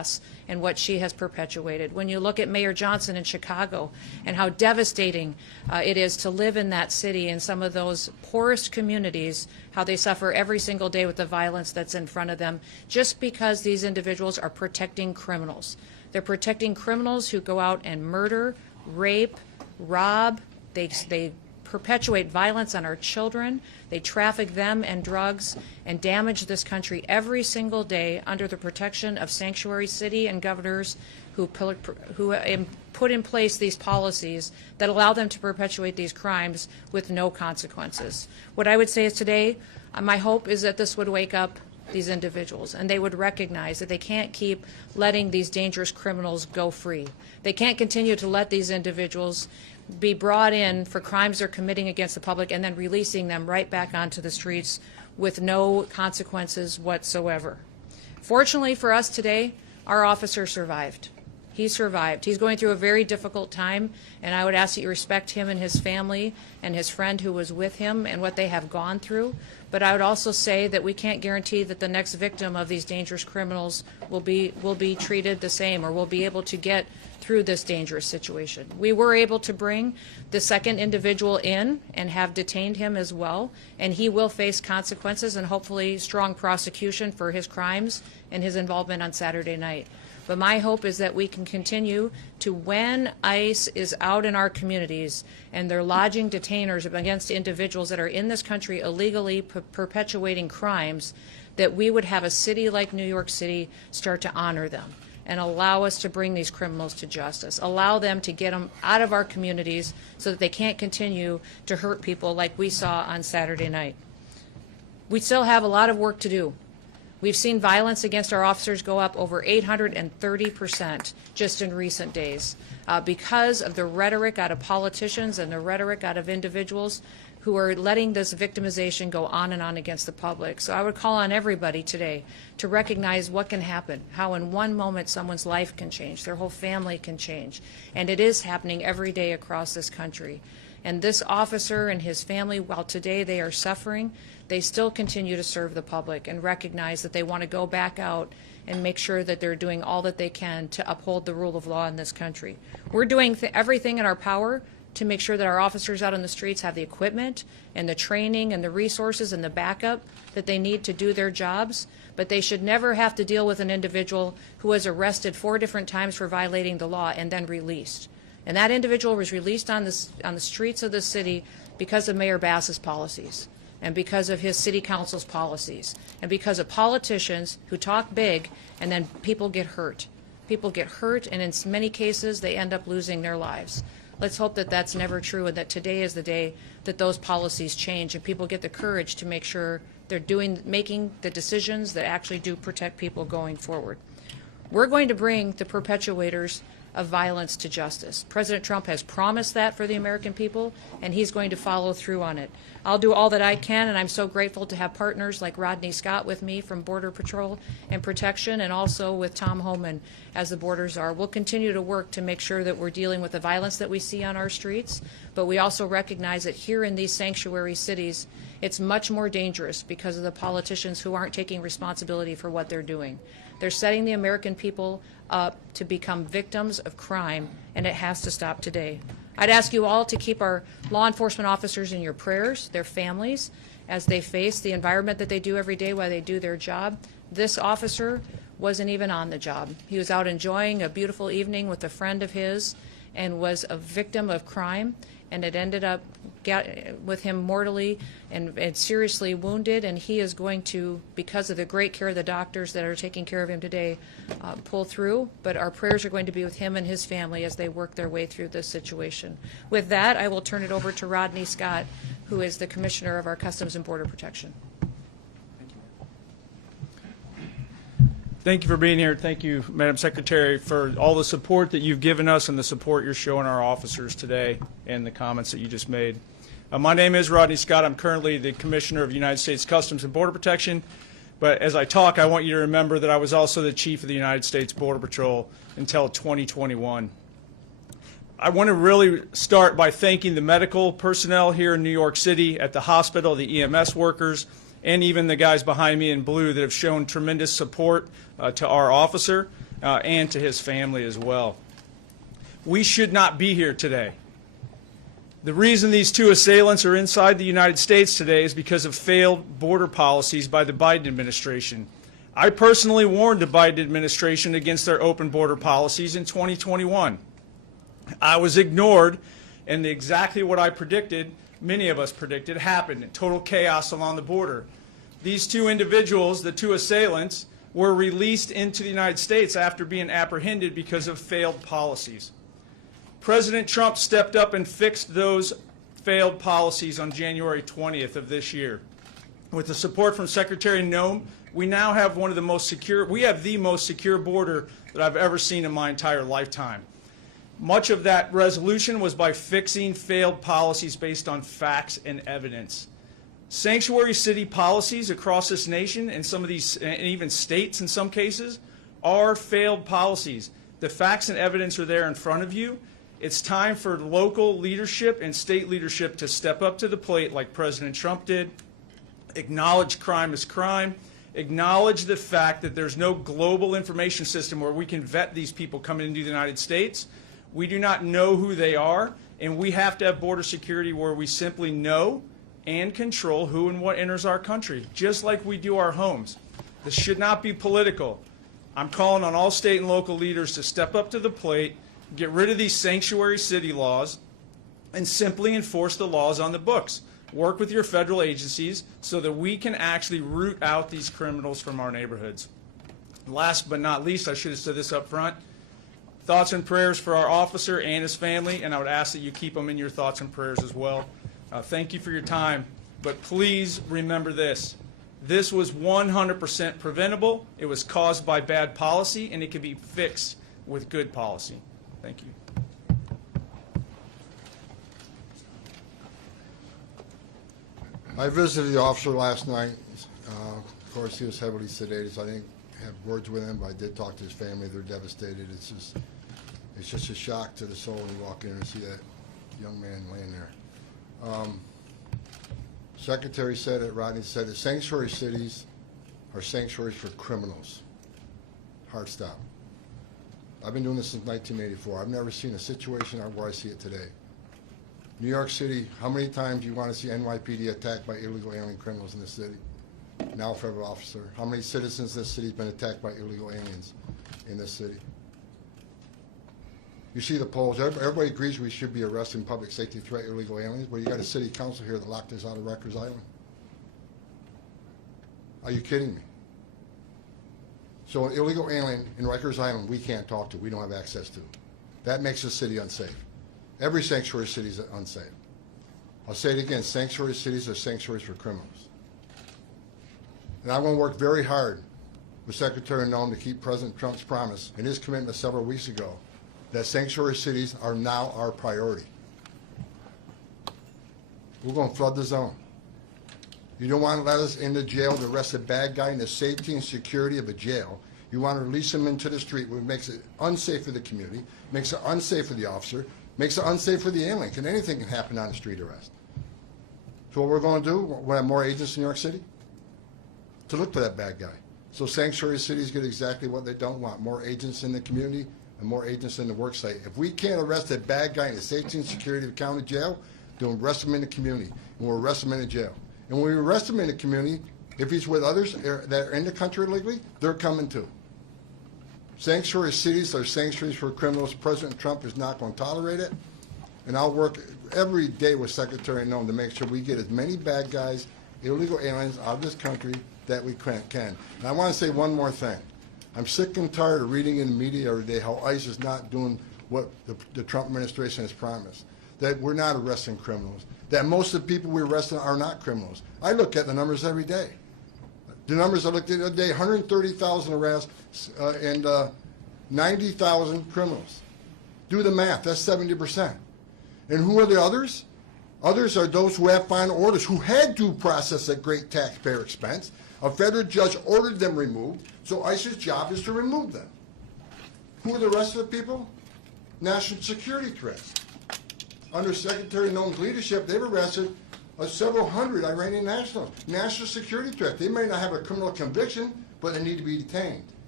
pass and what she has perpetuated. When you look at Mayor Johnson in Chicago and how devastating it is to live in that city, in some of those poorest communities, how they suffer every single day with the violence that's in front of them, just because these individuals are protecting criminals. They're protecting criminals who go out and murder, rape, rob, they perpetuate violence on our children, they traffic them and drugs, and damage this country every single day under the protection of sanctuary city and governors who put in place these policies that allow them to perpetuate these crimes with no consequences. What I would say is today, my hope is that this would wake up these individuals, and they would recognize that they can't keep letting these dangerous criminals go free. They can't continue to let these individuals be brought in for crimes they're committing against the public and then releasing them right back onto the streets with no consequences whatsoever. Fortunately for us today, our officer survived. He survived. He's going through a very difficult time, and I would ask that you respect him and his family and his friend who was with him and what they have gone through. But I would also say that we can't guarantee that the next victim of these dangerous criminals will be treated the same or will be able to get through this dangerous situation. We were able to bring the second individual in and have detained him as well, and he will face consequences and hopefully strong prosecution for his crimes and his involvement on Saturday night. But my hope is that we can continue to, when ICE is out in our communities and they're lodging detainers against individuals that are in this country illegally perpetuating crimes, that we would have a city like New York City start to honor them and allow us to bring these criminals to justice, allow them to get them out of our communities so that they can't continue to hurt people like we saw on Saturday night. We still have a lot of work to do. We've seen violence against our officers go up over 830% just in recent days because of the rhetoric out of politicians and the rhetoric out of individuals who are letting this victimization go on and on against the public. So I would call on everybody today to recognize what can happen, how in one moment someone's life can change, their whole family can change. And it is happening every day across this country. And this officer and his family, while today they are suffering, they still continue to serve the public and recognize that they want to go back out and make sure that they're doing all that they can to uphold the rule of law in this country. We're doing everything in our power to make sure that our officers out on the streets have the equipment and the training and the resources and the backup that they need to do their jobs, but they should never have to deal with an individual who was arrested 4 different times for violating the law and then released. And that individual was released on the streets of the city because of Mayor Bass's policies and because of his city council's policies and because of politicians who talk big and then people get hurt. People get hurt, and in many cases they end up losing their lives. Let's hope that that's never true and that today is the day that those policies change and people get the courage to make sure they're making the decisions that actually do protect people going forward. We're going to bring the perpetuators of violence to justice. President Trump has promised that for the American people, and he's going to follow through on it. I'll do all that I can, and I'm so grateful to have partners like Rodney Scott with me from Border Patrol and Protection, and also with Tom Homan as the border czar. We'll continue to work to make sure that we're dealing with the violence that we see on our streets, but we also recognize that here in these sanctuary cities, it's much more dangerous because of the politicians who aren't taking responsibility for what they're doing. They're setting the American people up to become victims of crime, and it has to stop today. I'd ask you all to keep our law enforcement officers in your prayers, their families, as they face the environment that they do every day while they do their job. This officer wasn't even on the job. He was out enjoying a beautiful evening with a friend of his and was a victim of crime, and it ended up with him mortally and seriously wounded, and he is going to, because of the great care of the doctors that are taking care of him today, pull through. But our prayers are going to be with him and his family as they work their way through this situation. With that, I will turn it over to Rodney Scott, who is the Commissioner of our Customs and Border Protection. Thank you for being here. Thank you, Madam Secretary, for all the support that you've given us and the support you're showing our officers today and the comments that you just made. My name is Rodney Scott. I'm currently the Commissioner of the United States Customs and Border Protection. But as I talk, I want you to remember that I was also the Chief of the United States Border Patrol until 2021. I want to really start by thanking the medical personnel here in New York City at the hospital, the EMS workers, and even the guys behind me in blue that have shown tremendous support to our officer. and to his family as well. We should not be here today. The reason these two assailants are inside the United States today is because of failed border policies by the Biden administration. I personally warned the Biden administration against their open border policies in 2021. I was ignored, and exactly what I predicted, many of us predicted, happened. Total chaos along the border. These two individuals, the two assailants, were released into the United States after being apprehended because of failed policies. President Trump stepped up and fixed those failed policies on January 20th of this year. With the support from Secretary Noem, we now have one of the most secure, we have the most secure border that I've ever seen in my entire lifetime. Much of that resolution was by fixing failed policies based on facts and evidence. Sanctuary city policies across this nation, and some of these, and even states in some cases, are failed policies. The facts and evidence are there in front of you. It's time for local leadership and state leadership to step up to the plate like President Trump did, acknowledge crime as crime, acknowledge the fact that there's no global information system where we can vet these people coming into the United States. We do not know who they are, and we have to have border security where we simply know and control who and what enters our country, just like we do our homes. This should not be political. I'm calling on all state and local leaders to step up to the plate, get rid of these sanctuary city laws, and simply enforce the laws on the books. Work with your federal agencies so that we can actually root out these criminals from our neighborhoods. Last but not least, I should have said this up front, thoughts and prayers for our officer and his family, and I would ask that you keep them in your thoughts and prayers as well. Thank you for your time, but please remember this. This was 100% preventable. It was caused by bad policy, and it can be fixed with good policy. Thank you. I visited the officer last night. Of course, he was heavily sedated, so I didn't have words with him, but I did talk to his family. They're devastated. It's just a shock to the soul when you walk in and see that young man laying there. Secretary said it, Rodney said it, sanctuary cities are sanctuaries for criminals. Hard stop. I've been doing this since 1984. I've never seen a situation where I see it today. New York City, how many times do you want to see NYPD attacked by illegal alien criminals in this city? Now federal officer. How many citizens in this city have been attacked by illegal aliens in this city? You see the polls. Everybody agrees we should be arresting public safety threat illegal aliens, but you got a city council here that locked us out of Rikers Island. Are you kidding me? So an illegal alien in Rikers Island we can't talk to, we don't have access to. That makes the city unsafe. Every sanctuary city is unsafe. I'll say it again, sanctuary cities are sanctuaries for criminals. And I'm going to work very hard with Secretary Noem to keep President Trump's promise and his commitment several weeks ago that sanctuary cities are now our priority. We're going to flood the zone. You don't want to let us into jail to arrest a bad guy in the safety and security of a jail. You want to release him into the street, which makes it unsafe for the community, makes it unsafe for the officer, makes it unsafe for the alien. Anything can happen on a street arrest. So what we're going to do, we'll have more agents in New York City to look for that bad guy. So sanctuary cities get exactly what they don't want, more agents in the community and more agents in the work site. If we can't arrest that bad guy in the safety and security of the county jail, then we'll arrest him in the community, and we'll arrest him in the jail. And when we arrest him in the community, if he's with others that are in the country illegally, they're coming too. Sanctuary cities are sanctuaries for criminals. President Trump is not going to tolerate it. And I'll work every day with Secretary Noem to make sure we get as many bad guys, illegal aliens out of this country that we can. And I want to say one more thing. I'm sick and tired of reading in the media every day how ICE is not doing what the Trump administration has promised, that we're not arresting criminals, that most of the people we're arresting are not criminals. I look at the numbers every day. The numbers I looked at the other day, 130,000 arrests and 90,000 criminals. Do the math, that's 70%. And who are the others? Others are those who have final orders, who had due process at great taxpayer expense. A federal judge ordered them removed, so ICE's job is to remove them. Who are the rest of the people? National security threats. Under Secretary Noem's leadership, they've arrested several hundred Iranian nationals. National security threat. They may not have a criminal conviction, but they need to be detained.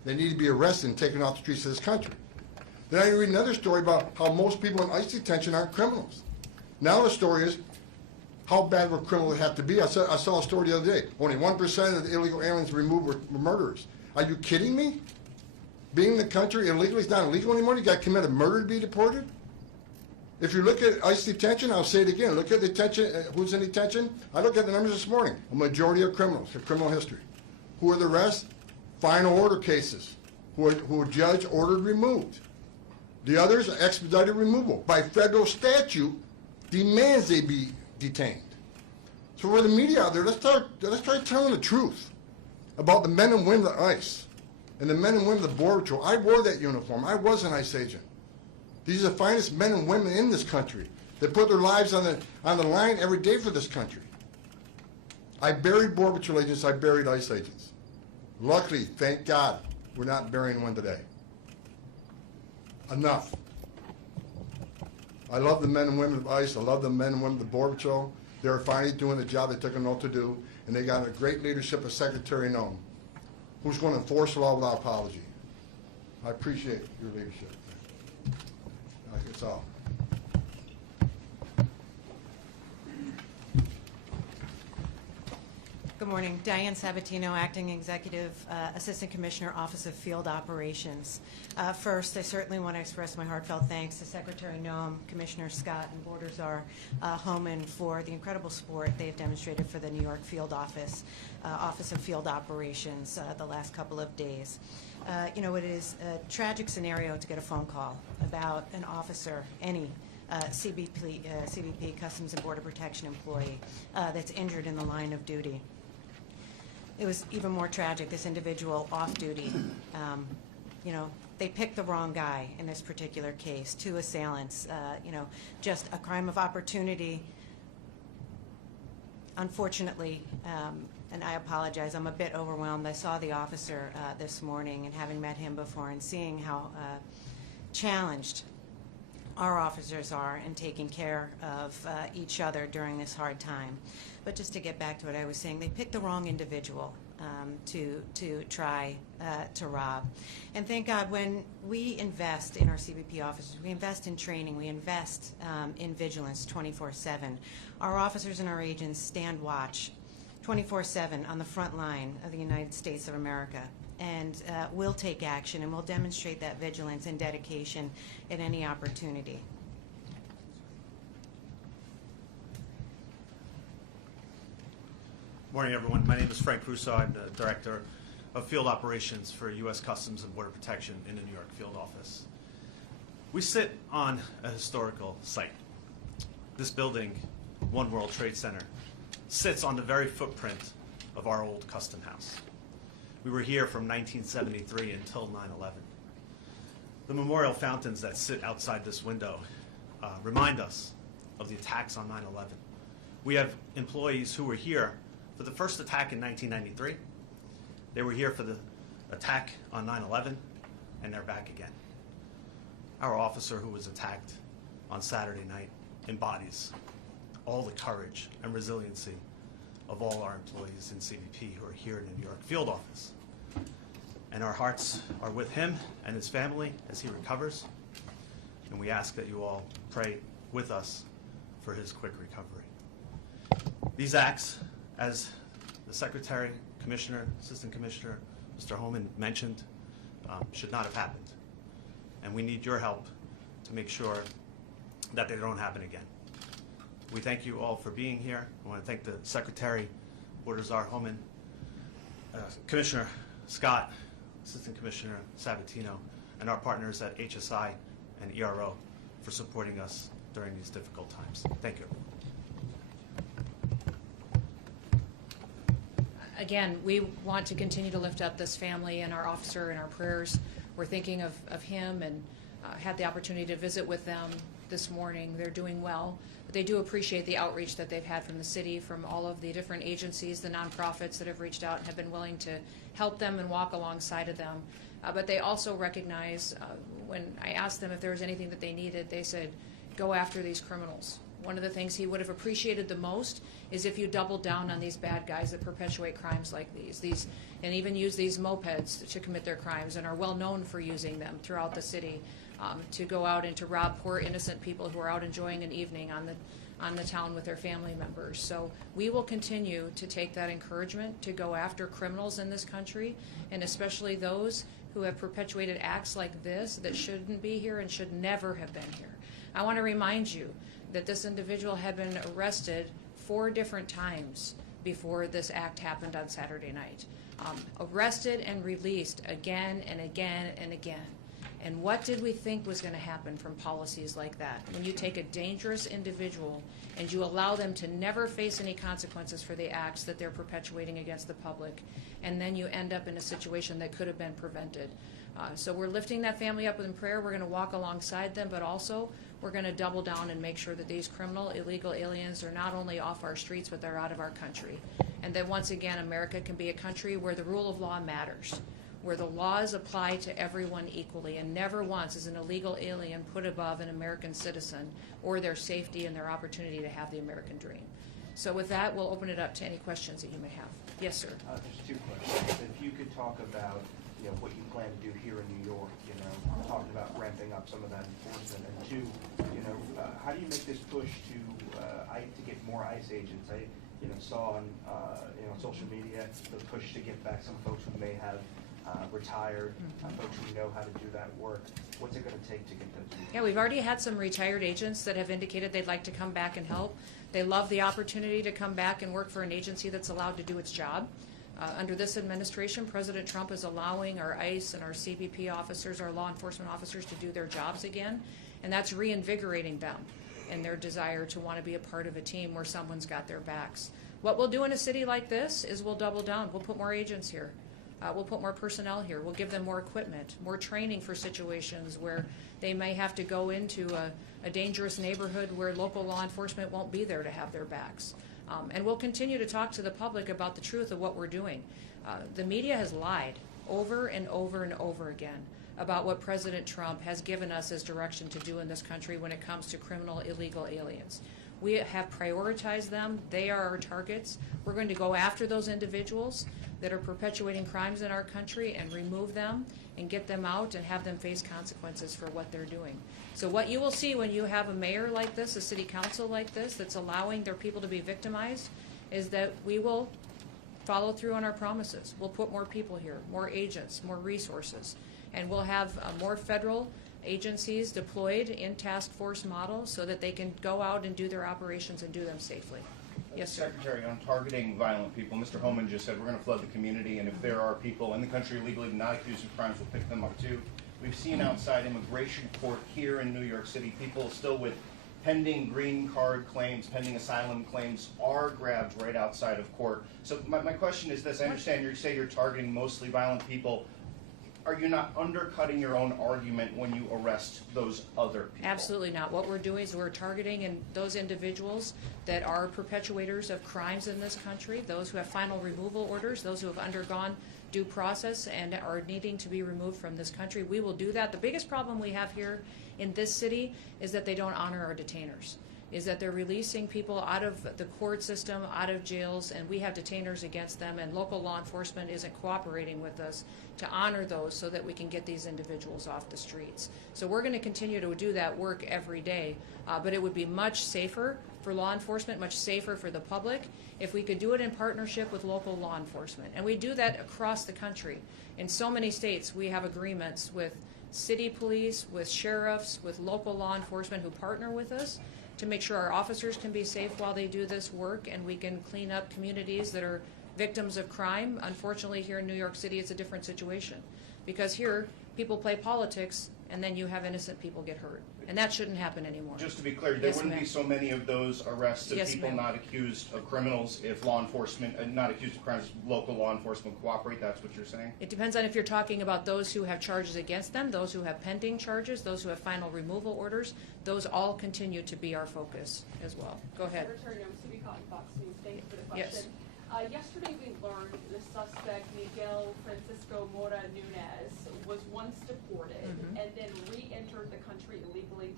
They need to be arrested and taken off the streets of this country. Then I read another story about how most people in ICE detention aren't criminals. Now the story is, how bad would criminals have to be? I saw a story the other day. Only 1% of the illegal aliens removed were murderers. Are you kidding me? Being in the country illegally is not illegal anymore? You got to commit a murder to be deported? If you look at ICE detention, I'll say it again. Look at detention. Who's in detention? I looked at the numbers this morning. A majority of criminals have criminal history. Who are the rest? Final order cases. Who a judge ordered removed. The others are expedited removal. By federal statute, demands they be detained. So for the media out there, let's start telling the truth about the men and women of ICE and the men and women of the Border Patrol. I wore that uniform. I was an ICE agent. These are the finest men and women in this country. They put their lives on the line every day for this country. I buried Border Patrol agents. I buried ICE agents. Luckily, thank God, we're not burying one today. Enough. I love the men and women of ICE. I love the men and women of the Border Patrol. They're finally doing the job they took an oath to do, and they got a great leadership of Secretary Noem, who's going to enforce the law without apology. I appreciate your leadership. That's all. Good morning. Diane Sabatino, Acting Executive Assistant Commissioner, Office of Field Operations. First, I certainly want to express my heartfelt thanks to Secretary Noem, Commissioner Scott, and Border Czar Homan for the incredible support they have demonstrated for the New York Field Office of Field Operations the last couple of days. You know, it is a tragic scenario to get a phone call about an officer, any CBP, Customs and Border Protection employee, that's injured in the line of duty. It was even more tragic, this individual off duty. You know, they picked the wrong guy in this particular case, two assailants, you know, just a crime of opportunity. Unfortunately, and I apologize, I'm a bit overwhelmed. I saw the officer this morning, and having met him before and seeing how challenged our officers are in taking care of each other during this hard time. But just to get back to what I was saying, they picked the wrong individual to try to rob. And thank God, when we invest in our CBP officers, we invest in training, we invest in vigilance 24/7. Our officers and our agents stand watch 24/7 on the front line of the United States of America. And we'll take action, and we'll demonstrate that vigilance and dedication at any opportunity. Morning, everyone. My name is Frank Russo. I'm the Director of Field Operations for U.S. Customs and Border Protection in the New York Field Office. We sit on a historical site. This building, One World Trade Center, sits on the very footprint of our old custom house. We were here from 1973 until 9/11. The memorial fountains that sit outside this window remind us of the attacks on 9/11. We have employees who were here for the first attack in 1993. They were here for the attack on 9/11, and they're back again. Our officer who was attacked on Saturday night embodies all the courage and resiliency of all our employees in CBP who are here in the New York Field Office. And our hearts are with him and his family as he recovers, and we ask that you all pray with us for his quick recovery. These acts, as the Secretary, Commissioner, Assistant Commissioner, Mr. Homan mentioned, should not have happened. And we need your help to make sure that they don't happen again. We thank you all for being here. I want to thank the Secretary, Border Czar Homan, Commissioner Scott, Assistant Commissioner Sabatino, and our partners at HSI and ERO for supporting us during these difficult times. Thank you. Again, we want to continue to lift up this family and our officer in our prayers. We're thinking of him and had the opportunity to visit with them this morning. They're doing well. But they do appreciate the outreach that they've had from the city, from all of the different agencies, the nonprofits that have reached out and have been willing to help them and walk alongside of them. But they also recognize, when I asked them if there was anything that they needed, they said, go after these criminals. One of the things he would have appreciated the most is if you doubled down on these bad guys that perpetuate crimes like these and even use these mopeds to commit their crimes and are well known for using them throughout the city to go out and to rob poor innocent people who are out enjoying an evening on the town with their family members. So we will continue to take that encouragement to go after criminals in this country, and especially those who have perpetuated acts like this that shouldn't be here and should never have been here. I want to remind you that this individual had been arrested 4 different times before this act happened on Saturday night. Arrested and released again and again and again. And what did we think was going to happen from policies like that? When you take a dangerous individual and you allow them to never face any consequences for the acts that they're perpetuating against the public, and then you end up in a situation that could have been prevented. So we're lifting that family up in prayer. We're going to walk alongside them, but also we're going to double down and make sure that these criminal, illegal aliens are not only off our streets, but they're out of our country. And that once again, America can be a country where the rule of law matters, where the laws apply to everyone equally, and never once is an illegal alien put above an American citizen or their safety and their opportunity to have the American dream. So with that, we'll open it up to any questions that you may have. Yes, sir. There's 2 questions. If you could talk about, what you plan to do here in New York, talked about ramping up some of that enforcement, and 2, how do you make this push to get more ICE agents? I, saw on, social media the push to get back some folks who may have retired, folks who know how to do that work. What's it going to take to get them to do that? Yeah, we've already had some retired agents that have indicated they'd like to come back and help. They love the opportunity to come back and work for an agency that's allowed to do its job. Under this administration, President Trump is allowing our ICE and our CBP officers, our law enforcement officers, to do their jobs again, and that's reinvigorating them in their desire to want to be a part of a team where someone's got their backs. What we'll do in a city like this is we'll double down. We'll put more agents here. We'll put more personnel here. We'll give them more equipment, more training for situations where they may have to go into a dangerous neighborhood where local law enforcement won't be there to have their backs. And we'll continue to talk to the public about the truth of what we're doing. The media has lied over and over and over again about what President Trump has given us as direction to do in this country when it comes to criminal, illegal aliens. We have prioritized them. They are our targets. We're going to go after those individuals that are perpetuating crimes in our country and remove them and get them out and have them face consequences for what they're doing. So what you will see when you have a mayor like this, a city council like this, that's allowing their people to be victimized, is that we will follow through on our promises. We'll put more people here, more agents, more resources, and we'll have more federal agencies deployed in task force models so that they can go out and do their operations and do them safely. Yes, sir. Secretary, on targeting violent people, Mr. Homan just said we're going to flood the community, and if there are people in the country illegally not accused of crimes, we'll pick them up too. We've seen outside immigration court here in New York City, people still with pending green card claims, pending asylum claims are grabbed right outside of court. So my question is this. I understand you say you're targeting mostly violent people. Are you not undercutting your own argument when you arrest those other people? Absolutely not. What we're doing is we're targeting those individuals that are perpetuators of crimes in this country, those who have final removal orders, those who have undergone due process and are needing to be removed from this country. We will do that. The biggest problem we have here in this city is that they don't honor our detainers, is that they're releasing people out of the court system, out of jails, and we have detainers against them, and local law enforcement isn't cooperating with us to honor those so that we can get these individuals off the streets. So we're going to continue to do that work every day, but it would be much safer for law enforcement, much safer for the public, if we could do it in partnership with local law enforcement. And we do that across the country. In so many states, we have agreements with city police, with sheriffs, with local law enforcement who partner with us to make sure our officers can be safe while they do this work, and we can clean up communities that are victims of crime. Unfortunately, here in New York City, it's a different situation, because here people play politics and then you have innocent people get hurt, and that shouldn't happen anymore. Just to be clear, there wouldn't be so many of those arrests of people not accused of criminals if law enforcement, not accused of crimes, local law enforcement cooperate. That's what you're saying? It depends on if you're talking about those who have charges against them, those who have pending charges, those who have final removal orders. Those all continue to be our focus as well. Go ahead. Secretary Noem, City Cotton Fox News. Thank you for the question. Yes. Yesterday we learned the suspect, Miguel Mora Nunez, was once deported and then re-entered the country illegally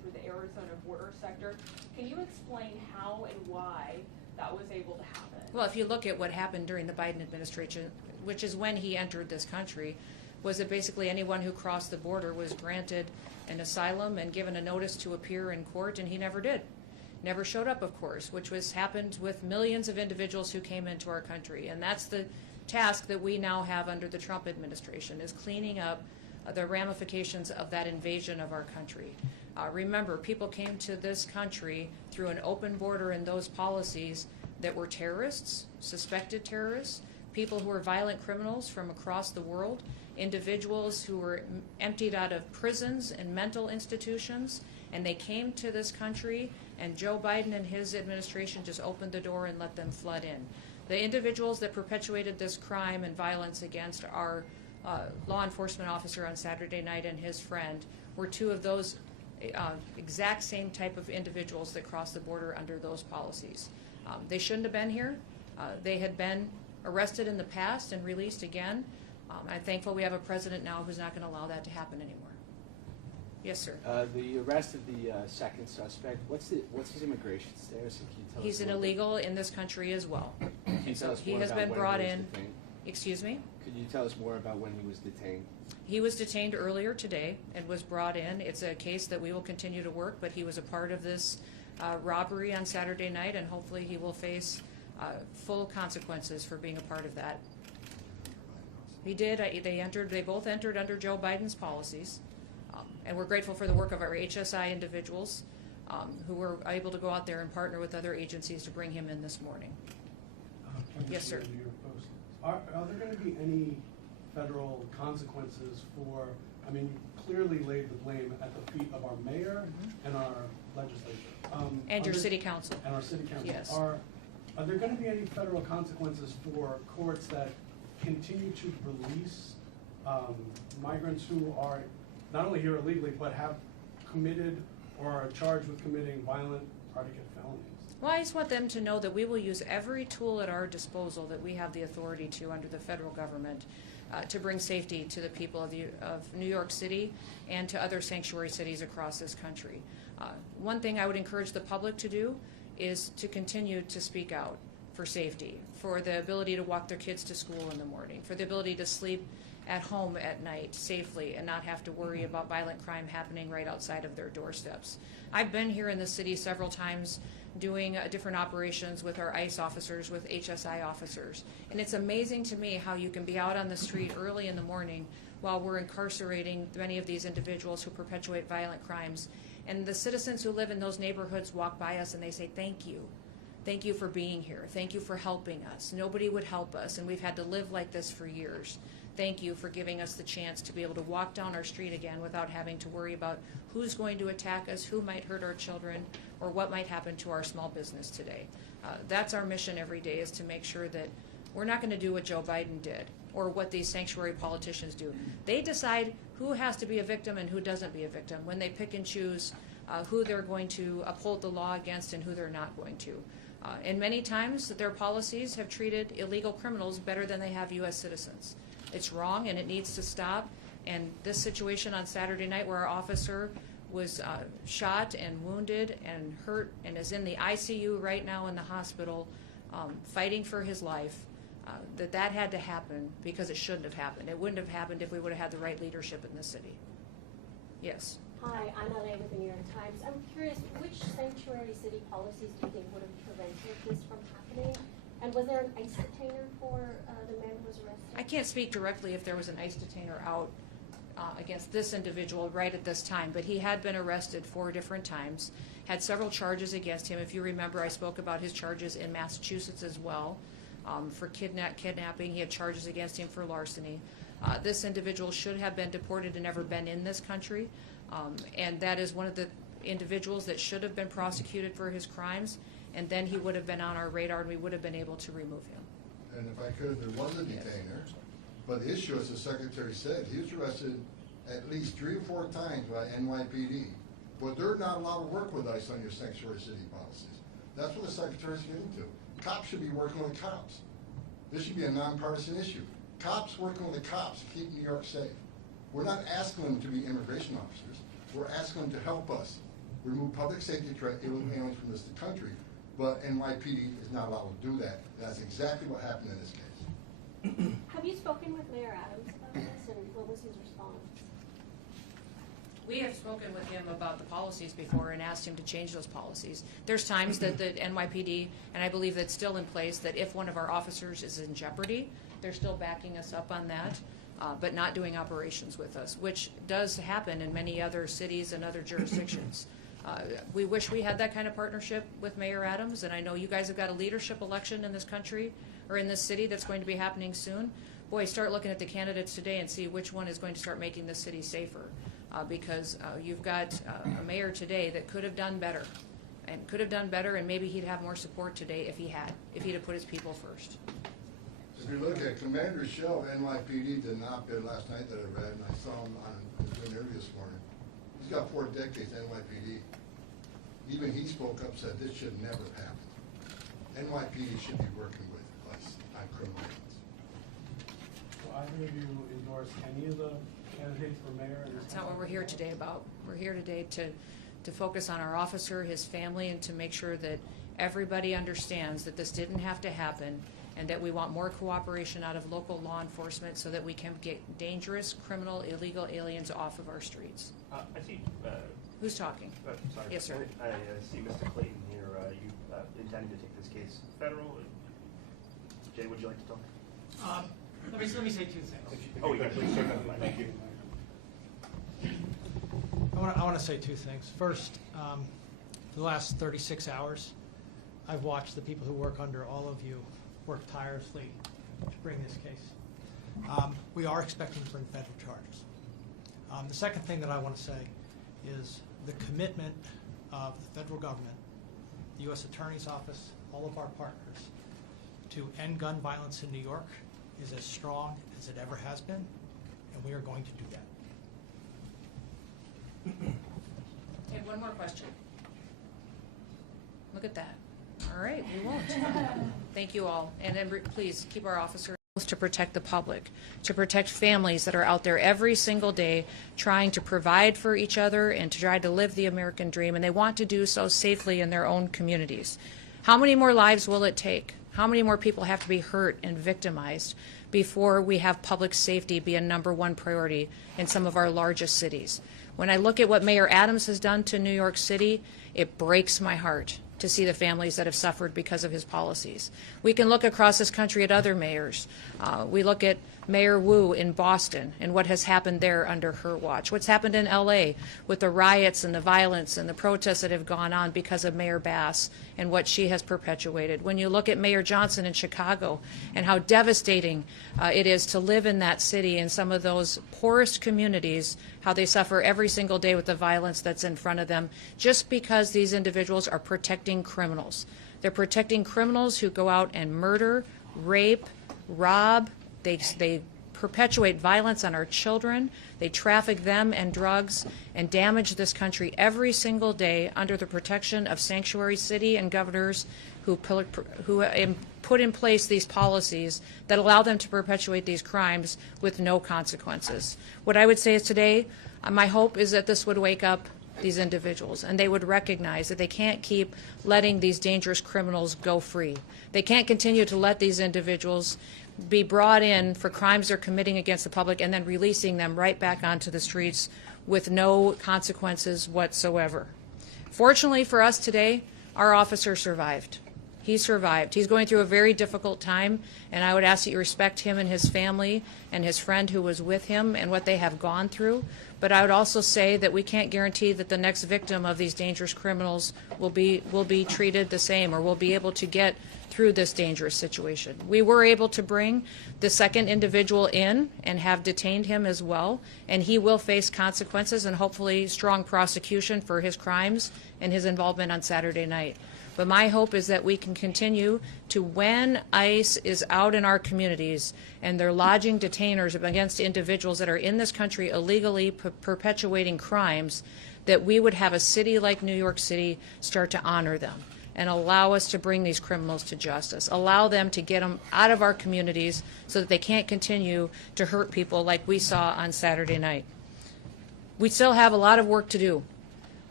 through the Arizona border sector. Can you explain how and why that was able to happen? Well, if you look at what happened during the Biden administration, which is when he entered this country, was that basically anyone who crossed the border was granted an asylum and given a notice to appear in court, and he never did. Never showed up, of course, which was happened with millions of individuals who came into our country. And that's the task that we now have under the Trump administration, is cleaning up the ramifications of that invasion of our country. Remember, people came to this country through an open border and those policies that were terrorists, suspected terrorists, people who were violent criminals from across the world, individuals who were emptied out of prisons and mental institutions, and they came to this country, and Joe Biden and his administration just opened the door and let them flood in. The individuals that perpetuated this crime and violence against our law enforcement officer on Saturday night and his friend were two of those exact same type of individuals that crossed the border under those policies. They shouldn't have been here. They had been arrested in the past and released again. I'm thankful we have a president now who's not going to allow that to happen anymore. Yes, sir. The arrest of the second suspect, what's his immigration status? And can you tell He's us an more illegal in this country as well. Can you tell us He more has about been when brought he was in. detained? Excuse me? Could you tell us more about when he was detained? He was detained earlier today and was brought in. It's a case that we will continue to work, but he was a part of this robbery on Saturday night, and hopefully he will face full consequences for being a part of that. He did. They both entered under Joe Biden's policies, and we're grateful for the work of our HSI individuals who were able to go out there and partner with other agencies to bring him in this morning. Yes, sir. Are there going to be any federal consequences for, I mean, you clearly laid the blame at the feet of our mayor and our legislature. And your city council. And our city council. Yes. Are there going to be any federal consequences for courts that continue to release migrants who are not only here illegally, but have committed or are charged with committing violent predicate felonies? Well, I just want them to know that we will use every tool at our disposal that we have the authority to under the federal government to bring safety to the people of New York City and to other sanctuary cities across this country. One thing I would encourage the public to do is to continue to speak out for safety, for the ability to walk their kids to school in the morning, for the ability to sleep at home at night safely and not have to worry about violent crime happening right outside of their doorsteps. I've been here in the city several times doing different operations with our ICE officers, with HSI officers. And it's amazing to me how you can be out on the street early in the morning while we're incarcerating many of these individuals who perpetuate violent crimes. And the citizens who live in those neighborhoods walk by us and they say, "Thank you. Thank you for being here. Thank you for helping us. Nobody would help us, and we've had to live like this for years. Thank you for giving us the chance to be able to walk down our street again without having to worry about who's going to attack us, who might hurt our children, or what might happen to our small business today." That's our mission every day, is to make sure that we're not going to do what Joe Biden did or what these sanctuary politicians do. They decide who has to be a victim and who doesn't be a victim when they pick and choose who they're going to uphold the law against and who they're not going to. And many times their policies have treated illegal criminals better than they have U.S. citizens. It's wrong and it needs to stop. And this situation on Saturday night where our officer was shot and wounded and hurt and is in the ICU right now in the hospital fighting for his life, that had to happen because it shouldn't have happened. It wouldn't have happened if we would have had the right leadership in this city. Yes. Hi, I'm Elaine with the New York Times. I'm curious, which sanctuary city policies do you think would have prevented this from happening? And was there an ICE detainer for the man who was arrested? I can't speak directly if there was an ICE detainer out against this individual right at this time, but he had been arrested 4 different times, had several charges against him. If you remember, I spoke about his charges in Massachusetts as well for kidnapping. He had charges against him for larceny. This individual should have been deported and never been in this country, and that is one of the individuals that should have been prosecuted for his crimes, and then he would have been on our radar and we would have been able to remove him. And if I could, there was a detainer, but the issue, as the Secretary said, he was arrested at least 3 or 4 times by NYPD, but they're not allowed to work with ICE on your sanctuary city policies. That's what the Secretary's getting to. Cops should be working with cops. This should be a nonpartisan issue. Cops working with the cops to keep New York safe. We're not asking them to be immigration officers. We're asking them to help us remove public safety threat, illegal aliens from this country, but NYPD is not allowed to do that. That's exactly what happened in this case. Have you spoken with Mayor Adams about this, and what was his response? We have spoken with him about the policies before and asked him to change those policies. There's times that the NYPD, and I believe that's still in place, that if one of our officers is in jeopardy, they're still backing us up on that, but not doing operations with us, which does happen in many other cities and other jurisdictions. We wish we had that kind of partnership with Mayor Adams, and I know you guys have got a leadership election in this country or in this city that's going to be happening soon. Boy, start looking at the candidates today and see which one is going to start making this city safer. Because you've got a mayor today that could have done better, and maybe he'd have more support today if he'd have put his people first. If you look at Commander Shell, NYPD did an op-ed last night that I read, and I saw him on an interview this morning. He's got 4 decades NYPD. Even he spoke up, said this should never happen. NYPD should be working with us on criminal acts. So either of you endorse any of the candidates for mayor? That's not what we're here today about. We're here today to focus on our officer, his family, and to make sure that everybody understands that this didn't have to happen, and that we want more cooperation out of local law enforcement so that we can get dangerous, criminal, illegal aliens off of our streets. I see. Who's talking? Sorry. Yes, sir. I see Mr. Clayton here. You intending to take this case federal? Jay, would you like to talk? Let me say 2 things. Oh, yeah, please, sir. Thank you. I want to say 2 things. First, for the last 36 hours, I've watched the people who work under all of you work tirelessly to bring this case. We are expecting to bring federal charges. The second thing that I want to say is the commitment of the federal government, the U.S. Attorney's Office, all of our partners, to end gun violence in New York is as strong as it ever has been, and we are going to do that. Okay, one more question. Look at that. All right, we won't. Thank you all. And then please keep our officers to protect the public, to protect families that are out there every single day trying to provide for each other and to try to live the American dream, and they want to do so safely in their own communities. How many more lives will it take? How many more people have to be hurt and victimized before we have public safety be a #1 priority in some of our largest cities? When I look at what Mayor Adams has done to New York City, it breaks my heart to see the families that have suffered because of his policies. We can look across this country at other mayors. We look at Mayor Wu in Boston and what has happened there under her watch. What's happened in L.A. with the riots and the violence and the protests that have gone on because of Mayor Bass and what she has perpetuated. When you look at Mayor Johnson in Chicago and how devastating it is to live in that city and some of those poorest communities, how they suffer every single day with the violence that's in front of them just because these individuals are protecting criminals. They're protecting criminals who go out and murder, rape, rob. They perpetuate violence on our children. They traffic them and drugs and damage this country every single day under the protection of sanctuary city and governors who put in place these policies that allow them to perpetuate these crimes with no consequences. What I would say is today, my hope is that this would wake up these individuals and they would recognize that they can't keep letting these dangerous criminals go free. They can't continue to let these individuals be brought in for crimes they're committing against the public and then releasing them right back onto the streets with no consequences whatsoever. Fortunately for us today, our officer survived. He survived. He's going through a very difficult time, and I would ask that you respect him and his family and his friend who was with him and what they have gone through. But I would also say that we can't guarantee that the next victim of these dangerous criminals will be treated the same or will be able to get through this dangerous situation. We were able to bring the second individual in and have detained him as well, and he will face consequences and hopefully strong prosecution for his crimes and his involvement on Saturday night. But my hope is that we can continue to, when ICE is out in our communities and they're lodging detainers against individuals that are in this country illegally perpetuating crimes, that we would have a city like New York City start to honor them and allow us to bring these criminals to justice, allow them to get them out of our communities so that they can't continue to hurt people like we saw on Saturday night. We still have a lot of work to do.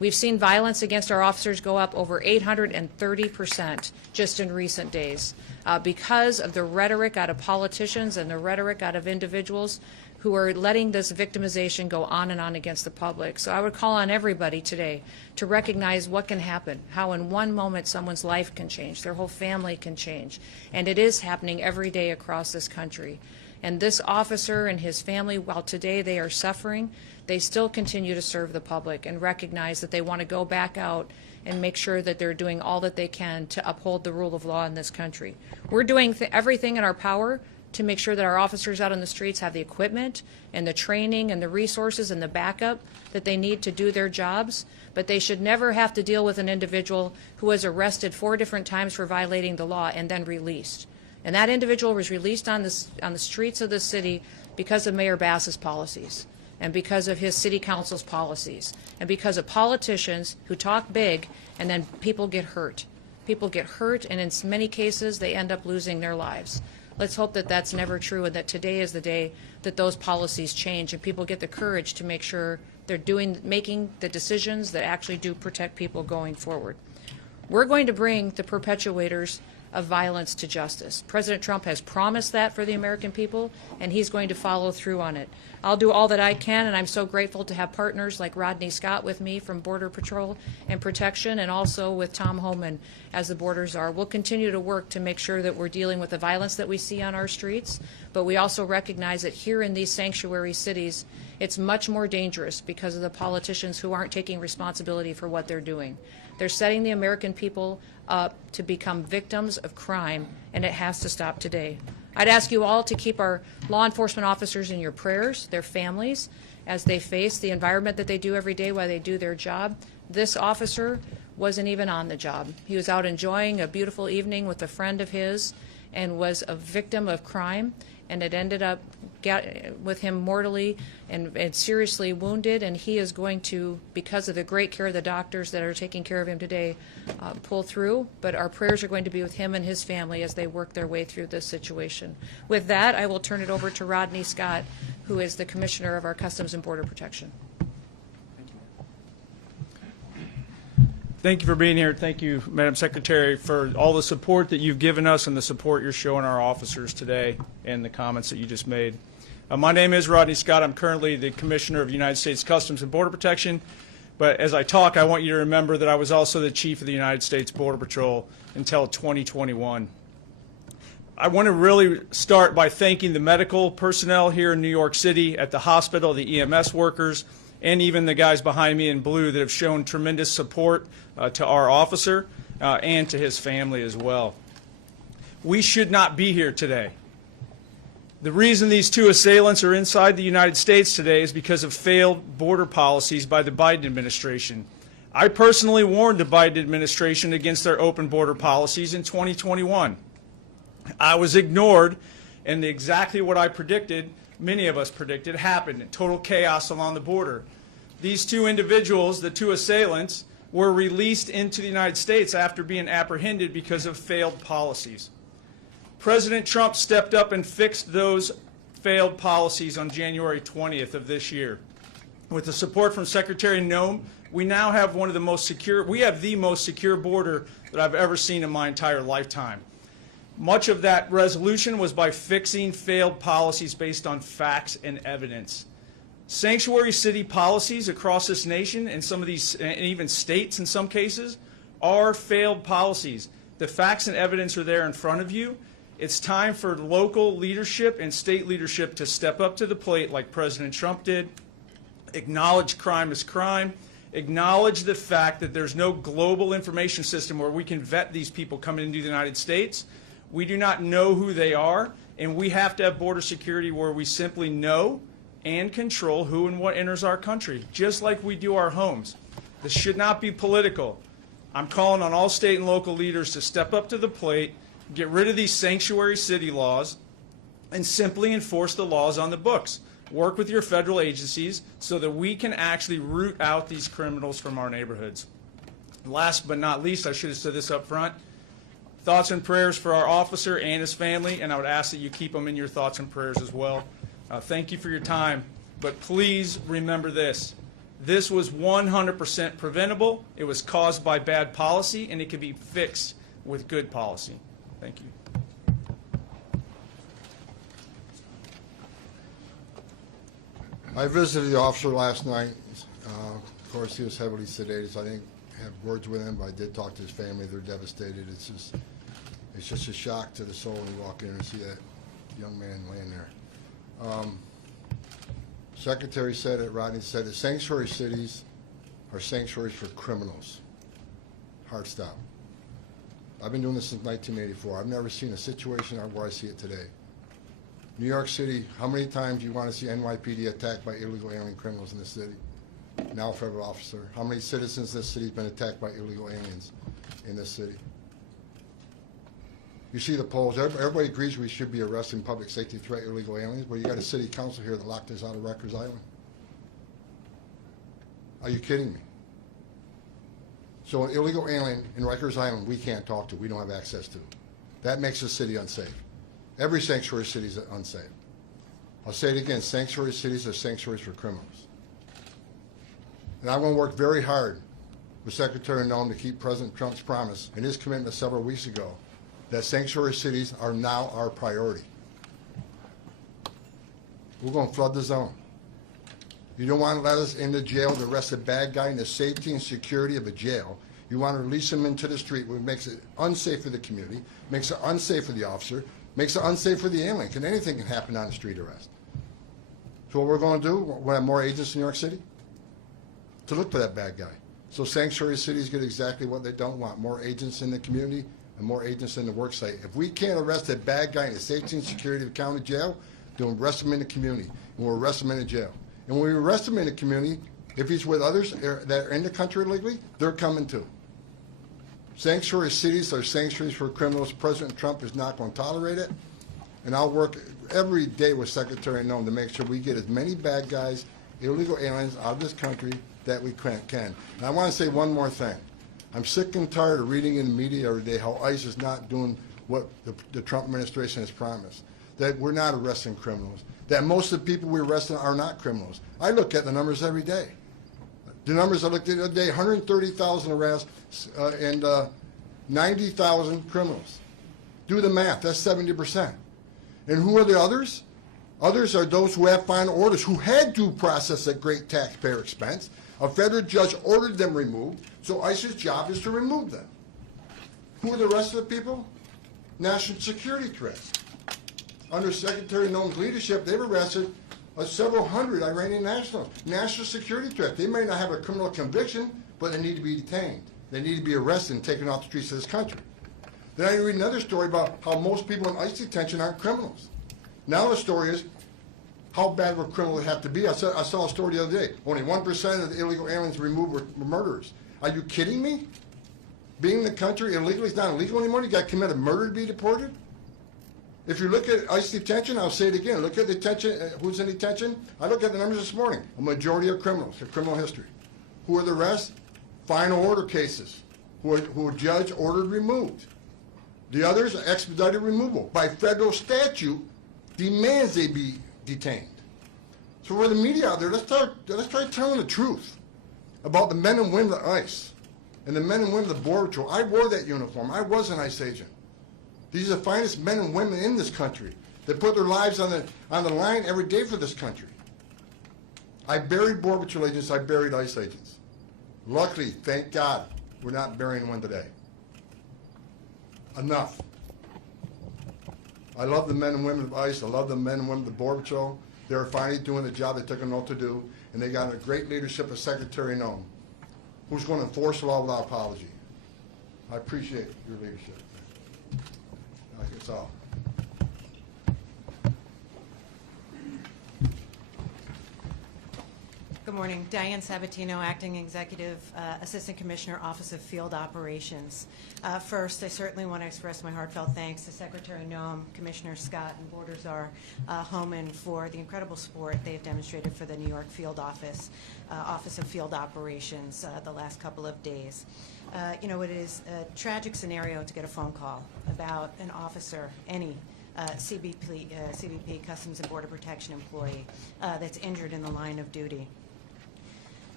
We've seen violence against our officers go up over 830% just in recent days because of the rhetoric out of politicians and the rhetoric out of individuals who are letting this victimization go on and on against the public. So I would call on everybody today to recognize what can happen, how in one moment someone's life can change, their whole family can change. And it is happening every day across this country. And this officer and his family, while today they are suffering, they still continue to serve the public and recognize that they want to go back out and make sure that they're doing all that they can to uphold the rule of law in this country. We're doing everything in our power to make sure that our officers out on the streets have the equipment and the training and the resources and the backup that they need to do their jobs, but they should never have to deal with an individual who was arrested 4 different times for violating the law and then released. And that individual was released on the streets of the city because of Mayor Bass's policies and because of his city council's policies and because of politicians who talk big and then people get hurt. People get hurt, and in many cases they end up losing their lives. Let's hope that that's never true and that today is the day that those policies change and people get the courage to make sure they're making the decisions that actually do protect people going forward. We're going to bring the perpetuators of violence to justice. President Trump has promised that for the American people, and he's going to follow through on it. I'll do all that I can, and I'm so grateful to have partners like Rodney Scott with me from Border Patrol and Protection, and also with Tom Homan as the border czar. We'll continue to work to make sure that we're dealing with the violence that we see on our streets, but we also recognize that here in these sanctuary cities, it's much more dangerous because of the politicians who aren't taking responsibility for what they're doing. They're setting the American people up to become victims of crime, and it has to stop today. I'd ask you all to keep our law enforcement officers in your prayers, their families, as they face the environment that they do every day while they do their job. This officer wasn't even on the job. He was out enjoying a beautiful evening with a friend of his and was a victim of crime, and it ended up with him mortally and seriously wounded, and he is going to, because of the great care of the doctors that are taking care of him today, pull through. But our prayers are going to be with him and his family as they work their way through this situation. With that, I will turn it over to Rodney Scott, who is the Commissioner of our Customs and Border Protection. Thank you for being here. Thank you, Madam Secretary, for all the support that you've given us and the support you're showing our officers today and the comments that you just made. My name is Rodney Scott. I'm currently the Commissioner of United States Customs and Border Protection. But as I talk, I want you to remember that I was also the Chief of the United States Border Patrol until 2021. I want to really start by thanking the medical personnel here in New York City at the hospital, the EMS workers, and even the guys behind me in blue that have shown tremendous support to our officer and to his family as well. We should not be here today. The reason these 2 assailants are inside the United States today is because of failed border policies by the Biden administration. I personally warned the Biden administration against their open border policies in 2021. I was ignored, and exactly what I predicted, many of us predicted, happened. Total chaos along the border. These 2 individuals, the 2 assailants, were released into the United States after being apprehended because of failed policies. President Trump stepped up and fixed those failed policies on January 20th of this year. With the support from Secretary Noem, we now have the most secure border that I've ever seen in my entire lifetime. Much of that resolution was by fixing failed policies based on facts and evidence. Sanctuary city policies across this nation, and some of these, and even states in some cases, are failed policies. The facts and evidence are there in front of you. It's time for local leadership and state leadership to step up to the plate like President Trump did, acknowledge crime as crime, acknowledge the fact that there's no global information system where we can vet these people coming into the United States. We do not know who they are, and we have to have border security where we simply know and control who and what enters our country, just like we do our homes. This should not be political. I'm calling on all state and local leaders to step up to the plate, get rid of these sanctuary city laws, and simply enforce the laws on the books. Work with your federal agencies so that we can actually root out these criminals from our neighborhoods. Last but not least, I should have said this up front, thoughts and prayers for our officer and his family, and I would ask that you keep them in your thoughts and prayers as well. Thank you for your time, but please remember this. This was 100% preventable. It was caused by bad policy, and it can be fixed with good policy. Thank you. I visited the officer last night. Of course, he was heavily sedated, so I didn't have words with him, but I did talk to his family. They're devastated. It's just a shock to the soul when you walk in and see that young man laying there. Secretary said it, Rodney said it, sanctuary cities are sanctuaries for criminals. Hard stop. I've been doing this since 1984. I've never seen a situation where I see it today. New York City, how many times do you want to see NYPD attacked by illegal alien criminals in this city? Now a federal officer. How many citizens in this city have been attacked by illegal aliens in this city? You see the polls. Everybody agrees we should be arresting public safety threat illegal aliens, but you got a city council here that locked us out of Rikers Island. Are you kidding me? So an illegal alien in Rikers Island we can't talk to, we don't have access to. That makes the city unsafe. Every sanctuary city is unsafe. I'll say it again, sanctuary cities are sanctuaries for criminals. And I'm going to work very hard with Secretary Noem to keep President Trump's promise and his commitment several weeks ago that sanctuary cities are now our priority. We're going to flood the zone. You don't want to let us into jail to arrest a bad guy in the safety and security of a jail. You want to release him into the street, which makes it unsafe for the community, makes it unsafe for the officer, makes it unsafe for the alien. Anything can happen on a street arrest. So what we're going to do, we'll have more agents in New York City to look for that bad guy. So sanctuary cities get exactly what they don't want, more agents in the community and more agents in the work site. If we can't arrest a bad guy in the safety and security of the county jail, then we'll arrest him in the community, and we'll arrest him in the jail. And when we arrest him in the community, if he's with others that are in the country illegally, they're coming too. Sanctuary cities are sanctuaries for criminals. President Trump is not going to tolerate it. And I'll work every day with Secretary Noem to make sure we get as many bad guys, illegal aliens out of this country that we can. And I want to say one more thing. I'm sick and tired of reading in the media every day how ICE is not doing what the Trump administration has promised, that we're not arresting criminals, that most of the people we're arresting are not criminals. I look at the numbers every day. The numbers I looked at the other day, 130,000 arrests and 90,000 criminals. Do the math, that's 70%. And who are the others? Others are those who have final orders, who had due process at great taxpayer expense. A federal judge ordered them removed, so ICE's job is to remove them. Who are the rest of the people? National security threats. Under Secretary Noem's leadership, they've arrested several hundred Iranian nationals. National security threat. They may not have a criminal conviction, but they need to be detained. They need to be arrested and taken off the streets of this country. Then I read another story about how most people in ICE detention aren't criminals. Now the story is, how bad would criminals have to be? I saw a story the other day. Only 1% of the illegal aliens removed were murderers. Are you kidding me? Being in the country illegally is not illegal anymore? You got to commit a murder to be deported? If you look at ICE detention, I'll say it again, look at detention, who's in detention? I looked at the numbers this morning. A majority are criminals, a criminal history. Who are the rest? Final order cases, who a judge ordered removed. The others are expedited removal. By federal statute, demands they be detained. So for the media out there, let's try telling the truth about the men and women of ICE and the men and women of the Border Patrol. I wore that uniform. I was an ICE agent. These are the finest men and women in this country that put their lives on the line every day for this country. I buried Border Patrol agents. I buried ICE agents. Luckily, thank God, we're not burying one today. Enough. I love the men and women of ICE. I love the men and women of the Border Patrol. They're finally doing the job they took an oath to do, and they got a great leadership of Secretary Noem, who's going to enforce the law without apology. I appreciate your leadership. That's all. Good morning. Diane Sabatino, Acting Executive Assistant Commissioner, Office of Field Operations. First, I certainly want to express my heartfelt thanks to Secretary Noem, Commissioner Scott, and Border Czar Homan for the incredible support they have demonstrated for the New York Field Office of Field Operations the last couple of days. You know, it is a tragic scenario to get a phone call about an officer, any CBP, Customs and Border Protection employee, that's injured in the line of duty.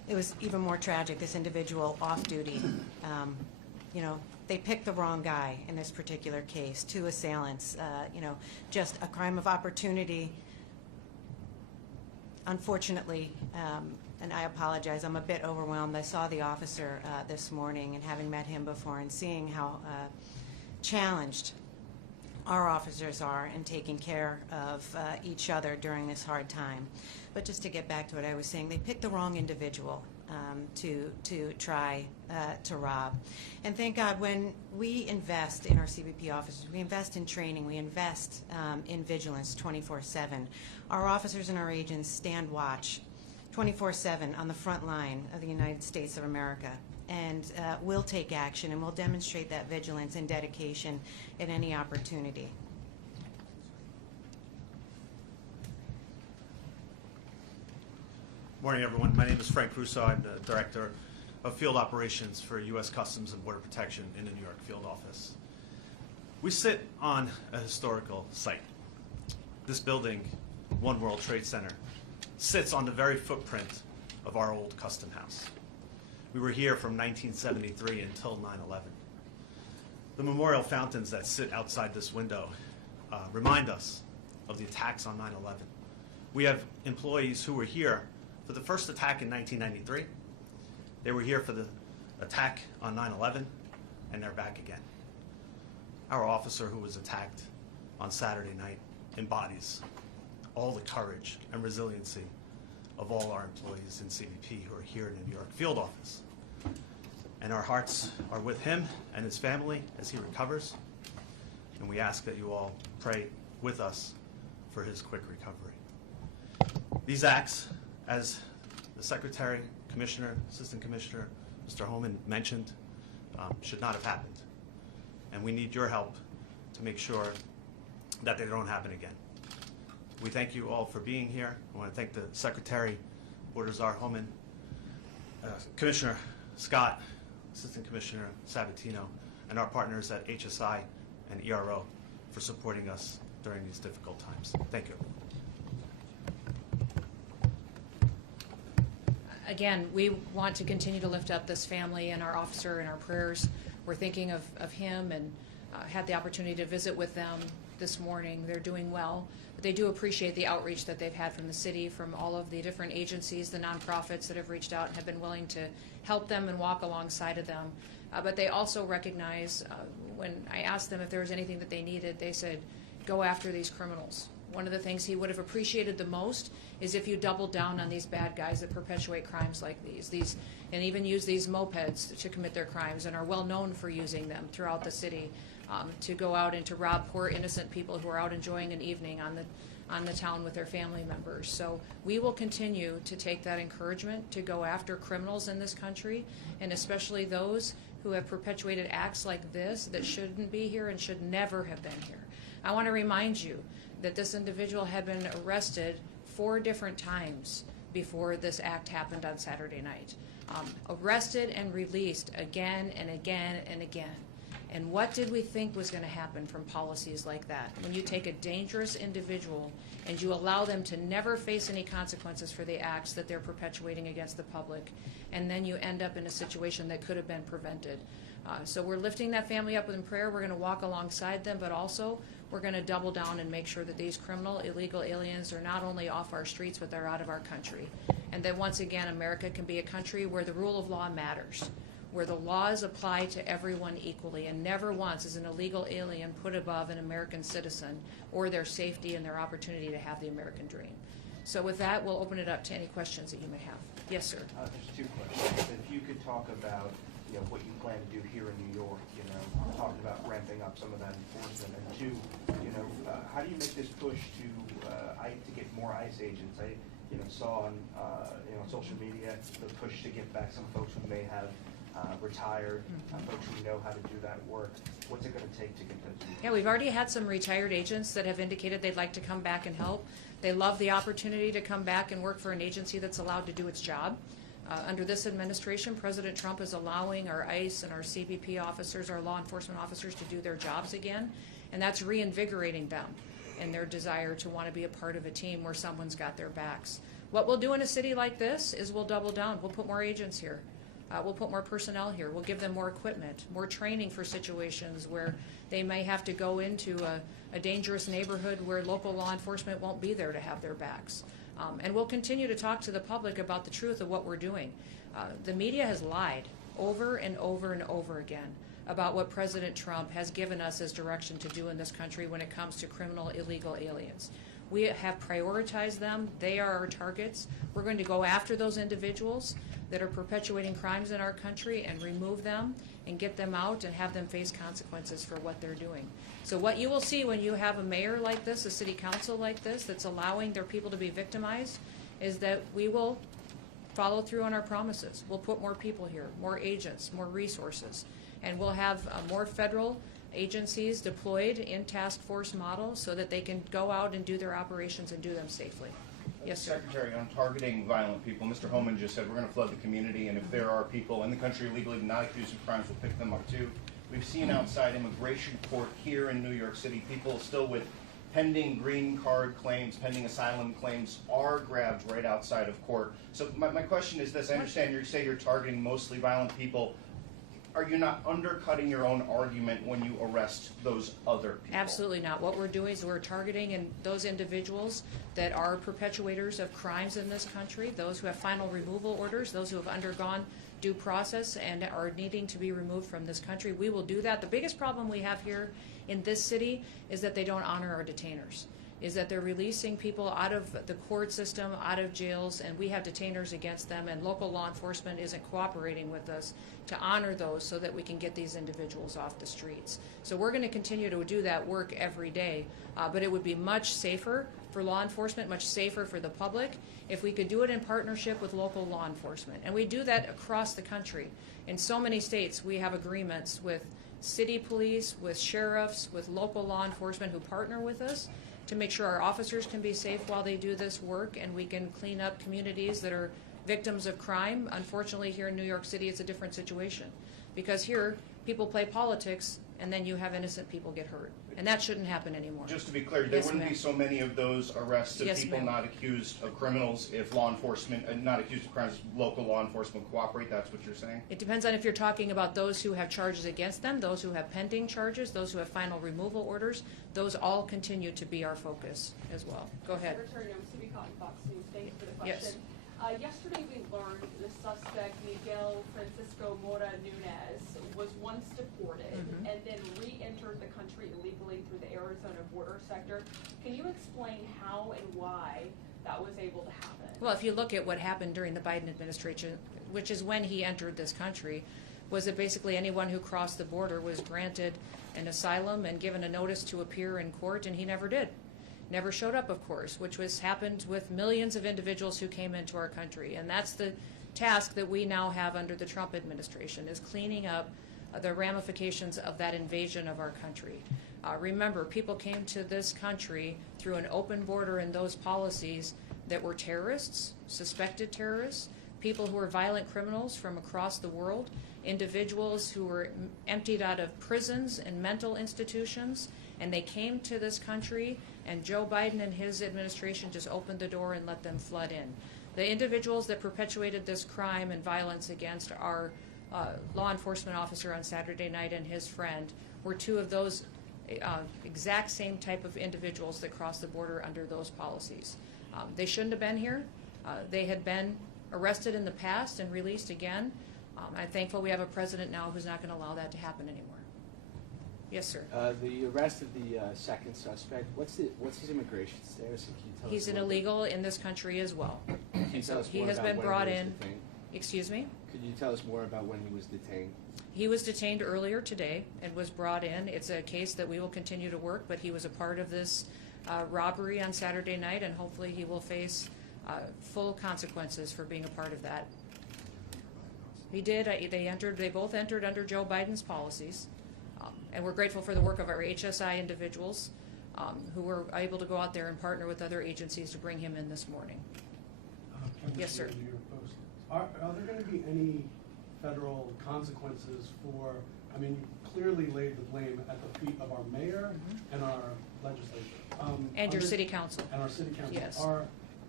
it was even more tragic, this individual off duty. You know, they picked the wrong guy in this particular case, two assailants, you know, just a crime of opportunity. Unfortunately, and I apologize, I'm a bit overwhelmed. I saw the officer this morning, and having met him before and seeing how challenged our officers are in taking care of each other during this hard time. But just to get back to what I was saying, they picked the wrong individual to try to rob. And thank God, when we invest in our CBP officers, we invest in training, we invest in vigilance 24/7. Our officers and our agents stand watch 24/7 on the front line of the United States of America, and we'll take action, and we'll demonstrate that vigilance and dedication at any opportunity. Morning, everyone. My name is Frank Russo. I'm the Director of Field Operations for U.S. Customs and Border Protection in the New York field office. We sit on a historical site. This building, One World Trade Center, sits on the very footprint of our old custom house. We were here from 1973 until 9/11. The memorial fountains that sit outside this window remind us of the attacks on 9/11. We have employees who were here for the first attack in 1993. They were here for the attack on 9/11, and they're back again. Our officer who was attacked on Saturday night embodies all the courage and resiliency of all our employees in CBP who are here in the New York field office. And our hearts are with him and his family as he recovers, and we ask that you all pray with us for his quick recovery. These acts, as the Secretary, Commissioner, Assistant Commissioner, Mr. Homan mentioned, should not have happened. And we need your help to make sure that they don't happen again. We thank you all for being here. I want to thank the Secretary, Border Czar Homan, Commissioner Scott, Assistant Commissioner Sabatino, and our partners at HSI and ERO for supporting us during these difficult times. Thank you. Again, we want to continue to lift up this family and our officer in our prayers. We're thinking of him, and had the opportunity to visit with them this morning. They're doing well, but they do appreciate the outreach that they've had from the city, from all of the different agencies, the nonprofits that have reached out and have been willing to help them and walk alongside of them. But they also recognize, when I asked them if there was anything that they needed, they said, go after these criminals. One of the things he would have appreciated the most is if you doubled down on these bad guys that perpetuate crimes like these and even use these mopeds to commit their crimes and are well known for using them throughout the city, to go out and to rob poor innocent people who are out enjoying an evening on the town with their family members. So we will continue to take that encouragement to go after criminals in this country, and especially those who have perpetuated acts like this that shouldn't be here and should never have been here. I want to remind you that this individual had been arrested 4 different times before this act happened on Saturday night. Arrested and released again and again and again. And what did we think was going to happen from policies like that? When you take a dangerous individual and you allow them to never face any consequences for the acts that they're perpetuating against the public, and then you end up in a situation that could have been prevented. So we're lifting that family up in prayer. We're going to walk alongside them, but also we're going to double down and make sure that these criminal, illegal aliens are not only off our streets, but they're out of our country. And that once again, America can be a country where the rule of law matters, where the laws apply to everyone equally, and never once is an illegal alien put above an American citizen or their safety and their opportunity to have the American dream. So with that, we'll open it up to any questions that you may have. Yes, sir. There's 2 questions. If you could talk about what you plan to do here in New York, talking about ramping up some of that enforcement, and 2, how do you make this push to get more ICE agents? I saw on social media the push to get back some folks who may have retired, folks who know how to do that work. What's it going to take to get those? Yeah, we've already had some retired agents that have indicated they'd like to come back and help. They love the opportunity to come back and work for an agency that's allowed to do its job. Under this administration, President Trump is allowing our ICE and our CBP officers, our law enforcement officers, to do their jobs again, and that's reinvigorating them in their desire to want to be a part of a team where someone's got their backs. What we'll do in a city like this is we'll double down. We'll put more agents here. We'll put more personnel here. We'll give them more equipment, more training for situations where they may have to go into a dangerous neighborhood where local law enforcement won't be there to have their backs. And we'll continue to talk to the public about the truth of what we're doing. The media has lied over and over and over again about what President Trump has given us as direction to do in this country when it comes to criminal illegal aliens. We have prioritized them. They are our targets. We're going to go after those individuals that are perpetuating crimes in our country and remove them and get them out and have them face consequences for what they're doing. So what you will see when you have a mayor like this, a city council like this, that's allowing their people to be victimized, is that we will follow through on our promises. We'll put more people here, more agents, more resources, and we'll have more federal agencies deployed in task force model so that they can go out and do their operations and do them safely. Yes, sir. Secretary, on targeting violent people, Mr. Homan just said we're going to flood the community, and if there are people in the country legally not accused of crimes, we'll pick them up too. We've seen outside immigration court here in New York City, people still with pending green card claims, pending asylum claims are grabbed right outside of court. So my question is this: I understand you say you're targeting mostly violent people. Are you not undercutting your own argument when you arrest those other people? Absolutely not. What we're doing is we're targeting those individuals that are perpetuators of crimes in this country, those who have final removal orders, those who have undergone due process and are needing to be removed from this country. We will do that. The biggest problem we have here in this city is that they don't honor our detainers, is that they're releasing people out of the court system, out of jails, and we have detainers against them, and local law enforcement isn't cooperating with us to honor those so that we can get these individuals off the streets. So we're going to continue to do that work every day, but it would be much safer for law enforcement, much safer for the public, if we could do it in partnership with local law enforcement. And we do that across the country. In so many states, we have agreements with city police, with sheriffs, with local law enforcement who partner with us to make sure our officers can be safe while they do this work, and we can clean up communities that are victims of crime. Unfortunately, here in New York City, it's a different situation, because here people play politics and then you have innocent people get hurt, and that shouldn't happen anymore. Just to be clear, there wouldn't be so many of those arrests of people not accused of criminals if law enforcement, not accused of crimes, local law enforcement cooperate. That's what you're saying? It depends on if you're talking about those who have charges against them, those who have pending charges, those who have final removal orders. Those all continue to be our focus as well. Go ahead. Secretary Noem, City Cotton, Fox News. Thank you for the question. Yes. Yesterday we learned the suspect, Miguel Mora Nunez, was once deported and then re-entered the country illegally through the Arizona border sector. Can you explain how and why that was able to happen? Well, if you look at what happened during the Biden administration, which is when he entered this country, was that basically anyone who crossed the border was granted an asylum and given a notice to appear in court, and he never did. Never showed up, of course, which was happened with millions of individuals who came into our country. And that's the task that we now have under the Trump administration, is cleaning up the ramifications of that invasion of our country. Remember, people came to this country through an open border and those policies that were terrorists, suspected terrorists, people who were violent criminals from across the world, individuals who were emptied out of prisons and mental institutions, and they came to this country, and Joe Biden and his administration just opened the door and let them flood in. The individuals that perpetuated this crime and violence against our law enforcement officer on Saturday night and his friend were two of those exact same type of individuals that crossed the border under those policies. They shouldn't have been here. They had been arrested in the past and released again. I'm thankful we have a president now who's not going to allow that to happen anymore. Yes, sir. The arrest of the second suspect, what's his immigration status? Can you tell He's us an illegal in this country as well. Can you tell us He more has about been when brought he was in. detained? Excuse me? Could you tell us more about when he was detained? He was detained earlier today and was brought in. It's a case that we will continue to work, but he was a part of this robbery on Saturday night, and hopefully he will face full consequences for being a part of that. He did. They both entered under Joe Biden's policies, and we're grateful for the work of our HSI individuals who were able to go out there and partner with other agencies to bring him in this morning. Yes, sir. Are there going to be any federal consequences for, I mean, you clearly laid the blame at the feet of our mayor and our legislature. And your city council. And our city council. Yes. Are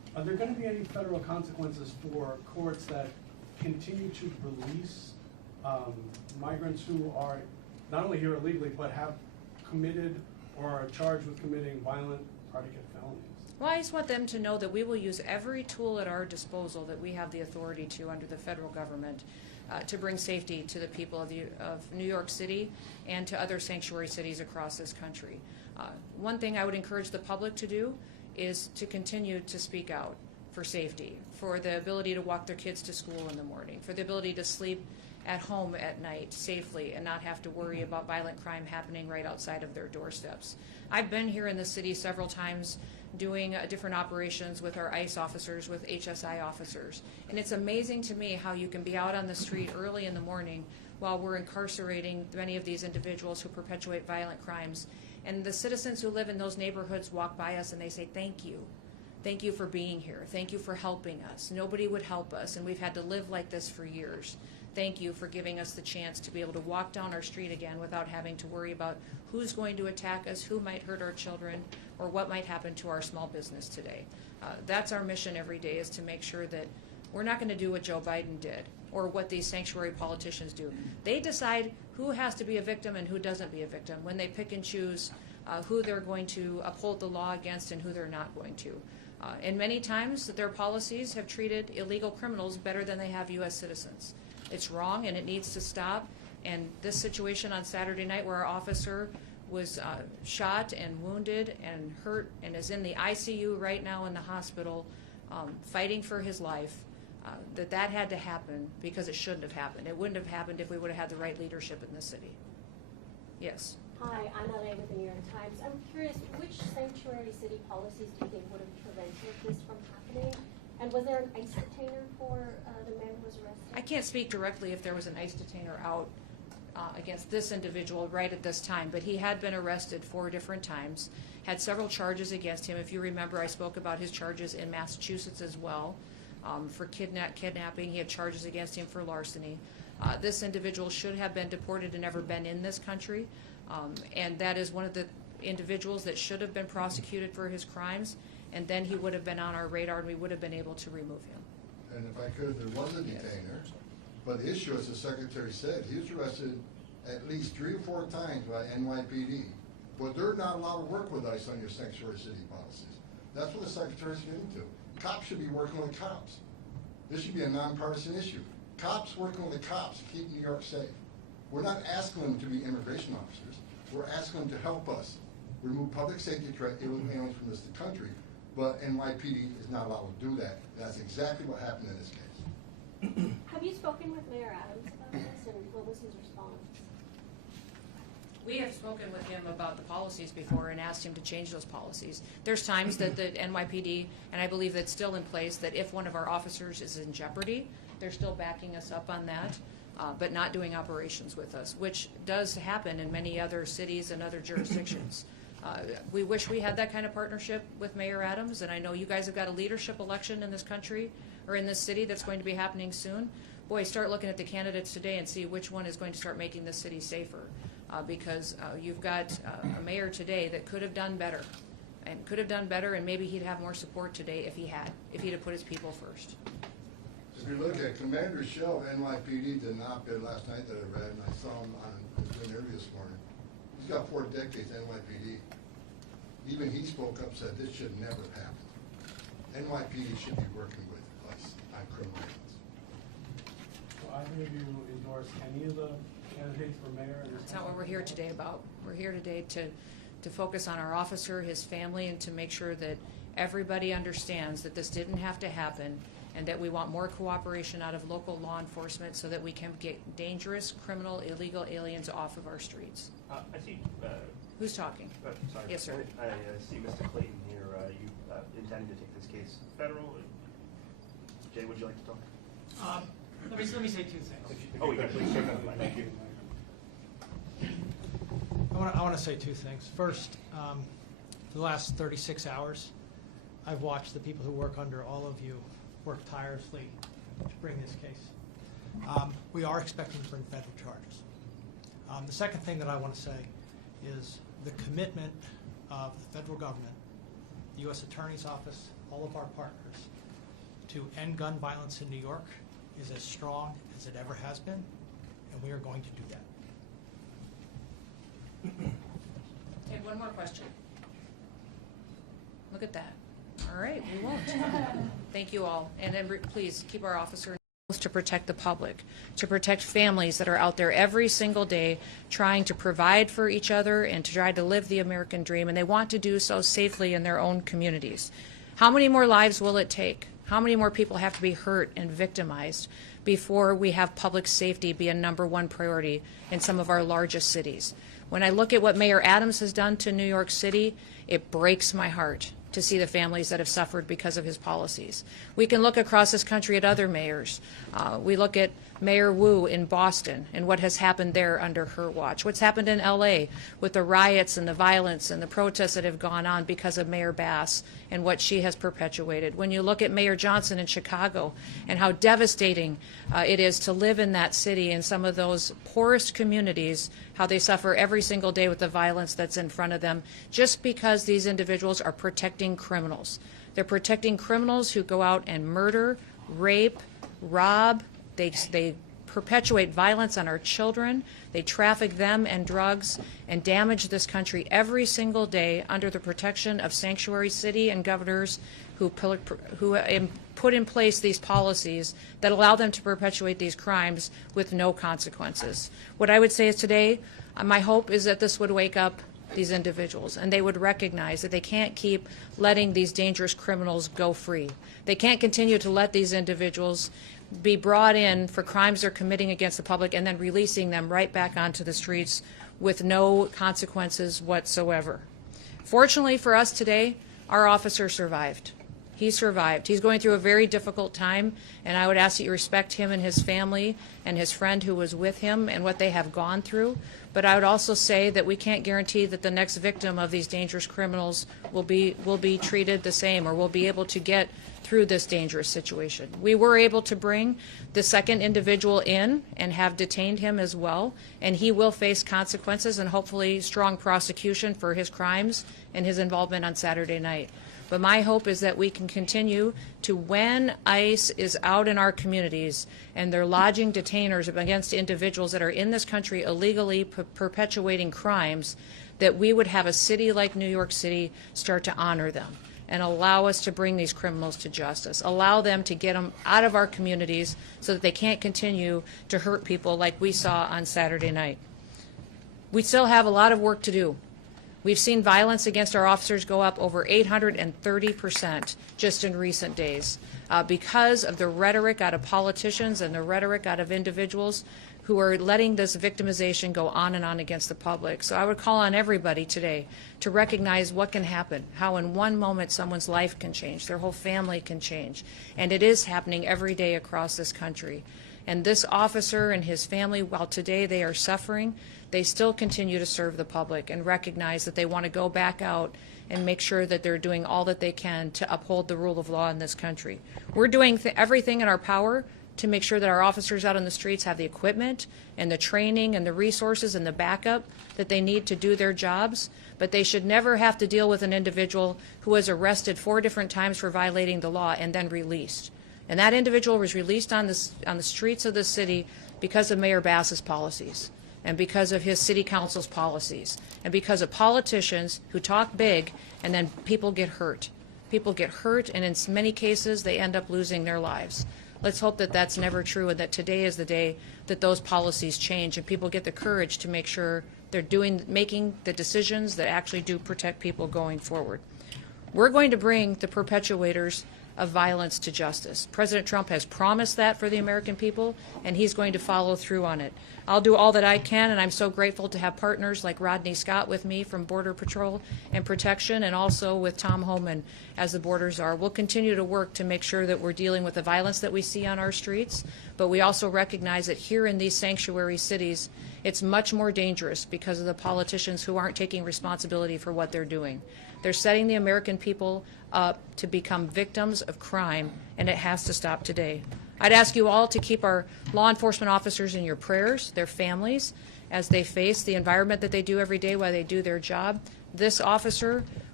Are there going to be any federal consequences for courts that continue to release migrants who are not only here illegally, but have committed or are charged with committing violent predicate felonies? Well, I just want them to know that we will use every tool at our disposal that we have the authority to under the federal government to bring safety to the people of New York City and to other sanctuary cities across this country. One thing I would encourage the public to do is to continue to speak out for safety, for the ability to walk their kids to school in the morning, for the ability to sleep at home at night safely and not have to worry about violent crime happening right outside of their doorsteps. I've been here in the city several times doing different operations with our ICE officers, with HSI officers. And it's amazing to me how you can be out on the street early in the morning while we're incarcerating many of these individuals who perpetuate violent crimes. And the citizens who live in those neighborhoods walk by us and they say, thank you. Thank you for being here. Thank you for helping us. Nobody would help us, and we've had to live like this for years. Thank you for giving us the chance to be able to walk down our street again without having to worry about who's going to attack us, who might hurt our children, or what might happen to our small business today. That's our mission every day, is to make sure that we're not going to do what Joe Biden did or what these sanctuary politicians do. They decide who has to be a victim and who doesn't be a victim when they pick and choose who they're going to uphold the law against and who they're not going to. And many times their policies have treated illegal criminals better than they have U.S. citizens. It's wrong and it needs to stop. And this situation on Saturday night where our officer was shot and wounded and hurt and is in the ICU right now in the hospital fighting for his life, that had to happen because it shouldn't have happened. It wouldn't have happened if we would have had the right leadership in the city. Yes. Hi, I'm LA with the New York Times. I'm curious, which sanctuary city policies do you think would have prevented this from happening? And was there an ICE detainer for the man who was arrested? I can't speak directly if there was an ICE detainer out against this individual right at this time, but he had been arrested 4 different times, had several charges against him. If you remember, I spoke about his charges in Massachusetts as well for kidnapping. He had charges against him for larceny. This individual should have been deported and never been in this country, and that is one of the individuals that should have been prosecuted for his crimes, and then he would have been on our radar and we would have been able to remove him. And if I could, there was a detainer, but the issue, as the Secretary said, he was arrested at least 3 or 4 times by NYPD, but they're not allowed to work with ICE on your sanctuary city policies. That's what the Secretary's getting to. Cops should be working with cops. This should be a nonpartisan issue. Cops working with the cops to keep New York safe. We're not asking them to be immigration officers. We're asking them to help us remove public safety threat aliens from this country. But NYPD is not allowed to do that. That's exactly what happened in this case. Have you spoken with Mayor Adams about this, and what was his response? We have spoken with him about the policies before and asked him to change those policies. There's times that the NYPD, and I believe that's still in place, that if one of our officers is in jeopardy, they're still backing us up on that, but not doing operations with us, which does happen in many other cities and other jurisdictions. We wish we had that kind of partnership with Mayor Adams, and I know you guys have got a leadership election in this country or in this city that's going to be happening soon. Boy, start looking at the candidates today and see which one is going to start making this city safer, because you've got a mayor today that could have done better, and maybe he'd have more support today if he'd have put his people first. If you look at Commander Shell, NYPD did an op-ed last night that I read, and I saw him on his interview this morning. He's got 4 decades NYPD. Even he spoke up, said this should never happen. NYPD should be working with us on criminal aliens. So either of you endorse any of the candidates for mayor? That's not what we're here today about. We're here today to focus on our officer, his family, and to make sure that everybody understands that this didn't have to happen, and that we want more cooperation out of local law enforcement so that we can get dangerous, criminal, illegal aliens off of our streets. I see. Who's talking? Sorry. Yes, sir. I see Mr. Clayton here. You intending to take this case federal? Jay, would you like to talk? Let me say 2 things. Oh, yeah, please. Thank you. I want to say 2 things. First, the last 36 hours, I've watched the people who work under all of you work tirelessly to bring this case. We are expecting to bring federal charges. The second thing that I want to say is the commitment of the federal government, the U.S. Attorney's Office, all of our partners to end gun violence in New York is as strong as it ever has been, and we are going to do that. Okay, one more question. Look at that. All right, we won't. Thank you all. And then please keep our officer to protect the public, to protect families that are out there every single day trying to provide for each other and to try to live the American dream, and they want to do so safely in their own communities. How many more lives will it take? How many more people have to be hurt and victimized before we have public safety be a #1 priority in some of our largest cities? When I look at what Mayor Adams has done to New York City, it breaks my heart to see the families that have suffered because of his policies. We can look across this country at other mayors. We look at Mayor Wu in Boston and what has happened there under her watch. What's happened in LA with the riots and the violence and the protests that have gone on because of Mayor Bass and what she has perpetuated. When you look at Mayor Johnson in Chicago and how devastating it is to live in that city and some of those poorest communities, how they suffer every single day with the violence that's in front of them just because these individuals are protecting criminals. They're protecting criminals who go out and murder, rape, rob. They perpetuate violence on our children. They traffic them and drugs and damage this country every single day under the protection of sanctuary city and governors who put in place these policies that allow them to perpetuate these crimes with no consequences. What I would say is today, my hope is that this would wake up these individuals and they would recognize that they can't keep letting these dangerous criminals go free. They can't continue to let these individuals be brought in for crimes they're committing against the public and then releasing them right back onto the streets with no consequences whatsoever. Fortunately for us today, our officer survived. He survived. He's going through a very difficult time, and I would ask that you respect him and his family and his friend who was with him and what they have gone through. But I would also say that we can't guarantee that the next victim of these dangerous criminals will be treated the same or will be able to get through this dangerous situation. We were able to bring the second individual in and have detained him as well, and he will face consequences and hopefully strong prosecution for his crimes and his involvement on Saturday night. But my hope is that we can continue to, when ICE is out in our communities and they're lodging detainers against individuals that are in this country illegally perpetuating crimes, that we would have a city like New York City start to honor them and allow us to bring these criminals to justice, allow them to get them out of our communities so that they can't continue to hurt people like we saw on Saturday night. We still have a lot of work to do. We've seen violence against our officers go up over 830% just in recent days because of the rhetoric out of politicians and the rhetoric out of individuals who are letting this victimization go on and on against the public. So I would call on everybody today to recognize what can happen, how in one moment someone's life can change, their whole family can change. And it is happening every day across this country. And this officer and his family, while today they are suffering, they still continue to serve the public and recognize that they want to go back out and make sure that they're doing all that they can to uphold the rule of law in this country. We're doing everything in our power to make sure that our officers out on the streets have the equipment and the training and the resources and the backup that they need to do their jobs, but they should never have to deal with an individual who was arrested 4 different times for violating the law and then released. And that individual was released on the streets of the city because of Mayor Bass's policies and because of his city council's policies and because of politicians who talk big and then people get hurt. People get hurt, and in many cases they end up losing their lives. Let's hope that that's never true and that today is the day that those policies change and people get the courage to make sure they're making the decisions that actually do protect people going forward. We're going to bring the perpetuators of violence to justice. President Trump has promised that for the American people, and he's going to follow through on it. I'll do all that I can, and I'm so grateful to have partners like Rodney Scott with me from Border Patrol and Protection, and also with Tom Homan as the border czar. We'll continue to work to make sure that we're dealing with the violence that we see on our streets, but we also recognize that here in these sanctuary cities, it's much more dangerous because of the politicians who aren't taking responsibility for what they're doing. They're setting the American people up to become victims of crime, and it has to stop today. I'd ask you all to keep our law enforcement officers in your prayers, their families, as they face the environment that they do every day while they do their job. This officer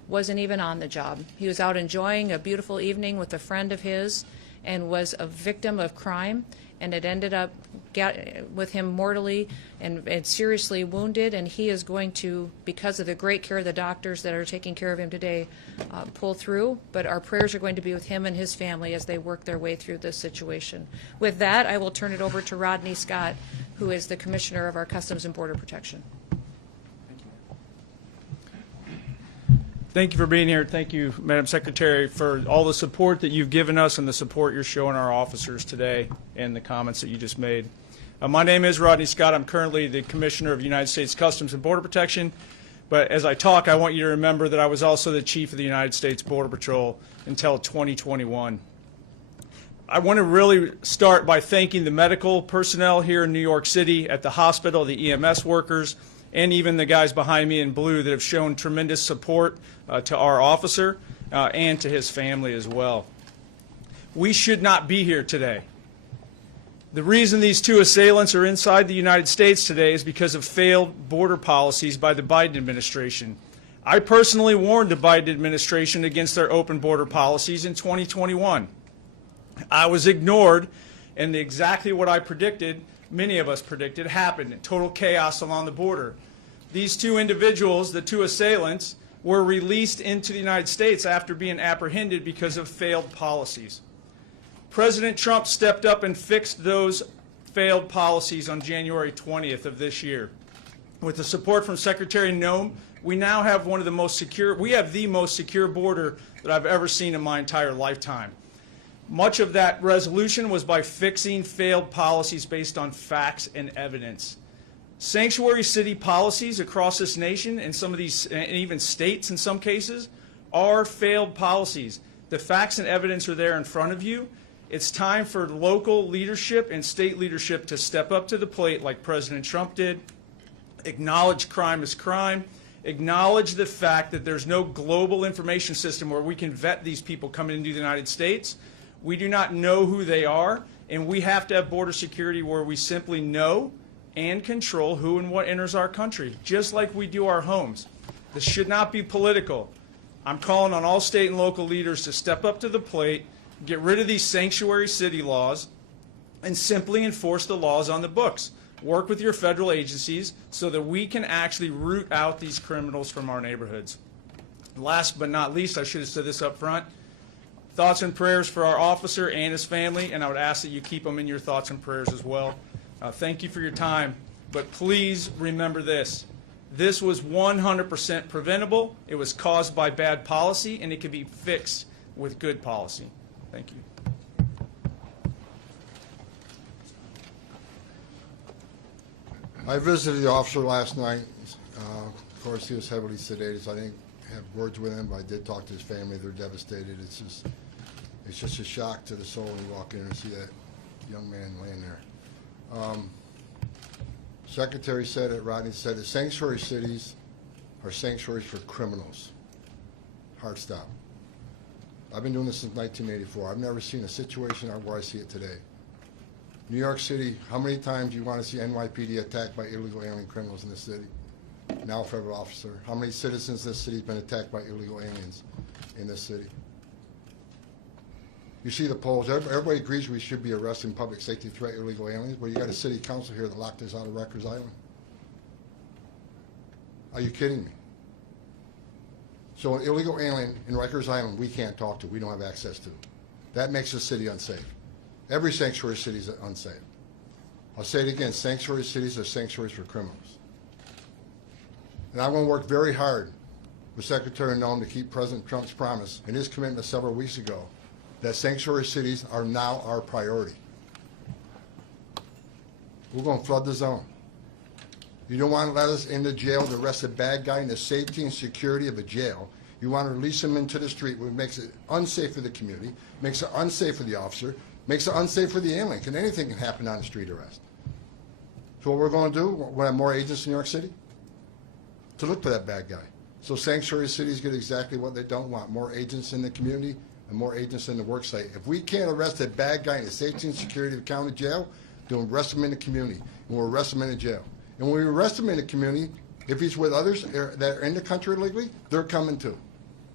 wasn't even on the job. He was out enjoying a beautiful evening with a friend of his and was a victim of crime, and it ended up with him mortally and seriously wounded, and he is going to, because of the great care of the doctors that are taking care of him today, pull through. But our prayers are going to be with him and his family as they work their way through this situation. With that, I will turn it over to Rodney Scott, who is the Commissioner of our Customs and Border Protection. Thank you for being here. Thank you, Madam Secretary, for all the support that you've given us and the support you're showing our officers today and the comments that you just made. My name is Rodney Scott. I'm currently the Commissioner of United States Customs and Border Protection. But as I talk, I want you to remember that I was also the Chief of the United States Border Patrol until 2021. I want to really start by thanking the medical personnel here in New York City at the hospital, the EMS workers, and even the guys behind me in blue that have shown tremendous support to our officer and to his family as well. We should not be here today. The reason these two assailants are inside the United States today is because of failed border policies by the Biden administration. I personally warned the Biden administration against their open border policies in 2021. I was ignored, and exactly what I predicted, many of us predicted, happened. Total chaos along the border. These two individuals, the two assailants, were released into the United States after being apprehended because of failed policies. President Trump stepped up and fixed those failed policies on January 20th of this year. With the support from Secretary Noem, we now have the most secure border that I've ever seen in my entire lifetime. Much of that resolution was by fixing failed policies based on facts and evidence. Sanctuary city policies across this nation, and some of these, and even states in some cases, are failed policies. The facts and evidence are there in front of you. It's time for local leadership and state leadership to step up to the plate like President Trump did, acknowledge crime as crime, acknowledge the fact that there's no global information system where we can vet these people coming into the United States. We do not know who they are, and we have to have border security where we simply know and control who and what enters our country, just like we do our homes. This should not be political. I'm calling on all state and local leaders to step up to the plate, get rid of these sanctuary city laws, and simply enforce the laws on the books. Work with your federal agencies so that we can actually root out these criminals from our neighborhoods. Last but not least, I should have said this up front, thoughts and prayers for our officer and his family, and I would ask that you keep them in your thoughts and prayers as well. Thank you for your time, but please remember this. This was 100% preventable. It was caused by bad policy, and it can be fixed with good policy. Thank you. I visited the officer last night. Of course, he was heavily sedated, so I didn't have words with him, but I did talk to his family. They're devastated. It's just a shock to the soul when you walk in and see that young man laying there. Secretary said it, Rodney said it, sanctuary cities are sanctuaries for criminals. Hard stop. I've been doing this since 1984. I've never seen a situation where I see it today. New York City, how many times do you want to see NYPD attacked by illegal alien criminals in this city? Now a federal officer. How many citizens in this city have been attacked by illegal aliens in this city? You see the polls. Everybody agrees we should be arresting public safety threat illegal aliens, but you got a city council here that locked us out of Rikers Island. Are you kidding me? So an illegal alien in Rikers Island we can't talk to, we don't have access to. That makes the city unsafe. Every sanctuary city is unsafe. I'll say it again, sanctuary cities are sanctuaries for criminals. And I'm going to work very hard with Secretary Noem to keep President Trump's promise and his commitment several weeks ago that sanctuary cities are now our priority. We're going to flood the zone. You don't want to let us into jail to arrest a bad guy in the safety and security of a jail. You want to release him into the street, which makes it unsafe for the community, makes it unsafe for the officer, makes it unsafe for the alien. Anything can happen on a street arrest. So what we're going to do, we'll have more agents in New York City to look for that bad guy. So sanctuary cities get exactly what they don't want, more agents in the community and more agents in the work site. If we can't arrest a bad guy in the safety and security of the county jail, then we'll arrest him in the community, and we'll arrest him in the jail. And when we arrest him in the community, if he's with others that are in the country illegally, they're coming too.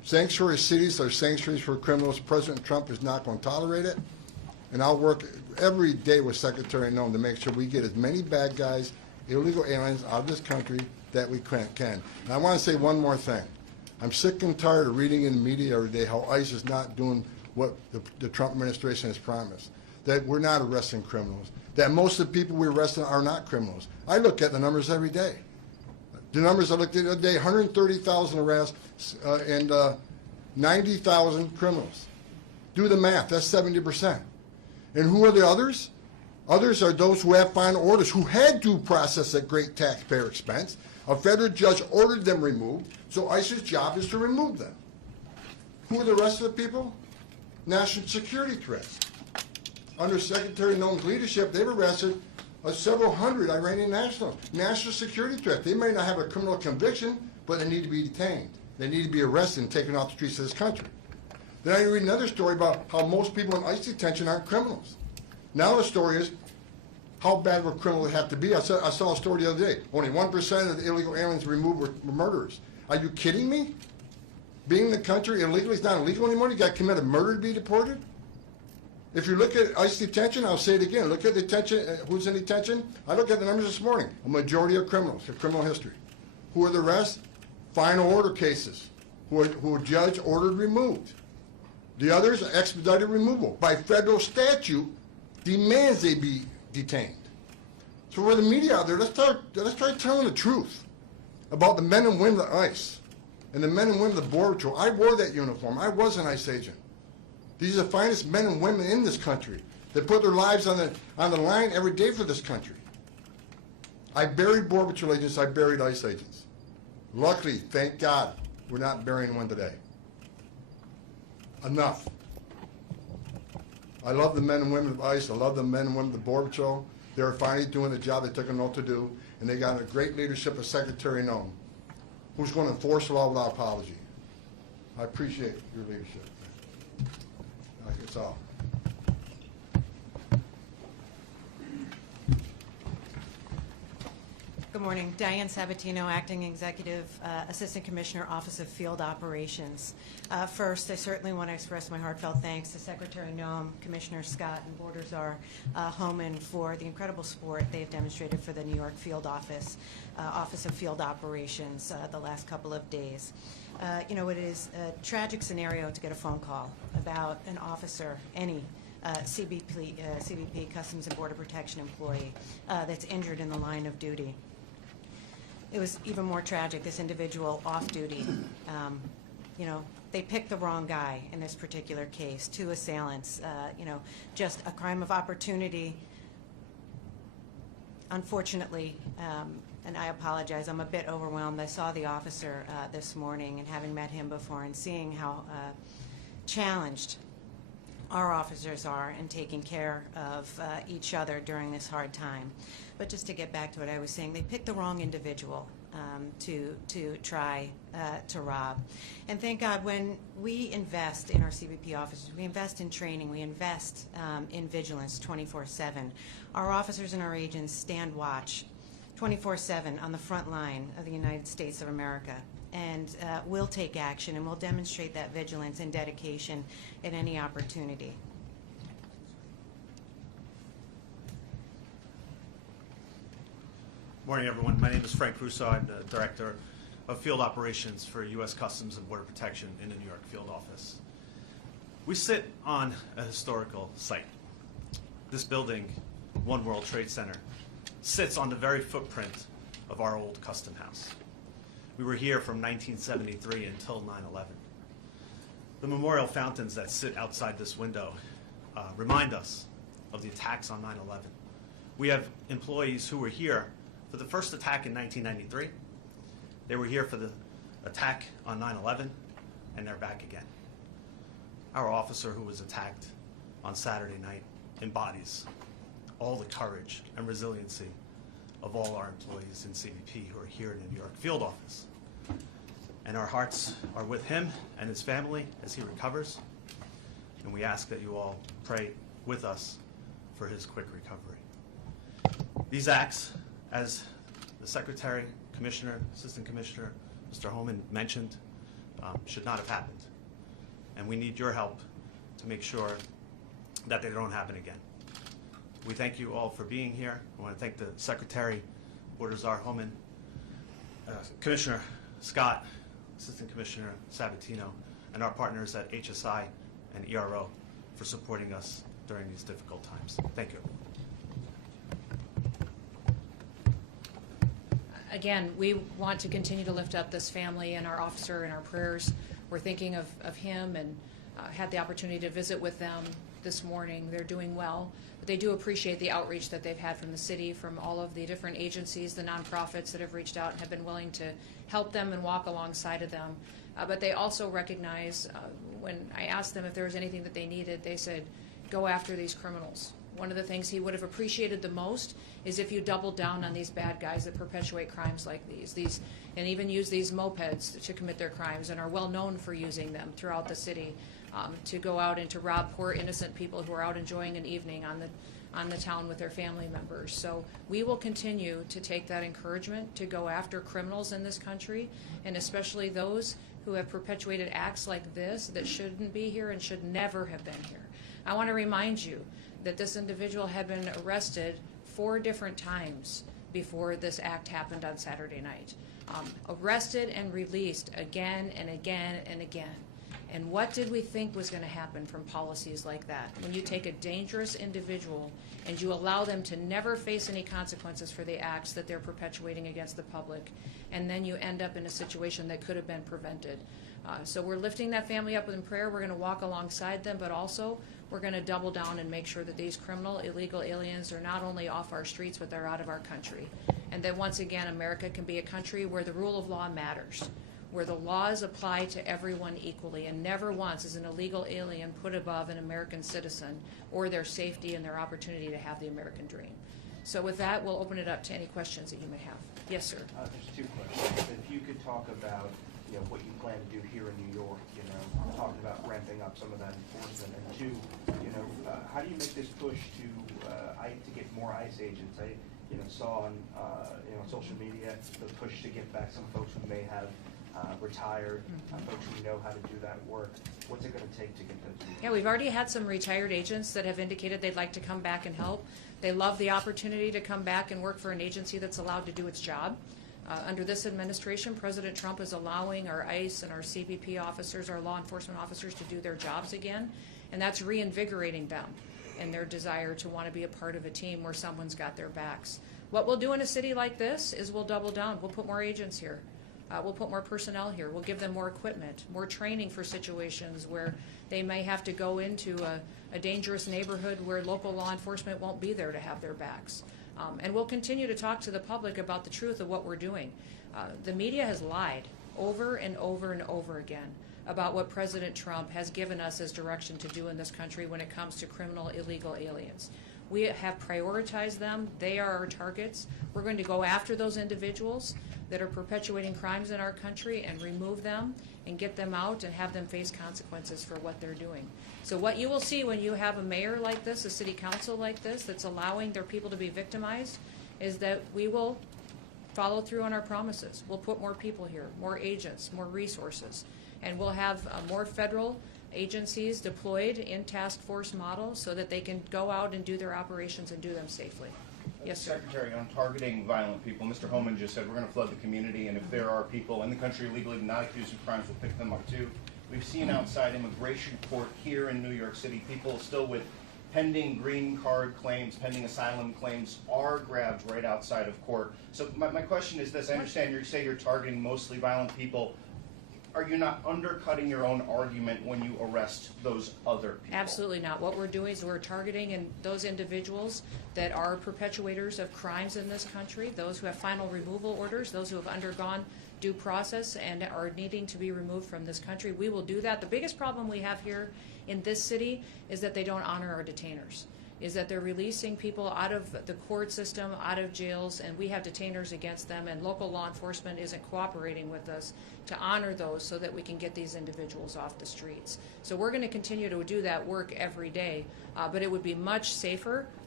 Sanctuary cities are sanctuaries for criminals. President Trump is not going to tolerate it. And I'll work every day with Secretary Noem to make sure we get as many bad guys, illegal aliens out of this country that we can. And I want to say one more thing. I'm sick and tired of reading in the media every day how ICE is not doing what the Trump administration has promised, that we're not arresting criminals, that most of the people we're arresting are not criminals. I look at the numbers every day. The numbers I looked at the other day, 130,000 arrests and 90,000 criminals. Do the math, that's 70%. And who are the others? Others are those who have final orders, who had due process at great taxpayer expense. A federal judge ordered them removed, so ICE's job is to remove them. Who are the rest of the people? National security threats. Under Secretary Noem's leadership, they've arrested several hundred Iranian nationals. National security threat. They may not have a criminal conviction, but they need to be detained. They need to be arrested and taken off the streets of this country. Then I read another story about how most people in ICE detention aren't criminals. Now the story is, how bad would a criminal have to be? I saw a story the other day. Only 1% of the illegal aliens removed were murderers. Are you kidding me? Being in the country illegally is not illegal anymore? You got to commit a murder to be deported? If you look at ICE detention, I'll say it again. Look at detention. Who's in detention? I looked at the numbers this morning. A majority are criminals, a criminal history. Who are the rest? Final order cases, who a judge ordered removed. The others are expedited removal. By federal statute, demands they be detained. So for the media out there, let's try telling the truth about the men and women of ICE and the men and women of the Border Patrol. I wore that uniform. I was an ICE agent. These are the finest men and women in this country that put their lives on the line every day for this country. I buried Border Patrol agents. I buried ICE agents. Luckily, thank God, we're not burying one today. Enough. I love the men and women of ICE. I love the men and women of the Border Patrol. They're finally doing the job they took an oath to do, and they got a great leadership of Secretary Noem, who's going to enforce the law without apology. I appreciate your leadership. That's all. Good morning. Diane Sabatino, Acting Executive Assistant Commissioner, Office of Field Operations. First, I certainly want to express my heartfelt thanks to Secretary Noem, Commissioner Scott, and Border Czar Homan for the incredible support they've demonstrated for the New York Field Office of Field Operations the last couple of days. You know, it is a tragic scenario to get a phone call about an officer, any CBP, Customs and Border Protection employee, that's injured in the line of duty. It was even more tragic, this individual off duty. You know, they picked the wrong guy in this particular case. Two assailants, you know, just a crime of opportunity. Unfortunately, and I apologize, I'm a bit overwhelmed. I saw the officer this morning, and having met him before and seeing how challenged our officers are in taking care of each other during this hard time. But just to get back to what I was saying, they picked the wrong individual to try to rob. And thank God, when we invest in our CBP officers, we invest in training, we invest in vigilance 24/7. Our officers and our agents stand watch 24/7 on the front line of the United States of America. And we'll take action, and we'll demonstrate that vigilance and dedication at any opportunity. Morning, everyone. My name is Frank Russo. I'm the Director of Field Operations for U.S. Customs and Border Protection in the New York Field Office. We sit on a historical site. This building, One World Trade Center, sits on the very footprint of our old custom house. We were here from 1973 until 9/11. The memorial fountains that sit outside this window remind us of the attacks on 9/11. We have employees who were here for the first attack in 1993. They were here for the attack on 9/11, and they're back again. Our officer who was attacked on Saturday night embodies all the courage and resiliency of all our employees in CBP who are here in the New York Field Office. And our hearts are with him and his family as he recovers. And we ask that you all pray with us for his quick recovery. These acts, as the Secretary, Commissioner, Assistant Commissioner, Mr. Homan mentioned, should not have happened. And we need your help to make sure that they don't happen again. We thank you all for being here. I want to thank the Secretary, Border Czar Homan, Commissioner Scott, Assistant Commissioner Sabatino, and our partners at HSI and ERO for supporting us during these difficult times. Thank you. Again, we want to continue to lift up this family and our officer in our prayers. We're thinking of him and had the opportunity to visit with them this morning. They're doing well, but they do appreciate the outreach that they've had from the city, from all of the different agencies, the nonprofits that have reached out and have been willing to help them and walk alongside of them. But they also recognize, when I asked them if there was anything that they needed, they said, go after these criminals. One of the things he would have appreciated the most is if you doubled down on these bad guys that perpetuate crimes like these and even use these mopeds to commit their crimes and are well known for using them throughout the city, to go out and to rob poor innocent people who are out enjoying an evening on the town with their family members. So we will continue to take that encouragement to go after criminals in this country, and especially those who have perpetuated acts like this that shouldn't be here and should never have been here. I want to remind you that this individual had been arrested 4 different times before this act happened on Saturday night. Arrested and released again and again and again. And what did we think was going to happen from policies like that? When you take a dangerous individual and you allow them to never face any consequences for the acts that they're perpetuating against the public, and then you end up in a situation that could have been prevented. So we're lifting that family up in prayer. We're going to walk alongside them, but also we're going to double down and make sure that these criminal, illegal aliens are not only off our streets, but they're out of our country. And that once again, America can be a country where the rule of law matters, where the laws apply to everyone equally, and never once is an illegal alien put above an American citizen or their safety and their opportunity to have the American dream. So with that, we'll open it up to any questions that you may have. Yes, sir. There's 2 questions. If you could talk about, what you plan to do here in New York, talked about ramping up some of that enforcement, and 2, how do you make this push to get more ICE agents? I, saw on, social media the push to get back some folks who may have retired, folks who know how to do that work. What's it going to take to get those people? Yeah, we've already had some retired agents that have indicated they'd like to come back and help. They love the opportunity to come back and work for an agency that's allowed to do its job. Under this administration, President Trump is allowing our ICE and our CBP officers, our law enforcement officers, to do their jobs again, and that's reinvigorating them in their desire to want to be a part of a team where someone's got their backs. What we'll do in a city like this is we'll double down. We'll put more agents here. We'll put more personnel here. We'll give them more equipment, more training for situations where they may have to go into a dangerous neighborhood where local law enforcement won't be there to have their backs. And we'll continue to talk to the public about the truth of what we're doing. The media has lied over and over and over again about what President Trump has given us as direction to do in this country when it comes to criminal, illegal aliens. We have prioritized them. They are our targets. We're going to go after those individuals that are perpetuating crimes in our country and remove them and get them out and have them face consequences for what they're doing. So what you will see when you have a mayor like this, a city council like this, that's allowing their people to be victimized, is that we will follow through on our promises. We'll put more people here, more agents, more resources, and we'll have more federal agencies deployed in task force models so that they can go out and do their operations and do them safely. Yes, sir. Secretary, on targeting violent people, Mr. Homan just said we're going to flood the community, and if there are people in the country illegally not accused of crimes, we'll pick them up too. We've seen outside immigration court here in New York City, people still with pending green card claims, pending asylum claims are grabbed right outside of court. So my question is this: I understand you say you're targeting mostly violent people. Are you not undercutting your own argument when you arrest those other people? Absolutely not. What we're doing is we're targeting those individuals that are perpetuators of crimes in this country, those who have final removal orders, those who have undergone due process and are needing to be removed from this country. We will do that. The biggest problem we have here in this city is that they don't honor our detainers, is that they're releasing people out of the court system, out of jails, and we have detainers against them, and local law enforcement isn't cooperating with us to honor those so that we can get these individuals off the streets. So we're going to continue to do that work every day, but it would be much safer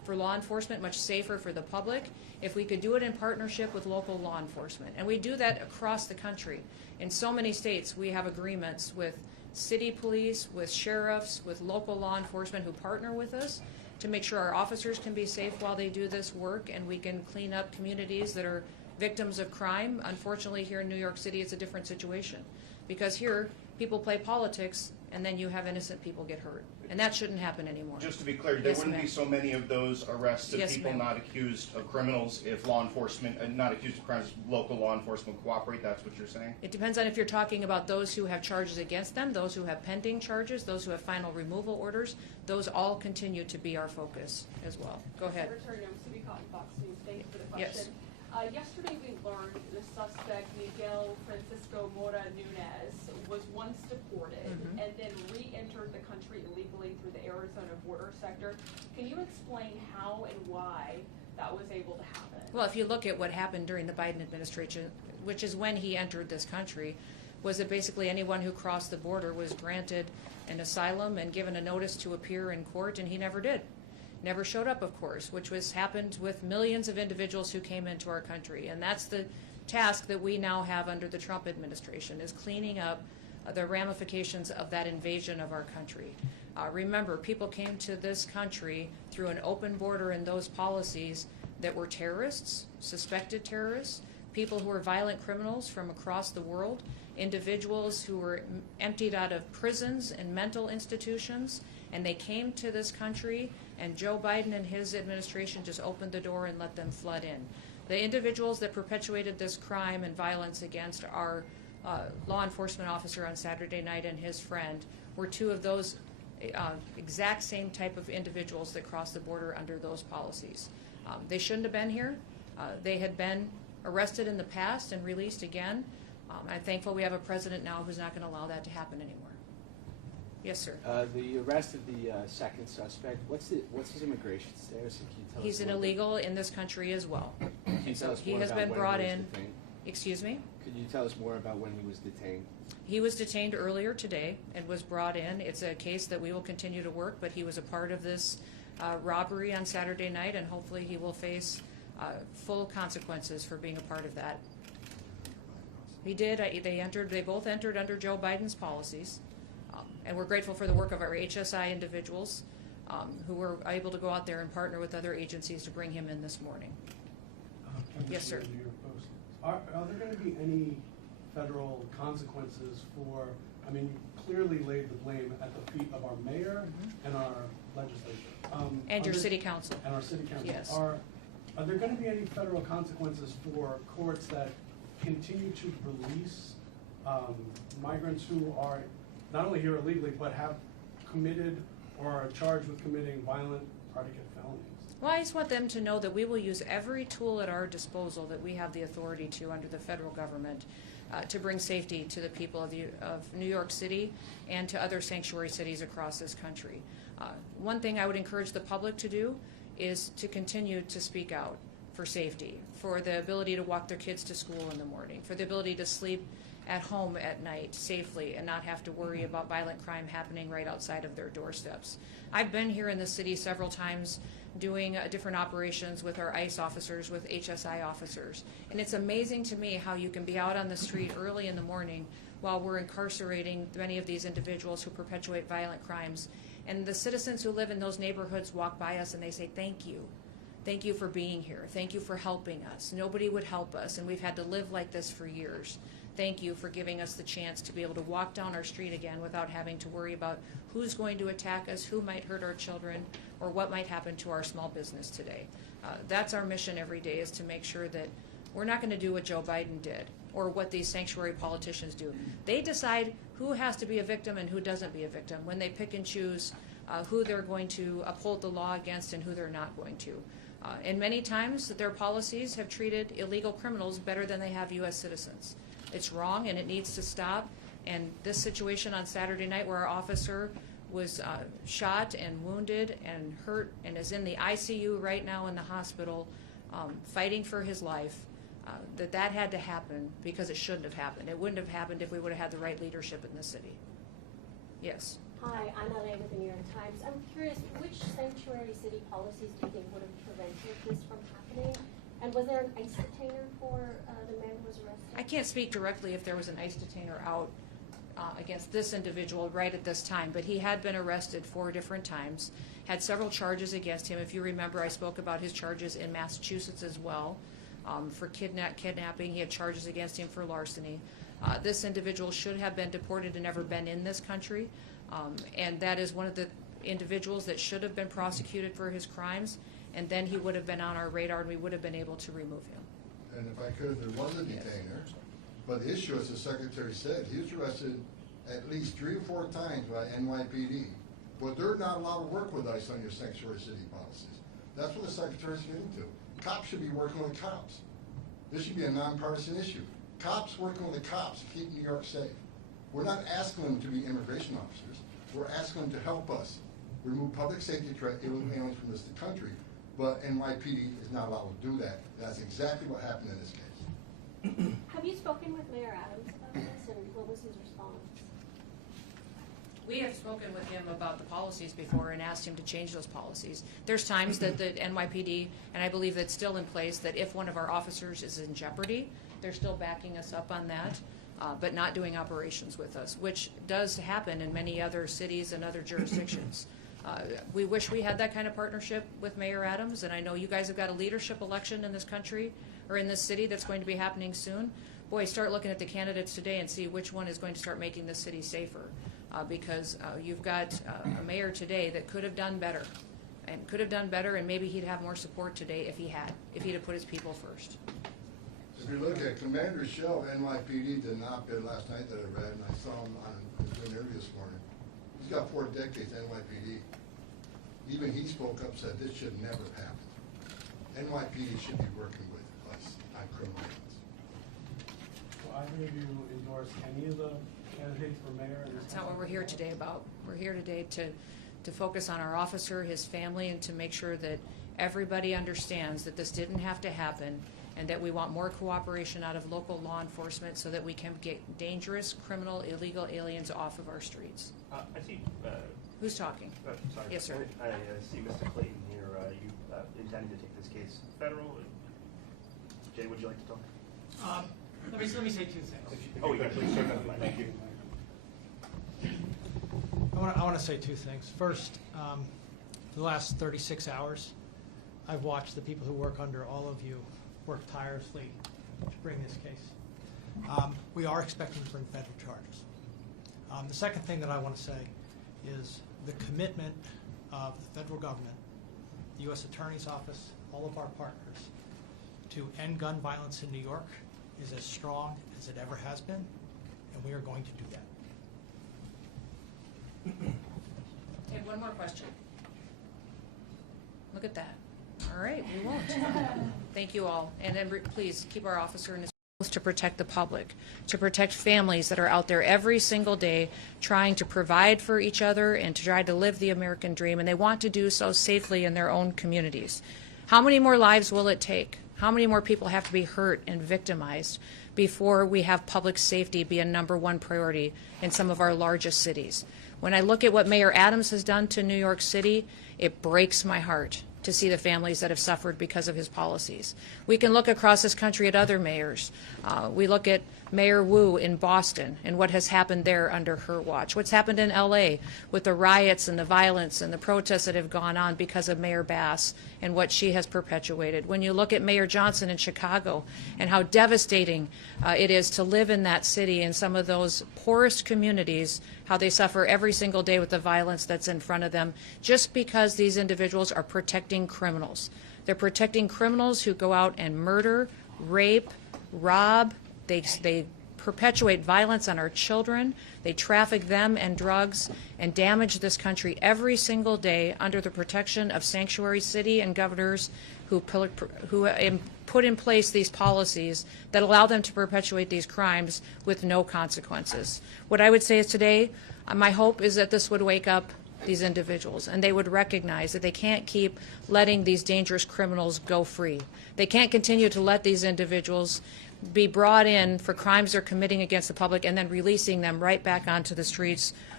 for law enforcement, much safer for the public, if we could do it in partnership with local law enforcement. And we do that across the country. In so many states, we have agreements with city police, with sheriffs, with local law enforcement who partner with us to make sure our officers can be safe while they do this work, and we can clean up communities that are victims of crime. Unfortunately, here in New York City, it's a different situation, because here people play politics and then you have innocent people get hurt. And that shouldn't happen anymore. Just to be clear, there Yes, wouldn't ma'am. be so many of those arrests of Yes, people ma'am. not accused of criminals if law enforcement, not accused of crimes, local law enforcement cooperate, that's what you're saying? It depends on if you're talking about those who have charges against them, those who have pending charges, those who have final removal orders. Those all continue to be our focus as well. Go ahead. Secretary Noem, City Cotton Fox News. Thank you for the Yes. question. Yesterday we learned the suspect, Miguel Mora Nunez, was once deported Mhm. and then re-entered the country illegally through the Arizona border sector. Can you explain how and why that was able to happen? Well, if you look at what happened during the Biden administration, which is when he entered this country, was that basically anyone who crossed the border was granted an asylum and given a notice to appear in court, and he never did. Never showed up, of course, which was happened with millions of individuals who came into our country. And that's the task that we now have under the Trump administration, is cleaning up the ramifications of that invasion of our country. Remember, people came to this country through an open border and those policies that were terrorists, suspected terrorists, people who were violent criminals from across the world, individuals who were emptied out of prisons and mental institutions, and they came to this country, and Joe Biden and his administration just opened the door and let them flood in. The individuals that perpetuated this crime and violence against our law enforcement officer on Saturday night and his friend were two of those exact same type of individuals that crossed the border under those policies. They shouldn't have been here. They had been arrested in the past and released again. I'm thankful we have a president now who's not going to allow that to happen anymore. Yes, sir. The arrest of the second suspect, what's his immigration status? And can you tell He's us an more illegal in this country as well. Can you tell us He more has about been when brought he was in. detained? Excuse me? Could you tell us more about when he was detained? He was detained earlier today and was brought in. It's a case that we will continue to work, but he was a part of this robbery on Saturday night, and hopefully he will face full consequences for being a part of that. He did. They both entered under Joe Biden's policies, and we're grateful for the work of our HSI individuals who were able to go out there and partner with other agencies to bring him in this morning. Yes, sir. Are there going to be any federal consequences for, I mean, you clearly laid the blame at the feet of our mayor and our legislature. And your city council. And our city council. Yes. Are there going to be any federal consequences for courts that continue to release migrants who are not only here illegally, but have committed or are charged with committing violent predicate felonies? Well, I just want them to know that we will use every tool at our disposal that we have the authority to under the federal government to bring safety to the people of New York City and to other sanctuary cities across this country. One thing I would encourage the public to do is to continue to speak out for safety, for the ability to walk their kids to school in the morning, for the ability to sleep at home at night safely and not have to worry about violent crime happening right outside of their doorsteps. I've been here in the city several times doing different operations with our ICE officers, with HSI officers. And it's amazing to me how you can be out on the street early in the morning while we're incarcerating many of these individuals who perpetuate violent crimes. And the citizens who live in those neighborhoods walk by us and they say, "Thank you. Thank you for being here. Thank you for helping us. Nobody would help us, and we've had to live like this for years. Thank you for giving us the chance to be able to walk down our street again without having to worry about who's going to attack us, who might hurt our children, or what might happen to our small business today." That's our mission every day, is to make sure that we're not going to do what Joe Biden did or what these sanctuary politicians do. They decide who has to be a victim and who doesn't be a victim when they pick and choose who they're going to uphold the law against and who they're not going to. And many times their policies have treated illegal criminals better than they have U.S. citizens. It's wrong and it needs to stop. And this situation on Saturday night where our officer was shot and wounded and hurt and is in the ICU right now in the hospital fighting for his life, that had to happen because it shouldn't have happened. It wouldn't have happened if we would have had the right leadership in the city. Yes. Hi, I'm LA with the New York Times. I'm curious, which sanctuary city policies do you think would have prevented this from happening? And was there an ICE detainer for the man who was arrested? I can't speak directly if there was an ICE detainer out against this individual right at this time, but he had been arrested 4 different times, had several charges against him. If you remember, I spoke about his charges in Massachusetts as well for kidnapping. He had charges against him for larceny. This individual should have been deported and never been in this country, and that is one of the individuals that should have been prosecuted for his crimes, and then he would have been on our radar and we would have been able to remove him. And if I could, there was a detainer, but the issue, as the Secretary said, he was arrested at least 3 or 4 times by NYPD. But they're not allowed to work with ICE on your sanctuary city policies. That's what the Secretary's getting to. Cops should be working with cops. This should be a nonpartisan issue. Cops working with the cops to keep New York safe. We're not asking them to be immigration officers. We're asking them to help us remove public safety threat aliens from this country. But NYPD is not allowed to do that. That's exactly what happened in this case. Have you spoken with Mayor Adams about this, and what was his response? We have spoken with him about the policies before and asked him to change those policies. There's times that the NYPD, and I believe that's still in place, that if one of our officers is in jeopardy, they're still backing us up on that, but not doing operations with us, which does happen in many other cities and other jurisdictions. We wish we had that kind of partnership with Mayor Adams, and I know you guys have got a leadership election in this country, or in this city, that's going to be happening soon. Boy, start looking at the candidates today and see which one is going to start making this city safer. Because you've got a mayor today that could have done better, and maybe he'd have more support today if he'd have put his people first. If you look at Commander Shell, NYPD did an op-ed last night that I read, and I saw him on an interview this morning. He's got 4 decades NYPD. Even he spoke up, said this should never happen. NYPD should be working with us on criminal acts. So either of you endorse any of the candidates for mayor? That's not what we're here today about. We're here today to focus on our officer, his family, and to make sure that everybody understands that this didn't have to happen, and that we want more cooperation out of local law enforcement so that we can get dangerous, criminal, illegal aliens off of our streets. I see. Who's talking? Sorry. Yes, sir. I see Mr. Clayton here. You intending to take this case federal? Jay, would you like to talk? Let me say 2 things. Oh, yeah, please, sir. Thank you. I want to say 2 things. First, for the last 36 hours, I've watched the people who work under all of you work tirelessly to bring this case. We are expecting to bring federal charges. The second thing that I want to say is the commitment of the federal government, the U.S. Attorney's Office, all of our partners, to end gun violence in New York is as strong as it ever has been, and we are going to do that. Okay, one more question. Look at that. All right, we won't. Thank you all. And then please keep our officer in his to protect the public, to protect families that are out there every single day trying to provide for each other and to try to live the American dream, and they want to do so safely in their own communities. How many more lives will it take? How many more people have to be hurt and victimized before we have public safety be a #1 priority in some of our largest cities? When I look at what Mayor Adams has done to New York City, it breaks my heart to see the families that have suffered because of his policies. We can look across this country at other mayors. We look at Mayor Wu in Boston and what has happened there under her watch. What's happened in LA with the riots and the violence and the protests that have gone on because of Mayor Bass and what she has perpetuated. When you look at Mayor Johnson in Chicago and how devastating it is to live in that city and some of those poorest communities, how they suffer every single day with the violence that's in front of them, just because these individuals are protecting criminals. They're protecting criminals who go out and murder, rape, rob. They perpetuate violence on our children. They traffic them and drugs and damage this country every single day under the protection of sanctuary city and governors who put in place these policies that allow them to perpetuate these crimes with no consequences. What I would say is today, my hope is that this would wake up these individuals and they would recognize that they can't keep letting these dangerous criminals go free. They can't continue to let these individuals be brought in for crimes they're committing against the public and then releasing them right back onto the streets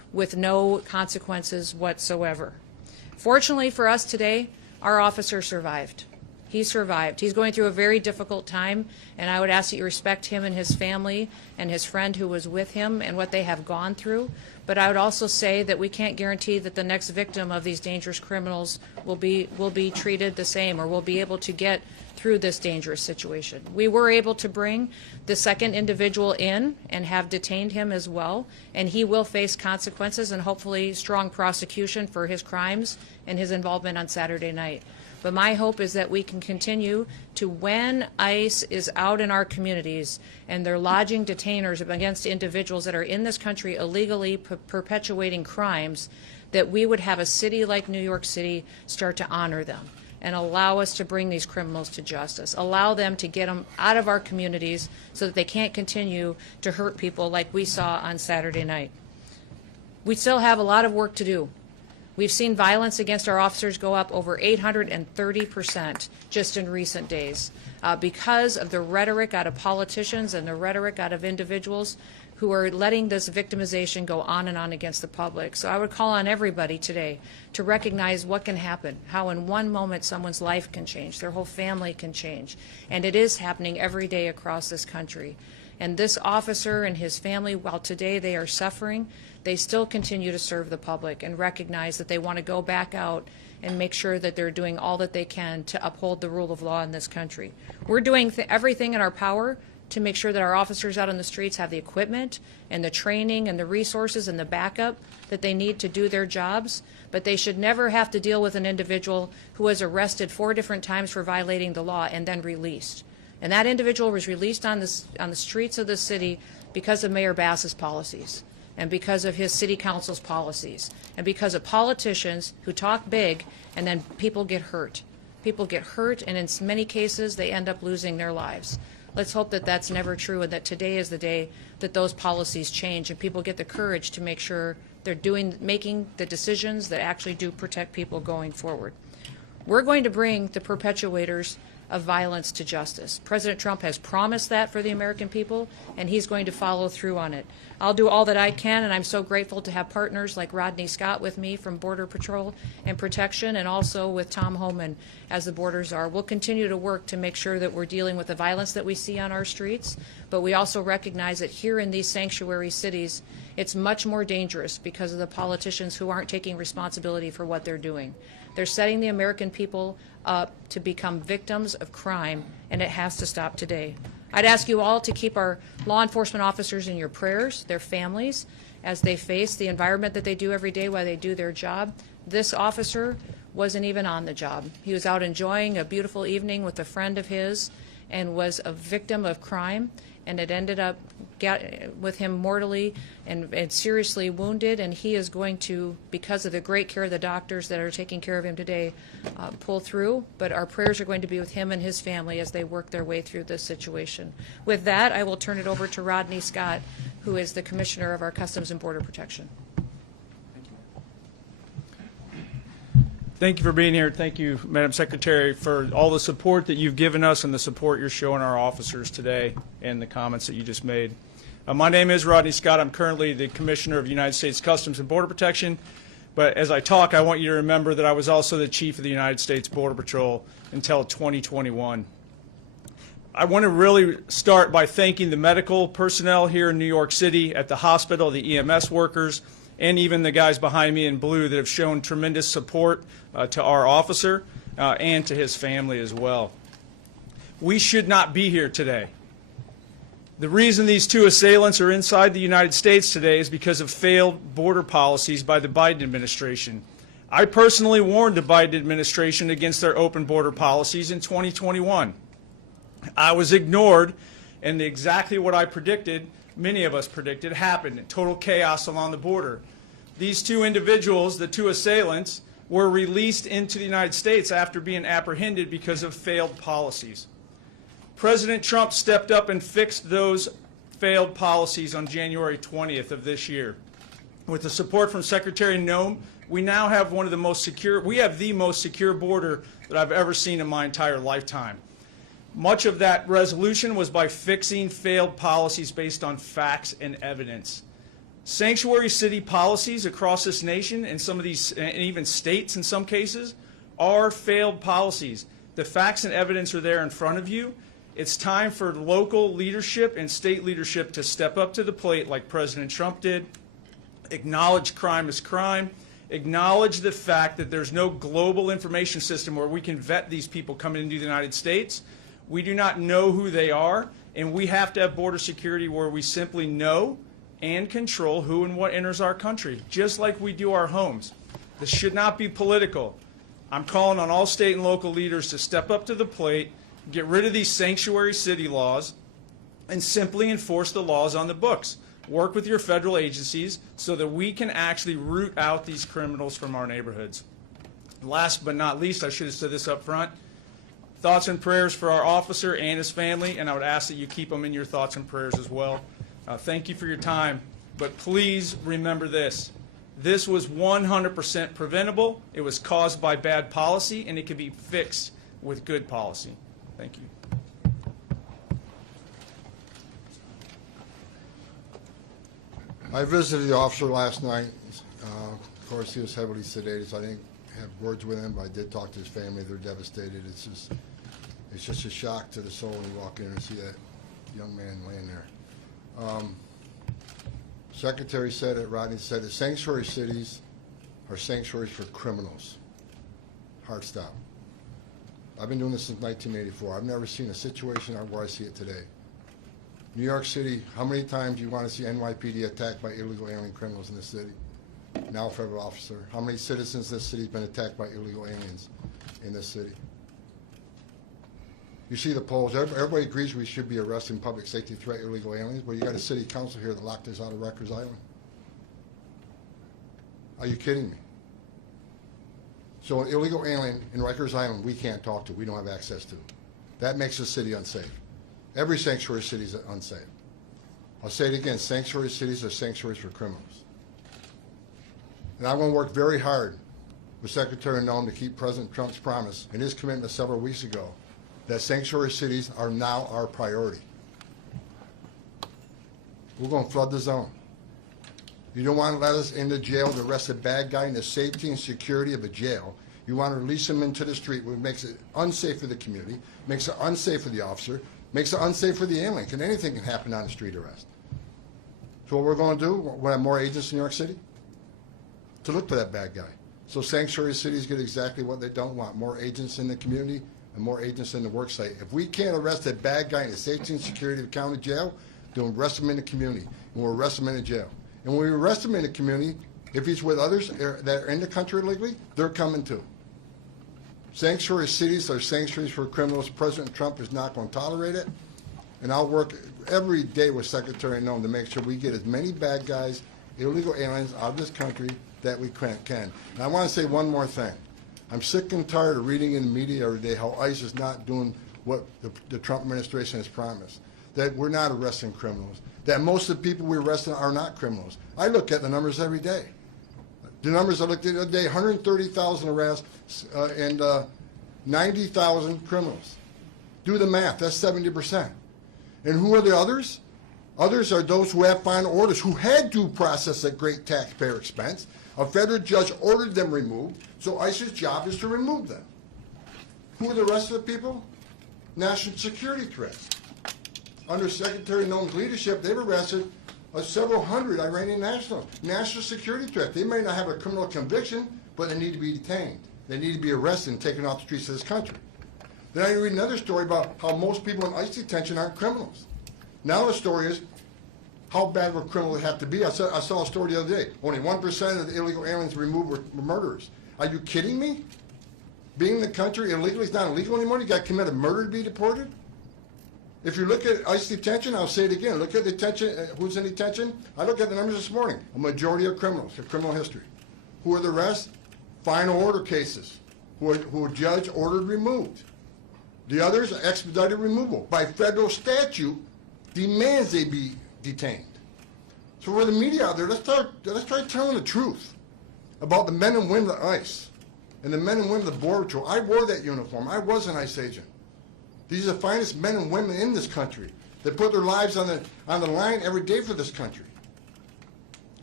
with no consequences whatsoever. Fortunately for us today, our officer survived. He survived. He's going through a very difficult time, and I would ask that you respect him and his family and his friend who was with him and what they have gone through. But I would also say that we can't guarantee that the next victim of these dangerous criminals will be treated the same or will be able to get through this dangerous situation. We were able to bring the second individual in and have detained him as well, and he will face consequences and hopefully strong prosecution for his crimes and his involvement on Saturday night. But my hope is that we can continue to, when ICE is out in our communities and they're lodging detainers against individuals that are in this country illegally perpetuating crimes, that we would have a city like New York City start to honor them and allow us to bring these criminals to justice, allow them to get them out of our communities so that they can't continue to hurt people like we saw on Saturday night. We still have a lot of work to do. We've seen violence against our officers go up over 830% just in recent days because of the rhetoric out of politicians and the rhetoric out of individuals who are letting this victimization go on and on against the public. So I would call on everybody today to recognize what can happen, how in one moment someone's life can change, their whole family can change. And it is happening every day across this country. And this officer and his family, while today they are suffering, they still continue to serve the public and recognize that they want to go back out and make sure that they're doing all that they can to uphold the rule of law in this country. We're doing everything in our power to make sure that our officers out on the streets have the equipment and the training and the resources and the backup that they need to do their jobs, but they should never have to deal with an individual who was arrested 4 different times for violating the law and then released. And that individual was released on the streets of the city because of Mayor Bass's policies and because of his city council's policies and because of politicians who talk big and then people get hurt. People get hurt, and in many cases they end up losing their lives. Let's hope that that's never true and that today is the day that those policies change and people get the courage to make sure they're making the decisions that actually do protect people going forward. We're going to bring the perpetuators of violence to justice. President Trump has promised that for the American people, and he's going to follow through on it. I'll do all that I can, and I'm so grateful to have partners like Rodney Scott with me from Border Patrol and Protection, and also with Tom Homan as the border czar. We'll continue to work to make sure that we're dealing with the violence that we see on our streets, but we also recognize that here in these sanctuary cities, it's much more dangerous because of the politicians who aren't taking responsibility for what they're doing. They're setting the American people up to become victims of crime, and it has to stop today. I'd ask you all to keep our law enforcement officers in your prayers, their families, as they face the environment that they do every day while they do their job. This officer wasn't even on the job. He was out enjoying a beautiful evening with a friend of his and was a victim of crime, and it ended up with him mortally and seriously wounded, and he is going to, because of the great care of the doctors that are taking care of him today, pull through. But our prayers are going to be with him and his family as they work their way through this situation. With that, I will turn it over to Rodney Scott, who is the Commissioner of our Customs and Border Protection. Thank you for being here. Thank you, Madam Secretary, for all the support that you've given us and the support you're showing our officers today and the comments that you just made. My name is Rodney Scott. I'm currently the Commissioner of United States Customs and Border Protection. But as I talk, I want you to remember that I was also the Chief of the United States Border Patrol until 2021. I want to really start by thanking the medical personnel here in New York City at the hospital, the EMS workers, and even the guys behind me in blue that have shown tremendous support to our officer and to his family as well. We should not be here today. The reason these 2 assailants are inside the United States today is because of failed border policies by the Biden administration. I personally warned the Biden administration against their open border policies in 2021. I was ignored, and exactly what I predicted, many of us predicted, happened. Total chaos along the border. These 2 individuals, the 2 assailants, were released into the United States after being apprehended because of failed policies. President Trump stepped up and fixed those failed policies on January 20th of this year. With the support from Secretary Noem, we now have one of the most secure, we have the most secure border that I've ever seen in my entire lifetime. Much of that resolution was by fixing failed policies based on facts and evidence. Sanctuary city policies across this nation and some of these, and even states in some cases, are failed policies. The facts and evidence are there in front of you. It's time for local leadership and state leadership to step up to the plate like President Trump did, acknowledge crime as crime, acknowledge the fact that there's no global information system where we can vet these people coming into the United States. We do not know who they are, and we have to have border security where we simply know and control who and what enters our country, just like we do our homes. This should not be political. I'm calling on all state and local leaders to step up to the plate, get rid of these sanctuary city laws, and simply enforce the laws on the books. Work with your federal agencies so that we can actually root out these criminals from our neighborhoods. Last but not least, I should have said this up front, thoughts and prayers for our officer and his family, and I would ask that you keep them in your thoughts and prayers as well. Thank you for your time, but please remember this. This was 100% preventable. It was caused by bad policy, and it can be fixed with good policy. Thank you. I visited the officer last night. Of course, he was heavily sedated, so I didn't have words with him, but I did talk to his family. They're devastated. It's just a shock to the soul when you walk in and see that young man laying there. Secretary said it, Rodney said it, sanctuary cities are sanctuaries for criminals. Hard stop. I've been doing this since 1984. I've never seen a situation where I see it today. New York City, how many times do you want to see NYPD attacked by illegal alien criminals in this city? Now a federal officer. How many citizens in this city have been attacked by illegal aliens in this city? You see the polls. Everybody agrees we should be arresting public safety threat illegal aliens, but you got a city council here that locked us out of Rikers Island. Are you kidding me? So an illegal alien in Rikers Island we can't talk to, we don't have access to. That makes the city unsafe. Every sanctuary city is unsafe. I'll say it again, sanctuary cities are sanctuaries for criminals. And I'm going to work very hard with Secretary Noem to keep President Trump's promise and his commitment several weeks ago that sanctuary cities are now our priority. We're going to flood the zone. You don't want to let us into jail to arrest a bad guy in the safety and security of a jail. You want to release him into the street, which makes it unsafe for the community, makes it unsafe for the officer, makes it unsafe for the alien. Anything can happen on a street arrest. So what we're going to do, we're going to have more agents in New York City to look for that bad guy. So sanctuary cities get exactly what they don't want, more agents in the community and more agents in the work site. If we can't arrest a bad guy in the safety and security of the county jail, then we'll arrest him in the community, and we'll arrest him in the jail. And when we arrest him in the community, if he's with others that are in the country illegally, they're coming too. Sanctuary cities are sanctuaries for criminals. President Trump is not going to tolerate it. And I'll work every day with Secretary Noem to make sure we get as many bad guys, illegal aliens out of this country that we can. And I want to say one more thing. I'm sick and tired of reading in the media every day how ICE is not doing what the Trump administration has promised, that we're not arresting criminals, that most of the people we're arresting are not criminals. I look at the numbers every day. The numbers I looked at the other day, 130,000 arrests and 90,000 criminals. Do the math, that's 70%. And who are the others? Others are those who have final orders, who had due process at great taxpayer expense. A federal judge ordered them removed, so ICE's job is to remove them. Who are the rest of the people? National security threats. Under Secretary Noem's leadership, they've arrested several hundred Iranian nationals. National security threat. They may not have a criminal conviction, but they need to be detained. They need to be arrested and taken off the streets of this country. Then I read another story about how most people in ICE detention aren't criminals. Now the story is, how bad of a criminal they have to be. I saw a story the other day. Only 1% of the illegal aliens removed were murderers. Are you kidding me? Being in the country illegally is not illegal anymore? You got to commit a murder to be deported? If you look at ICE detention, I'll say it again. Look at detention. Who's in detention? I looked at the numbers this morning. A majority of criminals have criminal history. Who are the rest? Final order cases, who a judge ordered removed. The others are expedited removal. By federal statute, demands they be detained. So for the media out there, let's try telling the truth about the men and women of ICE and the men and women of the Border Patrol. I wore that uniform. I was an ICE agent. These are the finest men and women in this country that put their lives on the line every day for this country.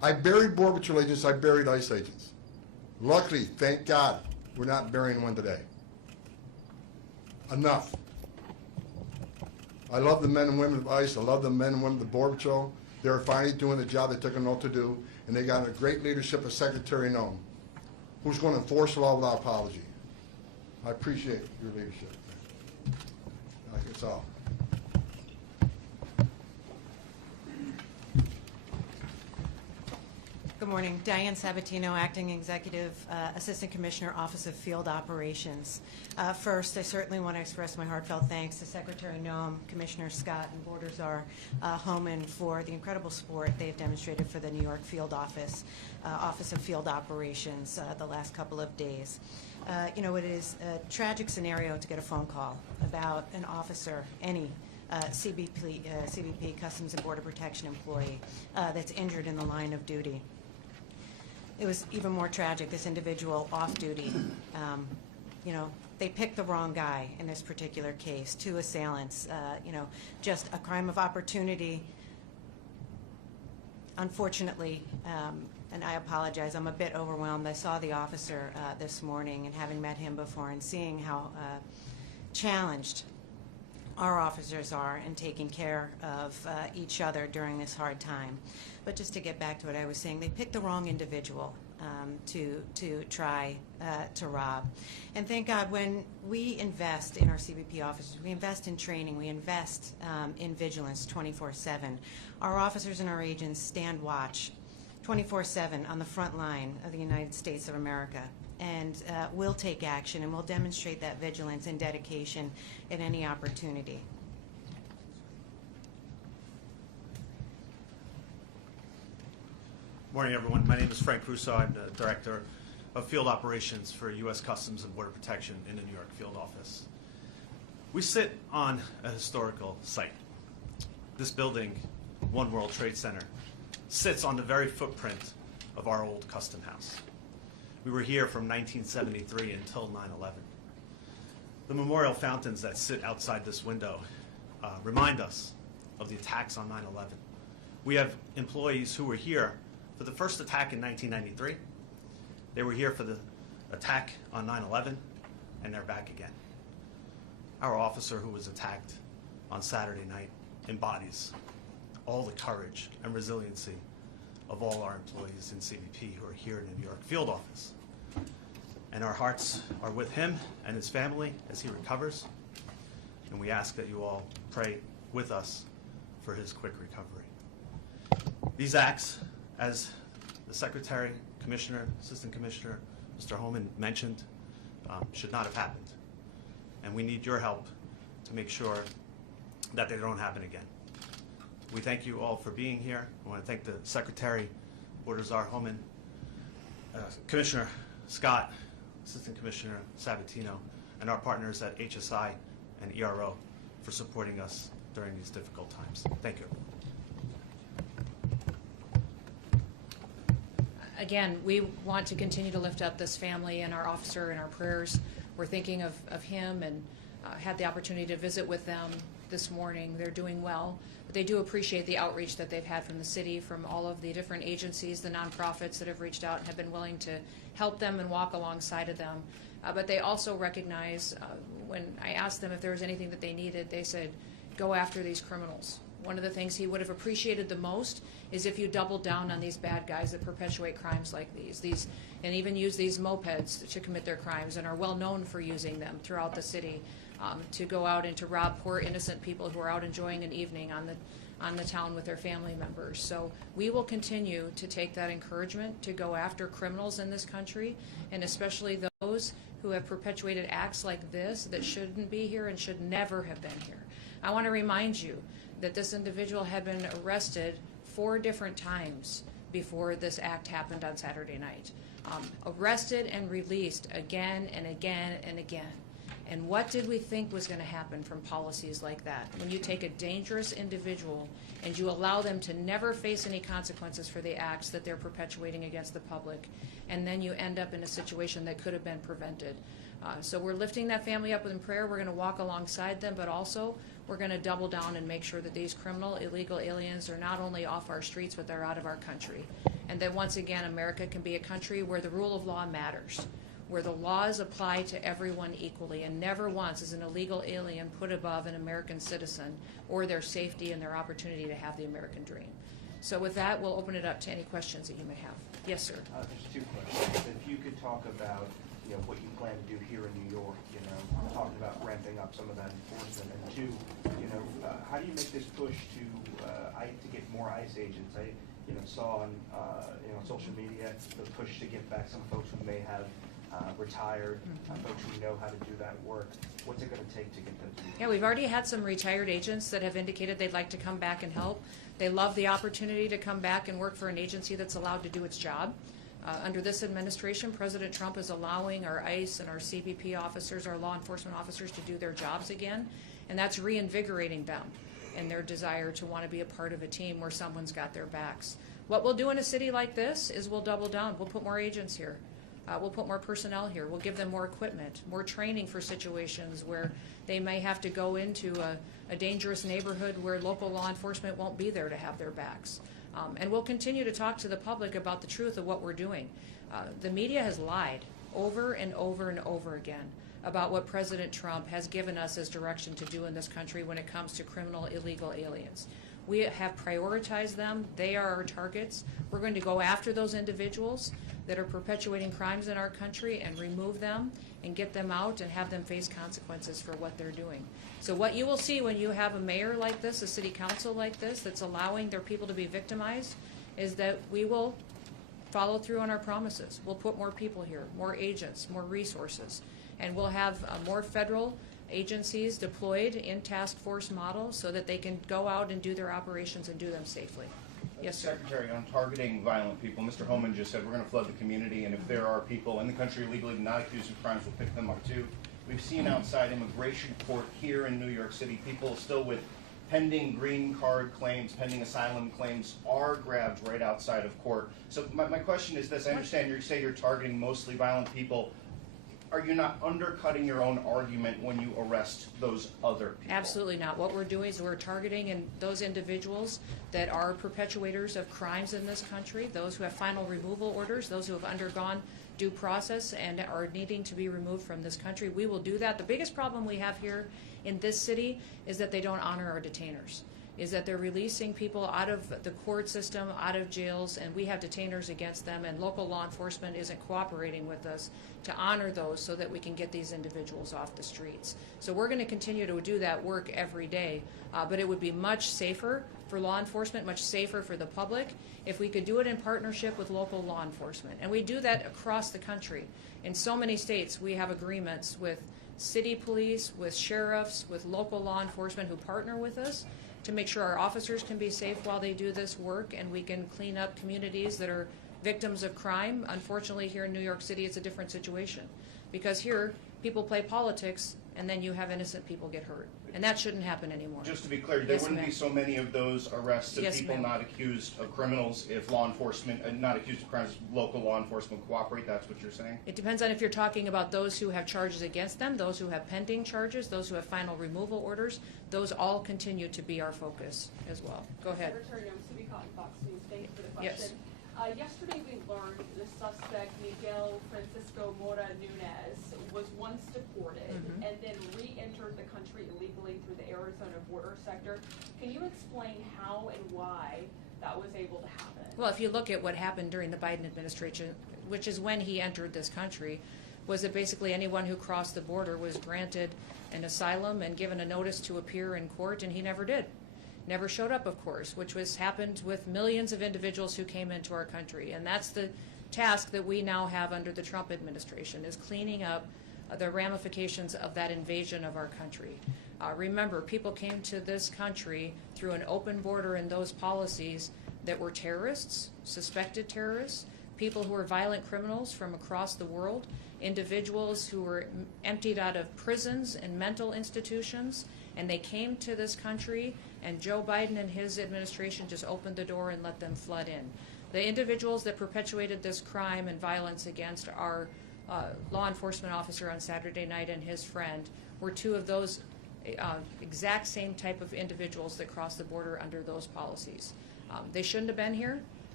I buried Border Patrol agents, I buried ICE agents. Luckily, thank God, we're not burying one today. Enough. I love the men and women of ICE, I love the men and women of the Border Patrol. They're finally doing the job they took an oath to do, and they got a great leadership of Secretary Noem, who's going to enforce the law without apology. I appreciate your leadership. That's all. Good morning. Diane Sabatino, Acting Executive Assistant Commissioner, Office of Field Operations. First, I certainly want to express my heartfelt thanks to Secretary Noem, Commissioner Scott, and Border Czar Homan for the incredible support they've demonstrated for the New York Field Office of Field Operations the last couple of days. You know, it is a tragic scenario to get a phone call about an officer, any CBP, Customs and Border Protection employee, that's injured in the line of duty. It was even more tragic, this individual off duty. You know, they picked the wrong guy in this particular case, two assailants, you know, just a crime of opportunity. Unfortunately, and I apologize, I'm a bit overwhelmed. I saw the officer this morning, and having met him before and seeing how challenged our officers are in taking care of each other during this hard time. But just to get back to what I was saying, they picked the wrong individual to try to rob. And thank God, when we invest in our CBP officers, we invest in training, we invest in vigilance 24/7. Our officers and our agents stand watch 24/7 on the front line of the United States of America. And we'll take action, and we'll demonstrate that vigilance and dedication at any opportunity. Morning, everyone. My name is Frank Russo. I'm the Director of Field Operations for U.S. Customs and Border Protection in the New York Field Office. We sit on a historical site. This building, One World Trade Center, sits on the very footprint of our old custom house. We were here from 1973 until 9/11. The memorial fountains that sit outside this window remind us of the attacks on 9/11. We have employees who were here for the first attack in 1993. They were here for the attack on 9/11, and they're back again. Our officer who was attacked on Saturday night embodies all the courage and resiliency of all our employees in CBP who are here in the New York Field Office. And our hearts are with him and his family as he recovers, and we ask that you all pray with us for his quick recovery. These acts, as the Secretary, Commissioner, Assistant Commissioner, Mr. Homan mentioned, should not have happened. And we need your help to make sure that they don't happen again. We thank you all for being here. I want to thank the Secretary, Border Czar Homan, Commissioner Scott, Assistant Commissioner Sabatino, and our partners at HSI and ERO for supporting us during these difficult times. Thank you. Again, we want to continue to lift up this family and our officer in our prayers. We're thinking of him, and had the opportunity to visit with them this morning. They're doing well, but they do appreciate the outreach that they've had from the city, from all of the different agencies, the nonprofits that have reached out and have been willing to help them and walk alongside of them. But they also recognize, when I asked them if there was anything that they needed, they said, go after these criminals. One of the things he would have appreciated the most is if you doubled down on these bad guys that perpetuate crimes like these and even use these mopeds to commit their crimes and are well known for using them throughout the city to go out and to rob poor innocent people who are out enjoying an evening on the town with their family members. So we will continue to take that encouragement to go after criminals in this country, and especially those who have perpetuated acts like this that shouldn't be here and should never have been here. I want to remind you that this individual had been arrested 4 different times before this act happened on Saturday night. Arrested and released again and again and again. And what did we think was going to happen from policies like that? When you take a dangerous individual and you allow them to never face any consequences for the acts that they're perpetuating against the public, and then you end up in a situation that could have been prevented. So we're lifting that family up in prayer. We're going to walk alongside them, but also we're going to double down and make sure that these criminal, illegal aliens are not only off our streets, but they're out of our country. And and that once again America can be a country where the rule of law matters, where the laws apply to everyone equally, and never once is an illegal alien put above an American citizen or their safety and their opportunity to have the American dream. So with that, we'll open it up to any questions that you may have. Yes, sir. There's two questions. If you could talk about, what you plan to do here in New York, talking about ramping up some of that enforcement, and two, how do you make this push to get more ICE agents? I, saw on, social media the push to get back some folks who may have retired, folks who know how to do that work. What's it going to take to get them to do that? Yeah, we've already had some retired agents that have indicated they'd like to come back and help. They love the opportunity to come back and work for an agency that's allowed to do its job. Under this administration, President Trump is allowing our ICE and our CBP officers, our law enforcement officers, to do their jobs again, and that's reinvigorating them and their desire to want to be a part of a team where someone's got their backs. What we'll do in a city like this is we'll double down. We'll put more agents here. We'll put more personnel here. We'll give them more equipment, more training for situations where they may have to go into a dangerous neighborhood where local law enforcement won't be there to have their backs. And we'll continue to talk to the public about the truth of what we're doing. The media has lied over and over and over again about what President Trump has given us as direction to do in this country when it comes to criminal illegal aliens. We have prioritized them. They are our targets. We're going to go after those individuals that are perpetuating crimes in our country and remove them and get them out and have them face consequences for what they're doing. So what you will see when you have a mayor like this, a city council like this, that's allowing their people to be victimized, is that we will follow through on our promises. We'll put more people here, more agents, more resources, and we'll have more federal agencies deployed in task force model so that they can go out and do their operations and do them safely. Yes, sir. Secretary, on targeting violent people, Mr. Homan just said we're going to flood the community, and if there are people in the country legally not accused of crimes, we'll pick them up too. We've seen outside immigration court here in New York City, people still with pending green card claims, pending asylum claims are grabbed right outside of court. So my question is this: I understand you say you're targeting mostly violent people. Are you not undercutting your own argument when you arrest those other people? Absolutely not. What we're doing is we're targeting those individuals that are perpetuators of crimes in this country, those who have final removal orders, those who have undergone due process and are needing to be removed from this country. We will do that. The biggest problem we have here in this city is that they don't honor our detainers, is that they're releasing people out of the court system, out of jails, and we have detainers against them, and local law enforcement isn't cooperating with us to honor those so that we can get these individuals off the streets. So we're going to continue to do that work every day, but it would be much safer for law enforcement, much safer for the public, if we could do it in partnership with local law enforcement. And we do that across the country. In so many states, we have agreements with city police, with sheriffs, with local law enforcement who partner with us to make sure our officers can be safe while they do this work, and we can clean up communities that are victims of crime. Unfortunately, here in New York City, it's a different situation, because here people play politics and then you have innocent people get hurt, and that shouldn't happen anymore. Just to be clear, there Yes, wouldn't ma'am. be so many of those arrests of Yes, people ma'am. not accused of criminals if law enforcement, not accused of crimes, local law enforcement cooperate. That's what you're saying? It depends on if you're talking about those who have charges against them, those who have pending charges, those who have final removal orders. Those all continue to be our focus as well. Go ahead. Secretary Noem, City Cotton Fox News. Thank you for the question. Yes. Yesterday we learned the suspect, Miguel Mora Nunez, was once deported and then re-entered the country illegally through the Arizona border sector. Can you explain how and why that was able to happen? Well, if you look at what happened during the Biden administration, which is when he entered this country, was that basically anyone who crossed the border was granted an asylum and given a notice to appear in court, and he never did. Never showed up, of course, which was happened with millions of individuals who came into our country. And that's the task that we now have under the Trump administration, is cleaning up the ramifications of that invasion of our country. Remember, people came to this country through an open border and those policies that were terrorists, suspected terrorists, people who were violent criminals from across the world, individuals who were emptied out of prisons and mental institutions, and they came to this country, and Joe Biden and his administration just opened the door and let them flood in. The individuals that perpetuated this crime and violence against our law enforcement officer on Saturday night and his friend were two of those exact same type of individuals that crossed the border under those policies. They shouldn't have been here.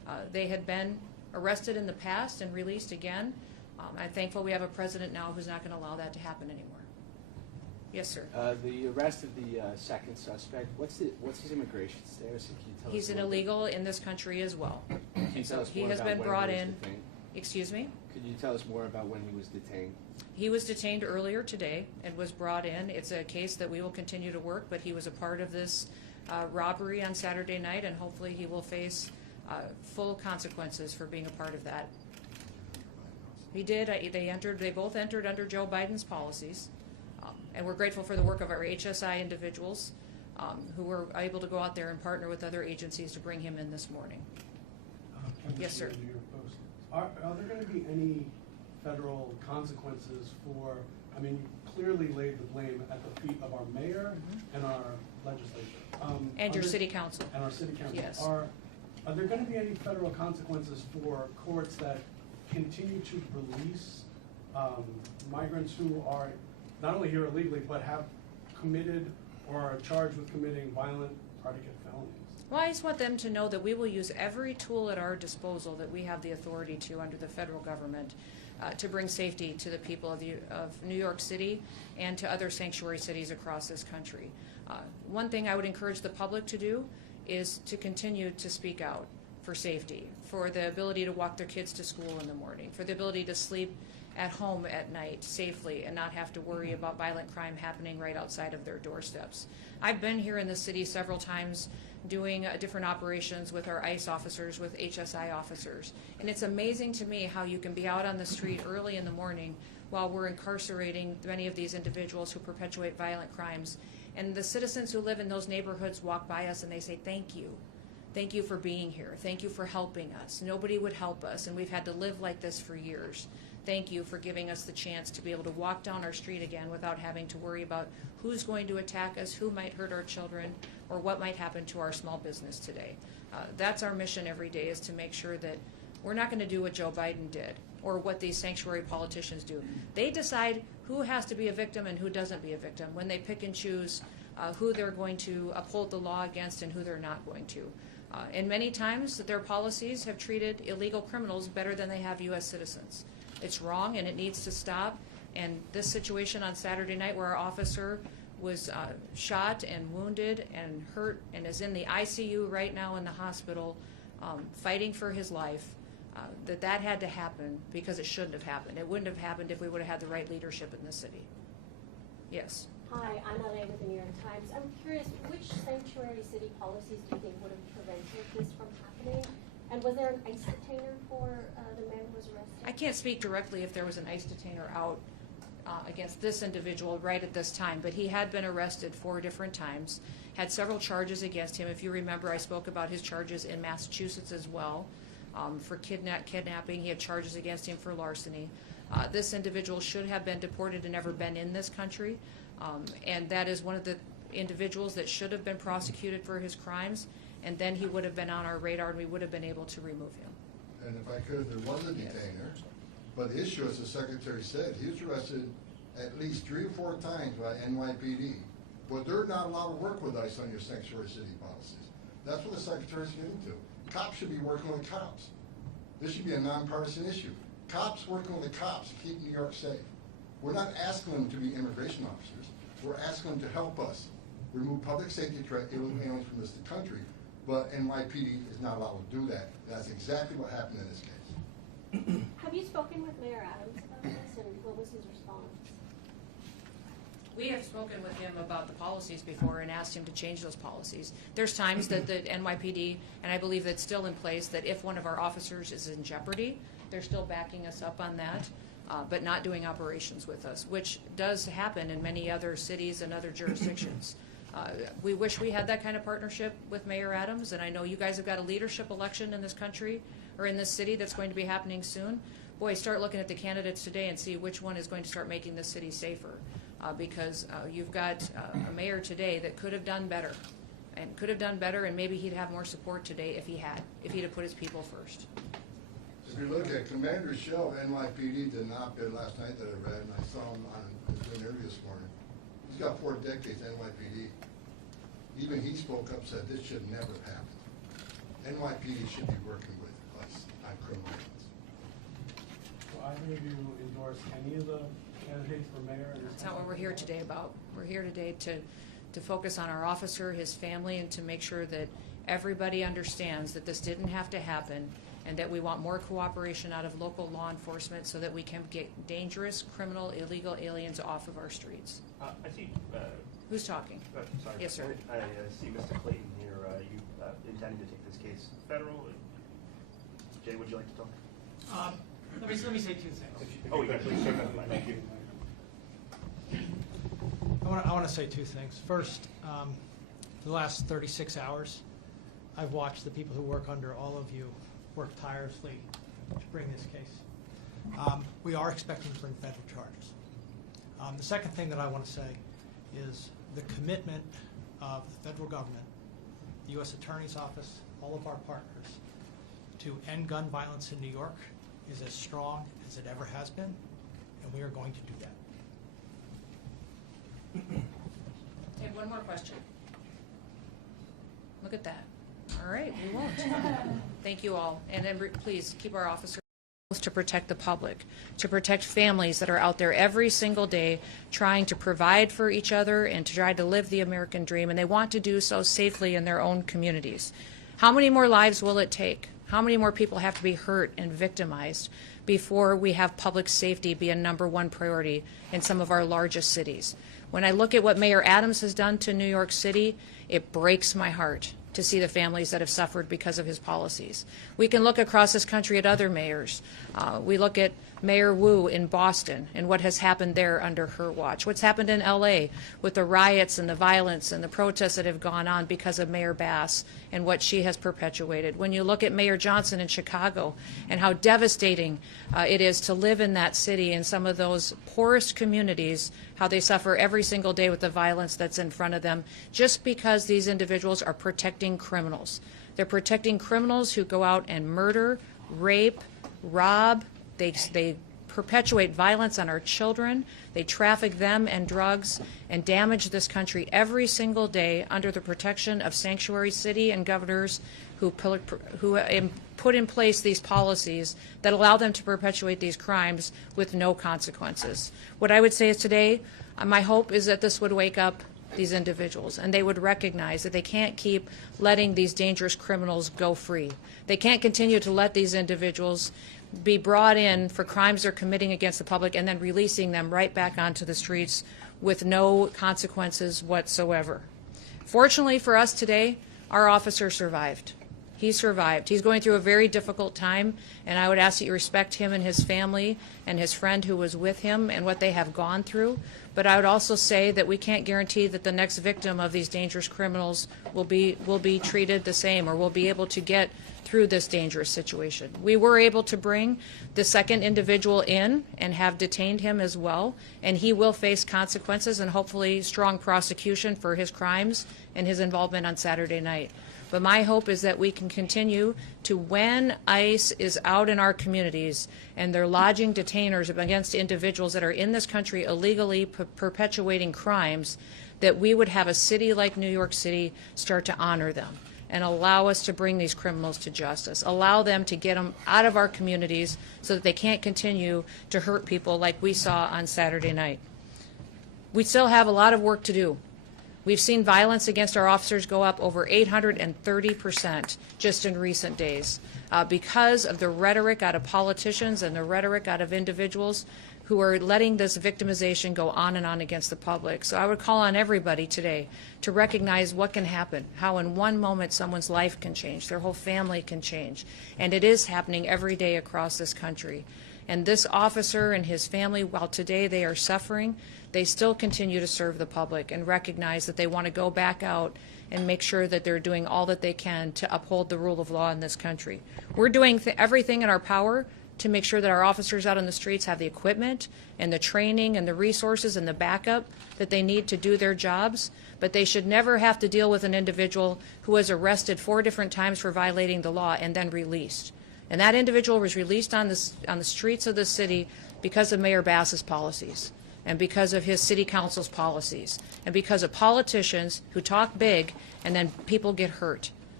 They had been arrested in the past and released again. I'm thankful we have a president now who's not going to allow that to happen anymore. Yes, sir. The arrest of the second suspect, what's his immigration status? Can you tell us He's a an little bit? illegal in this country as well. Can you tell us He more has about been when brought he was in. detained? Excuse me? Could you tell us more about when he was detained? He was detained earlier today and was brought in. It's a case that we will continue to work, but he was a part of this robbery on Saturday night, and hopefully he will face full consequences for being a part of that. He did. They both entered under Joe Biden's policies, and we're grateful for the work of our HSI individuals who were able to go out there and partner with other agencies to bring him in this morning. Yes, sir. New York Post. Are there going to be any federal consequences for, I mean, you clearly laid the blame at the feet of our mayor and our legislature. And your city council. And our city council. Yes. Are there going to be any federal consequences for courts that continue to release migrants who are not only here illegally, but have committed or are charged with committing violent predicate felonies? Well, I just want them to know that we will use every tool at our disposal that we have the authority to under the federal government to bring safety to the people of New York City and to other sanctuary cities across this country. One thing I would encourage the public to do is to continue to speak out for safety, for the ability to walk their kids to school in the morning, for the ability to sleep at home at night safely and not have to worry about violent crime happening right outside of their doorsteps. I've been here in the city several times doing different operations with our ICE officers, with HSI officers. And it's amazing to me how you can be out on the street early in the morning while we're incarcerating many of these individuals who perpetuate violent crimes. And the citizens who live in those neighborhoods walk by us and they say, thank you. Thank you for being here. Thank you for helping us. Nobody would help us, and we've had to live like this for years. Thank you for giving us the chance to be able to walk down our street again without having to worry about who's going to attack us, who might hurt our children, or what might happen to our small business today. That's our mission every day, is to make sure that we're not going to do what Joe Biden did or what these sanctuary politicians do. They decide who has to be a victim and who doesn't be a victim when they pick and choose who they're going to uphold the law against and who they're not going to. And many times their policies have treated illegal criminals better than they have U.S. citizens. It's wrong and it needs to stop. And this situation on Saturday night where our officer was shot and wounded and hurt and is in the ICU right now in the hospital fighting for his life, that had to happen because it shouldn't have happened. It wouldn't have happened if we would have had the right leadership in the city. Yes. Hi, I'm LA with the New York Times. I'm curious, which sanctuary city policies do you think would have prevented this from happening? And was there an ICE detainer for the man who was arrested? I can't speak directly if there was an ICE detainer out against this individual right at this time, but he had been arrested 4 different times, had several charges against him. If you remember, I spoke about his charges in Massachusetts as well for kidnapping. He had charges against him for larceny. This individual should have been deported and never been in this country, and that is one of the individuals that should have been prosecuted for his crimes, and then he would have been on our radar and we would have been able to remove him. And if I could, there was a detainer, but the issue, as the Secretary said, he was arrested at least 3 or 4 times by NYPD, but they're not allowed to work with ICE on your sanctuary city policies. That's what the Secretary's getting to. Cops should be working with cops. This should be a nonpartisan issue. Cops working with the cops to keep New York safe. We're not asking them to be immigration officers. We're asking them to help us remove public safety threat aliens from this country, but NYPD is not allowed to do that. That's exactly what happened in this case. Have you spoken with Mayor Adams about this, and what was his response? We have spoken with him about the policies before and asked him to change those policies. There's times that the NYPD, and I believe that's still in place, that if one of our officers is in jeopardy, they're still backing us up on that, but not doing operations with us, which does happen in many other cities and other jurisdictions. We wish we had that kind of partnership with Mayor Adams, and I know you guys have got a leadership election in this country or in this city that's going to be happening soon. Boy, start looking at the candidates today and see which one is going to start making this city safer, because you've got a mayor today that could have done better, and maybe he'd have more support today if he'd have put his people first. If you look at Commander Shell, NYPD did an op-ed last night that I read, and I saw him on his interview this morning. He's got 4 decades NYPD. Even he spoke up, said this should never happen. NYPD should be working with less on criminal aliens. Do either of you endorse any of the candidates for mayor? That's not what we're here today about. We're here today to focus on our officer, his family, and to make sure that everybody understands that this didn't have to happen and that we want more cooperation out of local law enforcement so that we can get dangerous, criminal, illegal aliens off of our streets. I see. Who's talking? Sorry. Yes, sir. I see Mr. Clayton here. You intending to take this case federal? Jay, would you like to talk? Let me say two things. Oh, yeah, please. Thank you. I want to say two things. First, for the last 36 hours, I've watched the people who work under all of you work tirelessly to bring this case. We are expecting to bring federal charges. The second thing that I want to say is the commitment of the federal government, the U.S. Attorney's Office, all of our partners, to end gun violence in New York is as strong as it ever has been, and we are going to do that. I have one more question. Look at that. All right, we won't. Thank you all. And then please keep our officers to protect the public, to protect families that are out there every single day trying to provide for each other and to try to live the American dream, and they want to do so safely in their own communities. How many more lives will it take? How many more people have to be hurt and victimized before we have public safety be a #1 priority in some of our largest cities? When I look at what Mayor Adams has done to New York City, it breaks my heart to see the families that have suffered because of his policies. We can look across this country at other mayors. We look at Mayor Wu in Boston and what has happened there under her watch. What's happened in L.A. with the riots and the violence and the protests that have gone on because of Mayor Bass and what she has perpetuated. When you look at Mayor Johnson in Chicago and how devastating it is to live in that city in some of those poorest communities, how they suffer every single day with the violence that's in front of them just because these individuals are protecting criminals. They're protecting criminals who go out and murder, rape, rob. They perpetuate violence on our children. They traffic them and drugs and damage this country every single day under the protection of sanctuary city and governors who put in place these policies that allow them to perpetuate these crimes with no consequences. What I would say is today, my hope is that this would wake up these individuals and they would recognize that they can't keep letting these dangerous criminals go free. They can't continue to let these individuals be brought in for crimes they're committing against the public and then releasing them right back onto the streets with no consequences whatsoever. Fortunately for us today, our officer survived. He survived. He's going through a very difficult time, and I would ask that you respect him and his family and his friend who was with him and what they have gone through. But I would also say that we can't guarantee that the next victim of these dangerous criminals will be treated the same or will be able to get through this dangerous situation. We were able to bring the second individual in and have detained him as well, and he will face consequences and hopefully strong prosecution for his crimes and his involvement on Saturday night. But my hope is that we can continue to, when ICE is out in our communities and they're lodging detainers against individuals that are in this country illegally perpetuating crimes, that we would have a city like New York City start to honor them and allow us to bring these criminals to justice, allow them to get them out of our communities so that they can't continue to hurt people like we saw on Saturday night. We still have a lot of work to do. We've seen violence against our officers go up over 830% just in recent days because of the rhetoric out of politicians and the rhetoric out of individuals who are letting this victimization go on and on against the public. So I would call on everybody today to recognize what can happen, how in one moment someone's life can change, their whole family can change. And it is happening every day across this country. And this officer and his family, while today they are suffering, they still continue to serve the public and recognize that they want to go back out and make sure that they're doing all that they can to uphold the rule of law in this country. We're doing everything in our power to make sure that our officers out on the streets have the equipment and the training and the resources and the backup that they need to do their jobs, but they should never have to deal with an individual who was arrested 4 different times for violating the law and then released. And that individual was released on the streets of the city because of Mayor Bass's policies and because of his city council's policies and because of politicians who talk big and then people get hurt.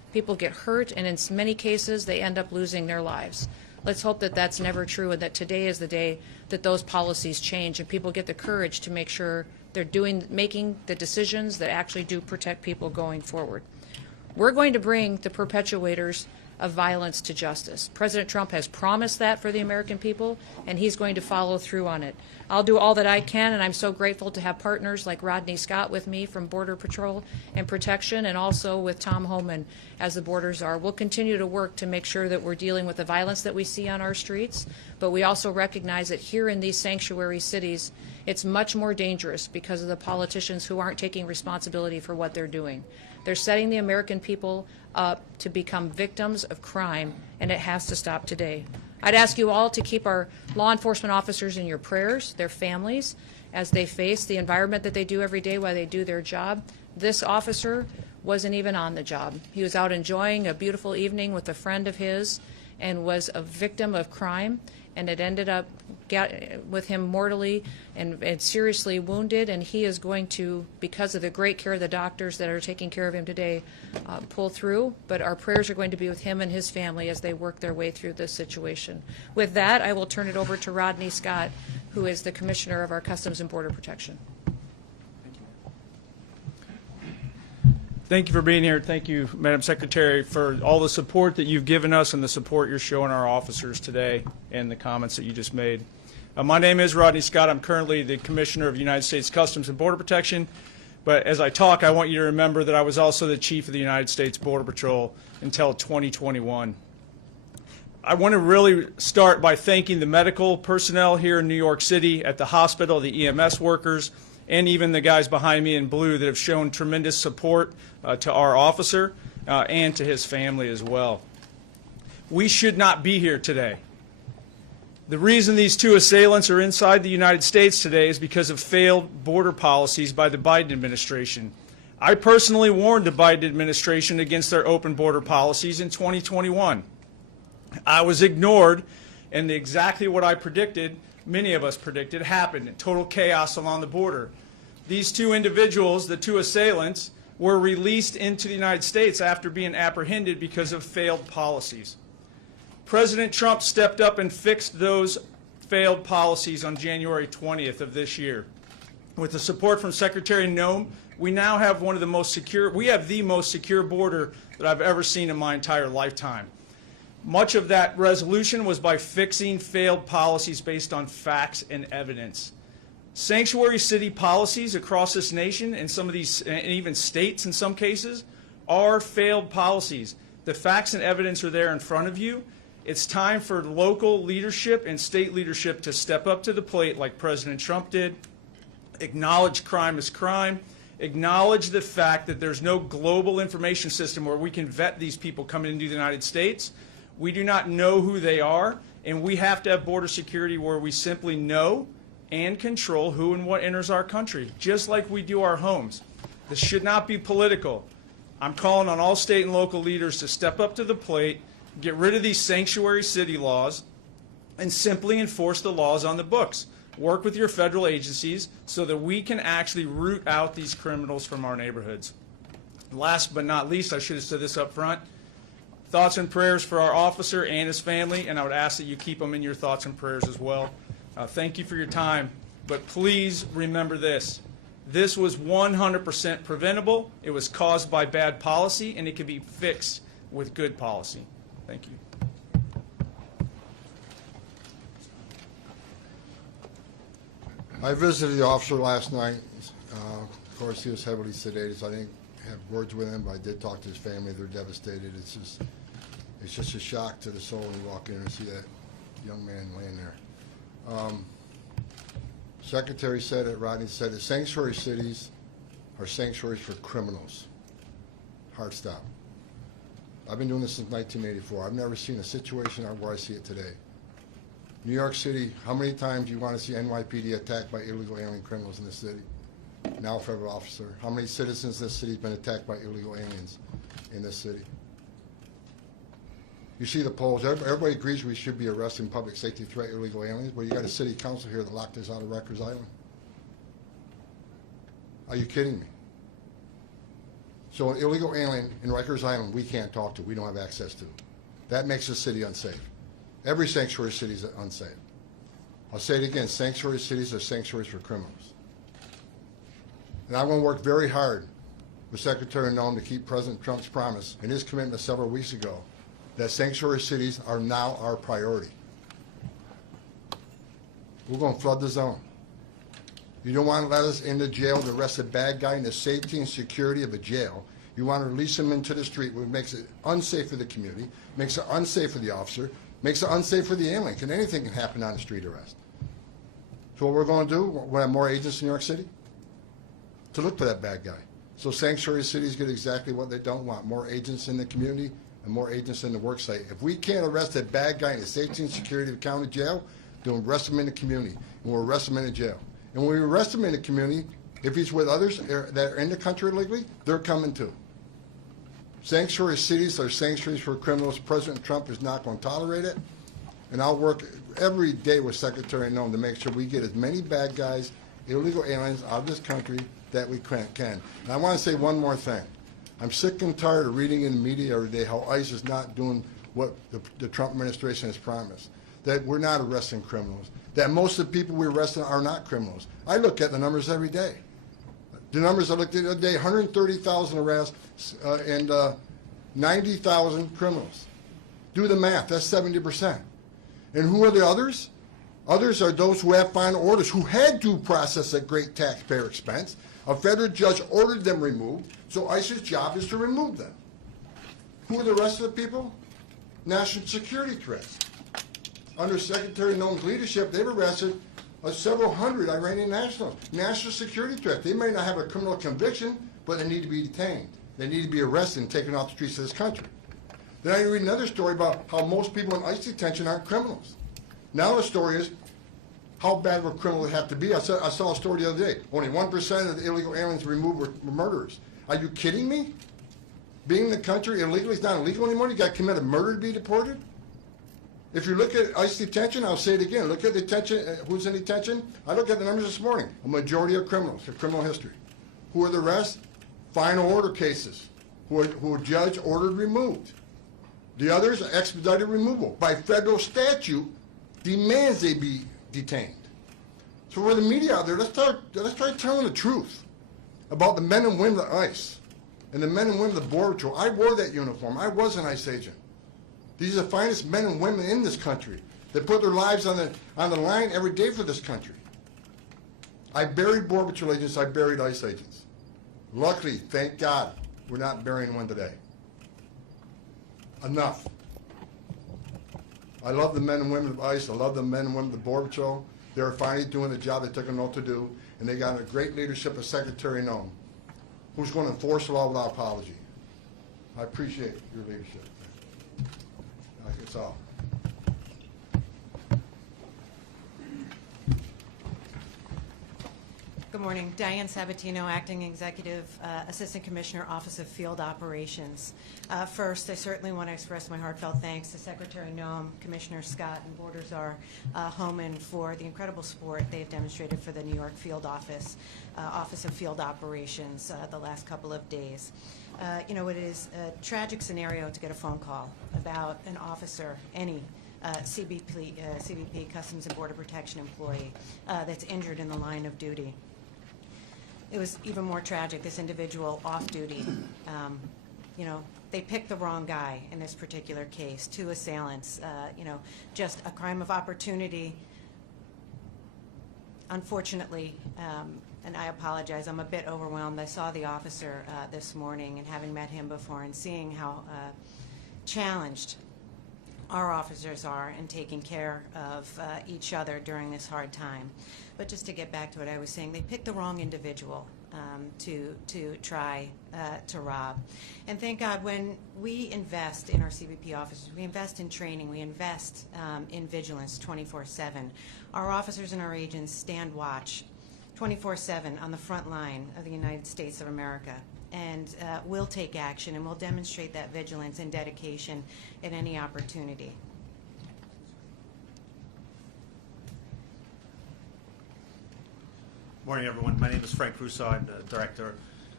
People get hurt, and in many cases, they end up losing their lives. Let's hope that that's never true, and that today is the day that those policies change and people get the courage to make sure they're making the decisions that actually do protect people going forward. We're going to bring the perpetuators of violence to justice. President Trump has promised that for the American people, and he's going to follow through on it. I'll do all that I can, and I'm so grateful to have partners like Rodney Scott with me from Border Patrol and Protection, and also with Tom Homan as the border czar. We'll continue to work to make sure that we're dealing with the violence that we see on our streets, but we also recognize that here in these sanctuary cities, it's much more dangerous because of the politicians who aren't taking responsibility for what they're doing. They're setting the American people up to become victims of crime, and it has to stop today. I'd ask you all to keep our law enforcement officers in your prayers, their families, as they face the environment that they do every day while they do their job. This officer wasn't even on the job. He was out enjoying a beautiful evening with a friend of his and was a victim of crime, and it ended up with him mortally and seriously wounded, and he is going to, because of the great care of the doctors that are taking care of him today, pull through. But our prayers are going to be with him and his family as they work their way through this situation. With that, I will turn it over to Rodney Scott, who is the Commissioner of our Customs and Border Protection. Thank you for being here. Thank you, Madam Secretary, for all the support that you've given us and the support you're showing our officers today and the comments that you just made. My name is Rodney Scott. I'm currently the Commissioner of United States Customs and Border Protection. But as I talk, I want you to remember that I was also the Chief of the United States Border Patrol until 2021. I want to really start by thanking the medical personnel here in New York City at the hospital, the EMS workers, and even the guys behind me in blue that have shown tremendous support to our officer and to his family as well. We should not be here today. The reason these two assailants are inside the United States today is because of failed border policies by the Biden administration. I personally warned the Biden administration against their open border policies in 2021. I was ignored, and exactly what I predicted, many of us predicted, happened. Total chaos along the border. These two individuals, the two assailants, were released into the United States after being apprehended because of failed policies. President Trump stepped up and fixed those failed policies on January 20th of this year. With the support from Secretary Noem, we now have one of the most secure, we have the most secure border that I've ever seen in my entire lifetime. Much of that resolution was by fixing failed policies based on facts and evidence. Sanctuary city policies across this nation, and some of these, and even states in some cases, are failed policies. The facts and evidence are there in front of you. It's time for local leadership and state leadership to step up to the plate like President Trump did, acknowledge crime as crime, acknowledge the fact that there's no global information system where we can vet these people coming into the United States. We do not know who they are, and we have to have border security where we simply know and control who and what enters our country, just like we do our homes. This should not be political. I'm calling on all state and local leaders to step up to the plate, get rid of these sanctuary city laws, and simply enforce the laws on the books. Work with your federal agencies so that we can actually root out these criminals from our neighborhoods. Last but not least, I should have said this up front, thoughts and prayers for our officer and his family, and I would ask that you keep them in your thoughts and prayers as well. Thank you for your time, but please remember this. This was 100% preventable. It was caused by bad policy, and it can be fixed with good policy. Thank you. I visited the officer last night. Of course, he was heavily sedated, so I didn't have words with him, but I did talk to his family. They're devastated. It's just a shock to the soul when you walk in and see that young man laying there. Secretary said it, Rodney said it, sanctuary cities are sanctuaries for criminals. Hard stop. I've been doing this since 1984. I've never seen a situation where I see it today. New York City, how many times do you want to see NYPD attacked by illegal alien criminals in this city? Now a federal officer. How many citizens in this city have been attacked by illegal aliens in this city? You see the polls. Everybody agrees we should be arresting public safety threat illegal aliens, but you got a city council here that locked us out of Rikers Island. Are you kidding me? So an illegal alien in Rikers Island we can't talk to, we don't have access to. That makes the city unsafe. Every sanctuary city is unsafe. I'll say it again, sanctuary cities are sanctuaries for criminals. And I'm going to work very hard with Secretary Noem to keep President Trump's promise and his commitment several weeks ago that sanctuary cities are now our priority. We're going to flood the zone. You don't want to let us into jail to arrest a bad guy in the safety and security of a jail. You want to release him into the street, which makes it unsafe for the community, makes it unsafe for the officer, makes it unsafe for the alien. Anything can happen on a street arrest. So what we're going to do, we'll have more agents in New York City to look for that bad guy. So sanctuary cities get exactly what they don't want, more agents in the community and more agents in the work site. If we can't arrest that bad guy in the safety and security of the county jail, then we'll arrest him in the community, and we'll arrest him in the jail. And when we arrest him in the community, if he's with others that are in the country illegally, they're coming too. Sanctuary cities are sanctuaries for criminals. President Trump is not going to tolerate it. And I'll work every day with Secretary Noem to make sure we get as many bad guys, illegal aliens out of this country that we can. And I want to say one more thing. I'm sick and tired of reading in the media every day how ICE is not doing what the Trump administration has promised, that we're not arresting criminals, that most of the people we're arresting are not criminals. I look at the numbers every day. The numbers I looked at the other day, 130,000 arrests and 90,000 criminals. Do the math, that's 70%. And who are the others? Others are those who have final orders, who had due process at great taxpayer expense. A federal judge ordered them removed, so ICE's job is to remove them. Who are the rest of the people? National security threats. Under Secretary Noem's leadership, they've arrested several hundred Iranian nationals. National security threat. They may not have a criminal conviction, but they need to be detained. They need to be arrested and taken off the streets of this country. Then I read another story about how most people in ICE detention aren't criminals. Now the story is, how bad would criminals have to be? I saw a story the other day. Only 1% of the illegal aliens removed were murderers. Are you kidding me? Being in the country illegally is not illegal anymore? You got to commit a murder to be deported? If you look at ICE detention, I'll say it again, look at detention, who's in detention? I looked at the numbers this morning. A majority of criminals, a criminal history. Who are the rest? Final order cases, who a judge ordered removed. The others are expedited removal. By federal statute, demands they be detained. So for the media out there, let's try telling the truth about the men and women of ICE and the men and women of the Border Patrol. I wore that uniform. I was an ICE agent. These are the finest men and women in this country that put their lives on the line every day for this country. I buried Border Patrol agents. I buried ICE agents. Luckily, thank God, we're not burying one today. Enough. I love the men and women of ICE. I love the men and women of the Border Patrol. They're finally doing the job they took an oath to do, and they got a great leadership of Secretary Noem, who's going to enforce the law without apology. I appreciate your leadership. That's all. Good morning. Diane Sabatino, Acting Executive Assistant Commissioner, Office of Field Operations. First, I certainly want to express my heartfelt thanks to Secretary Noem, Commissioner Scott, and Czar Homan for the incredible support they've demonstrated for the New York Field Office, Office of Field Operations the last couple of days. You know, it is a tragic scenario to get a phone call about an officer, any CBP, Customs and Border Protection employee, that's injured in the line of duty. It was even more tragic, this individual off duty. You know, they picked the wrong guy in this particular case, two assailants, you know, just a crime of opportunity. Unfortunately, and I apologize, I'm a bit overwhelmed. I saw the officer this morning, and having met him before and seeing how challenged our officers are in taking care of each other during this hard time. But just to get back to what I was saying, they picked the wrong individual to try to rob. And thank God, when we invest in our CBP officers, we invest in training, we invest in vigilance 24/7. Our officers and our agents stand watch 24/7 on the front line of the United States of America. And we'll take action, and we'll demonstrate that vigilance and dedication at any opportunity. Morning, everyone. My name is Frank Russo. I'm the Director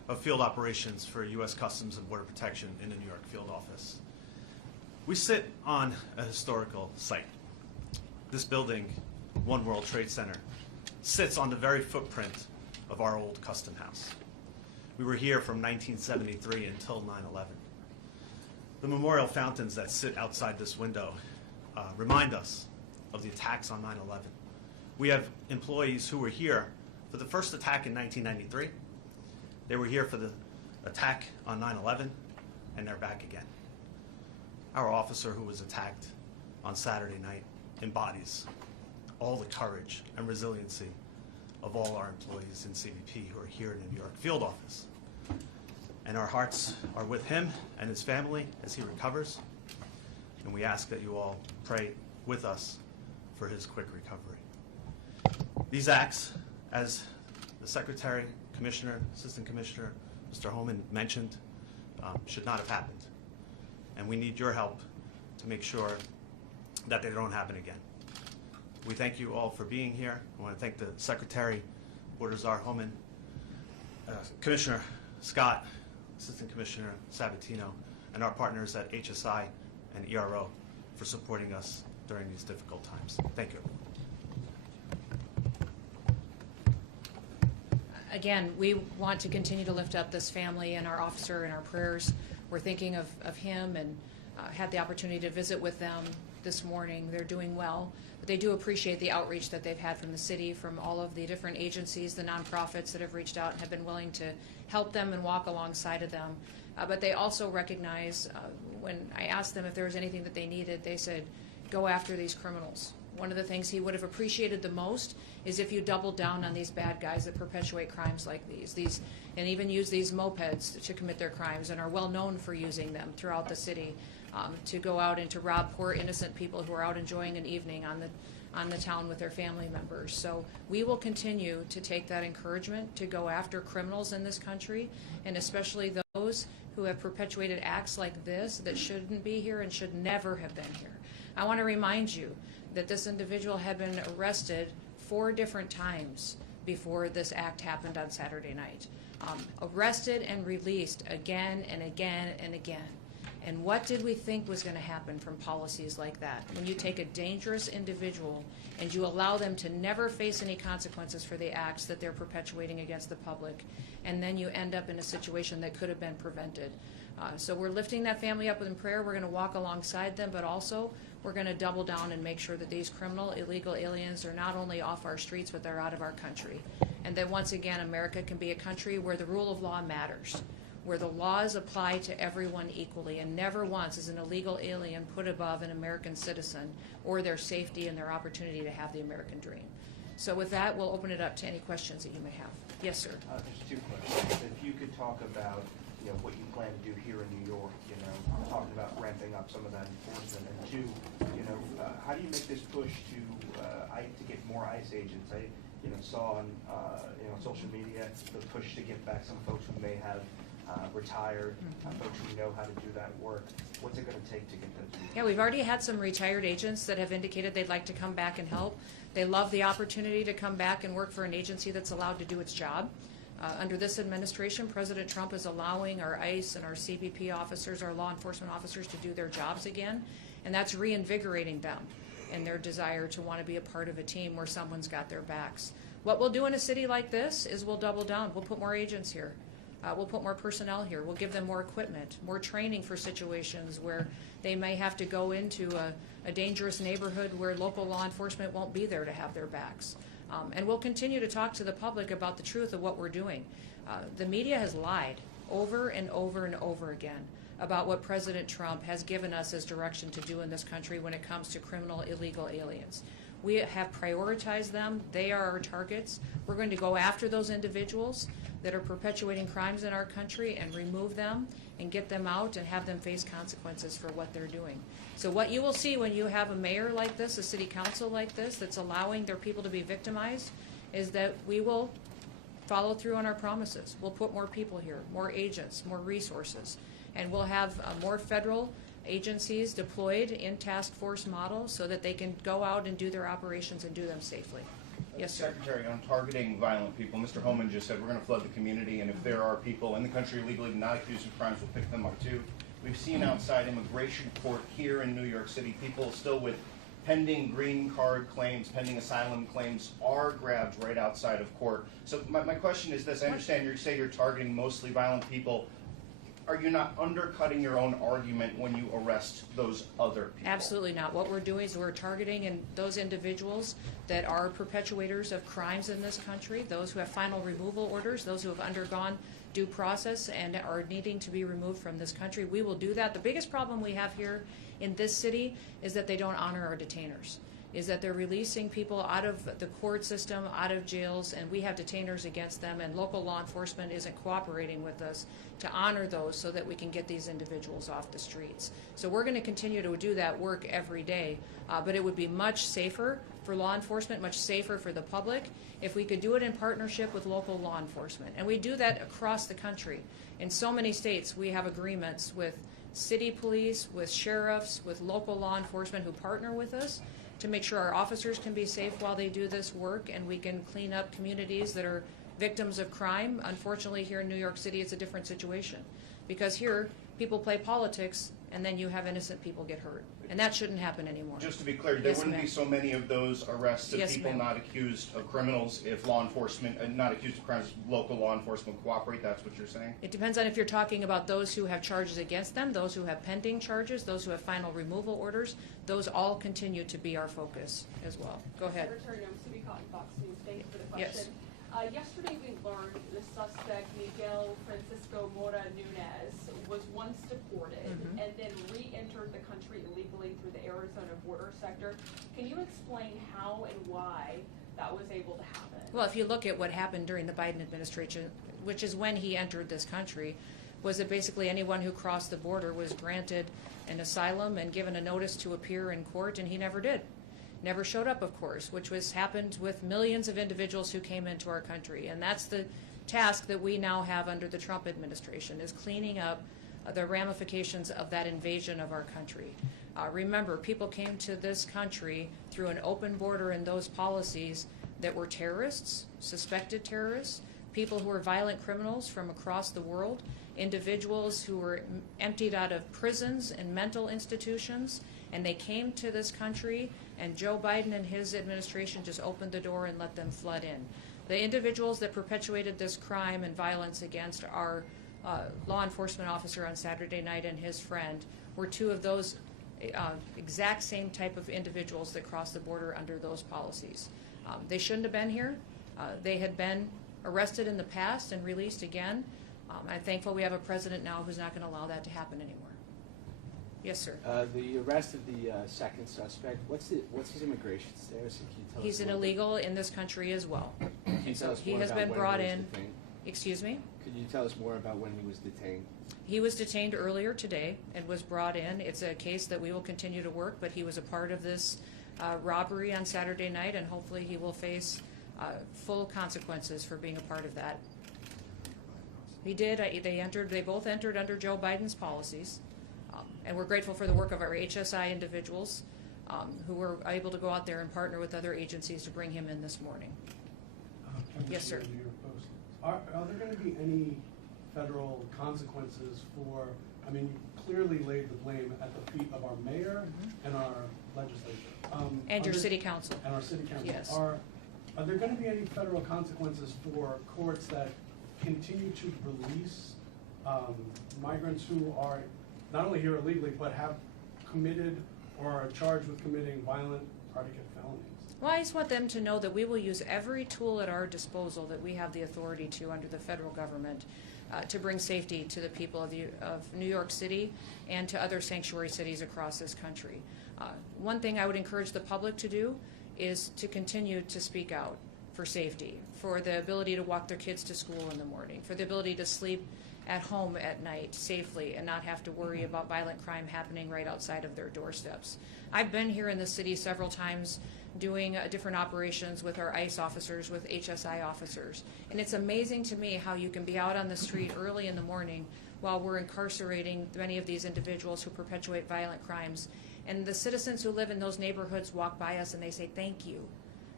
of Field Operations for U.S. Customs and Border Protection in the New York field office. We sit on a historical site. This building, One World Trade Center, sits on the very footprint of our old custom house. We were here from 1973 until 9/11. The memorial fountains that sit outside this window remind us of the attacks on 9/11. We have employees who were here for the first attack in 1993. They were here for the attack on 9/11, and they're back again. Our officer who was attacked on Saturday night embodies all the courage and resiliency of all our employees in CBP who are here in the New York field office. And our hearts are with him and his family as he recovers. And we ask that you all pray with us for his quick recovery. These acts, as the Secretary, Commissioner, Assistant Commissioner, Mr. Homan mentioned, should not have happened. And we need your help to make sure that they don't happen again. We thank you all for being here. I want to thank the Secretary, Border Czar Homan, Commissioner Scott, Assistant Commissioner Sabatino, and our partners at HSI and ERO for supporting us during these difficult times. Thank you. Again, we want to continue to lift up this family and our officer in our prayers. We're thinking of him and had the opportunity to visit with them this morning. They're doing well, but they do appreciate the outreach that they've had from the city, from all of the different agencies, the nonprofits that have reached out and have been willing to help them and walk alongside of them. But they also recognize, when I asked them if there was anything that they needed, they said, go after these criminals. One of the things he would have appreciated the most is if you doubled down on these bad guys that perpetuate crimes like these and even use these mopeds to commit their crimes and are well known for using them throughout the city to go out and to rob poor innocent people who are out enjoying an evening on the town with their family members. So we will continue to take that encouragement to go after criminals in this country, and especially those who have perpetuated acts like this that shouldn't be here and should never have been here. I want to remind you that this individual had been arrested 4 different times before this act happened on Saturday night. Arrested and released again and again and again. And what did we think was going to happen from policies like that? When you take a dangerous individual and you allow them to never face any consequences for the acts that they're perpetuating against the public, and then you end up in a situation that could have been prevented. So we're lifting that family up in prayer. We're going to walk alongside them, but also we're going to double down and make sure that these criminal, illegal aliens are not only off our streets, but they're out of our country. And that once again, America can be a country where the rule of law matters, where the laws apply to everyone equally, and never once is an illegal alien put above an American citizen or their safety and their opportunity to have the American dream. So with that, we'll open it up to any questions that you may have. Yes, sir. There's 2 questions. If you could talk about what you plan to do here in New York, talking about ramping up some of that enforcement, and 2, how do you make this push to get more ICE agents? I saw on social media the push to get back some folks who may have retired, folks who know how to do that work. What's it going to take to get them to do that? Yeah, we've already had some retired agents that have indicated they'd like to come back and help. They love the opportunity to come back and work for an agency that's allowed to do its job. Under this administration, President Trump is allowing our ICE and our CBP officers, our law enforcement officers, to do their jobs again, and that's reinvigorating them in their desire to want to be a part of a team where someone's got their backs. What we'll do in a city like this is we'll double down. We'll put more agents here. We'll put more personnel here. We'll give them more equipment, more training for situations where they may have to go into a dangerous neighborhood where local law enforcement won't be there to have their backs. And we'll continue to talk to the public about the truth of what we're doing. The media has lied over and over and over again about what President Trump has given us as direction to do in this country when it comes to criminal, illegal aliens. We have prioritized them. They are our targets. We're going to go after those individuals that are perpetuating crimes in our country and remove them and get them out and have them face consequences for what they're doing. So what you will see when you have a mayor like this, a city council like this, that's allowing their people to be victimized, is that we will follow through on our promises. We'll put more people here, more agents, more resources, and we'll have more federal agencies deployed in task force model so that they can go out and do their operations and do them safely. Yes, sir. Secretary, on targeting violent people, Mr. Homan just said we're going to flood the community, and if there are people in the country illegally not accused of crimes, we'll pick them up too. We've seen outside immigration court here in New York City, people still with pending green card claims, pending asylum claims are grabbed right outside of court. So my question is this: I understand you say you're targeting mostly violent people. Are you not undercutting your own argument when you arrest those other people? Absolutely not. What we're doing is we're targeting those individuals that are perpetuators of crimes in this country, those who have final removal orders, those who have undergone due process and are needing to be removed from this country. We will do that. The biggest problem we have here in this city is that they don't honor our detainers, is that they're releasing people out of the court system, out of jails, and we have detainers against them, and local law enforcement isn't cooperating with us to honor those so that we can get these individuals off the streets. So we're going to continue to do that work every day, but it would be much safer for law enforcement, much safer for the public, if we could do it in partnership with local law enforcement. And we do that across the country. In so many states, we have agreements with city police, with sheriffs, with local law enforcement who partner with us to make sure our officers can be safe while they do this work, and we can clean up communities that are victims of crime. Unfortunately, here in New York City, it's a different situation, because here people play politics and then you have innocent people get hurt, and that shouldn't happen anymore. Just to be clear, there wouldn't be so many of those arrests of people not accused of criminals if law enforcement, not accused of crimes, local law enforcement cooperate. That's what you're saying? It depends on if you're talking about those who have charges against them, those who have pending charges, those who have final removal orders. Those all continue to be our focus as well. Go ahead. Secretary Noem, City Cotton, Fox News. Thank you for the Yes. question. Yesterday we learned the suspect, Miguel Mora Nunez, was once deported and then re-entered the country illegally through the Arizona border sector. Can you explain how and why that was able to happen? Well, if you look at what happened during the Biden administration, which is when he entered this country, was that basically anyone who crossed the border was granted an asylum and given a notice to appear in court, and he never did. Never showed up, of course, which was happened with millions of individuals who came into our country. And that's the task that we now have under the Trump administration, is cleaning up the ramifications of that invasion of our country. Remember, people came to this country through an open border and those policies that were terrorists, suspected terrorists, people who were violent criminals from across the world, individuals who were emptied out of prisons and mental institutions, and they came to this country, and Joe Biden and his administration just opened the door and let them flood in. The individuals that perpetuated this crime and violence against our law enforcement officer on Saturday night and his friend were two of those exact same type of individuals that crossed the border under those policies. They shouldn't have been here. They had been arrested in the past and released again. I'm thankful we have a president now who's not going to allow that to happen anymore. Yes, sir. The arrest of the second suspect, what's his immigration status? Can you tell us He's an more illegal in this country as well. Can you tell us He more has about been when brought he was in. detained? Excuse me? Could you tell us more about when he was detained? He was detained earlier today and was brought in. It's a case that we will continue to work, but he was a part of this robbery on Saturday night, and hopefully he will face full consequences for being a part of that. He did. They both entered under Joe Biden's policies, and we're grateful for the work of our HSI individuals who were able to go out there and partner with other agencies to bring him in this morning. Yes, sir. Are there going to be any federal consequences for, I mean, you clearly laid the blame at the feet of our mayor and our legislature. And your city council. And our city council. Yes. Are there going to be any federal consequences for courts that continue to release migrants who are not only here illegally, but have committed or are charged with committing violent predicate felonies? Well, I just want them to know that we will use every tool at our disposal that we have the authority to under the federal government to bring safety to the people of New York City and to other sanctuary cities across this country. One thing I would encourage the public to do is to continue to speak out for safety, for the ability to walk their kids to school in the morning, for the ability to sleep at home at night safely and not have to worry about violent crime happening right outside of their doorsteps. I've been here in the city several times doing different operations with our ICE officers, with HSI officers. And it's amazing to me how you can be out on the street early in the morning while we're incarcerating many of these individuals who perpetuate violent crimes. And the citizens who live in those neighborhoods walk by us and they say, thank you.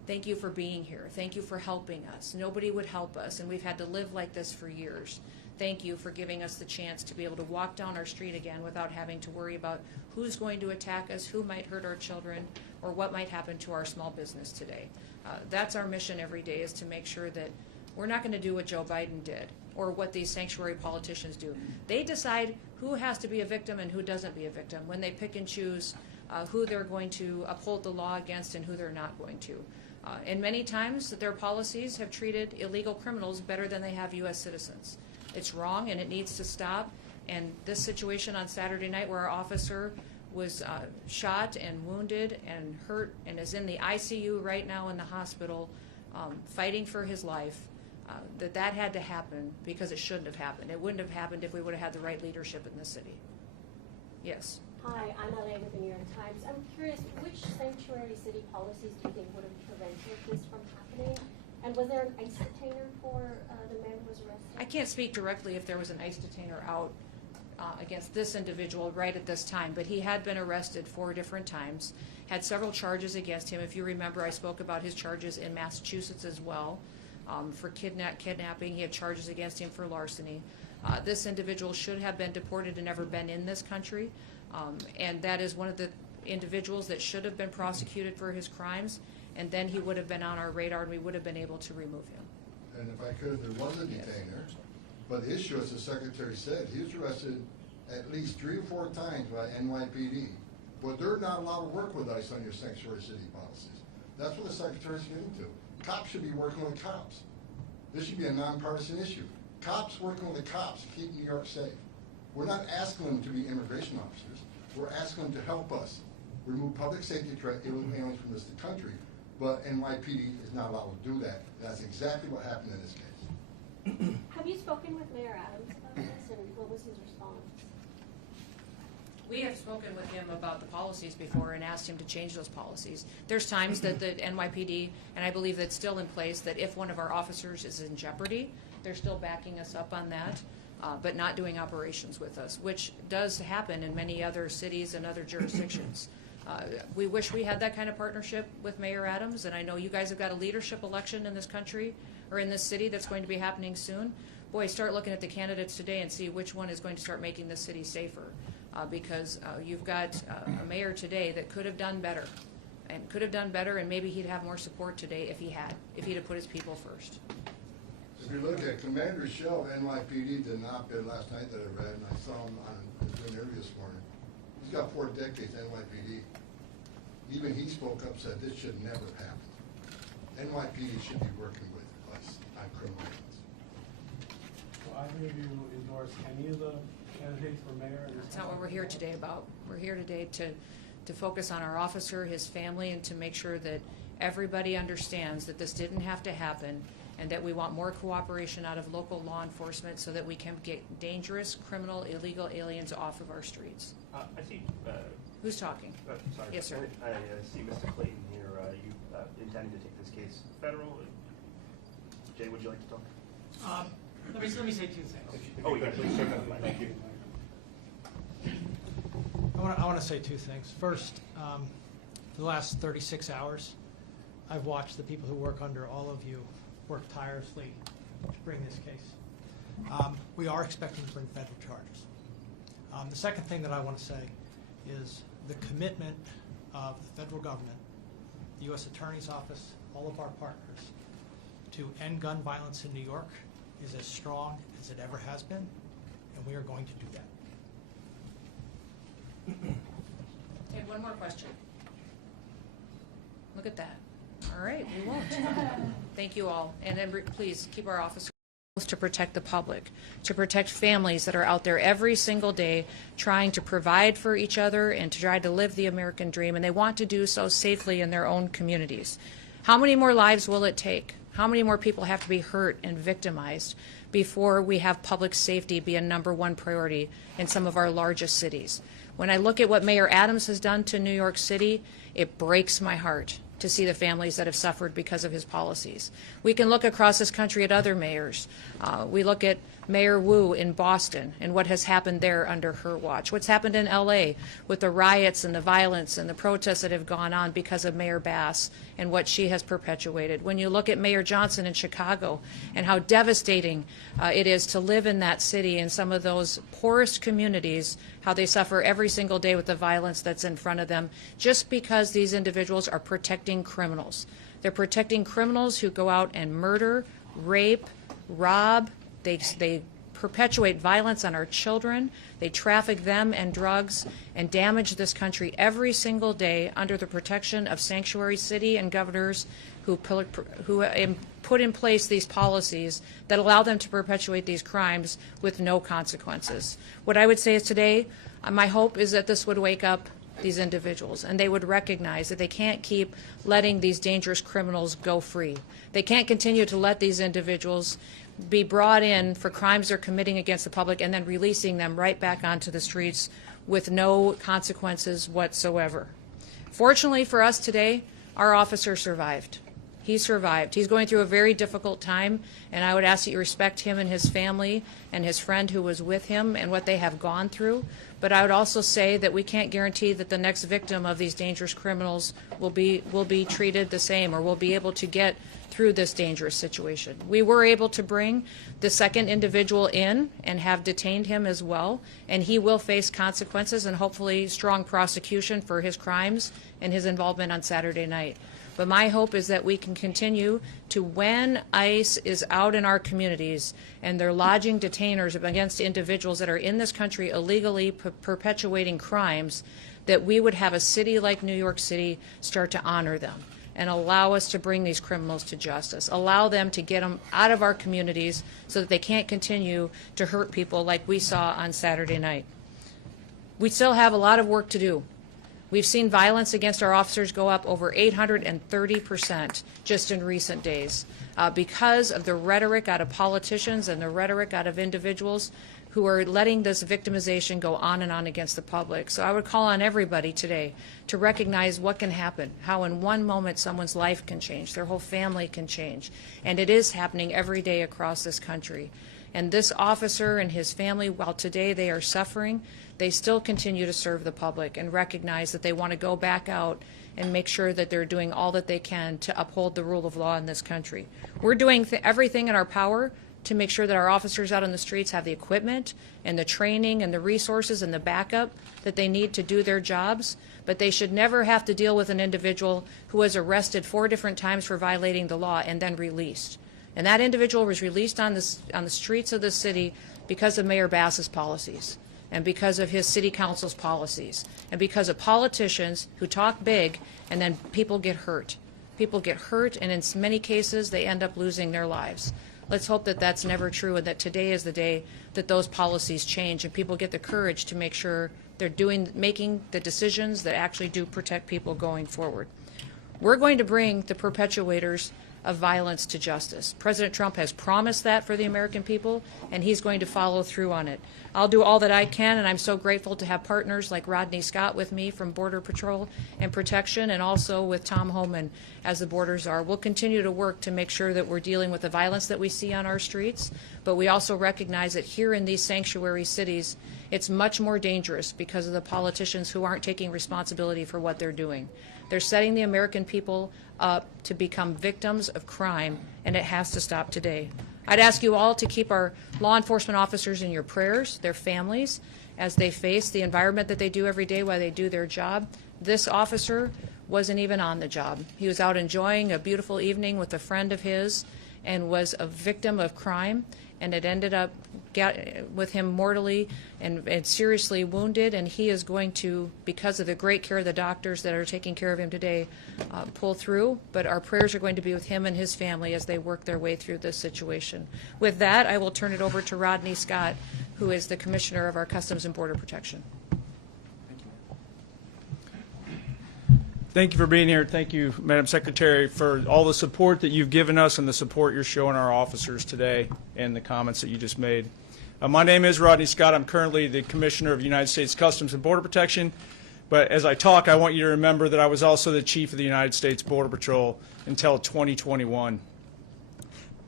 Thank you for being here. Thank you for helping us. Nobody would help us, and we've had to live like this for years. Thank you for giving us the chance to be able to walk down our street again without having to worry about who's going to attack us, who might hurt our children, or what might happen to our small business today. That's our mission every day, is to make sure that we're not going to do what Joe Biden did or what these sanctuary politicians do. They decide who has to be a victim and who doesn't be a victim when they pick and choose who they're going to uphold the law against and who they're not going to. And many times their policies have treated illegal criminals better than they have U.S. citizens. It's wrong and it needs to stop. And this situation on Saturday night where our officer was shot and wounded and hurt and is in the ICU right now in the hospital fighting for his life, that had to happen because it shouldn't have happened. It wouldn't have happened if we would have had the right leadership in the city. Yes. Hi, I'm LA with the New York Times. I'm curious, which sanctuary city policies do you think would have prevented this from happening? And was there an ICE detainer for the man who was arrested? I can't speak directly if there was an ICE detainer out against this individual right at this time, but he had been arrested 4 different times, had several charges against him. If you remember, I spoke about his charges in Massachusetts as well for kidnapping. He had charges against him for larceny. This individual should have been deported and never been in this country, and that is one of the individuals that should have been prosecuted for his crimes, and then he would have been on our radar and we would have been able to remove him. And if I could, there was a detainer, but the issue, as the Secretary said, he was arrested at least 3 or 4 times by NYPD. But they're not allowed to work with ICE on your sanctuary city policies. That's what the Secretary's getting to. Cops should be working with cops. This should be a nonpartisan issue. Cops working with the cops to keep New York safe. We're not asking them to be immigration officers. We're asking them to help us remove public safety threat aliens from this country. But NYPD is not allowed to do that. That's exactly what happened in this case. Have you spoken with Mayor Adams about this, and what was his response? We have spoken with him about the policies before and asked him to change those policies. There's times that the NYPD, and I believe that's still in place, that if one of our officers is in jeopardy, they're still backing us up on that, but not doing operations with us, which does happen in many other cities and other jurisdictions. We wish we had that kind of partnership with Mayor Adams, and I know you guys have got a leadership election in this country or in this city that's going to be happening soon. Boy, start looking at the candidates today and see which one is going to start making this city safer, because you've got a mayor today that could have done better, and maybe he'd have more support today if he'd have put his people first. If you look at Commander Shell, NYPD did an op-ed last night that I read, and I saw him on his interview this morning. He's got 4 decades NYPD. Even he spoke up, said this should never happen. NYPD should be working with us on criminal aliens. So either of you endorse any of the candidates for mayor? That's not what we're here today about. We're here today to focus on our officer, his family, and to make sure that everybody understands that this didn't have to happen, and that we want more cooperation out of local law enforcement so that we can get dangerous, criminal, illegal aliens off of our streets. I see. Who's talking? Sorry. Yes, sir. I see Mr. Clayton here. You intending to take this case federal? Jay, would you like to talk? Let me say 2 things. Oh, yeah, please. Thank you. I want to say 2 things. First, for the last 36 hours, I've watched the people who work under all of you work tirelessly to bring this case. We are expecting to bring federal charges. The second thing that I want to say is the commitment of the federal government, the U.S. Attorney's Office, all of our partners, to end gun violence in New York is as strong as it ever has been, and we are going to do that. Okay, one more question. Look at that. All right, we won't. Thank you all. And then please keep our officers to protect the public, to protect families that are out there every single day trying to provide for each other and to try to live the American dream, and they want to do so safely in their own communities. How many more lives will it take? How many more people have to be hurt and victimized before we have public safety be a #1 priority in some of our largest cities? When I look at what Mayor Adams has done to New York City, it breaks my heart to see the families that have suffered because of his policies. We can look across this country at other mayors. We look at Mayor Wu in Boston and what has happened there under her watch. What's happened in L.A. with the riots and the violence and the protests that have gone on because of Mayor Bass and what she has perpetuated. When you look at Mayor Johnson in Chicago and how devastating it is to live in that city and some of those poorest communities, how they suffer every single day with the violence that's in front of them, just because these individuals are protecting criminals. They're protecting criminals who go out and murder, rape, rob. They perpetuate violence on our children. They traffic them and drugs and damage this country every single day under the protection of sanctuary city and governors who put in place these policies that allow them to perpetuate these crimes with no consequences. What I would say is today, my hope is that this would wake up these individuals and they would recognize that they can't keep letting these dangerous criminals go free. They can't continue to let these individuals be brought in for crimes they're committing against the public and then releasing them right back onto the streets with no consequences whatsoever. Fortunately for us today, our officer survived. He survived. He's going through a very difficult time, and I would ask that you respect him and his family and his friend who was with him and what they have gone through. But I would also say that we can't guarantee that the next victim of these dangerous criminals will be treated the same or will be able to get through this dangerous situation. We were able to bring the second individual in and have detained him as well, and he will face consequences and hopefully strong prosecution for his crimes and his involvement on Saturday night. But my hope is that we can continue to, when ICE is out in our communities and they're lodging detainers against individuals that are in this country illegally perpetuating crimes, that we would have a city like New York City start to honor them and allow us to bring these criminals to justice, allow them to get them out of our communities so that they can't continue to hurt people like we saw on Saturday night. We still have a lot of work to do. We've seen violence against our officers go up over 830% just in recent days because of the rhetoric out of politicians and the rhetoric out of individuals who are letting this victimization go on and on against the public. So I would call on everybody today to recognize what can happen, how in one moment someone's life can change, their whole family can change. And it is happening every day across this country. And this officer and his family, while today they are suffering, they still continue to serve the public and recognize that they want to go back out and make sure that they're doing all that they can to uphold the rule of law in this country. We're doing everything in our power to make sure that our officers out on the streets have the equipment and the training and the resources and the backup that they need to do their jobs, but they should never have to deal with an individual who was arrested 4 different times for violating the law and then released. And that individual was released on the streets of the city because of Mayor Bass's policies and because of his city council's policies and because of politicians who talk big and then people get hurt. People get hurt, and in many cases they end up losing their lives. Let's hope that that's never true and that today is the day that those policies change and people get the courage to make sure they're making the decisions that actually do protect people going forward. We're going to bring the perpetuators of violence to justice. President Trump has promised that for the American people, and he's going to follow through on it. I'll do all that I can, and I'm so grateful to have partners like Rodney Scott with me from Border Patrol and Protection, and also with Tom Homan as the border czar. We'll continue to work to make sure that we're dealing with the violence that we see on our streets, but we also recognize that here in these sanctuary cities, it's much more dangerous because of the politicians who aren't taking responsibility for what they're doing. They're setting the American people up to become victims of crime, and it has to stop today. I'd ask you all to keep our law enforcement officers in your prayers, their families, as they face the environment that they do every day while they do their job. This officer wasn't even on the job. He was out enjoying a beautiful evening with a friend of his and was a victim of crime, and it ended up with him mortally and seriously wounded, and he is going to, because of the great care of the doctors that are taking care of him today, pull through. But our prayers are going to be with him and his family as they work their way through this situation. With that, I will turn it over to Rodney Scott, who is the Commissioner of our Customs and Border Protection. Thank you for being here. Thank you, Madam Secretary, for all the support that you've given us and the support you're showing our officers today and the comments that you just made. My name is Rodney Scott. I'm currently the Commissioner of United States Customs and Border Protection. But as I talk, I want you to remember that I was also the Chief of the United States Border Patrol until 2021.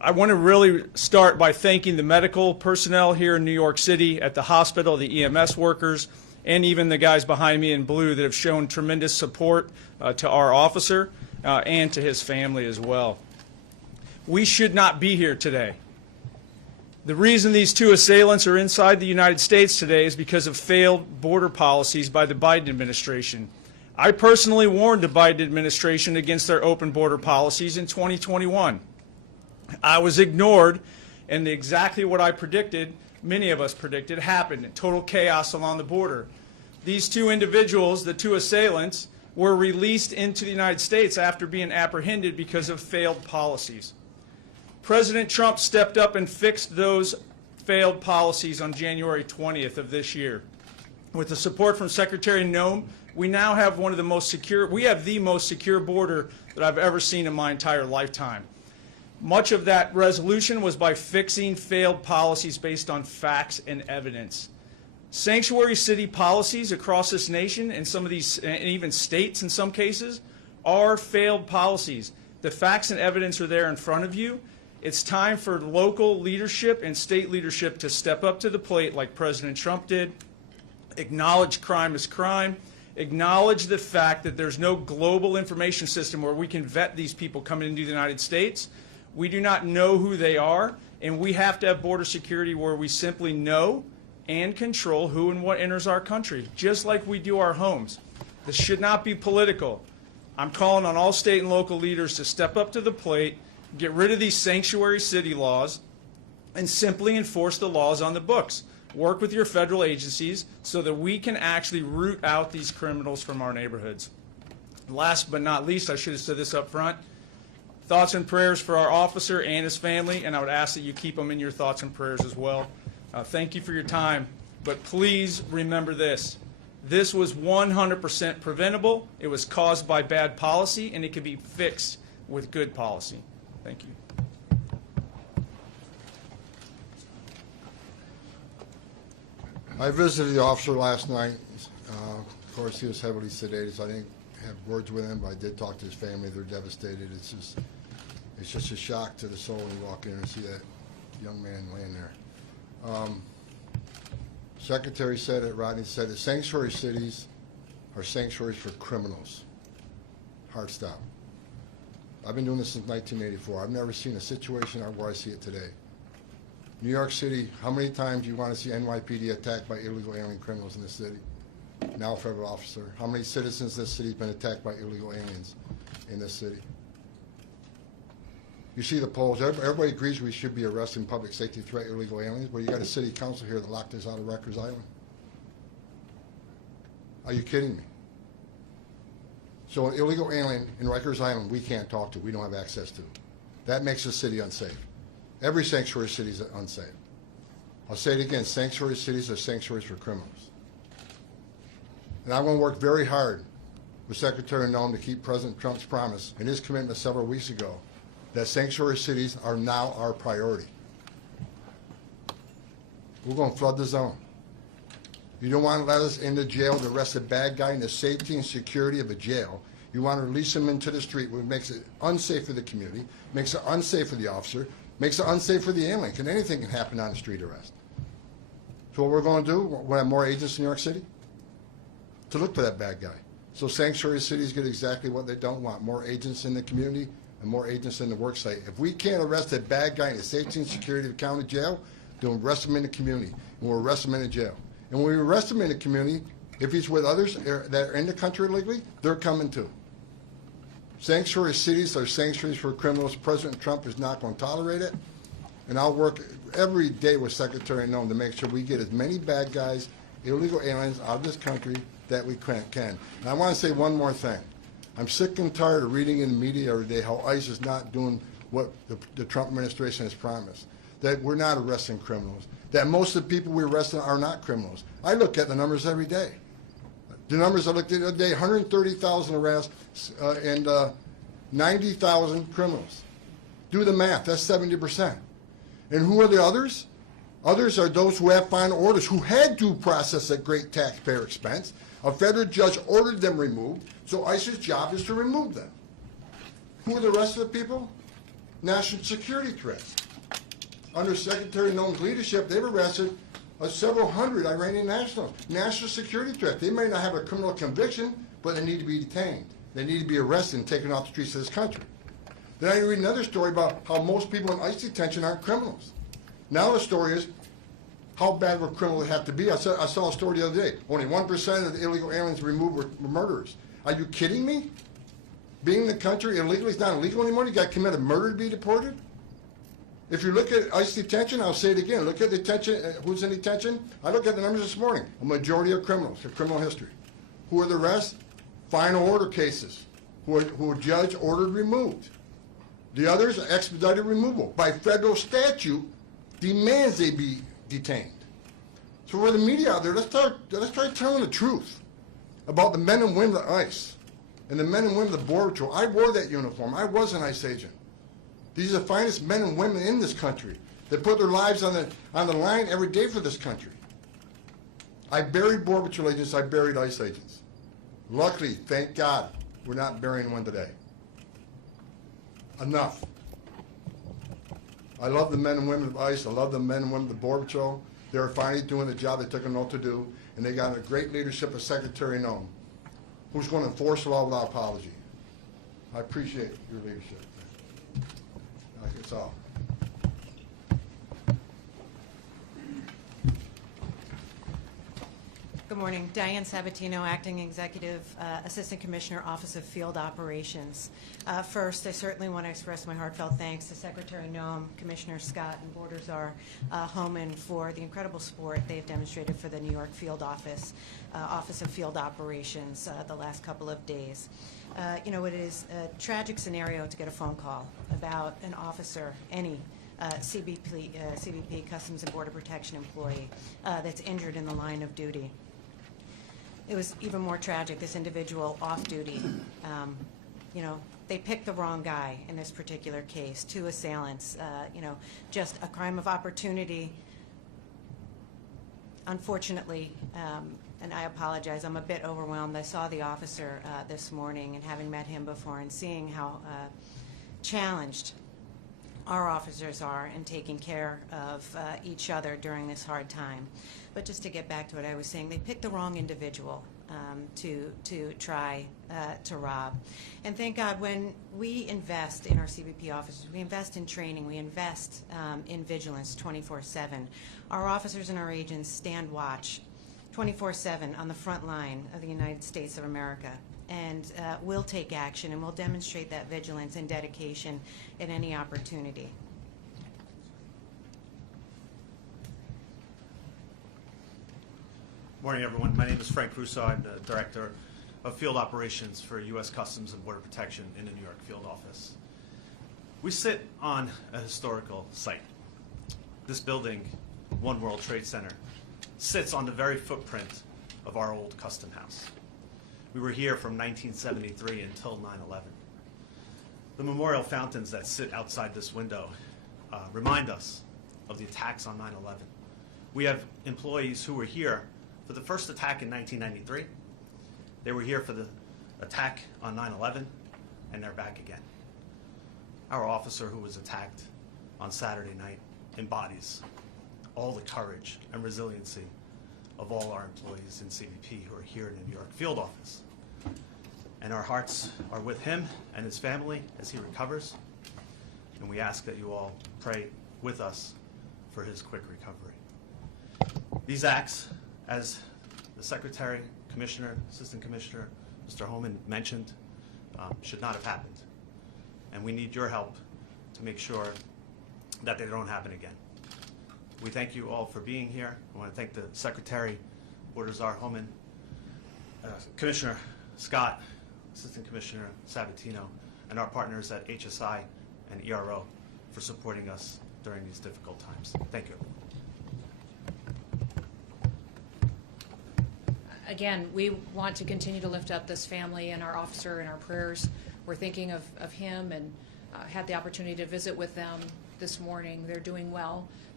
I want to really start by thanking the medical personnel here in New York City at the hospital, the EMS workers, and even the guys behind me in blue that have shown tremendous support to our officer and to his family as well. We should not be here today. The reason these two assailants are inside the United States today is because of failed border policies by the Biden administration. I personally warned the Biden administration against their open border policies in 2021. I was ignored, and exactly what I predicted, many of us predicted, happened. Total chaos along the border. These two individuals, the two assailants, were released into the United States after being apprehended because of failed policies. President Trump stepped up and fixed those failed policies on January 20th of this year. With the support from Secretary Noem, we now have one of the most secure, we have the most secure border that I've ever seen in my entire lifetime. Much of that resolution was by fixing failed policies based on facts and evidence. Sanctuary city policies across this nation, and some of these, and even states in some cases, are failed policies. The facts and evidence are there in front of you. It's time for local leadership and state leadership to step up to the plate like President Trump did, acknowledge crime as crime, acknowledge the fact that there's no global information system where we can vet these people coming into the United States. We do not know who they are, and we have to have border security where we simply know and control who and what enters our country, just like we do our homes. This should not be political. I'm calling on all state and local leaders to step up to the plate, get rid of these sanctuary city laws, and simply enforce the laws on the books. Work with your federal agencies so that we can actually root out these criminals from our neighborhoods. Last but not least, I should have said this up front, thoughts and prayers for our officer and his family, and I would ask that you keep them in your thoughts and prayers as well. Thank you for your time, but please remember this. This was 100% preventable. It was caused by bad policy, and it can be fixed with good policy. Thank you. I visited the officer last night. Of course, he was heavily sedated, so I didn't have words with him, but I did talk to his family. They're devastated. It's just a shock to the soul when you walk in and see that young man laying there. Secretary said it, Rodney said it, sanctuary cities are sanctuaries for criminals. Hard stop. I've been doing this since 1984. I've never seen a situation where I see it today. New York City, how many times do you want to see NYPD attacked by illegal alien criminals in this city? Now a federal officer. How many citizens in this city have been attacked by illegal aliens in this city? You see the polls. Everybody agrees we should be arresting public safety threat illegal aliens, but you got a city council here that locked this out of Rikers Island. Are you kidding me? So an illegal alien in Rikers Island we can't talk to, we don't have access to. That makes the city unsafe. Every sanctuary city is unsafe. I'll say it again, sanctuary cities are sanctuaries for criminals. And I'm going to work very hard with Secretary Noem to keep President Trump's promise and his commitment several weeks ago that sanctuary cities are now our priority. We're going to flood the zone. You don't want to let us into jail to arrest a bad guy in the safety and security of a jail. You want to release him into the street, which makes it unsafe for the community, makes it unsafe for the officer, makes it unsafe for the alien. Anything can happen on a street arrest. So what we're going to do, we'll have more agents in New York City to look for that bad guy. So sanctuary cities get exactly what they don't want, more agents in the community and more agents in the work site. If we can't arrest a bad guy in the safety and security of the county jail, then we'll arrest him in the community, and we'll arrest him in the jail. And when we arrest him in the community, if he's with others that are in the country illegally, they're coming too. Sanctuary cities are sanctuaries for criminals. President Trump is not going to tolerate it. And I'll work every day with Secretary Noem to make sure we get as many bad guys, illegal aliens out of this country that we can. And I want to say one more thing. I'm sick and tired of reading in the media every day how ICE is not doing what the Trump administration has promised, that we're not arresting criminals, that most of the people we arrest are not criminals. I look at the numbers every day. The numbers I looked at the other day, 130,000 arrests and 90,000 criminals. Do the math, that's 70%. And who are the others? Others are those who have final orders, who had due process at great taxpayer expense. A federal judge ordered them removed, so ICE's job is to remove them. Who are the rest of the people? national security threat. Under Secretary Noem's leadership, they've arrested several hundred Iranian nationals. National security threat. They may not have a criminal conviction, but they need to be detained. They need to be arrested and taken off the streets of this country. Then I read another story about how most people in ICE detention aren't criminals. Now the story is, how bad would criminals have to be? I saw a story the other day. Only 1% of the illegal aliens removed were murderers. Are you kidding me? Being in the country illegally is not illegal anymore? You got to commit a murder to be deported? If you look at ICE detention, I'll say it again, look at detention, who's in detention? I looked at the numbers this morning. A majority of criminals have criminal history. Who are the rest? Final order cases, who are judge ordered removed. The others are expedited removal. By federal statute, demands they be detained. So for the media out there, let's try telling the truth about the men and women of ICE and the men and women of the Border Patrol. I wore that uniform. I was an ICE agent. These are the finest men and women in this country that put their lives on the line every day for this country. I buried Border Patrol agents. I buried ICE agents. Luckily, thank God, we're not burying one today. Enough. I love the men and women of ICE. I love the men and women of the Border Patrol. They're finally doing the job they took an oath to do, and they got a great leadership of Secretary Noem, who's going to enforce the law without apology. I appreciate your leadership. That's all. Good morning. Diane Sabatino, Acting Executive Assistant Commissioner, Office of Field Operations. First, I certainly want to express my heartfelt thanks to Secretary Noem, Commissioner Scott, and Border Czar Homan for the incredible support they've demonstrated for the New York Field Office of Field Operations the last couple of days. You know, it is a tragic scenario to get a phone call about an officer, any CBP, Customs and Border Protection employee, that's injured in the line of duty. It was even more tragic, this individual off duty. You know, they picked the wrong guy in this particular case, two assailants, you know, just a crime of opportunity. Unfortunately, and I apologize, I'm a bit overwhelmed. I saw the officer this morning, and having met him before and seeing how challenged our officers are in taking care of each other during this hard time. But just to get back to what I was saying, they picked the wrong individual to try to rob. And thank God, when we invest in our CBP officers, we invest in training, we invest in vigilance 24/7. Our officers and our agents stand watch 24/7 on the front line of the United States of America. And we'll take action, and we'll demonstrate that vigilance and dedication at any opportunity. Morning, everyone. My name is Frank Russo. I'm the Director of Field Operations for U.S. Customs and Border Protection in the New York Field Office. We sit on a historical site. This building, One World Trade Center, sits on the very footprint of our old custom house. We were here from 1973 until 9/11. The memorial fountains that sit outside this window remind us of the attacks on 9/11. We have employees who were here for the first attack in 1993. They were here for the attack on 9/11, and they're back again. Our officer who was attacked on Saturday night embodies all the courage and resiliency of all our employees in CBP who are here in the New York Field Office. And our hearts are with him and his family as he recovers, and we ask that you all pray with us for his quick recovery. These acts, as the Secretary, Commissioner, Assistant Commissioner, Mr. Homan mentioned, should not have happened. And we need your help to make sure that they don't happen again. We thank you all for being here. I want to thank the Secretary, Border Czar Homan, Commissioner Scott, Assistant Commissioner Sabatino, and our partners at HSI and ERO for supporting us during these difficult times. Thank you. Again, we want to continue to lift up this family and our officer in our prayers. We're thinking of him and had the opportunity to visit with them this morning. They're doing well.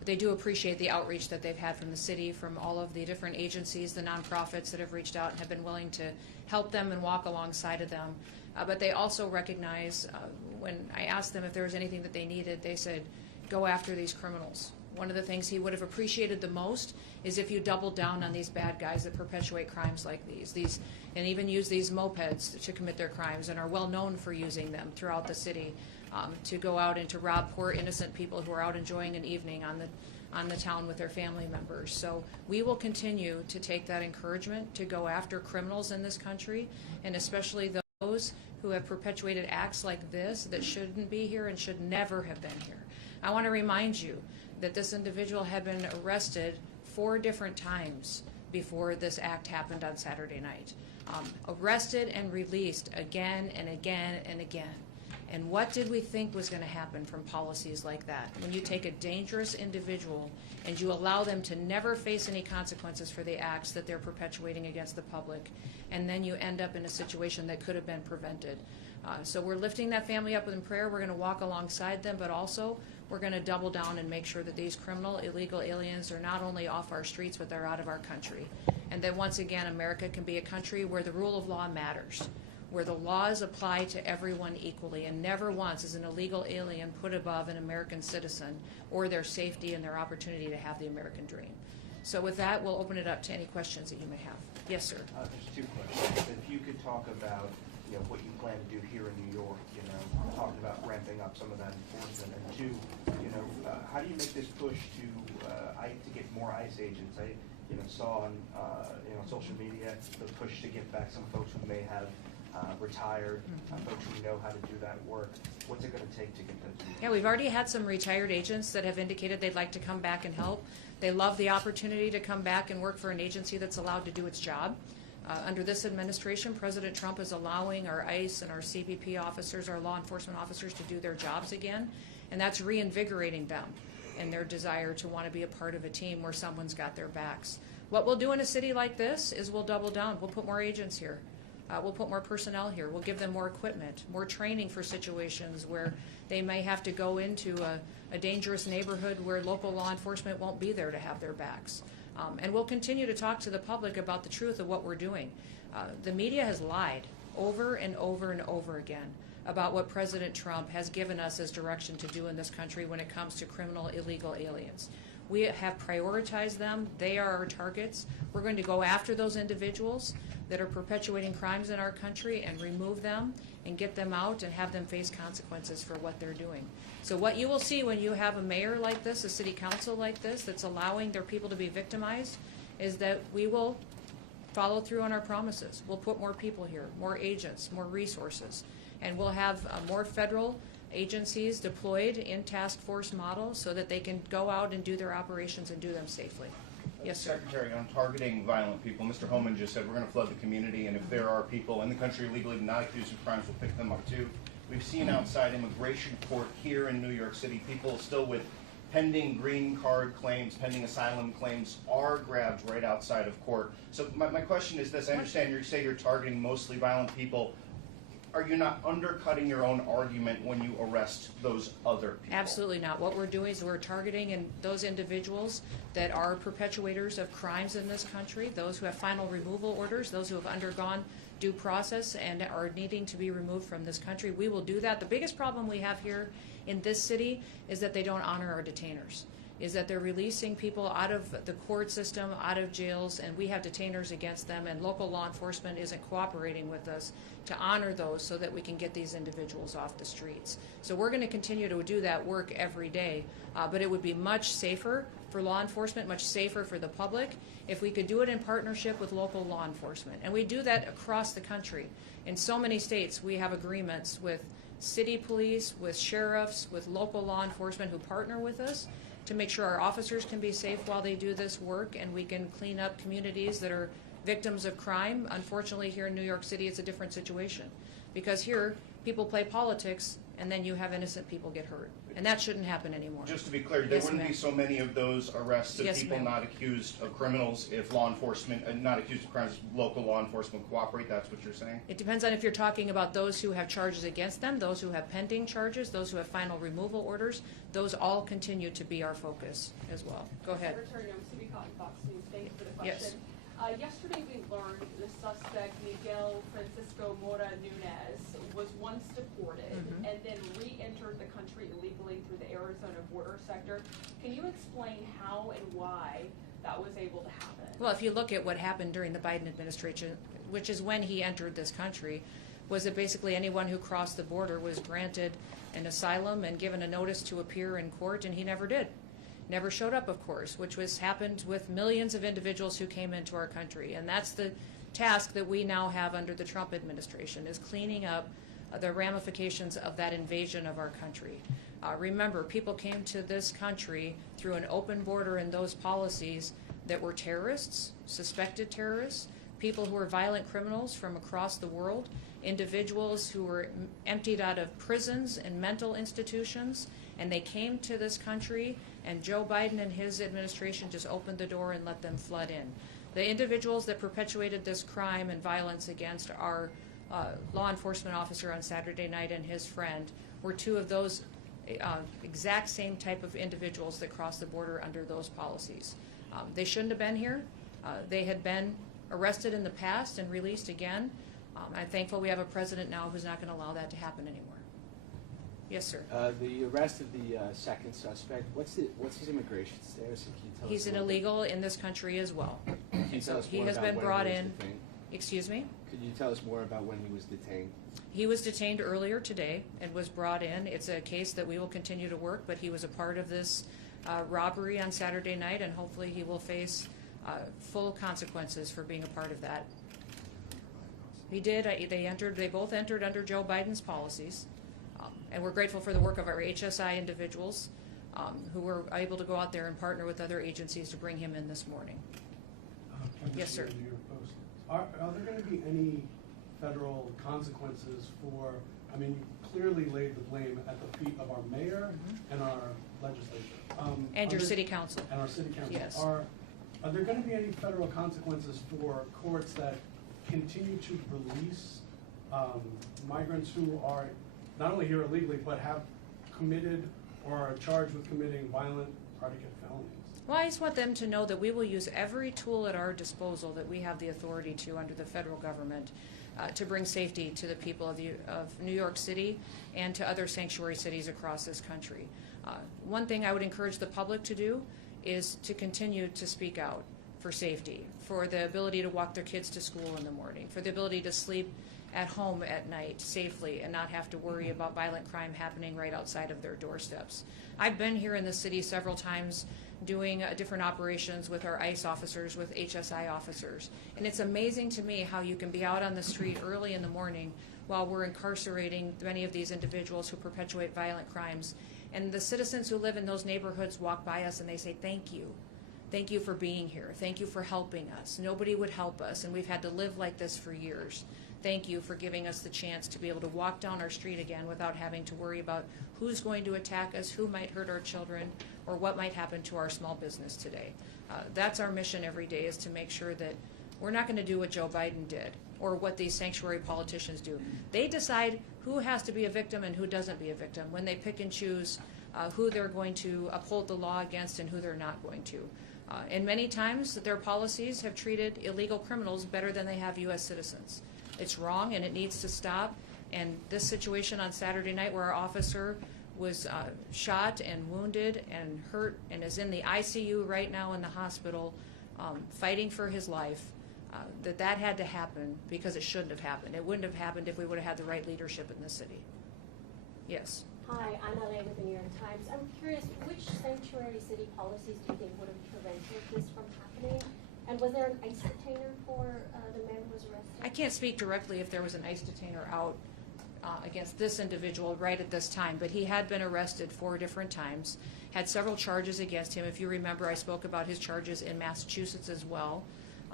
they do appreciate the outreach that they've had from the city, from all of the different agencies, the nonprofits that have reached out and have been willing to help them and walk alongside of them. But they also recognize, when I asked them if there was anything that they needed, they said, go after these criminals. One of the things he would have appreciated the most is if you doubled down on these bad guys that perpetuate crimes like these and even use these mopeds to commit their crimes and are well known for using them throughout the city to go out and to rob poor innocent people who are out enjoying an evening on the town with their family members. So we will continue to take that encouragement to go after criminals in this country, and especially those who have perpetuated acts like this that shouldn't be here and should never have been here. I want to remind you that this individual had been arrested 4 different times before this act happened on Saturday night. Arrested and released again and again and again. And what did we think was going to happen from policies like that? When you take a dangerous individual and you allow them to never face any consequences for the acts that they're perpetuating against the public, and then you end up in a situation that could have been prevented. So we're lifting that family up in prayer. We're going to walk alongside them, but also we're going to double down and make sure that these criminal, illegal aliens are not only off our streets, but they're out of our country. And that once again, America can be a country where the rule of law matters, where the laws apply to everyone equally, and never once is an illegal alien put above an American citizen or their safety and their opportunity to have the American dream. So with that, we'll open it up to any questions that you may have. Yes, sir. There's 2 questions. If you could talk about what you plan to do here in New York, talking about ramping up some of that enforcement, and 2, how do you make this push to get more ICE agents? I saw on social media the push to get back some folks who may have retired, folks who know how to do that work. What's it going to take to get them to do that? Yeah, we've already had some retired agents that have indicated they'd like to come back and help. They love the opportunity to come back and work for an agency that's allowed to do its job. Under this administration, President Trump is allowing our ICE and our CBP officers, our law enforcement officers, to do their jobs again, and that's reinvigorating them in their desire to want to be a part of a team where someone's got their backs. What we'll do in a city like this is we'll double down. We'll put more agents here. We'll put more personnel here. We'll give them more equipment, more training for situations where they may have to go into a dangerous neighborhood where local law enforcement won't be there to have their backs. And we'll continue to talk to the public about the truth of what we're doing. The media has lied over and over and over again about what President Trump has given us as direction to do in this country when it comes to criminal, illegal aliens. We have prioritized them. They are our targets. We're going to go after those individuals that are perpetuating crimes in our country and remove them and get them out and have them face consequences for what they're doing. So what you will see when you have a mayor like this, a city council like this, that's allowing their people to be victimized, is that we will follow through on our promises. We'll put more people here, more agents, more resources, and we'll have more federal agencies deployed in task force model so that they can go out and do their operations and do them safely. Yes, sir. Secretary, on targeting violent people, Mr. Homan just said we're going to flood the community, and if there are people in the country legally not accused of crimes, we'll pick them up too. We've seen outside immigration court here in New York City, people still with pending green card claims, pending asylum claims are grabbed right outside of court. So my question is this: I understand you say you're targeting mostly violent people. Are you not undercutting your own argument when you arrest those other people? Absolutely not. What we're doing is we're targeting those individuals that are perpetuators of crimes in this country, those who have final removal orders, those who have undergone due process and are needing to be removed from this country. We will do that. The biggest problem we have here in this city is that they don't honor our detainers, is that they're releasing people out of the court system, out of jails, and we have detainers against them, and local law enforcement isn't cooperating with us to honor those so that we can get these individuals off the streets. So we're going to continue to do that work every day, but it would be much safer for law enforcement, much safer for the public, if we could do it in partnership with local law enforcement. And we do that across the country. In so many states, we have agreements with city police, with sheriffs, with local law enforcement who partner with us to make sure our officers can be safe while they do this work, and we can clean up communities that are victims of crime. Unfortunately, here in New York City, it's a different situation, because here people play politics and then you have innocent people get hurt. And that shouldn't happen anymore. Just to be clear, there Yes, wouldn't be ma'am. so many of those arrests of Yes, people ma'am. not accused of criminals if law enforcement, not accused of crimes, local law enforcement cooperate, that's what you're saying? It depends on if you're talking about those who have charges against them, those who have pending charges, those who have final removal orders. Those all continue to be our focus as well. Go ahead. Secretary Noem, City Cotton, Fox News. Thank you for the Yes. question. Yesterday we learned the suspect, Miguel Mora Nunez, was once deported and then re-entered the country illegally through the Arizona border sector. Can you explain how and why that was able to happen? Well, if you look at what happened during the Biden administration, which is when he entered this country, was that basically anyone who crossed the border was granted an asylum and given a notice to appear in court, and he never did. Never showed up, of course, which was happened with millions of individuals who came into our country. And that's the task that we now have under the Trump administration, is cleaning up the ramifications of that invasion of our country. Remember, people came to this country through an open border and those policies that were terrorists, suspected terrorists, people who were violent criminals from across the world, individuals who were emptied out of prisons and mental institutions, and they came to this country, and Joe Biden and his administration just opened the door and let them flood in. The individuals that perpetuated this crime and violence against our law enforcement officer on Saturday night and his friend were two of those exact same type of individuals that crossed the border under those policies. They shouldn't have been here. They had been arrested in the past and released again. I'm thankful we have a president now who's not going to allow that to happen anymore. Yes, sir. The arrest of the second suspect, what's his immigration status? And can you tell us He's a an little bit- illegal in this country as well. Can you tell us He more has about been when brought he was in. detained? Excuse me? Could you tell us more about when he was detained? He was detained earlier today and was brought in. It's a case that we will continue to work, but he was a part of this robbery on Saturday night, and hopefully he will face full consequences for being a part of that. He did. They both entered under Joe Biden's policies, and we're grateful for the work of our HSI individuals who were able to go out there and partner with other agencies to bring him in this morning. Yes, sir. New York Post. Are there going to be any federal consequences for, I mean, you clearly laid the blame at the feet of our mayor and our legislature. And your city council. And our city council. Yes. Are there going to be any federal consequences for courts that continue to release migrants who are not only here illegally, but have committed or are charged with committing violent predicate felonies? Well, I just want them to know that we will use every tool at our disposal that we have the authority to under the federal government to bring safety to the people of New York City and to other sanctuary cities across this country. One thing I would encourage the public to do is to continue to speak out for safety, for the ability to walk their kids to school in the morning, for the ability to sleep at home at night safely and not have to worry about violent crime happening right outside of their doorsteps. I've been here in the city several times doing different operations with our ICE officers, with HSI officers, and it's amazing to me how you can be out on the street early in the morning while we're incarcerating many of these individuals who perpetuate violent crimes, and the citizens who live in those neighborhoods walk by us and they say, "Thank you. Thank you for being here. Thank you for helping us. Nobody would help us, and we've had to live like this for years. Thank you for giving us the chance to be able to walk down our street again without having to worry about who's going to attack us, who might hurt our children, or what might happen to our small business today." That's our mission every day, is to make sure that we're not going to do what Joe Biden did or what these sanctuary politicians do. They decide who has to be a victim and who doesn't be a victim when they pick and choose who they're going to uphold the law against and who they're not going to. And many times their policies have treated illegal criminals better than they have U.S. citizens. It's wrong and it needs to stop. And this situation on Saturday night where our officer was shot and wounded and hurt and is in the ICU right now in the hospital fighting for his life, that had to happen because it shouldn't have happened. It wouldn't have happened if we would have had the right leadership in the city. Yes. Hi, I'm LA with the New York Times. I'm curious, which sanctuary city policies do you think would have prevented this from happening? And was there an ICE detainer for the man who was arrested? I can't speak directly if there was an ICE detainer out against this individual right at this time, but he had been arrested 4 different times, had several charges against him. If you remember, I spoke about his charges in Massachusetts as well.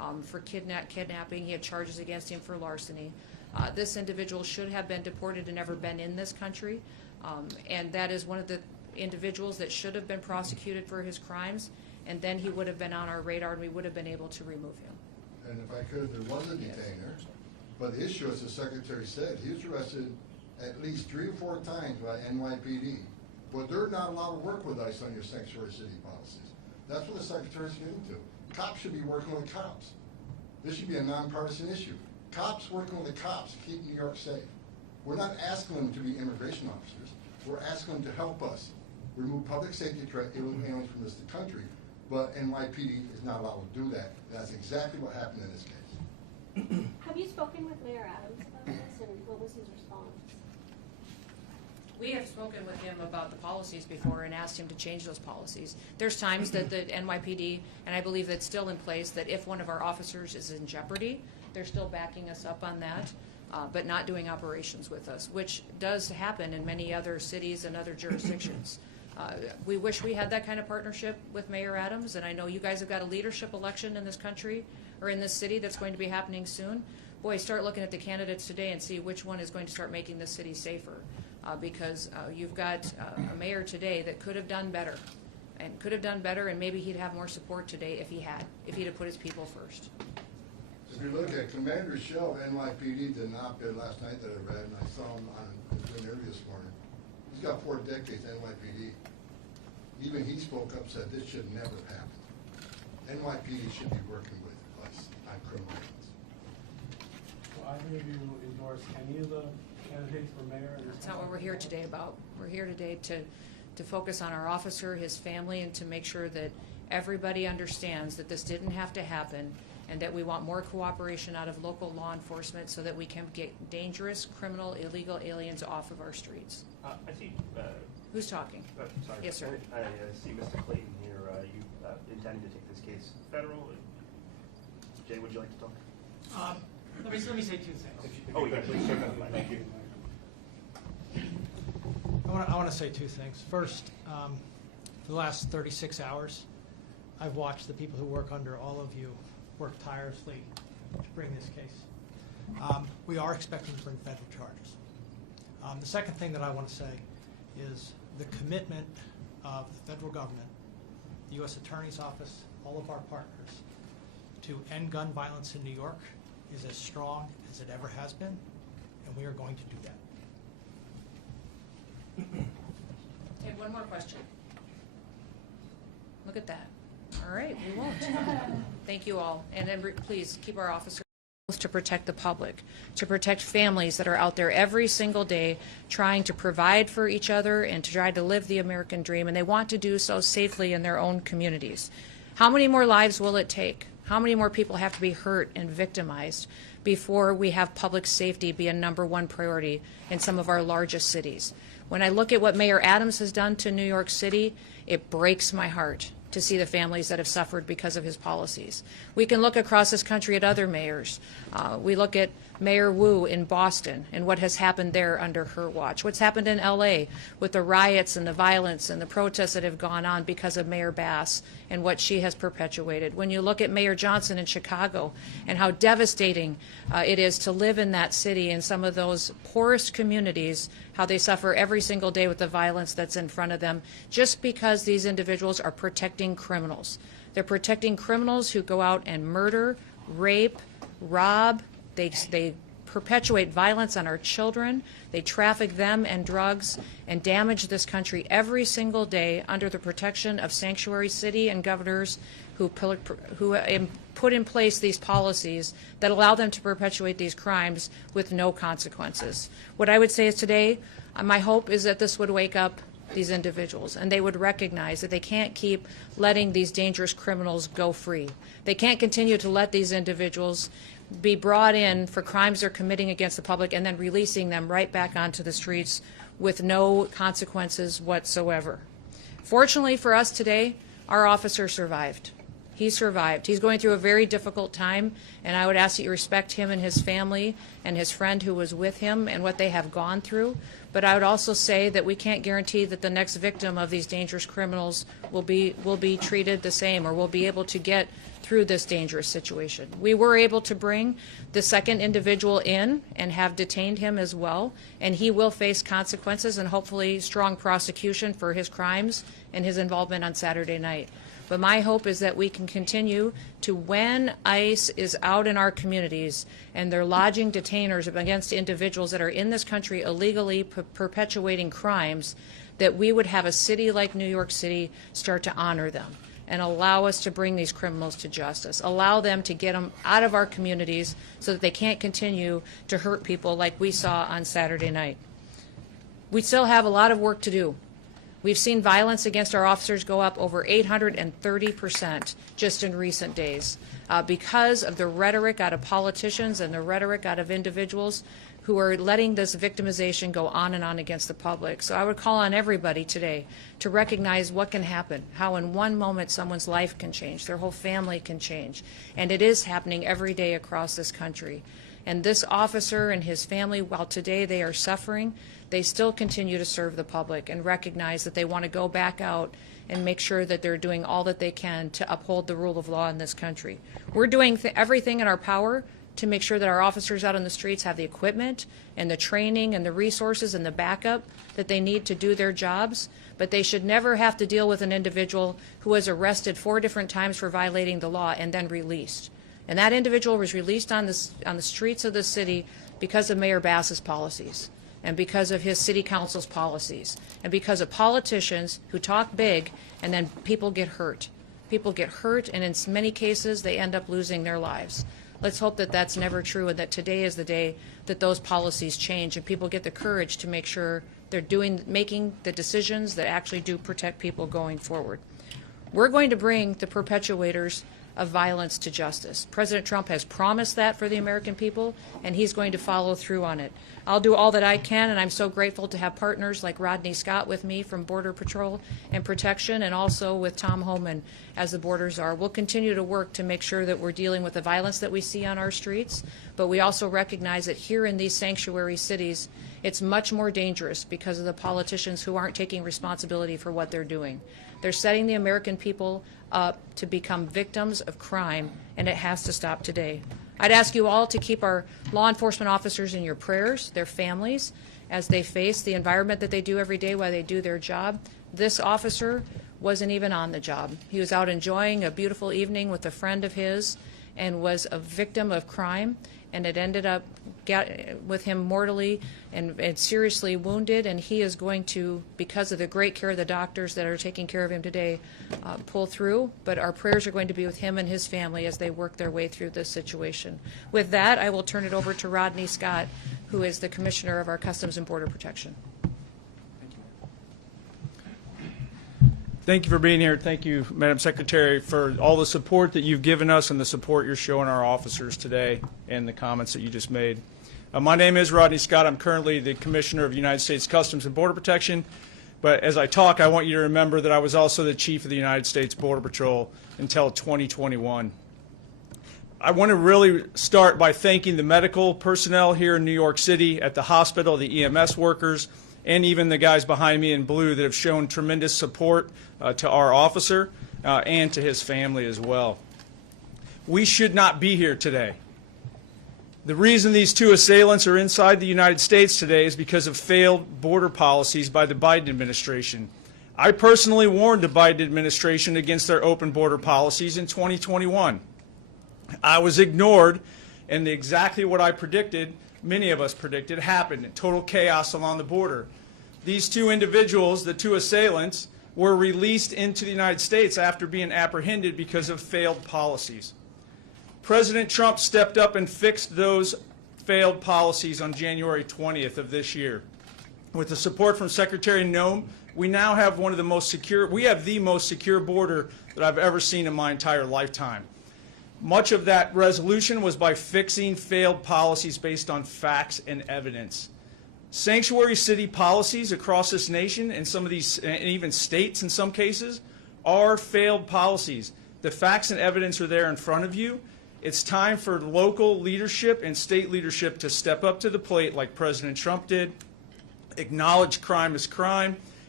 for kidnapping. He had charges against him for larceny. This individual should have been deported and never been in this country, and that is one of the individuals that should have been prosecuted for his crimes, and then he would have been on our radar and we would have been able to remove him. And if I could, there was a detainer, but the issue, as the Secretary said, he was arrested at least 3 or 4 times by NYPD, but they're not allowed to work with ICE on your sanctuary city policies. That's what the Secretary's getting to. Cops should be working with cops. This should be a nonpartisan issue. Cops working with the cops to keep New York safe. We're not asking them to be immigration officers. We're asking them to help us remove public safety threat aliens from this country, but NYPD is not allowed to do that. That's exactly what happened in this case. Have you spoken with Mayor Adams about this, and what was his response? We have spoken with him about the policies before and asked him to change those policies. There's times that the NYPD, and I believe that's still in place, that if one of our officers is in jeopardy, they're still backing us up on that, but not doing operations with us, which does happen in many other cities and other jurisdictions. We wish we had that kind of partnership with Mayor Adams, and I know you guys have got a leadership election in this country, or in this city, that's going to be happening soon. Boy, start looking at the candidates today and see which one is going to start making this city safer. Because you've got a mayor today that could have done better, and maybe he'd have more support today if he'd have put his people first. If you look at Commander Shell, NYPD did an op-ed last night that I read, and I saw him on his interview this morning. He's got 4 decades NYPD. Even he spoke up, said this should never happen. NYPD should be working with us on criminal aliens. Will either of you endorse any of the candidates for mayor? That's not what we're here today about. We're here today to focus on our officer, his family, and to make sure that everybody understands that this didn't have to happen, and that we want more cooperation out of local law enforcement so that we can get dangerous, criminal, illegal aliens off of our streets. I see. Who's talking? Sorry. Yes, sir. I see Mr. Clayton here. You intending to take this case federal? Jay, would you like to talk? Let me say 2 things. Oh, yeah, please, sir. Thank you. I want to say 2 things. First, for the last 36 hours, I've watched the people who work under all of you work tirelessly to bring this case. We are expecting to bring federal charges. The second thing that I want to say is the commitment of the federal government, the U.S. Attorney's Office, all of our partners, to end gun violence in New York is as strong as it ever has been, and we are going to do that. Okay, one more question. Look at that. All right, we won't. Thank you all. And then please keep our officers to protect the public, to protect families that are out there every single day trying to provide for each other and to try to live the American dream, and they want to do so safely in their own communities. How many more lives will it take? How many more people have to be hurt and victimized before we have public safety be a #1 priority in some of our largest cities? When I look at what Mayor Adams has done to New York City, it breaks my heart to see the families that have suffered because of his policies. We can look across this country at other mayors. We look at Mayor Wu in Boston and what has happened there under her watch. What's happened in LA with the riots and the violence and the protests that have gone on because of Mayor Bass and what she has perpetuated. When you look at Mayor Johnson in Chicago and how devastating it is to live in that city and some of those poorest communities, how they suffer every single day with the violence that's in front of them, just because these individuals are protecting criminals. They're protecting criminals who go out and murder, rape, rob. They perpetuate violence on our children. They traffic them and drugs and damage this country every single day under the protection of sanctuary city and governors who put in place these policies that allow them to perpetuate these crimes with no consequences. What I would say is today, my hope is that this would wake up these individuals and they would recognize that they can't keep letting these dangerous criminals go free. They can't continue to let these individuals be brought in for crimes they're committing against the public and then releasing them right back onto the streets with no consequences whatsoever. Fortunately for us today, our officer survived. He survived. He's going through a very difficult time, and I would ask that you respect him and his family and his friend who was with him and what they have gone through. But I would also say that we can't guarantee that the next victim of these dangerous criminals will be treated the same or will be able to get through this dangerous situation. We were able to bring the second individual in and have detained him as well, and he will face consequences and hopefully strong prosecution for his crimes and his involvement on Saturday night. But my hope is that we can continue to, when ICE is out in our communities and they're lodging detainers against individuals that are in this country illegally perpetuating crimes, that we would have a city like New York City start to honor them and allow us to bring these criminals to justice, allow them to get them out of our communities so that they can't continue to hurt people like we saw on Saturday night. We still have a lot of work to do. We've seen violence against our officers go up over 830% just in recent days because of the rhetoric out of politicians and the rhetoric out of individuals who are letting this victimization go on and on against the public. So I would call on everybody today to recognize what can happen, how in one moment someone's life can change, their whole family can change. And it is happening every day across this country. And this officer and his family, while today they are suffering, they still continue to serve the public and recognize that they want to go back out and make sure that they're doing all that they can to uphold the rule of law in this country. We're doing everything in our power to make sure that our officers out on the streets have the equipment and the training and the resources and the backup that they need to do their jobs, but they should never have to deal with an individual who was arrested 4 different times for violating the law and then released. And that individual was released on the streets of the city because of Mayor Bass's policies and because of his city council's policies and because of politicians who talk big and then people get hurt. People get hurt, and in many cases they end up losing their lives. Let's hope that that's never true and that today is the day that those policies change and people get the courage to make sure they're making the decisions that actually do protect people going forward. We're going to bring the perpetuators of violence to justice. President Trump has promised that for the American people, and he's going to follow through on it. I'll do all that I can, and I'm so grateful to have partners like Rodney Scott with me from Border Patrol and Protection, and also with Tom Homan as the border czar. We'll continue to work to make sure that we're dealing with the violence that we see on our streets, but we also recognize that here in these sanctuary cities, it's much more dangerous because of the politicians who aren't taking responsibility for what they're doing. They're setting the American people up to become victims of crime, and it has to stop today. I'd ask you all to keep our law enforcement officers in your prayers, their families, as they face the environment that they do every day while they do their job. This officer wasn't even on the job. He was out enjoying a beautiful evening with a friend of his and was a victim of crime, and it ended up with him mortally and seriously wounded, and he is going to, because of the great care of the doctors that are taking care of him today, pull through. But our prayers are going to be with him and his family as they work their way through this situation. With that, I will turn it over to Rodney Scott, who is the Commissioner of our Customs and Border Protection. Thank you for being here. Thank you, Madam Secretary, for all the support that you've given us and the support you're showing our officers today and the comments that you just made. My name is Rodney Scott. I'm currently the Commissioner of United States Customs and Border Protection. But as I talk, I want you to remember that I was also the Chief of the United States Border Patrol until 2021. I want to really start by thanking the medical personnel here in New York City at the hospital, the EMS workers, and even the guys behind me in blue that have shown tremendous support to our officer and to his family as well. We should not be here today. The reason these 2 assailants are inside the United States today is because of failed border policies by the Biden administration. I personally warned the Biden administration against their open border policies in 2021. I was ignored, and exactly what I predicted, many of us predicted, happened. Total chaos along the border. These 2 individuals, the 2 assailants, were released into the United States after being apprehended because of failed policies. President Trump stepped up and fixed those failed policies on January 20th of this year. With the support from Secretary Noem, we now have one of the most secure, we have the most secure border that I've ever seen in my entire lifetime. Much of that resolution was by fixing failed policies based on facts and evidence. Sanctuary city policies across this nation, and some of these, and even states in some cases, are failed policies. The facts and evidence are there in front of you. It's time for local leadership and state leadership to step up to the plate like President Trump did, acknowledge crime as crime,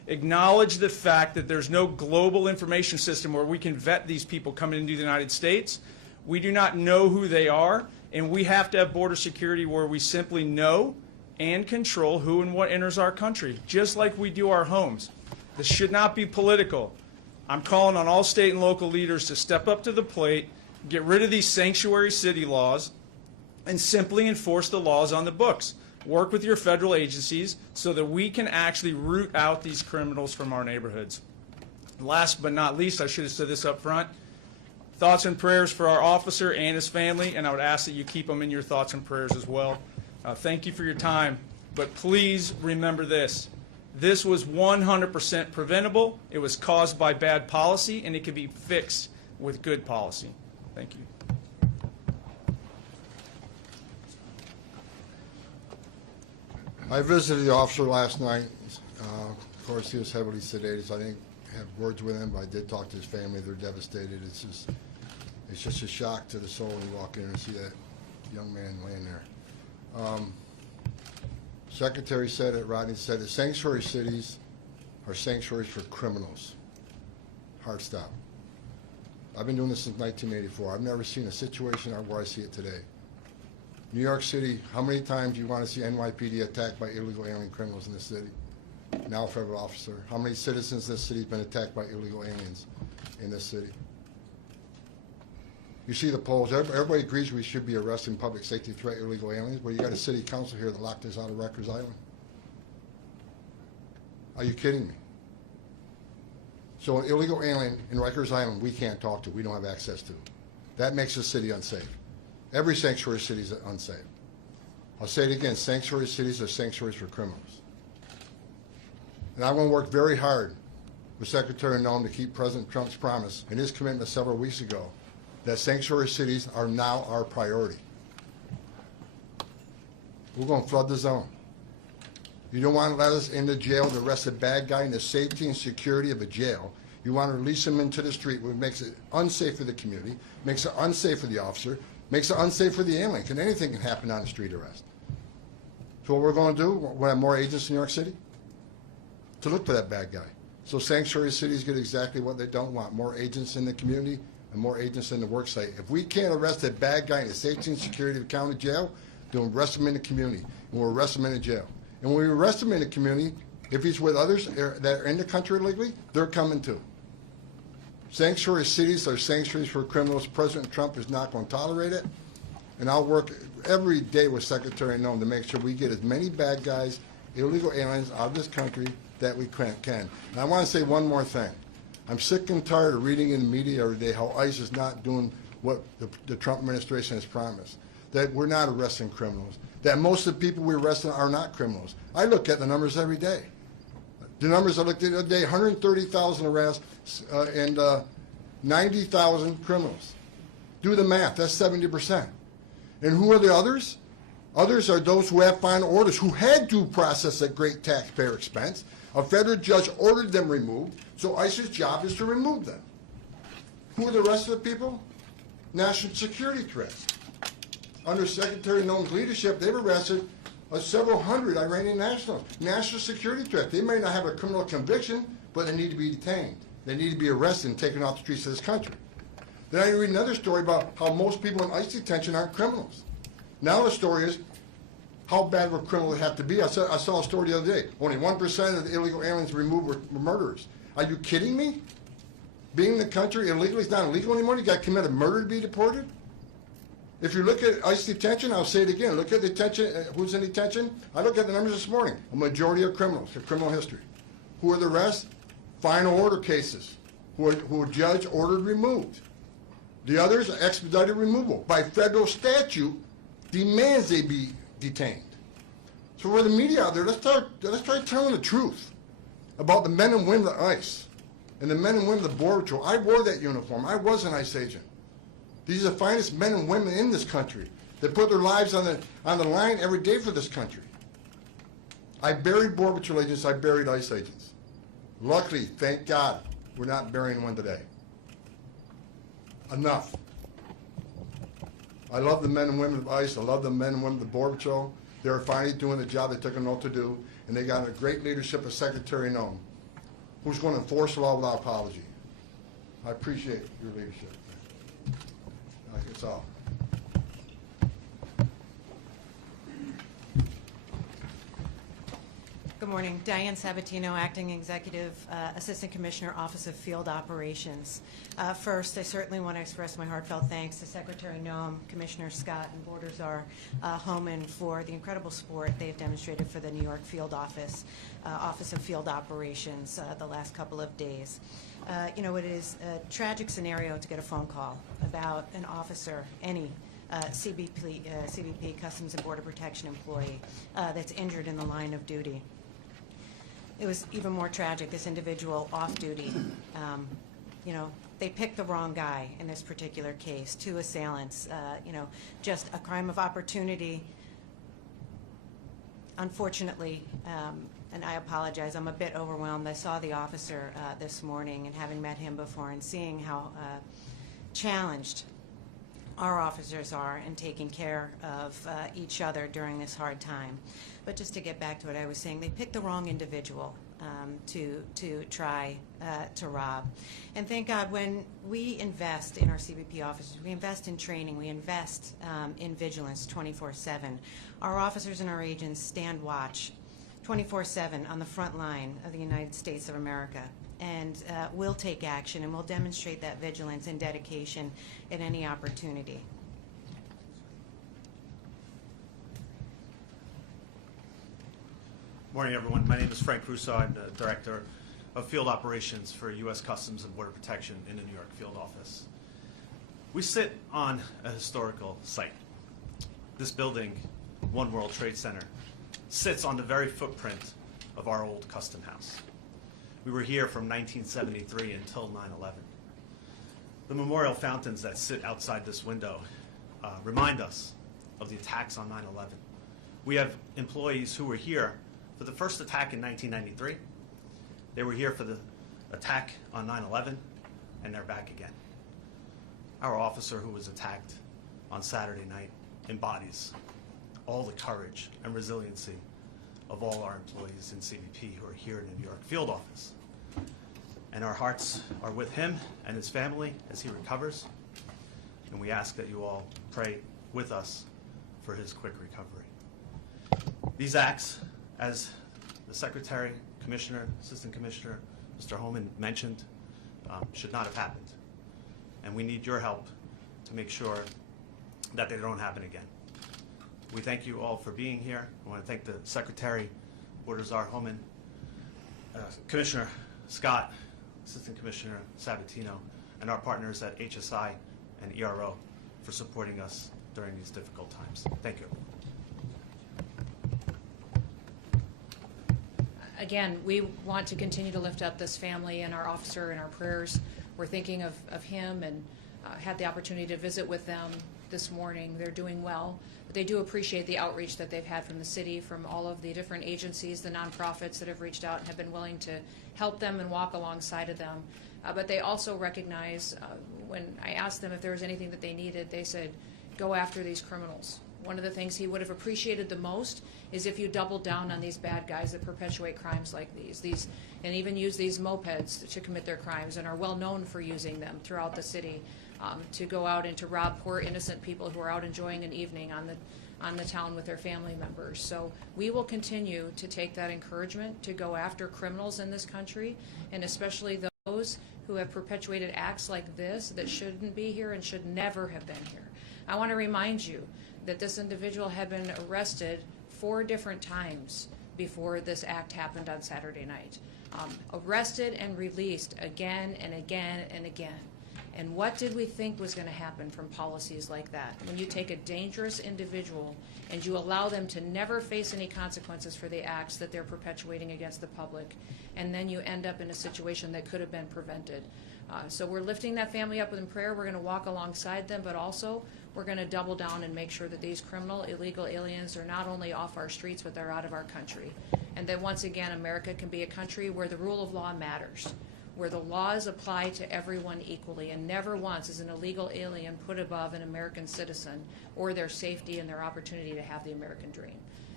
acknowledge the fact that there's no global information system where we can vet these people coming into the United States. We do not know who they are, and we have to have border security where we simply know and control who and what enters our country, just like we do our homes. This should not be political. I'm calling on all state and local leaders to step up to the plate, get rid of these sanctuary city laws, and simply enforce the laws on the books. Work with your federal agencies so that we can actually root out these criminals from our neighborhoods. Last but not least, I should have said this up front, thoughts and prayers for our officer and his family, and I would ask that you keep them in your thoughts and prayers as well. Thank you for your time, but please remember this. This was 100% preventable. It was caused by bad policy, and it can be fixed with good policy. Thank you. I visited the officer last night. Of course, he was heavily sedated, so I didn't have words with him, but I did talk to his family. They're devastated. It's just a shock to the soul when you walk in and see that young man laying there. Secretary said it, Rodney said it, sanctuary cities are sanctuaries for criminals. Hard stop. I've been doing this since 1984. I've never seen a situation where I see it today. New York City, how many times do you want to see NYPD attacked by illegal alien criminals in this city? Now a federal officer. How many citizens in this city have been attacked by illegal aliens in this city? You see the polls. Everybody agrees we should be arresting public safety threat illegal aliens, but you got a city council here that locked us out of Rikers Island. Are you kidding me? So an illegal alien in Rikers Island we can't talk to, we don't have access to. That makes the city unsafe. Every sanctuary city is unsafe. I'll say it again, sanctuary cities are sanctuaries for criminals. And I'm going to work very hard with Secretary Noem to keep President Trump's promise and his commitment several weeks ago that sanctuary cities are now our priority. We're going to flood the zone. You don't want to let us into jail to arrest a bad guy in the safety and security of a jail. You want to release him into the street, which makes it unsafe for the community, makes it unsafe for the officer, makes it unsafe for the alien. Anything can happen on a street arrest. So what we're going to do, we're going to have more agents in New York City to look for that bad guy. So sanctuary cities get exactly what they don't want, more agents in the community and more agents in the work site. If we can't arrest a bad guy in the safety and security of the county jail, then we'll arrest him in the community, and we'll arrest him in the jail. And when we arrest him in the community, if he's with others that are in the country illegally, they're coming too. Sanctuary cities are sanctuaries for criminals. President Trump is not going to tolerate it. And I'll work every day with Secretary Noem to make sure we get as many bad guys, illegal aliens out of this country that we can. And I want to say one more thing. I'm sick and tired of reading in the media every day how ICE is not doing what the Trump administration has promised, that we're not arresting criminals, that most of the people we arrest are not criminals. I look at the numbers every day. The numbers I looked at the other day, 130,000 arrests and 90,000 criminals. Do the math, that's 70%. And who are the others? Others are those who have final orders, who had due process at great taxpayer expense. A federal judge ordered them removed, so ICE's job is to remove them. Who are the rest of the people? National security threats. Under Secretary Noem's leadership, they've arrested several hundred Iranian nationals. National security threat. They may not have a criminal conviction, but they need to be detained. They need to be arrested and taken off the streets of this country. Then I read another story about how most people in ICE detention aren't criminals. Now the story is, how bad of a criminal they have to be. I saw a story the other day. Only 1% of the illegal aliens removed were murderers. Are you kidding me? Being in the country illegally is not illegal anymore? You got to commit a murder to be deported? If you look at ICE detention, I'll say it again, look at detention, who's in detention? I looked at the numbers this morning. A majority of criminals, have criminal history. Who are the rest? Final order cases, who a judge ordered removed. The others are expedited removal. By federal statute, demands they be detained. So for the media out there, let's try telling the truth about the men and women of ICE and the men and women of the Border Patrol. I wore that uniform. I was an ICE agent. These are the finest men and women in this country that put their lives on the line every day for this country. I buried Border Patrol agents. I buried ICE agents. Luckily, thank God, we're not burying one today. Enough. I love the men and women of ICE. I love the men and women of the Border Patrol. They're finally doing the job they took an oath to do, and they got a great leadership of Secretary Noem. who's going to enforce the law without apology. I appreciate your leadership. That's all. Good morning. Diane Sabatino, Acting Executive Assistant Commissioner, Office of Field Operations. First, I certainly want to express my heartfelt thanks to Secretary Noem, Commissioner Scott, and Border Czar Homan for the incredible support they've demonstrated for the New York Field Office of Field Operations the last couple of days. You know, it is a tragic scenario to get a phone call about an officer, any CBP, Customs and Border Protection employee, that's injured in the line of duty. It was even more tragic, this individual off duty. You know, they picked the wrong guy in this particular case, two assailants, you know, just a crime of opportunity. Unfortunately, and I apologize, I'm a bit overwhelmed. I saw the officer this morning, and having met him before and seeing how challenged our officers are in taking care of each other during this hard time. But just to get back to what I was saying, they picked the wrong individual to try to rob. And thank God, when we invest in our CBP officers, we invest in training, we invest in vigilance 24/7. Our officers and our agents stand watch 24/7 on the front line of the United States of America. And we'll take action, and we'll demonstrate that vigilance and dedication at any opportunity. Morning, everyone. My name is Frank Russo. I'm the Director of Field Operations for U.S. Customs and Border Protection in the New York Field Office. We sit on a historical site. This building, One World Trade Center, sits on the very footprint of our old custom house. We were here from 1973 until 9/11. The memorial fountains that sit outside this window remind us of the attacks on 9/11. We have employees who were here for the first attack in 1993. They were here for the attack on 9/11, and they're back again. Our officer who was attacked on Saturday night embodies all the courage and resiliency of all our employees in CBP who are here in the New York Field Office. And our hearts are with him and his family as he recovers, and we ask that you all pray with us for his quick recovery. These acts, as the Secretary, Commissioner, Assistant Commissioner, Mr. Homan mentioned, should not have happened. And we need your help to make sure that they don't happen again. We thank you all for being here. I want to thank the Secretary, Border Czar Homan, Commissioner Scott, Assistant Commissioner Sabatino, and our partners at HSI and ERO for supporting us during these difficult times. Thank you. Again, we want to continue to lift up this family and our officer in our prayers. We're thinking of him, and had the opportunity to visit with them this morning. They're doing well, but they do appreciate the outreach that they've had from the city, from all of the different agencies, the nonprofits that have reached out and have been willing to help them and walk alongside of them. But they also recognize, when I asked them if there was anything that they needed, they said, go after these criminals. One of the things he would have appreciated the most is if you doubled down on these bad guys that perpetuate crimes like these and even use these mopeds to commit their crimes and are well known for using them throughout the city to go out and to rob poor innocent people who are out enjoying an evening on the town with their family members. So we will continue to take that encouragement to go after criminals in this country, and especially those who have perpetuated acts like this that shouldn't be here and should never have been here. I want to remind you that this individual had been arrested 4 different times before this act happened on Saturday night. Arrested and released again and again and again. And what did we think was going to happen from policies like that? When you take a dangerous individual and you allow them to never face any consequences for the acts that they're perpetuating against the public, and then you end up in a situation that could have been prevented. So we're lifting that family up in prayer. We're going to walk alongside them, but also we're going to double down and make sure that these criminal, illegal aliens are not only off our streets, but they're out of our country. And that once again, America can be a country where the rule of law matters, where the laws apply to everyone equally, and never once is an illegal alien put above an American citizen or their safety and their opportunity to have the American dream.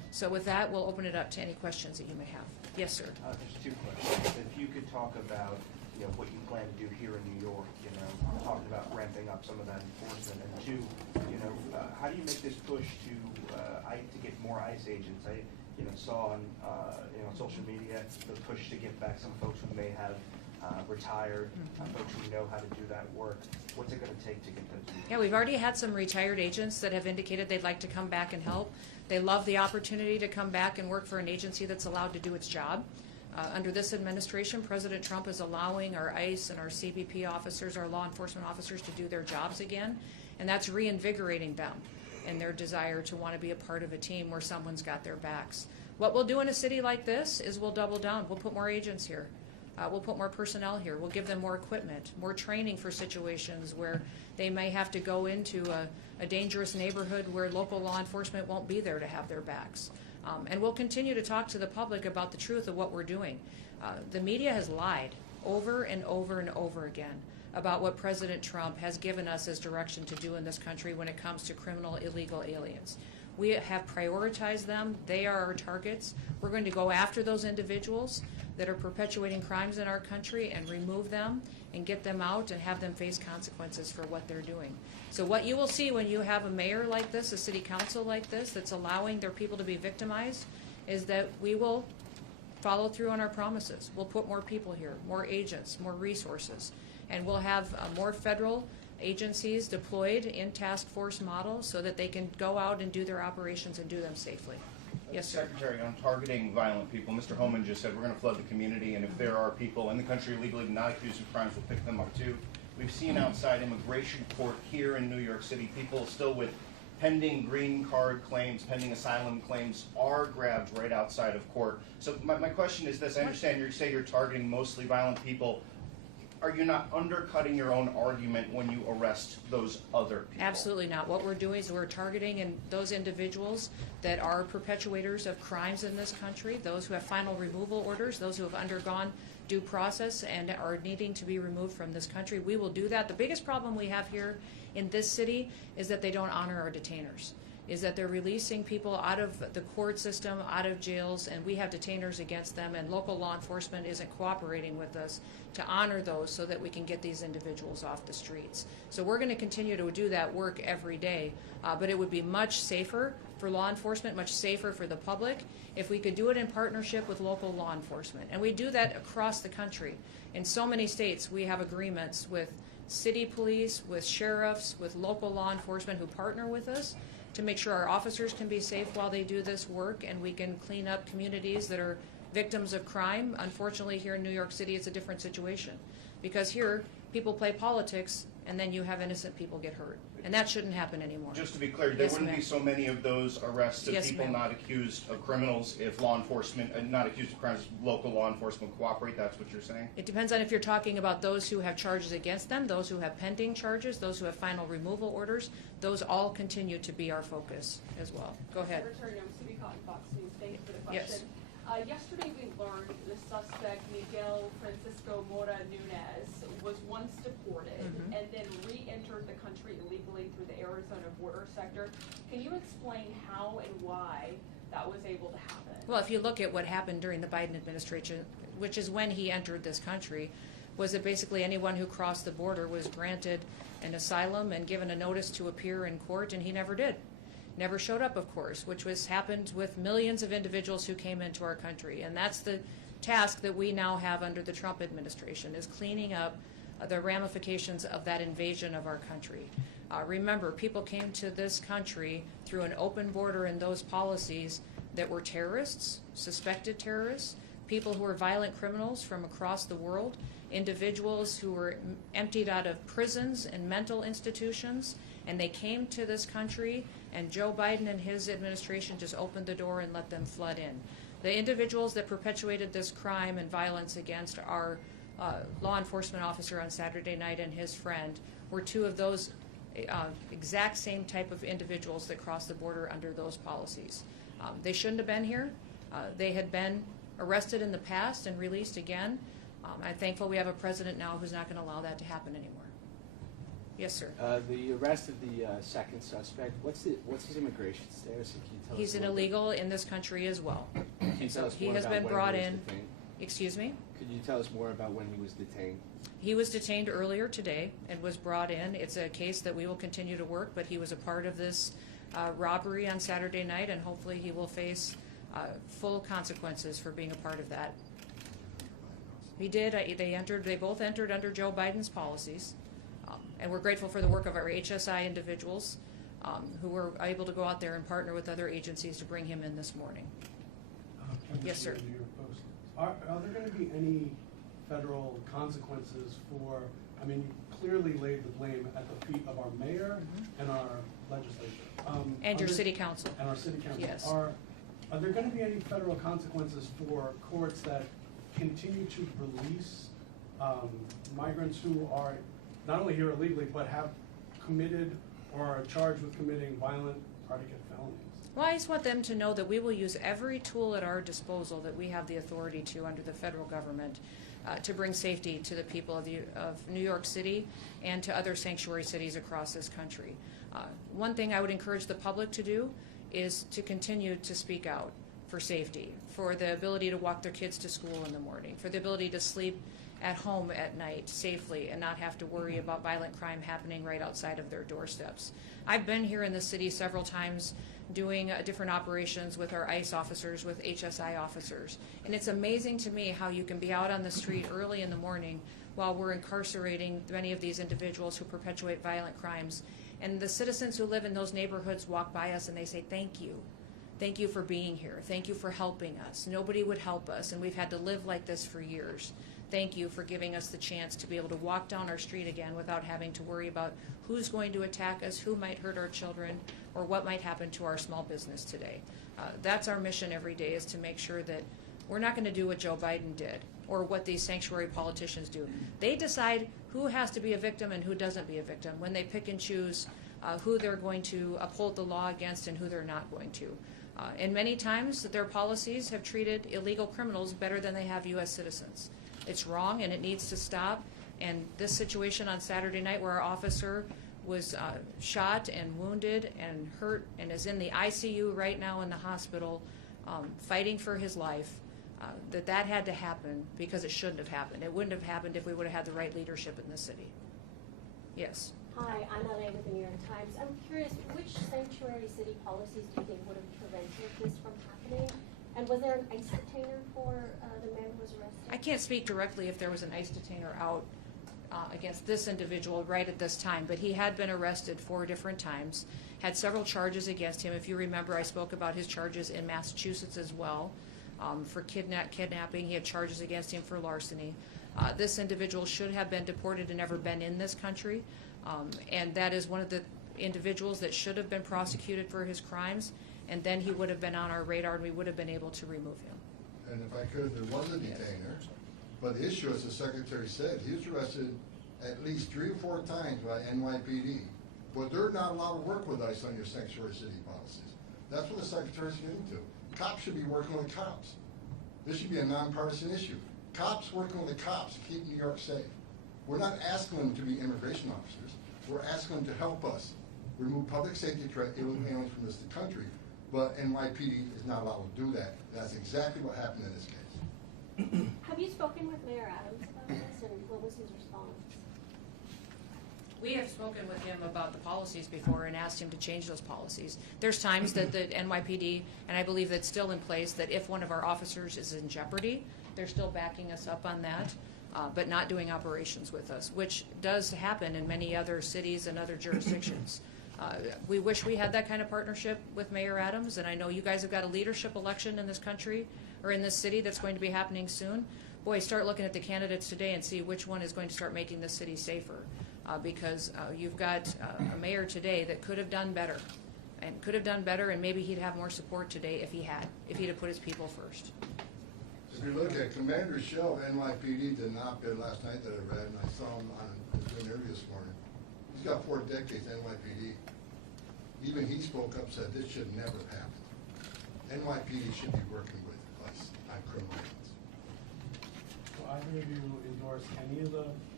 So with that, we'll open it up to any questions that you may have. Yes, sir. There's two questions. If you could talk about, what you plan to do here in New York, talking about ramping up some of that enforcement, and two, how do you make this push to get more ICE agents? I, saw on, social media the push to get back some folks who may have retired, folks who know how to do that work. What's it going to take to get those people? Yeah, we've already had some retired agents that have indicated they'd like to come back and help. They love the opportunity to come back and work for an agency that's allowed to do its job. Under this administration, President Trump is allowing our ICE and our CBP officers, our law enforcement officers, to do their jobs again, and that's reinvigorating them in their desire to want to be a part of a team where someone's got their backs. What we'll do in a city like this is we'll double down. We'll put more agents here. We'll put more personnel here. We'll give them more equipment, more training for situations where they may have to go into a dangerous neighborhood where local law enforcement won't be there to have their backs. And we'll continue to talk to the public about the truth of what we're doing. The media has lied over and over and over again about what President Trump has given us as direction to do in this country when it comes to criminal illegal aliens. We have prioritized them. They are our targets. We're going to go after those individuals that are perpetuating crimes in our country and remove them and get them out and have them face consequences for what they're doing. So what you will see when you have a mayor like this, a city council like this, that's allowing their people to be victimized, is that we will follow through on our promises. We'll put more people here, more agents, more resources, and we'll have more federal agencies deployed in task force model so that they can go out and do their operations and do them safely. Yes, sir. Secretary, on targeting violent people, Mr. Homan just said we're going to flood the community, and if there are people in the country illegally not accused of crimes, we'll pick them up too. We've seen outside immigration court here in New York City, people still with pending green card claims, pending asylum claims are grabbed right outside of court. So my question is this: I understand you say you're targeting mostly violent people. Are you not undercutting your own argument when you arrest those other people? Absolutely not. What we're doing is we're targeting those individuals that are perpetuators of crimes in this country, those who have final removal orders, those who have undergone due process and are needing to be removed from this country. We will do that. The biggest problem we have here in this city is that they don't honor our detainers, is that they're releasing people out of the court system, out of jails, and we have detainers against them, and local law enforcement isn't cooperating with us to honor those so that we can get these individuals off the streets. So we're going to continue to do that work every day, but it would be much safer for law enforcement, much safer for the public, if we could do it in partnership with local law enforcement. And we do that across the country. In so many states, we have agreements with city police, with sheriffs, with local law enforcement who partner with us to make sure our officers can be safe while they do this work, and we can clean up communities that are victims of crime. Unfortunately, here in New York City, it's a different situation, because here people play politics and then you have innocent people get hurt, and that shouldn't happen anymore. Just to be clear, there wouldn't be so many of those arrests of Yes, people ma'am. not accused of criminals if law enforcement, not accused of crimes, local law enforcement cooperate. That's what you're saying? It depends on if you're talking about those who have charges against them, those who have pending charges, those who have final removal orders. Those all continue to be our focus as well. Go ahead. Secretary Noem, Subi Cotton, Fox News. Thank you for the Yes. question. Yesterday we learned the suspect, Miguel Mora Nunez, was once deported and then re-entered the country illegally through the Arizona border sector. Can you explain how and why that was able to happen? Well, if you look at what happened during the Biden administration, which is when he entered this country, was that basically anyone who crossed the border was granted an asylum and given a notice to appear in court, and he never did. Never showed up, of course, which was happened with millions of individuals who came into our country. And that's the task that we now have under the Trump administration, is cleaning up the ramifications of that invasion of our country. Remember, people came to this country through an open border and those policies that were terrorists, suspected terrorists, people who were violent criminals from across the world, individuals who were emptied out of prisons and mental institutions, and they came to this country, and Joe Biden and his administration just opened the door and let them flood in. The individuals that perpetuated this crime and violence against our law enforcement officer on Saturday night and his friend were two of those exact same type of individuals that crossed the border under those policies. They shouldn't have been here. They had been arrested in the past and released again. I'm thankful we have a president now who's not going to allow that to happen anymore. Yes, sir. The arrest of the second suspect, what's his immigration status? Can you tell us He's a an little bit? illegal in this country as well. Can you tell us He more has about been when brought he was in. detained? Excuse me? Could you tell us more about when he was detained? He was detained earlier today and was brought in. It's a case that we will continue to work, but he was a part of this robbery on Saturday night, and hopefully he will face full consequences for being a part of that. He did. They both entered under Joe Biden's policies, and we're grateful for the work of our HSI individuals who were able to go out there and partner with other agencies to bring him in this morning. Yes, sir. New York Post. Are there going to be any federal consequences for, I mean, you clearly laid the blame at the feet of our mayor and our legislature. And your city council. And our city council. Yes. Are there going to be any federal consequences for courts that continue to release migrants who are not only here illegally, but have committed or are charged with committing violent predicate felonies? Well, I just want them to know that we will use every tool at our disposal that we have the authority to under the federal government to bring safety to the people of New York City and to other sanctuary cities across this country. One thing I would encourage the public to do is to continue to speak out for safety, for the ability to walk their kids to school in the morning, for the ability to sleep at home at night safely and not have to worry about violent crime happening right outside of their doorsteps. I've been here in the city several times doing different operations with our ICE officers, with HSI officers, and it's amazing to me how you can be out on the street early in the morning while we're incarcerating many of these individuals who perpetuate violent crimes, and the citizens who live in those neighborhoods walk by us and they say, "Thank you. Thank you for being here. Thank you for helping us. Nobody would help us, and we've had to live like this for years. Thank you for giving us the chance to be able to walk down our street again without having to worry about who's going to attack us, who might hurt our children, or what might happen to our small business today." That's our mission every day, is to make sure that we're not going to do what Joe Biden did or what these sanctuary politicians do. They decide who has to be a victim and who doesn't be a victim when they pick and choose who they're going to uphold the law against and who they're not going to. And many times their policies have treated illegal criminals better than they have U.S. citizens. It's wrong and it needs to stop. And this situation on Saturday night where our officer was shot and wounded and hurt and is in the ICU right now in the hospital fighting for his life, that had to happen because it shouldn't have happened. It wouldn't have happened if we would have had the right leadership in the city. Yes. Hi, I'm LA with the New York Times. I'm curious, which sanctuary city policies do you think would have prevented this from happening? And was there an ICE detainer for the man who was arrested? I can't speak directly if there was an ICE detainer out against this individual right at this time, but he had been arrested 4 different times, had several charges against him. If you remember, I spoke about his charges in Massachusetts as well for kidnapping. He had charges against him for larceny. This individual should have been deported and never been in this country, and that is one of the individuals that should have been prosecuted for his crimes, and then he would have been on our radar and we would have been able to remove him. And if I could, there was a detainer, but the issue, as the secretary said, he was arrested at least 3 or 4 times by NYPD, but they're not allowed to work with ICE on your sanctuary city policies. That's what the secretary's getting to. Cops should be working with cops. This should be a nonpartisan issue. Cops working with the cops to keep New York safe. We're not asking them to be immigration officers. We're asking them to help us remove public safety threat aliens from this country, but NYPD is not allowed to do that. That's exactly what happened in this case. Have you spoken with Mayor Adams about this, and what was his response? We have spoken with him about the policies before and asked him to change those policies. There's times that the NYPD, and I believe that's still in place, that if one of our officers is in jeopardy, they're still backing us up on that, but not doing operations with us, which does happen in many other cities and other jurisdictions. We wish we had that kind of partnership with Mayor Adams, and I know you guys have got a leadership election in this country or in this city that's going to be happening soon. Boy, start looking at the candidates today and see which one is going to start making this city safer, because you've got a mayor today that could have done better, and maybe he'd have more support today if he'd have put his people first. If you look at Commander Shell, NYPD did an op-ed last night that I read, and I saw him on an interview this morning. He's got 4 decades NYPD. Even he spoke up, said this should never happen. NYPD should be working with us on criminal acts. Do either of you endorse any of the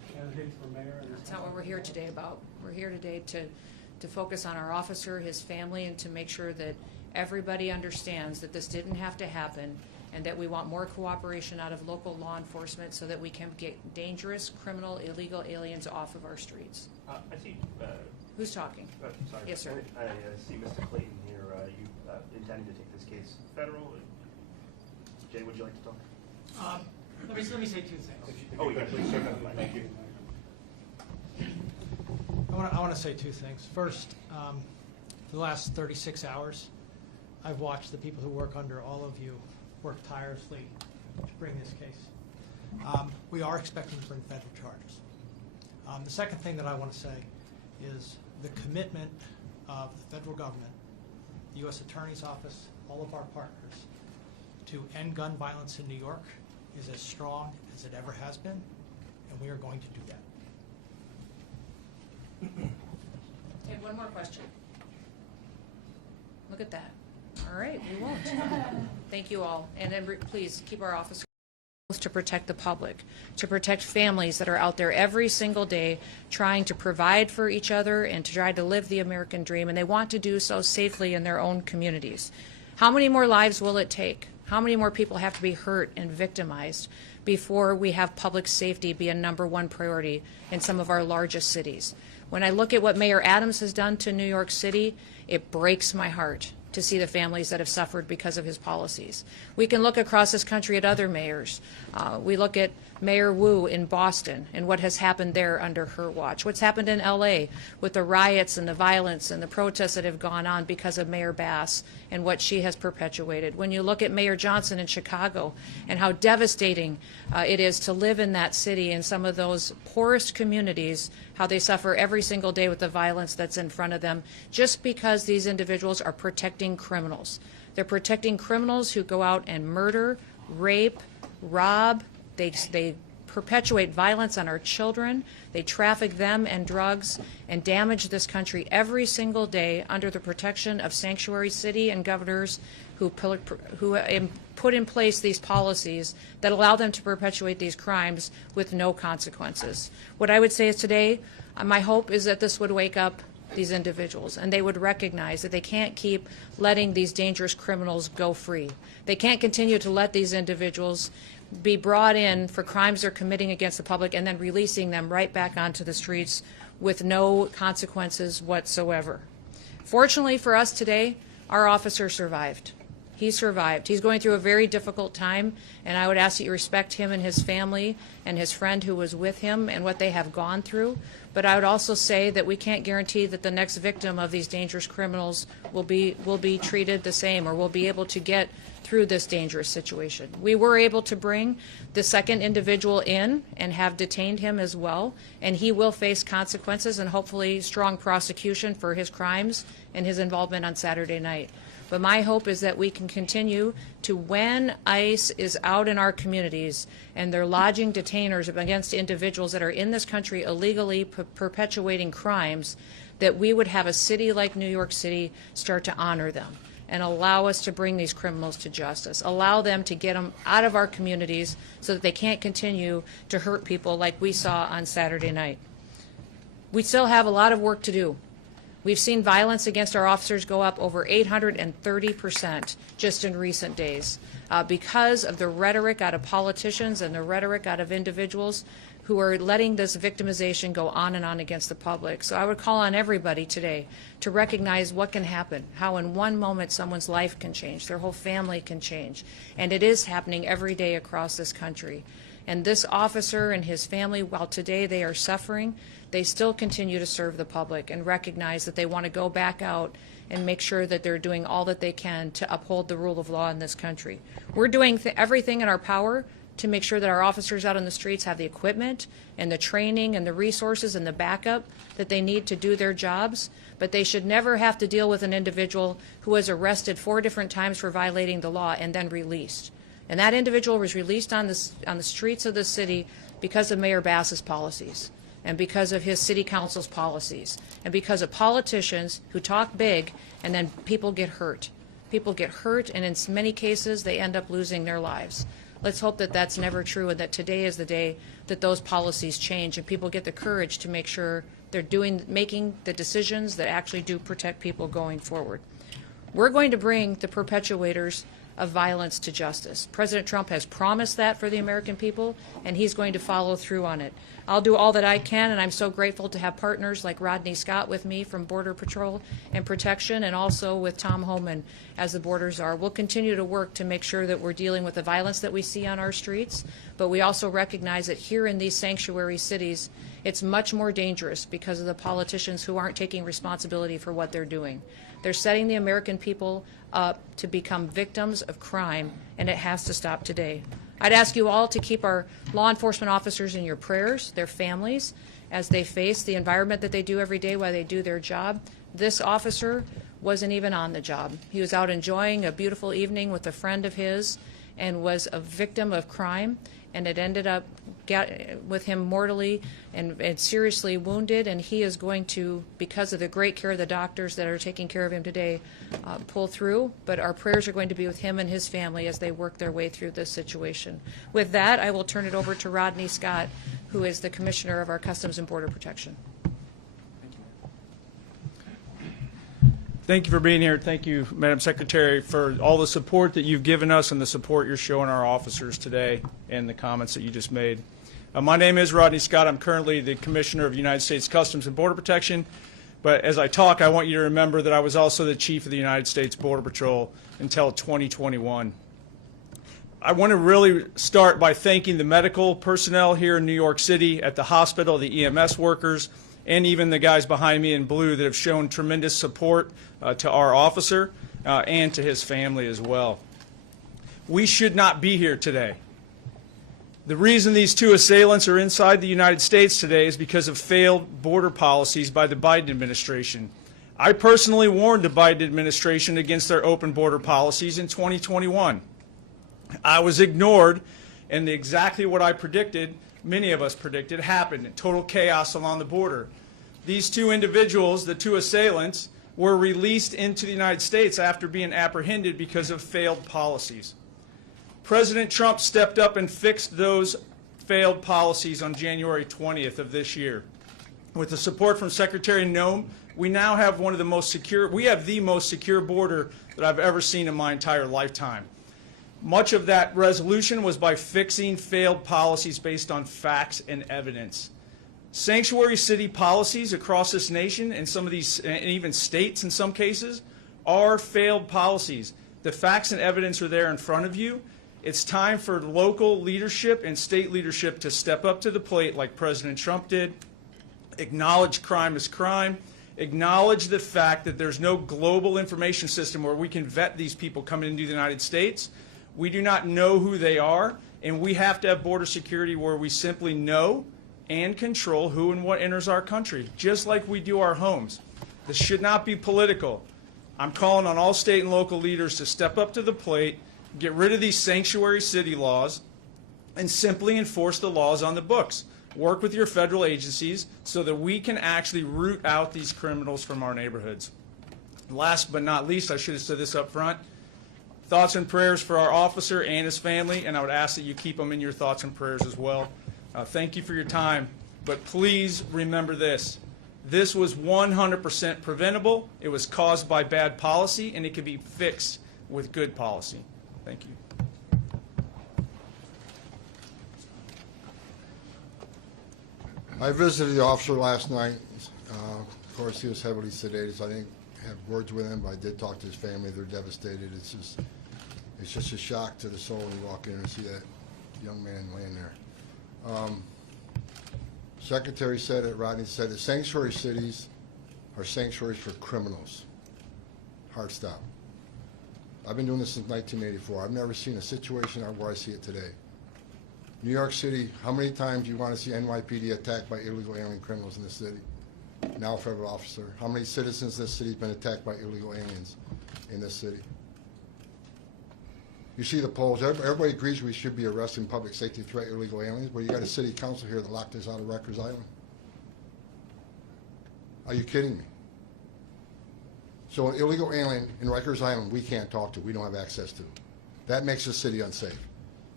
candidates for mayor? That's not what we're here today about. We're here today to focus on our officer, his family, and to make sure that everybody understands that this didn't have to happen and that we want more cooperation out of local law enforcement so that we can get dangerous, criminal, illegal aliens off of our streets. I see. Who's talking? Sorry. Yes, sir. I see Mr. Clayton here. You intending to take this case federal? Jay, would you like to talk? Let me say two things. Oh, yeah, please, sir. Thank you. I want to say two things. First, for the last 36 hours, I've watched the people who work under all of you work tirelessly to bring this case. We are expecting to bring federal charges. The second thing that I want to say is the commitment of the federal government, the U.S. Attorney's Office, all of our partners, to end gun violence in New York is as strong as it ever has been, and we are going to do that. Okay, one more question. Look at that. All right, we won't. Thank you all. And then please keep our officers to protect the public, to protect families that are out there every single day trying to provide for each other and to try to live the American dream, and they want to do so safely in their own communities. How many more lives will it take? How many more people have to be hurt and victimized before we have public safety be a #1 priority in some of our largest cities? When I look at what Mayor Adams has done to New York City, it breaks my heart to see the families that have suffered because of his policies. We can look across this country at other mayors. We look at Mayor Wu in Boston and what has happened there under her watch. What's happened in LA with the riots and the violence and the protests that have gone on because of Mayor Bass and what she has perpetuated. When you look at Mayor Johnson in Chicago and how devastating it is to live in that city and some of those poorest communities, how they suffer every single day with the violence that's in front of them just because these individuals are protecting criminals. They're protecting criminals who go out and murder, rape, rob. They perpetuate violence on our children. They traffic them and drugs and damage this country every single day under the protection of sanctuary city and governors who put in place these policies that allow them to perpetuate these crimes with no consequences. What I would say is today, my hope is that this would wake up these individuals and they would recognize that they can't keep letting these dangerous criminals go free. They can't continue to let these individuals be brought in for crimes they're committing against the public and then releasing them right back onto the streets with no consequences whatsoever. Fortunately for us today, our officer survived. He survived. He's going through a very difficult time, and I would ask that you respect him and his family and his friend who was with him and what they have gone through. But I would also say that we can't guarantee that the next victim of these dangerous criminals will be treated the same or will be able to get through this dangerous situation. We were able to bring the second individual in and have detained him as well, and he will face consequences and hopefully strong prosecution for his crimes and his involvement on Saturday night. But my hope is that we can continue to, when ICE is out in our communities and they're lodging detainers against individuals that are in this country illegally perpetuating crimes, that we would have a city like New York City start to honor them and allow us to bring these criminals to justice, allow them to get them out of our communities so that they can't continue to hurt people like we saw on Saturday night. We still have a lot of work to do. We've seen violence against our officers go up over 830% just in recent days because of the rhetoric out of politicians and the rhetoric out of individuals who are letting this victimization go on and on against the public. So I would call on everybody today to recognize what can happen, how in one moment someone's life can change, their whole family can change. And it is happening every day across this country. And this officer and his family, while today they are suffering, they still continue to serve the public and recognize that they want to go back out and make sure that they're doing all that they can to uphold the rule of law in this country. We're doing everything in our power to make sure that our officers out on the streets have the equipment and the training and the resources and the backup that they need to do their jobs, but they should never have to deal with an individual who was arrested 4 different times for violating the law and then released. And that individual was released on the streets of the city because of Mayor Bass's policies and because of his city council's policies and because of politicians who talk big and then people get hurt. People get hurt, and in many cases they end up losing their lives. Let's hope that that's never true and that today is the day that those policies change and people get the courage to make sure they're making the decisions that actually do protect people going forward. We're going to bring the perpetuators of violence to justice. President Trump has promised that for the American people, and he's going to follow through on it. I'll do all that I can, and I'm so grateful to have partners like Rodney Scott with me from Border Patrol and Protection, and also with Tom Homan as the border czar. We'll continue to work to make sure that we're dealing with the violence that we see on our streets, but we also recognize that here in these sanctuary cities, it's much more dangerous because of the politicians who aren't taking responsibility for what they're doing. They're setting the American people up to become victims of crime, and it has to stop today. I'd ask you all to keep our law enforcement officers in your prayers, their families, as they face the environment that they do every day while they do their job. This officer wasn't even on the job. He was out enjoying a beautiful evening with a friend of his and was a victim of crime, and it ended up with him mortally and seriously wounded, and he is going to, because of the great care of the doctors that are taking care of him today, pull through. But our prayers are going to be with him and his family as they work their way through this situation. With that, I will turn it over to Rodney Scott, who is the Commissioner of our Customs and Border Protection. Thank you for being here. Thank you, Madam Secretary, for all the support that you've given us and the support you're showing our officers today and the comments that you just made. My name is Rodney Scott. I'm currently the Commissioner of United States Customs and Border Protection. But as I talk, I want you to remember that I was also the Chief of the United States Border Patrol until 2021. I want to really start by thanking the medical personnel here in New York City at the hospital, the EMS workers, and even the guys behind me in blue that have shown tremendous support to our officer and to his family as well. We should not be here today. The reason these two assailants are inside the United States today is because of failed border policies by the Biden administration. I personally warned the Biden administration against their open border policies in 2021. I was ignored, and exactly what I predicted, many of us predicted, happened. Total chaos along the border. These two individuals, the two assailants, were released into the United States after being apprehended because of failed policies. President Trump stepped up and fixed those failed policies on January 20th of this year. With the support from Secretary Noem, we now have the most secure border that I've ever seen in my entire lifetime. Much of that resolution was by fixing failed policies based on facts and evidence. Sanctuary city policies across this nation, and some of these, and even states in some cases, are failed policies. The facts and evidence are there in front of you. It's time for local leadership and state leadership to step up to the plate like President Trump did, acknowledge crime as crime, acknowledge the fact that there's no global information system where we can vet these people coming into the United States. We do not know who they are, and we have to have border security where we simply know and control who and what enters our country, just like we do our homes. This should not be political. I'm calling on all state and local leaders to step up to the plate, get rid of these sanctuary city laws, and simply enforce the laws on the books. Work with your federal agencies so that we can actually root out these criminals from our neighborhoods. Last but not least, I should have said this up front, thoughts and prayers for our officer and his family, and I would ask that you keep them in your thoughts and prayers as well. Thank you for your time, but please remember this. This was 100% preventable. It was caused by bad policy, and it can be fixed with good policy. Thank you. I visited the officer last night. Of course, he was heavily sedated, so I didn't have words with him, but I did talk to his family. They're devastated. It's just a shock to the soul when you walk in and see that young man laying there. Secretary said it, Rodney said it, sanctuary cities are sanctuaries for criminals. Hard stop. I've been doing this since 1984. I've never seen a situation where I see it today. New York City, how many times do you want to see NYPD attacked by illegal alien criminals in this city? Now a federal officer. How many citizens in this city have been attacked by illegal aliens in this city? You see the polls. Everybody agrees we should be arresting public safety threat illegal aliens, but you got a city council here that locked us out of Rikers Island. Are you kidding me? So an illegal alien in Rikers Island we can't talk to, we don't have access to. That makes the city unsafe.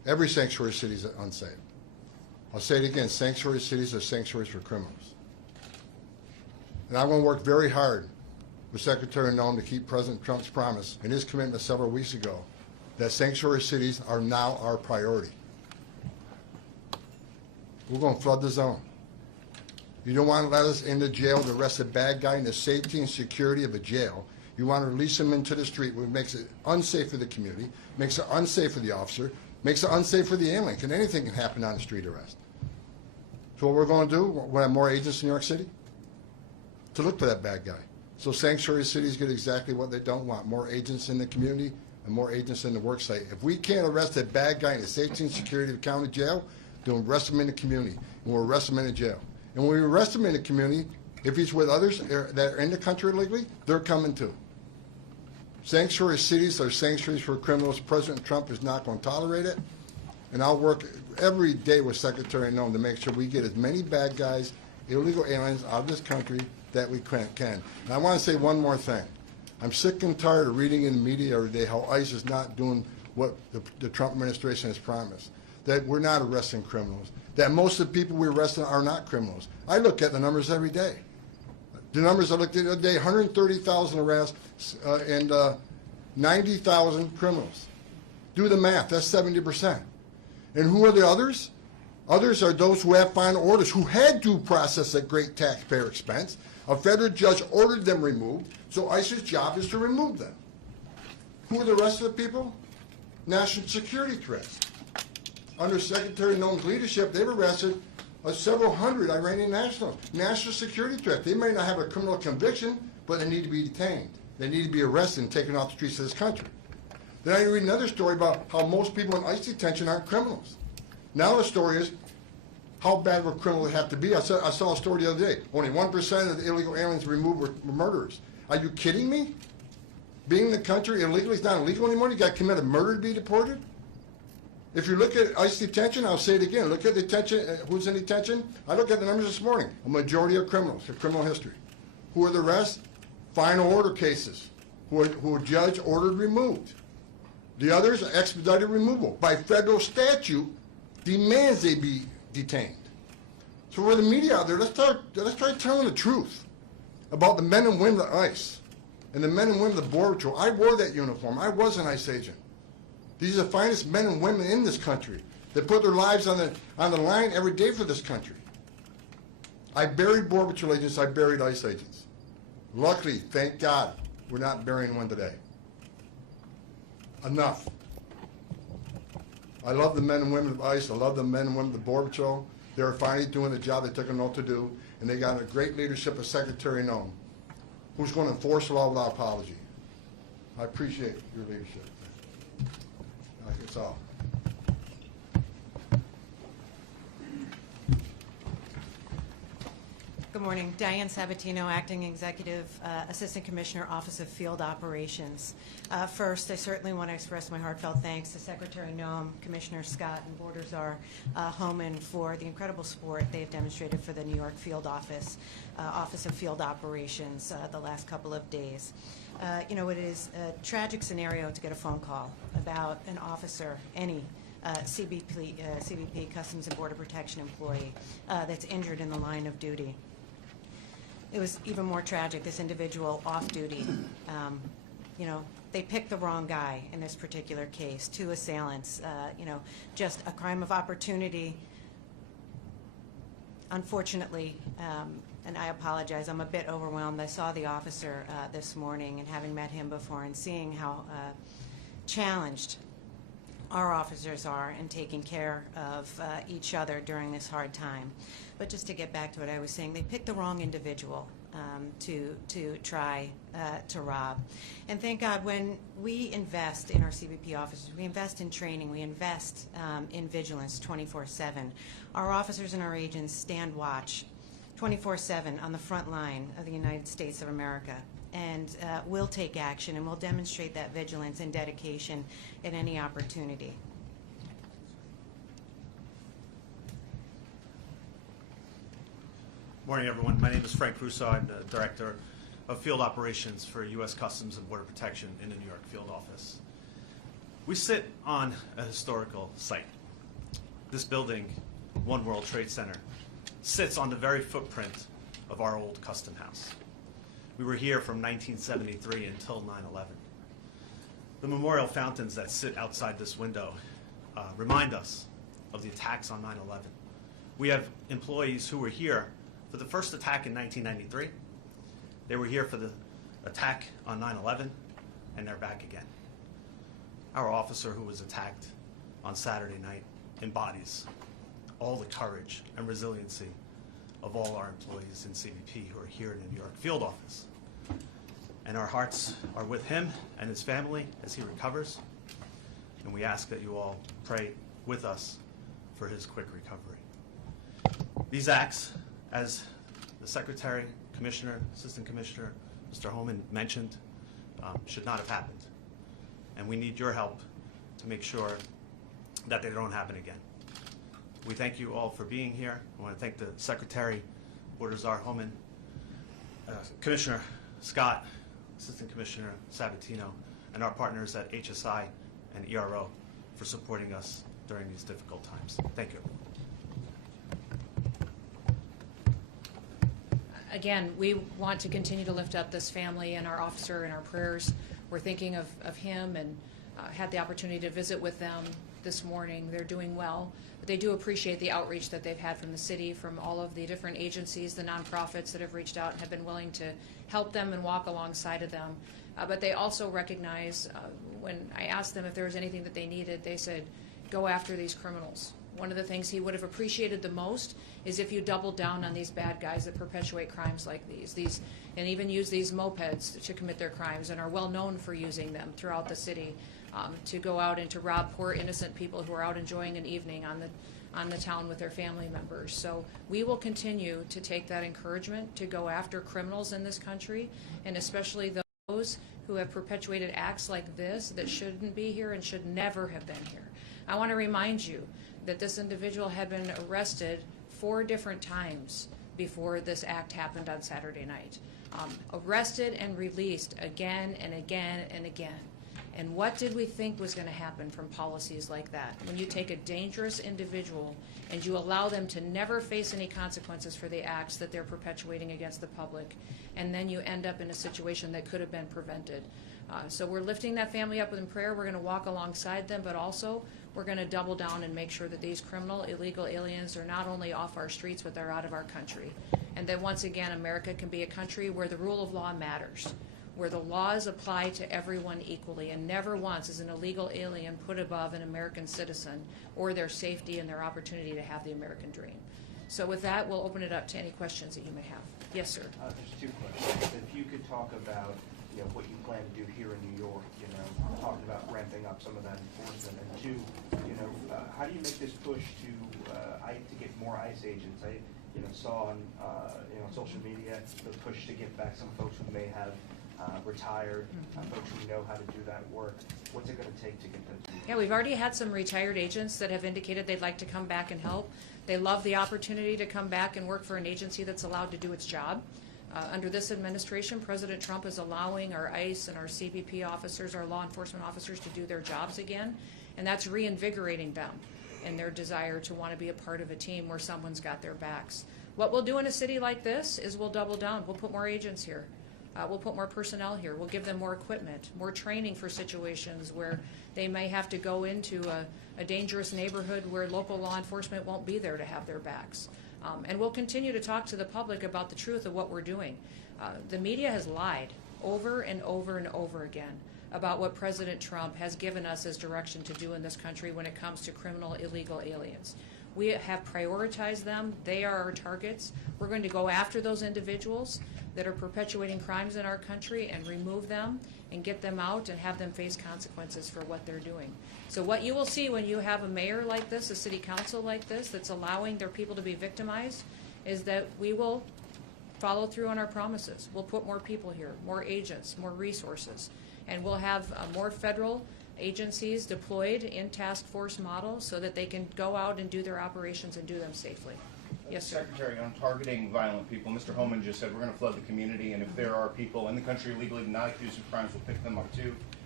Every sanctuary city is unsafe. I'll say it again, sanctuary cities are sanctuaries for criminals. And I'm going to work very hard with Secretary Noem to keep President Trump's promise and his commitment several weeks ago that sanctuary cities are now our priority. We're going to flood the zone. You don't want to let us into jail to arrest a bad guy in the safety and security of a jail. You want to release him into the street, which makes it unsafe for the community, makes it unsafe for the officer, makes it unsafe for the alien. Anything can happen on a street arrest. So what we're going to do, we'll have more agents in New York City to look for that bad guy. So sanctuary cities get exactly what they don't want, more agents in the community and more agents in the work site. If we can't arrest a bad guy in the safety and security of the county jail, then we'll arrest him in the community, and we'll arrest him in the jail. And when we arrest him in the community, if he's with others that are in the country illegally, they're coming too. Sanctuary cities are sanctuaries for criminals. President Trump is not going to tolerate it. And I'll work every day with Secretary Noem to make sure we get as many bad guys, illegal aliens out of this country that we can. And I want to say one more thing. I'm sick and tired of reading in the media every day how ICE is not doing what the Trump administration has promised, that we're not arresting criminals, that most of the people we're arresting are not criminals. I look at the numbers every day. The numbers I looked at the other day, 130,000 arrests and 90,000 criminals. Do the math, that's 70%. And who are the others? Others are those who have final orders, who had due process at great taxpayer expense. A federal judge ordered them removed, so ICE's job is to remove them. Who are the rest of the people? National security threats. Under Secretary Noem's leadership, they've arrested several hundred Iranian nationals. National security threat. They may not have a criminal conviction, but they need to be detained. They need to be arrested and taken off the streets of this country. Then I read another story about how most people in ICE detention aren't criminals. Now the story is, how bad would a criminal have to be? I saw a story the other day. Only 1% of the illegal aliens removed were murderers. Are you kidding me? Being in the country illegally is not illegal anymore? You got to commit a murder to be deported? If you look at ICE detention, I'll say it again, look at detention, who's in detention? I looked at the numbers this morning. A majority are criminals, a criminal history. Who are the rest? Final order cases, who a judge ordered removed. The others are expedited removal. By federal statute, demands they be detained. So for the media out there, let's try telling the truth about the men and women of ICE and the men and women of the Border Patrol. I wore that uniform. I was an ICE agent. These are the finest men and women in this country that put their lives on the line every day for this country. I buried Border Patrol agents. I buried ICE agents. Luckily, thank God, we're not burying one today. Enough. I love the men and women of ICE. I love the men and women of the Border Patrol. They're finally doing the job they took an oath to do, and they got a great leadership of Secretary Noem, who's going to enforce the law without apology. I appreciate your leadership. That's all. Good morning. Diane Sabatino, Acting Executive Assistant Commissioner, Office of Field Operations. First, I certainly want to express my heartfelt thanks to Secretary Noem, Commissioner Scott, and Czar Homan for the incredible support they've demonstrated for the New York Field Office, Office of Field Operations the last couple of days. You know, it is a tragic scenario to get a phone call about an officer, any CBP, Customs and Border Protection employee, that's injured in the line of duty. It was even more tragic, this individual off duty, you know, they picked the wrong guy in this particular case, two assailants, you know, just a crime of opportunity. Unfortunately, and I apologize, I'm a bit overwhelmed. I saw the officer this morning, and having met him before and seeing how challenged our officers are in taking care of each other during this hard time. But just to get back to what I was saying, they picked the wrong individual to try to rob. And thank God, when we invest in our CBP officers, we invest in training, we invest in vigilance 24/7. Our officers and our agents stand watch 24/7 on the front line of the United States of America. And we'll take action, and we'll demonstrate that vigilance and dedication at any opportunity. Morning, everyone. My name is Frank Broussard. I'm the Director of Field Operations for U.S. Customs and Border Protection in the New York Field Office. We sit on a historical site. This building, One World Trade Center, sits on the very footprint of our old custom house. We were here from 1973 until 9/11. The memorial fountains that sit outside this window remind us of the attacks on 9/11. We have employees who were here for the first attack in 1993. They were here for the attack on 9/11, and they're back again. Our officer who was attacked on Saturday night embodies all the courage and resiliency of all our employees in CBP who are here in the New York field office. And our hearts are with him and his family as he recovers. And we ask that you all pray with us for his quick recovery. These acts, as the Secretary, Commissioner, Assistant Commissioner, Mr. Homan mentioned, should not have happened. And we need your help to make sure that they don't happen again. We thank you all for being here. I want to thank the Secretary, Border Czar Homan, Commissioner Scott, Assistant Commissioner Sabatino, and our partners at HSI and ERO for supporting us during these difficult times. Thank you. Again, we want to continue to lift up this family and our officer in our prayers. We're thinking of him and had the opportunity to visit with them this morning. They're doing well, but they do appreciate the outreach that they've had from the city, from all of the different agencies, the nonprofits that have reached out and have been willing to help them and walk alongside of them. But they also recognize, when I asked them if there was anything that they needed, they said, go after these criminals. One of the things he would have appreciated the most is if you doubled down on these bad guys that perpetuate crimes like these and even use these mopeds to commit their crimes and are well known for using them throughout the city, to go out and to rob poor innocent people who are out enjoying an evening on the town with their family members. So we will continue to take that encouragement to go after criminals in this country, and especially those who have perpetuated acts like this that shouldn't be here and should never have been here. I want to remind you that this individual had been arrested 4 different times before this act happened on Saturday night. Arrested and released again and again and again. And what did we think was going to happen from policies like that? When you take a dangerous individual and you allow them to never face any consequences for the acts that they're perpetuating against the public, and then you end up in a situation that could have been prevented. So we're lifting that family up in prayer. We're going to walk alongside them, but also we're going to double down and make sure that these criminal, illegal aliens are not only off our streets, but they're out of our country. And that once again, America can be a country where the rule of law matters, where the laws apply to everyone equally, and never once is an illegal alien put above an American citizen or their safety and their opportunity to have the American dream. So with that, we'll open it up to any questions that you may have. Yes, sir. There's 2 questions. If you could talk about what you plan to do here in New York, talking about ramping up some of that enforcement, and 2, how do you make this push to get more ICE agents? I saw on social media the push to get back some folks who may have retired, folks who know how to do that work. What's it going to take to get them to do that? Yeah, we've already had some retired agents that have indicated they'd like to come back and help. They love the opportunity to come back and work for an agency that's allowed to do its job. Under this administration, President Trump is allowing our ICE and our CBP officers, our law enforcement officers, to do their jobs again, and that's reinvigorating them in their desire to want to be a part of a team where someone's got their backs. What we'll do in a city like this is we'll double down. We'll put more agents here. We'll put more personnel here. We'll give them more equipment, more training for situations where they may have to go into a dangerous neighborhood where local law enforcement won't be there to have their backs. And we'll continue to talk to the public about the truth of what we're doing. The media has lied over and over and over again about what President Trump has given us as direction to do in this country when it comes to criminal, illegal aliens. We have prioritized them. They are our targets. We're going to go after those individuals that are perpetuating crimes in our country and remove them and get them out and have them face consequences for what they're doing. So what you will see when you have a mayor like this, a city council like this, that's allowing their people to be victimized, is that we will follow through on our promises. We'll put more people here, more agents, more resources, and we'll have more federal agencies deployed in task force model so that they can go out and do their operations and do them safely. Yes, sir. Secretary, on targeting violent people, Mr. Homan just said we're going to flood the community, and if there are people in the country legally not accused of crimes, we'll pick them up too.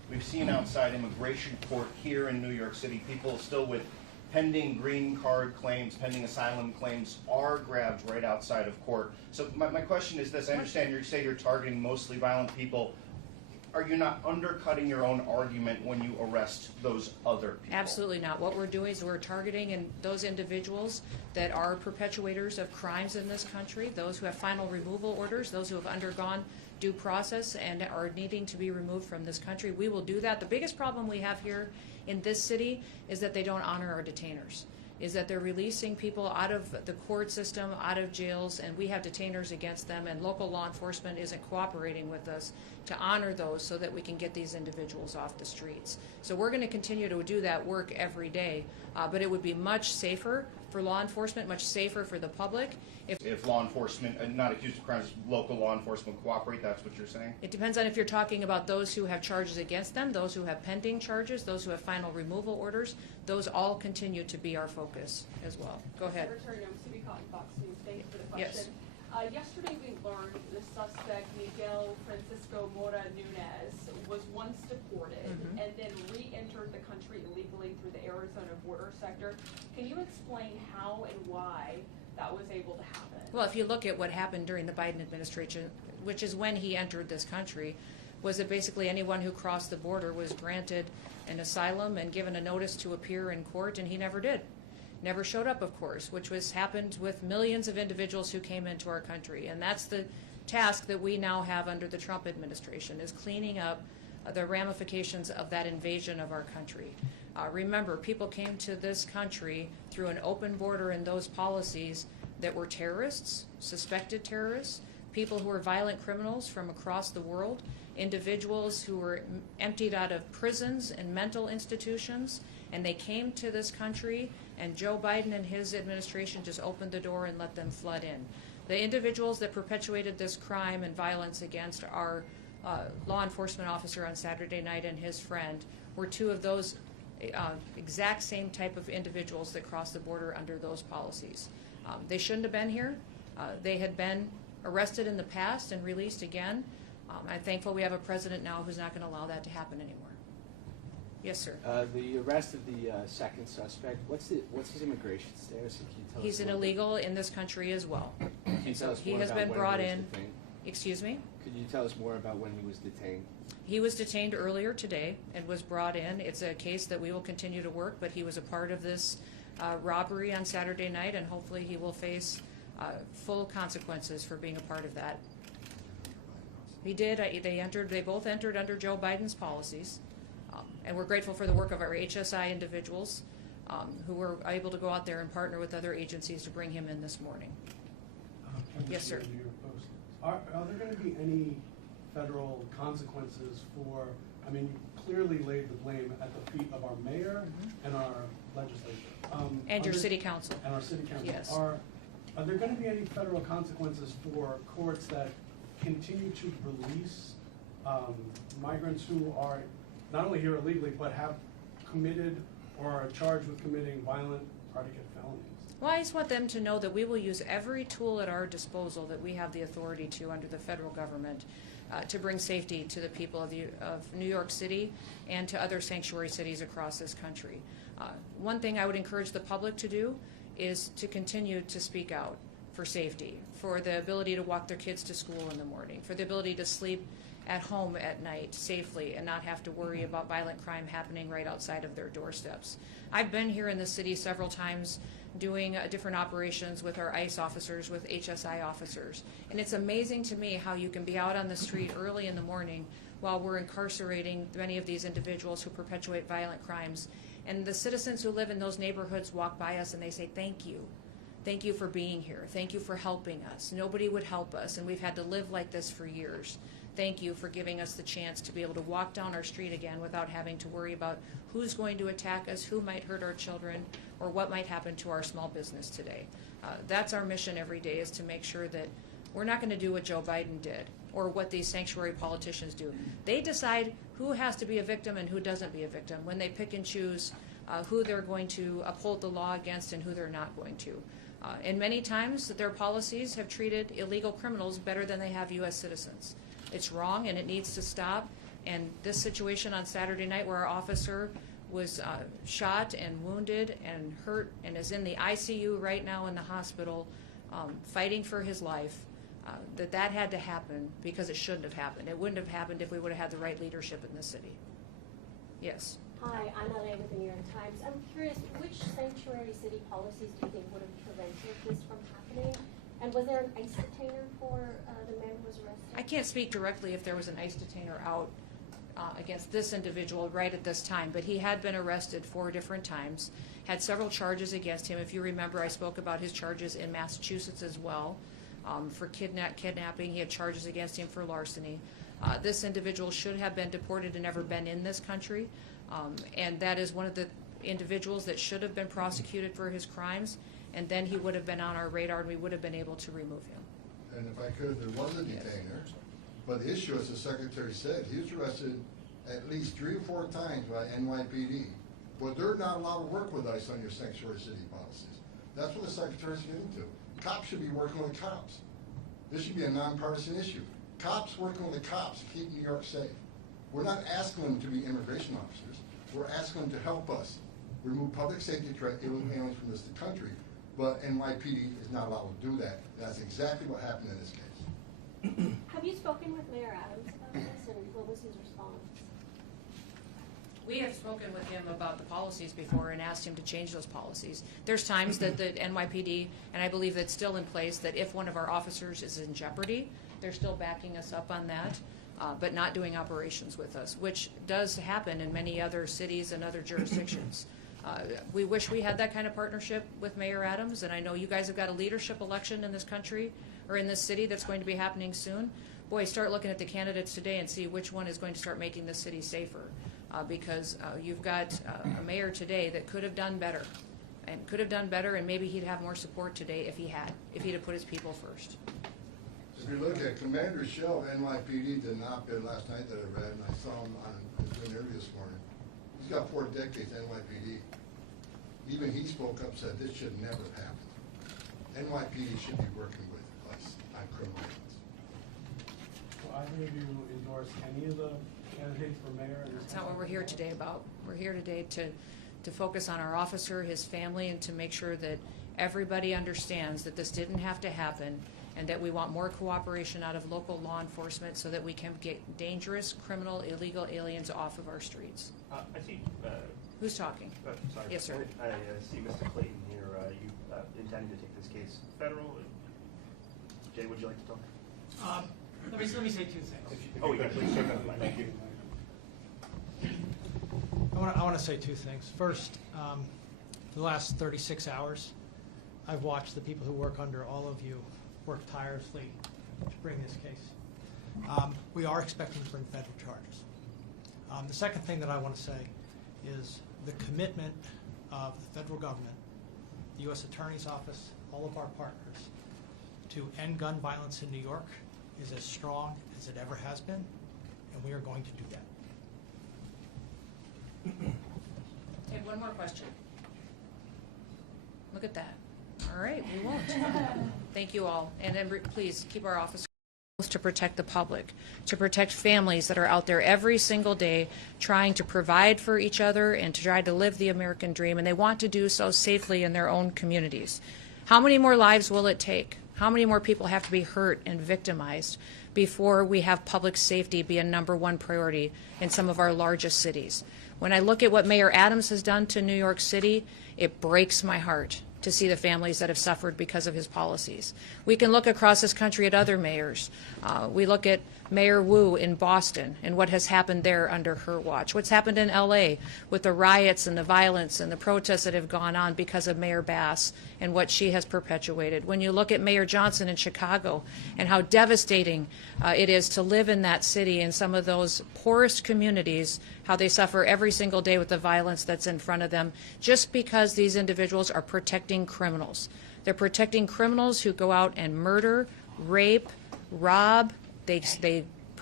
We've seen outside immigration court here in New York City, people still with pending green card claims, pending asylum claims are grabbed right outside of court. So my question is this: I understand you say you're targeting mostly violent people. Are you not undercutting your own argument when you arrest those other people? Absolutely not. What we're doing is we're targeting those individuals that are perpetuators of crimes in this country, those who have final removal orders, those who have undergone due process and are needing to be removed from this country. We will do that. The biggest problem we have here in this city is that they don't honor our detainers, is that they're releasing people out of the court system, out of jails, and we have detainers against them, and local law enforcement isn't cooperating with us to honor those so that we can get these individuals off the streets. So we're going to continue to do that work every day, but it would be much safer for law enforcement, much safer for the public. If law enforcement, not accused of crimes, local law enforcement cooperate, that's what you're saying? It depends on if you're talking about those who have charges against them, those who have pending charges, those who have final removal orders. Those all continue to be our focus as well. Go ahead. Secretary Noem, City Cotton Fox News. Thank you for the Yes. question. Yesterday we learned the suspect, Miguel Mora Nunez, was once deported and then re-entered the country illegally through the Arizona border sector. Can you explain how and why that was able to happen? Well, if you look at what happened during the Biden administration, which is when he entered this country, was that basically anyone who crossed the border was granted an asylum and given a notice to appear in court, and he never did. Never showed up, of course, which happened with millions of individuals who came into our country. And that's the task that we now have under the Trump administration, is cleaning up the ramifications of that invasion of our country. Remember, people came to this country through an open border and those policies that were terrorists, suspected terrorists, people who were violent criminals from across the world, individuals who were emptied out of prisons and mental institutions, and they came to this country, and Joe Biden and his administration just opened the door and let them flood in. The individuals that perpetuated this crime and violence against our law enforcement officer on Saturday night and his friend were two of those exact same type of individuals that crossed the border under those policies. They shouldn't have been here. They had been arrested in the past and released again. I'm thankful we have a president now who's not going to allow that to happen anymore. Yes, sir. The arrest of the second suspect, what's his immigration status? Can you tell He's us an a little bit? illegal in this country as well. Can you tell us He more has about been when brought he was in. detained? Excuse me? Could you tell us more about when he was detained? He was detained earlier today and was brought in. It's a case that we will continue to work, but he was a part of this robbery on Saturday night, and hopefully he will face full consequences for being a part of that. He did. They both entered under Joe Biden's policies, and we're grateful for the work of our HSI individuals who were able to go out there and partner with other agencies to bring him in this morning. Yes, sir. Are there going to be any federal consequences for, I mean, you clearly laid the blame at the feet of our mayor and our legislature. And your city council. And our city council. Yes. Are there going to be any federal consequences for courts that continue to release migrants who are not only here illegally, but have committed or are charged with committing violent predicate felonies? Well, I just want them to know that we will use every tool at our disposal that we have the authority to under the federal government to bring safety to the people of New York City and to other sanctuary cities across this country. One thing I would encourage the public to do is to continue to speak out for safety, for the ability to walk their kids to school in the morning, for the ability to sleep at home at night safely and not have to worry about violent crime happening right outside of their doorsteps. I've been here in the city several times doing different operations with our ICE officers, with HSI officers. And it's amazing to me how you can be out on the street early in the morning while we're incarcerating many of these individuals who perpetuate violent crimes. And the citizens who live in those neighborhoods walk by us and they say, "Thank you. Thank you for being here. Thank you for helping us. Nobody would help us, and we've had to live like this for years. Thank you for giving us the chance to be able to walk down our street again without having to worry about who's going to attack us, who might hurt our children, or what might happen to our small business today." That's our mission every day, is to make sure that we're not going to do what Joe Biden did or what these sanctuary politicians do. They decide who has to be a victim and who doesn't be a victim when they pick and choose who they're going to uphold the law against and who they're not going to. And many times their policies have treated illegal criminals better than they have U.S. citizens. It's wrong and it needs to stop, And this situation on Saturday night where our officer was shot and wounded and hurt and is in the ICU right now in the hospital fighting for his life, that had to happen because it shouldn't have happened. It wouldn't have happened if we would have had the right leadership in this city. Yes. Hi, I'm Elaine with the New York Times. I'm curious, which sanctuary city policies do you think would have prevented this from happening? And was there an ICE detainer for the man who was arrested? I can't speak directly if there was an ICE detainer out against this individual right at this time, but he had been arrested 4 different times, had several charges against him. If you remember, I spoke about his charges in Massachusetts as well. For kidnapping, he had charges against him for larceny. This individual should have been deported and never been in this country, and that is one of the individuals that should have been prosecuted for his crimes, and then he would have been on our radar and we would have been able to remove him. And if I could, there was a detainer, but the issue, as the Secretary said, he was arrested at least 3 or 4 times by NYPD. But they're not allowed to work with ICE on your sanctuary city policies. That's what the Secretary's getting to. Cops should be working with cops. This should be a nonpartisan issue. Cops working with the cops to keep New York safe. We're not asking them to be immigration officers. We're asking them to help us remove public safety threat aliens from this country. But NYPD is not allowed to do that. That's exactly what happened in this case. Have you spoken with Mayor Adams about this, and what was his response? We have spoken with him about the policies before and asked him to change those policies. There's times that the NYPD, and I believe that's still in place, that if one of our officers is in jeopardy, they're still backing us up on that, but not doing operations with us, which does happen in many other cities and other jurisdictions. We wish we had that kind of partnership with Mayor Adams, and I know you guys have got a leadership election in this country or in this city that's going to be happening soon. Boy, start looking at the candidates today and see which one is going to start making this city safer. Because you've got a mayor today that could have done better, and maybe he'd have more support today if he'd have put his people first. If you look at Commander Shell of NYPD did an op-ed last night that I read, and I saw him on his interview this morning. He's got 4 decades NYPD. Even he spoke up, said this should never have happened. NYPD should be working with us on criminal acts. Will either of you endorse any of the candidates for mayor? That's not what we're here today about. We're here today to focus on our officer, his family, and to make sure that everybody understands that this didn't have to happen and that we want more cooperation out of local law enforcement so that we can get dangerous, criminal, illegal aliens off of our streets. I see. Who's talking? Sorry. Yes, sir. I see Mr. Clayton here. You intending to take this case federal? Jay, would you like to talk? Let me say 2 things. Oh, yeah, please. Thank you. I want to say 2 things. First, for the last 36 hours, I've watched the people who work under all of you work tirelessly to bring this case. We are expecting to bring federal charges. The second thing that I want to say is the commitment of the federal government, the U.S. Attorney's Office, all of our partners, to end gun violence in New York is as strong as it ever has been, and we are going to do that. Take one more question. Look at that. All right, we won't. Thank you all. And then please keep our officers to protect the public, to protect families that are out there every single day trying to provide for each other and to try to live the American dream, and they want to do so safely in their own communities. How many more lives will it take? How many more people have to be hurt and victimized before we have public safety be a #1 priority in some of our largest cities? When I look at what Mayor Adams has done to New York City, it breaks my heart to see the families that have suffered because of his policies. We can look across this country at other mayors. We look at Mayor Wu in Boston and what has happened there under her watch. What's happened in LA with the riots and the violence and the protests that have gone on because of Mayor Bass and what she has perpetuated. When you look at Mayor Johnson in Chicago and how devastating it is to live in that city in some of those poorest communities, how they suffer every single day with the violence that's in front of them just because these individuals are protecting criminals. They're protecting criminals who go out and murder, rape, rob. They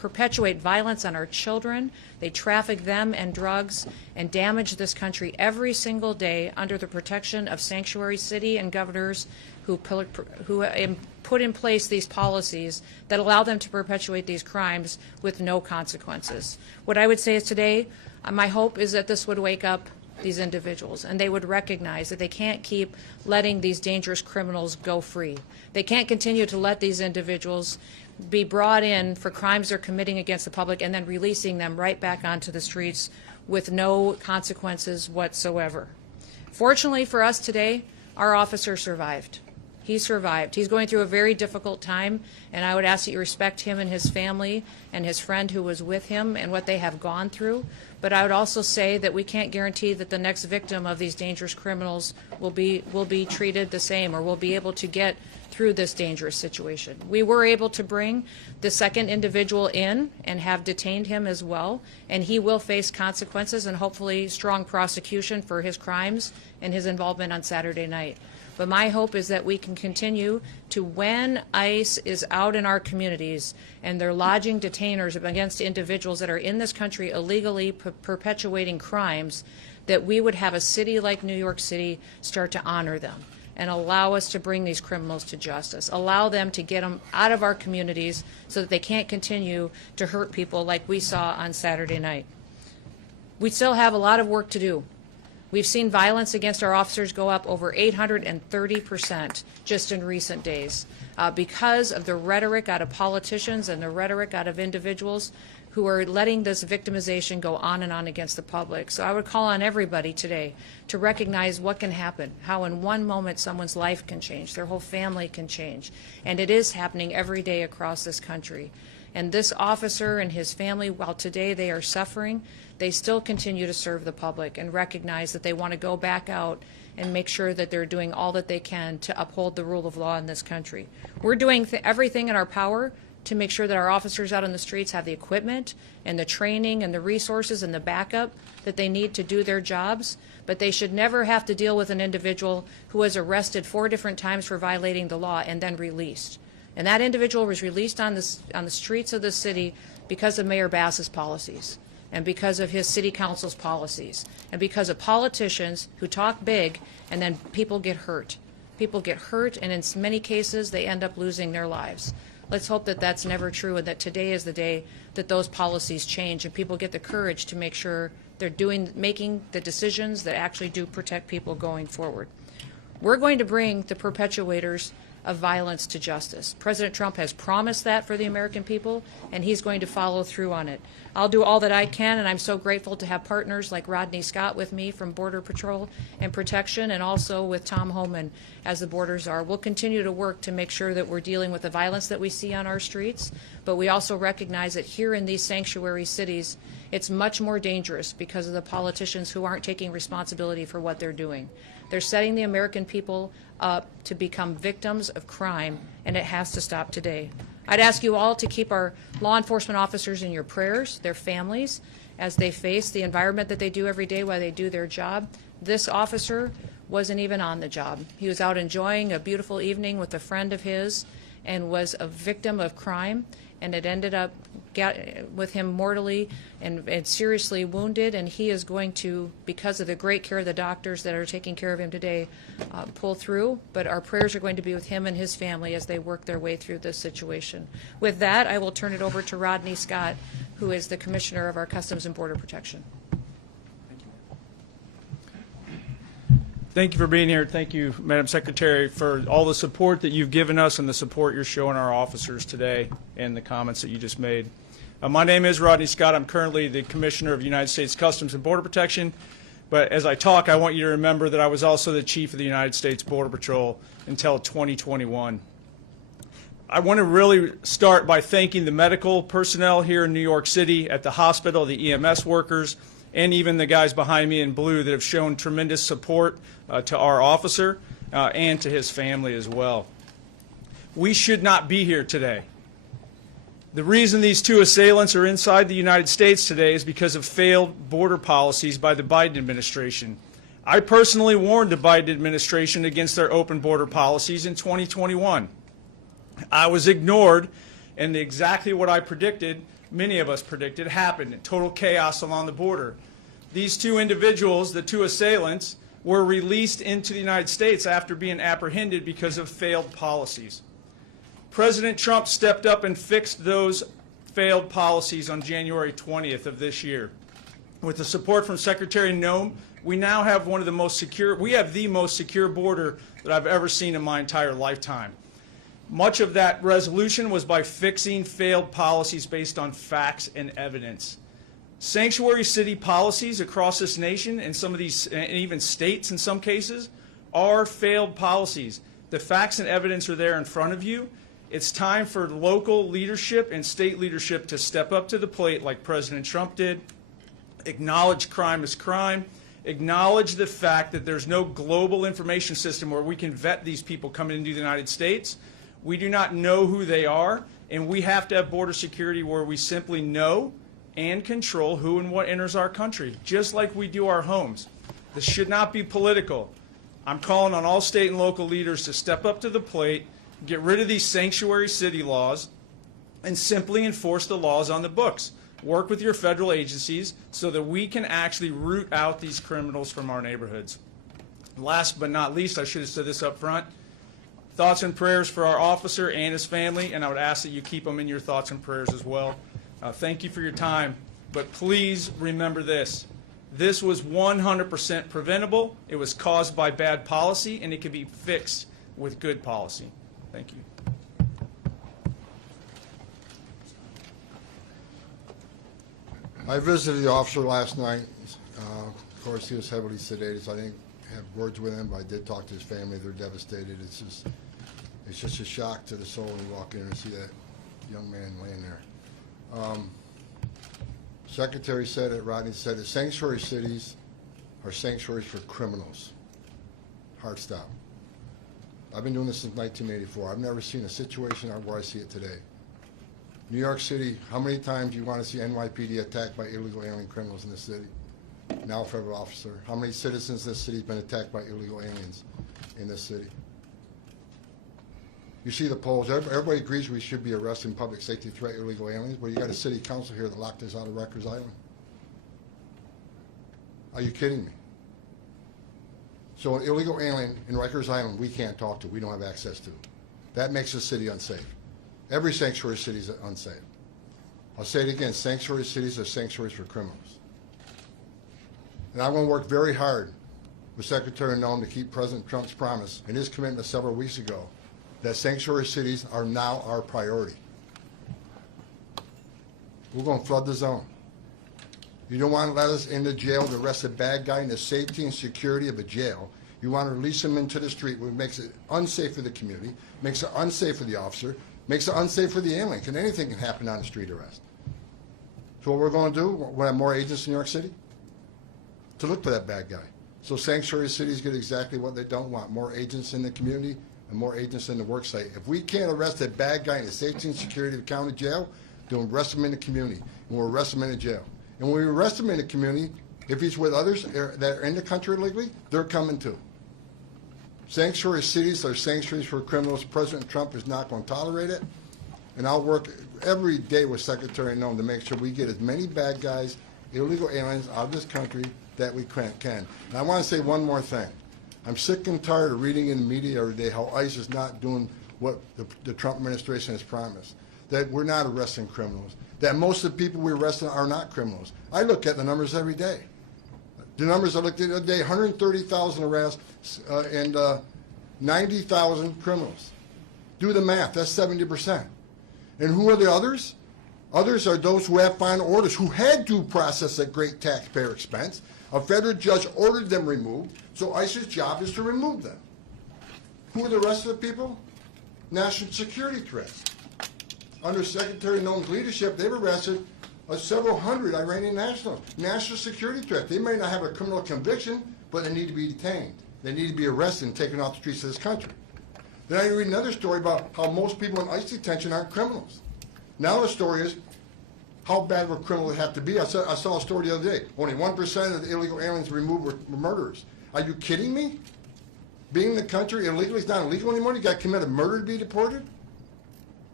perpetuate violence on our children. They traffic them and drugs and damage this country every single day under the protection of sanctuary city and governors who put in place these policies that allow them to perpetuate these crimes with no consequences. What I would say is today, my hope is that this would wake up these individuals and they would recognize that they can't keep letting these dangerous criminals go free. They can't continue to let these individuals be brought in for crimes they're committing against the public and then releasing them right back onto the streets with no consequences whatsoever. Fortunately for us today, our officer survived. He survived. He's going through a very difficult time, and I would ask that you respect him and his family and his friend who was with him and what they have gone through. But I would also say that we can't guarantee that the next victim of these dangerous criminals will be treated the same or will be able to get through this dangerous situation. We were able to bring the second individual in and have detained him as well, and he will face consequences and hopefully strong prosecution for his crimes and his involvement on Saturday night. But my hope is that we can continue to, when ICE is out in our communities and they're lodging detainers against individuals that are in this country illegally perpetuating crimes, that we would have a city like New York City start to honor them and allow us to bring these criminals to justice, allow them to get them out of our communities so that they can't continue to hurt people like we saw on Saturday night. We still have a lot of work to do. We've seen violence against our officers go up over 830% just in recent days because of the rhetoric out of politicians and the rhetoric out of individuals who are letting this victimization go on and on against the public. So I would call on everybody today to recognize what can happen, how in one moment someone's life can change, their whole family can change. And it is happening every day across this country. And this officer and his family, while today they are suffering, they still continue to serve the public and recognize that they want to go back out and make sure that they're doing all that they can to uphold the rule of law in this country. We're doing everything in our power to make sure that our officers out on the streets have the equipment and the training and the resources and the backup that they need to do their jobs, but they should never have to deal with an individual who was arrested 4 different times for violating the law and then released. And that individual was released on the streets of the city because of Mayor Bass's policies and because of his city council's policies and because of politicians who talk big and then people get hurt. People get hurt, and in many cases they end up losing their lives. Let's hope that that's never true and that today is the day that those policies change and people get the courage to make sure they're making the decisions that actually do protect people going forward. We're going to bring the perpetuators of violence to justice. President Trump has promised that for the American people, and he's going to follow through on it. I'll do all that I can, and I'm so grateful to have partners like Rodney Scott with me from Border Patrol and Protection, and also with Tom Homan as the border czar. We'll continue to work to make sure that we're dealing with the violence that we see on our streets, but we also recognize that here in these sanctuary cities, it's much more dangerous because of the politicians who aren't taking responsibility for what they're doing. They're setting the American people up to become victims of crime, and it has to stop today. I'd ask you all to keep our law enforcement officers in your prayers, their families, as they face the environment that they do every day while they do their job. This officer wasn't even on the job. He was out enjoying a beautiful evening with a friend of his and was a victim of crime, and it ended up with him mortally and seriously wounded, and he is going to, because of the great care of the doctors that are taking care of him today, pull through. But our prayers are going to be with him and his family as they work their way through this situation. With that, I will turn it over to Rodney Scott, who is the Commissioner of our Customs and Border Protection. Thank you for being here. Thank you, Madam Secretary, for all the support that you've given us and the support you're showing our officers today and the comments that you just made. My name is Rodney Scott. I'm currently the Commissioner of United States Customs and Border Protection. But as I talk, I want you to remember that I was also the Chief of the United States Border Patrol until 2021. I want to really start by thanking the medical personnel here in New York City at the hospital, the EMS workers, and even the guys behind me in blue that have shown tremendous support to our officer and to his family as well. We should not be here today. The reason these 2 assailants are inside the United States today is because of failed border policies by the Biden administration. I personally warned the Biden administration against their open border policies in 2021. I was ignored, and exactly what I predicted many of us predicted, happened. Total chaos along the border. These two individuals, the two assailants, were released into the United States after being apprehended because of failed policies. President Trump stepped up and fixed those failed policies on January 20th of this year. With the support from Secretary Noem, we now have one of the most secure, we have the most secure border that I've ever seen in my entire lifetime. Much of that resolution was by fixing failed policies based on facts and evidence. Sanctuary city policies across this nation, and some of these, and even states in some cases, are failed policies. The facts and evidence are there in front of you. It's time for local leadership and state leadership to step up to the plate like President Trump did, acknowledge crime as crime, acknowledge the fact that there's no global information system where we can vet these people coming into the United States. We do not know who they are, and we have to have border security where we simply know and control who and what enters our country, just like we do our homes. This should not be political. I'm calling on all state and local leaders to step up to the plate, get rid of these sanctuary city laws, and simply enforce the laws on the books. Work with your federal agencies so that we can actually root out these criminals from our neighborhoods. Last but not least, I should have said this up front, thoughts and prayers for our officer and his family, and I would ask that you keep them in your thoughts and prayers as well. Thank you for your time, but please remember this. This was 100% preventable. It was caused by bad policy, and it can be fixed with good policy. Thank you. I visited the officer last night. Of course, he was heavily sedated, so I didn't have words with him, but I did talk to his family. They're devastated. It's just a shock to the soul when you walk in and see that young man laying there. Secretary said it, Rodney said it, sanctuary cities are sanctuaries for criminals. Hard stop. I've been doing this since 1984. I've never seen a situation where I see it today. New York City, how many times do you want to see NYPD attacked by illegal alien criminals in this city? Now a federal officer. How many citizens in this city have been attacked by illegal aliens in this city? You see the polls. Everybody agrees we should be arresting public safety threat illegal aliens, but you got a city council here that locked us out of Rikers Island. Are you kidding me? So an illegal alien in Rikers Island we can't talk to, we don't have access to. That makes the city unsafe. Every sanctuary city is unsafe. I'll say it again, sanctuary cities are sanctuaries for criminals. And I'm going to work very hard with Secretary Noem to keep President Trump's promise and his commitment several weeks ago that sanctuary cities are now our priority. We're going to flood the zone. You don't want to let us into jail to arrest a bad guy in the safety and security of a jail. You want to release him into the street, which makes it unsafe for the community, makes it unsafe for the officer, makes it unsafe for the alien, because anything can happen on a street arrest. So what we're going to do, we'll have more agents in New York City to look for that bad guy. So sanctuary cities get exactly what they don't want, more agents in the community and more agents in the work site. If we can't arrest a bad guy in the safety and security of the county jail, then we'll arrest him in the community, and we'll arrest him in the jail. And when we arrest him in the community, if he's with others that are in the country illegally, they're coming too. Sanctuary cities are sanctuaries for criminals. President Trump is not going to tolerate it. And I'll work every day with Secretary Noem to make sure we get as many bad guys, illegal aliens out of this country that we can. And I want to say one more thing. I'm sick and tired of reading in the media every day how ICE is not doing what the Trump administration has promised, that we're not arresting criminals, that most of the people we're arresting are not criminals. I look at the numbers every day. The numbers I looked at the other day, 130,000 arrests and 90,000 criminals. Do the math, that's 70%. And who are the others? Others are those who have final orders, who had due process at great taxpayer expense. A federal judge ordered them removed, so ICE's job is to remove them. Who are the rest of the people? National security threats. Under Secretary Noem's leadership, they've arrested several hundred Iranian nationals. National security threat. They may not have a criminal conviction, but they need to be detained. They need to be arrested and taken off the streets of this country. Then I read another story about how most people in ICE detention aren't criminals. Now the story is, how bad would criminals have to be? I saw a story the other day. Only 1% of the illegal aliens removed were murderers. Are you kidding me? Being in the country illegally is not illegal anymore? You got to commit a murder to be deported?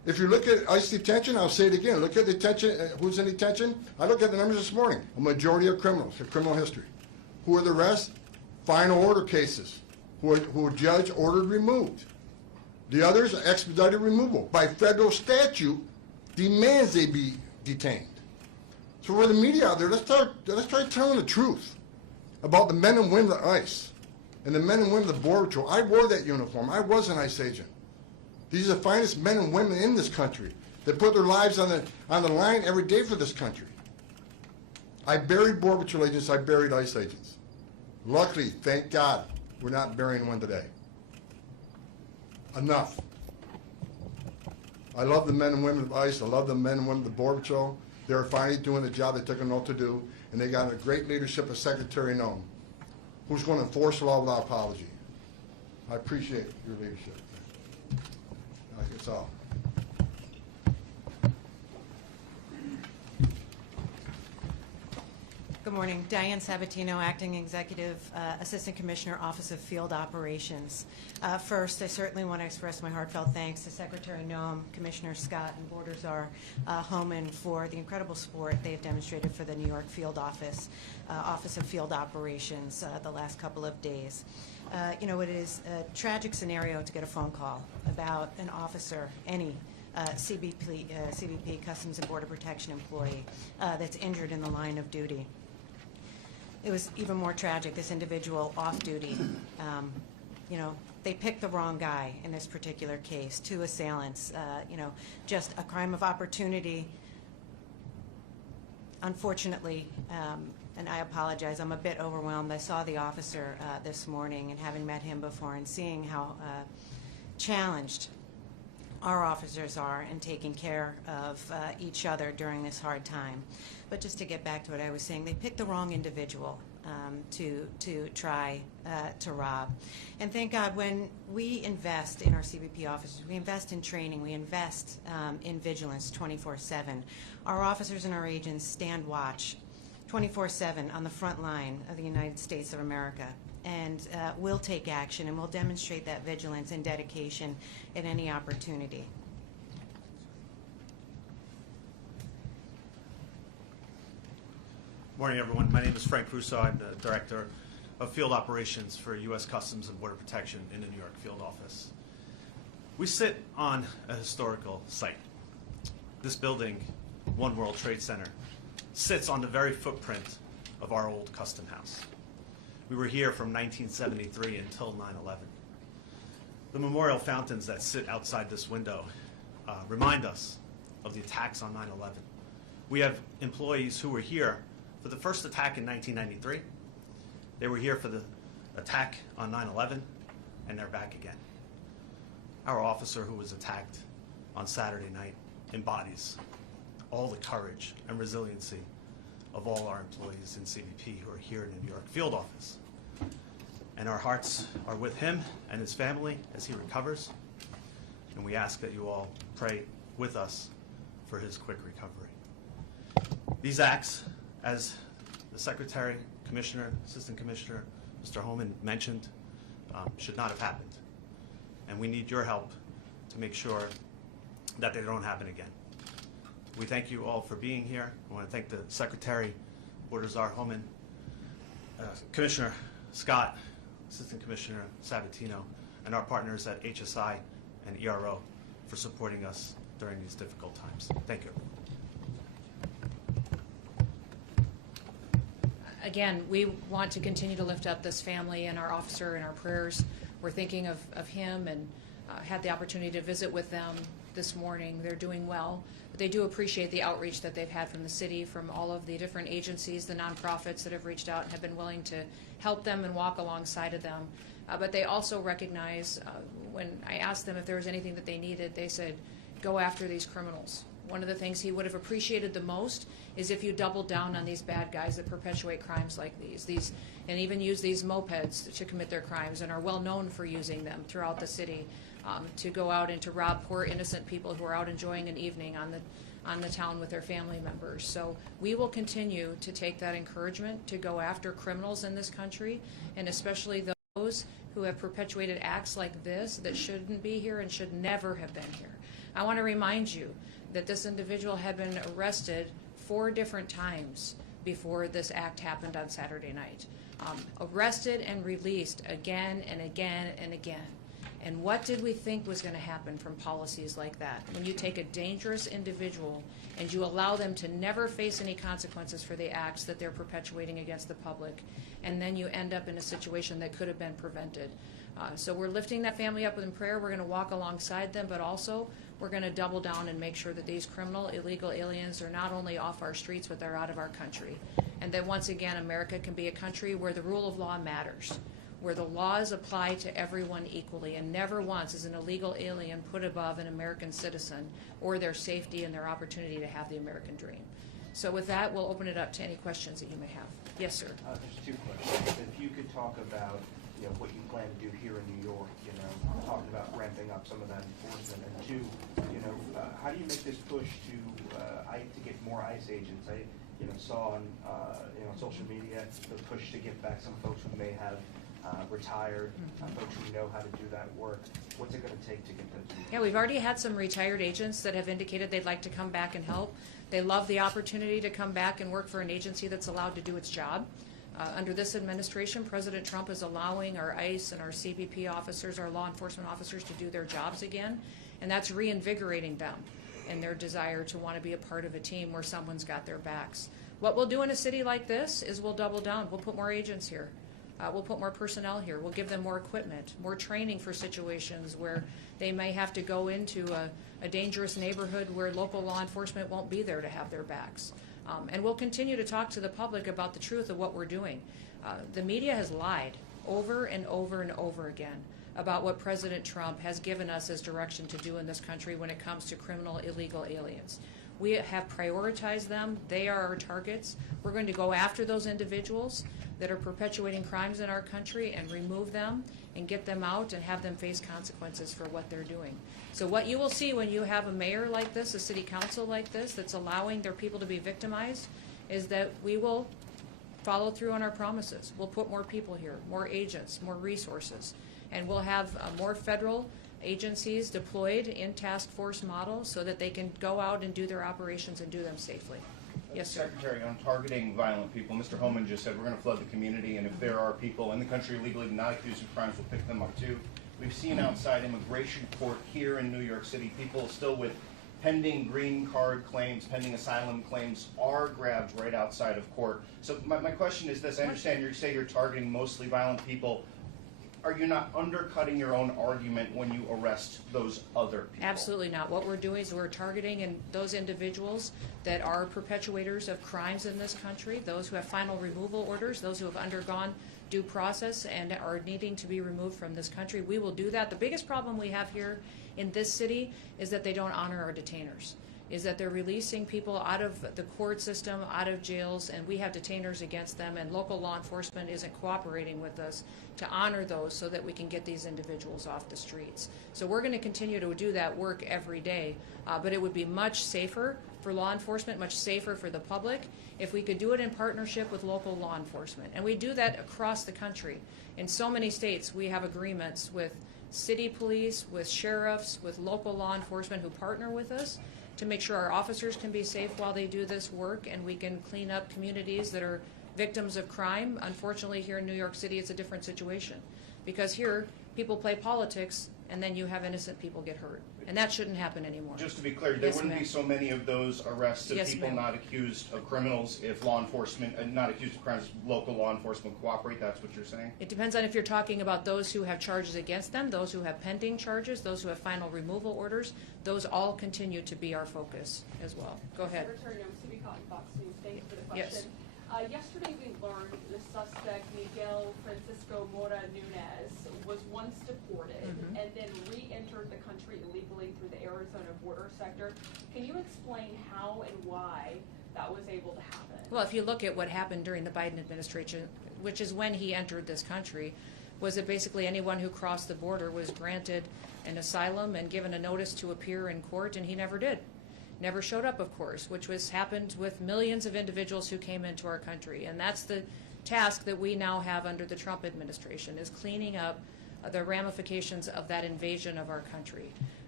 If you look at ICE detention, I'll say it again, look at detention, who's in detention? I looked at the numbers this morning. A majority of criminals, a criminal history. Who are the rest? Final order cases, who a judge ordered removed. The others are expedited removal. By federal statute, demands they be detained. So for the media out there, let's try telling the truth about the men and women of ICE and the men and women of the Border Patrol. I wore that uniform. I was an ICE agent. These are the finest men and women in this country that put their lives on the line every day for this country. I buried Border Patrol agents. I buried ICE agents. Luckily, thank God, we're not burying one today. Enough. I love the men and women of ICE. I love the men and women of the Border Patrol. They're finally doing the job they took an oath to do, and they got a great leadership of Secretary Noem, who's going to enforce the law without apology. I appreciate your leadership. That's all. Good morning. Diane Sabatino, Acting Executive Assistant Commissioner, Office of Field Operations. First, I certainly want to express my heartfelt thanks to Secretary Noem, Commissioner Scott, and Border Czar Homan for the incredible support they've demonstrated for the New York Field Office of Field Operations the last couple of days. You know, it is a tragic scenario to get a phone call about an officer, any CBP, Customs and Border Protection employee, that's injured in the line of duty. It was even more tragic, this individual off duty. You know, they picked the wrong guy in this particular case, two assailants, you know, just a crime of opportunity. Unfortunately, and I apologize, I'm a bit overwhelmed. I saw the officer this morning, and having met him before and seeing how challenged our officers are in taking care of each other during this hard time. But just to get back to what I was saying, they picked the wrong individual to try to rob. And thank God, when we invest in our CBP officers, we invest in training, we invest in vigilance 24/7. Our officers and our agents stand watch 24/7 on the front line of the United States of America. And we'll take action, and we'll demonstrate that vigilance and dedication at any opportunity. Morning, everyone. My name is Frank Russo. I'm the Director of Field Operations for U.S. Customs and Border Protection in the New York Field Office. We sit on a historical site. This building, One World Trade Center, sits on the very footprint of our old custom house. We were here from 1973 until 9/11. The memorial fountains that sit outside this window remind us of the attacks on 9/11. We have employees who were here for the first attack in 1993. They were here for the attack on 9/11, and they're back again. Our officer who was attacked on Saturday night embodies all the courage and resiliency of all our employees in CBP who are here in the New York Field Office. And our hearts are with him and his family as he recovers. And we ask that you all pray with us for his quick recovery. These acts, as the Secretary, Commissioner, Assistant Commissioner, Mr. Homan mentioned, should not have happened. And we need your help to make sure that they don't happen again. We thank you all for being here. I want to thank the Secretary, Border Czar Homan, Commissioner Scott, Assistant Commissioner Sabatino, and our partners at HSI and ERO for supporting us during these difficult times. Thank you. Again, we want to continue to lift up this family and our officer in our prayers. We're thinking of him and had the opportunity to visit with them this morning. They're doing well, but they do appreciate the outreach that they've had from the city, from all of the different agencies, the nonprofits that have reached out and have been willing to help them and walk alongside of them. But they also recognize, when I asked them if there was anything that they needed, they said, go after these criminals. One of the things he would have appreciated the most is if you doubled down on these bad guys that perpetuate crimes like these and even use these mopeds to commit their crimes and are well known for using them throughout the city to go out and to rob poor innocent people who are out enjoying an evening on the town with their family members. So we will continue to take that encouragement to go after criminals in this country, and especially those who have perpetuated acts like this that shouldn't be here and should never have been here. I want to remind you that this individual had been arrested 4 different times before this act happened on Saturday night. Arrested and released again and again and again. And what did we think was going to happen from policies like that? When you take a dangerous individual and you allow them to never face any consequences for the acts that they're perpetuating against the public, and then you end up in a situation that could have been prevented. So we're lifting that family up in prayer. We're going to walk alongside them, but also we're going to double down and make sure that these criminal, illegal aliens are not only off our streets, but they're out of our country. And that once again, America can be a country where the rule of law matters, where the laws apply to everyone equally, and never once is an illegal alien put above an American citizen or their safety and their opportunity to have the American dream. So with that, we'll open it up to any questions that you may have. Yes, sir. There's 2 questions. If you could talk about, what you plan to do here in New York, talked about ramping up some of that enforcement, and 2, how do you make this push to get more ICE agents? I, saw on, social media the push to get back some folks who may have retired, folks who know how to do that work. What's it going to take to get them to do that? Yeah, we've already had some retired agents that have indicated they'd like to come back and help. They love the opportunity to come back and work for an agency that's allowed to do its job. Under this administration, President Trump is allowing our ICE and our CBP officers, our law enforcement officers, to do their jobs again, and that's reinvigorating them in their desire to want to be a part of a team where someone's got their backs. What we'll do in a city like this is we'll double down. We'll put more agents here. We'll put more personnel here. We'll give them more equipment, more training for situations where they may have to go into a dangerous neighborhood where local law enforcement won't be there to have their backs. And we'll continue to talk to the public about the truth of what we're doing. The media has lied over and over and over again about what President Trump has given us as direction to do in this country when it comes to criminal, illegal aliens. We have prioritized them. They are our targets. We're going to go after those individuals that are perpetuating crimes in our country and remove them and get them out and have them face consequences for what they're doing. So what you will see when you have a mayor like this, a city council like this, that's allowing their people to be victimized, is that we will follow through on our promises. We'll put more people here, more agents, more resources, and we'll have more federal agencies deployed in task force models so that they can go out and do their operations and do them safely. Yes, sir. Secretary, on targeting violent people, Mr. Homan just said we're going to flood the community, and if there are people in the country legally not accused of crimes, we'll pick them up too. We've seen outside immigration court here in New York City, people still with pending green card claims, pending asylum claims are grabbed right outside of court. So my question is this: I understand you say you're targeting mostly violent people. Are you not undercutting your own argument when you arrest those other people? Absolutely not. What we're doing is we're targeting those individuals that are perpetuators of crimes in this country, those who have final removal orders, those who have undergone due process and are needing to be removed from this country. We will do that. The biggest problem we have here in this city is that they don't honor our detainers, is that they're releasing people out of the court system, out of jails, and we have detainers against them, and local law enforcement isn't cooperating with us to honor those so that we can get these individuals off the streets. So we're going to continue to do that work every day, but it would be much safer for law enforcement, much safer for the public, if we could do it in partnership with local law enforcement. And we do that across the country. In so many states, we have agreements with city police, with sheriffs, with local law enforcement who partner with us to make sure our officers can be safe while they do this work, and we can clean up communities that are victims of crime. Unfortunately, here in New York City, it's a different situation, because here people play politics and then you have innocent people get hurt, and that shouldn't happen anymore. Just to be clear, there wouldn't be so many of those arrests of people not accused of criminals if law enforcement, not accused of crimes, local law enforcement cooperate. That's what you're saying? It depends on if you're talking about those who have charges against them, those who have pending charges, those who have final removal orders. Those all continue to be our focus as well. Go ahead. Secretary Noem, CB Cotton, Fox News. Thank you for the question. Yes. Yesterday we learned the suspect, Miguel Mora Nunez, was once deported and then re-entered the country illegally through the Arizona border sector. Can you explain how and why that was able to happen? Well, if you look at what happened during the Biden administration, which is when he entered this country, was that basically anyone who crossed the border was granted an asylum and given a notice to appear in court, and he never did. Never showed up, of course, which happened with millions of individuals who came into our country. And that's the task that we now have under the Trump administration, is cleaning up the ramifications of that invasion of our country.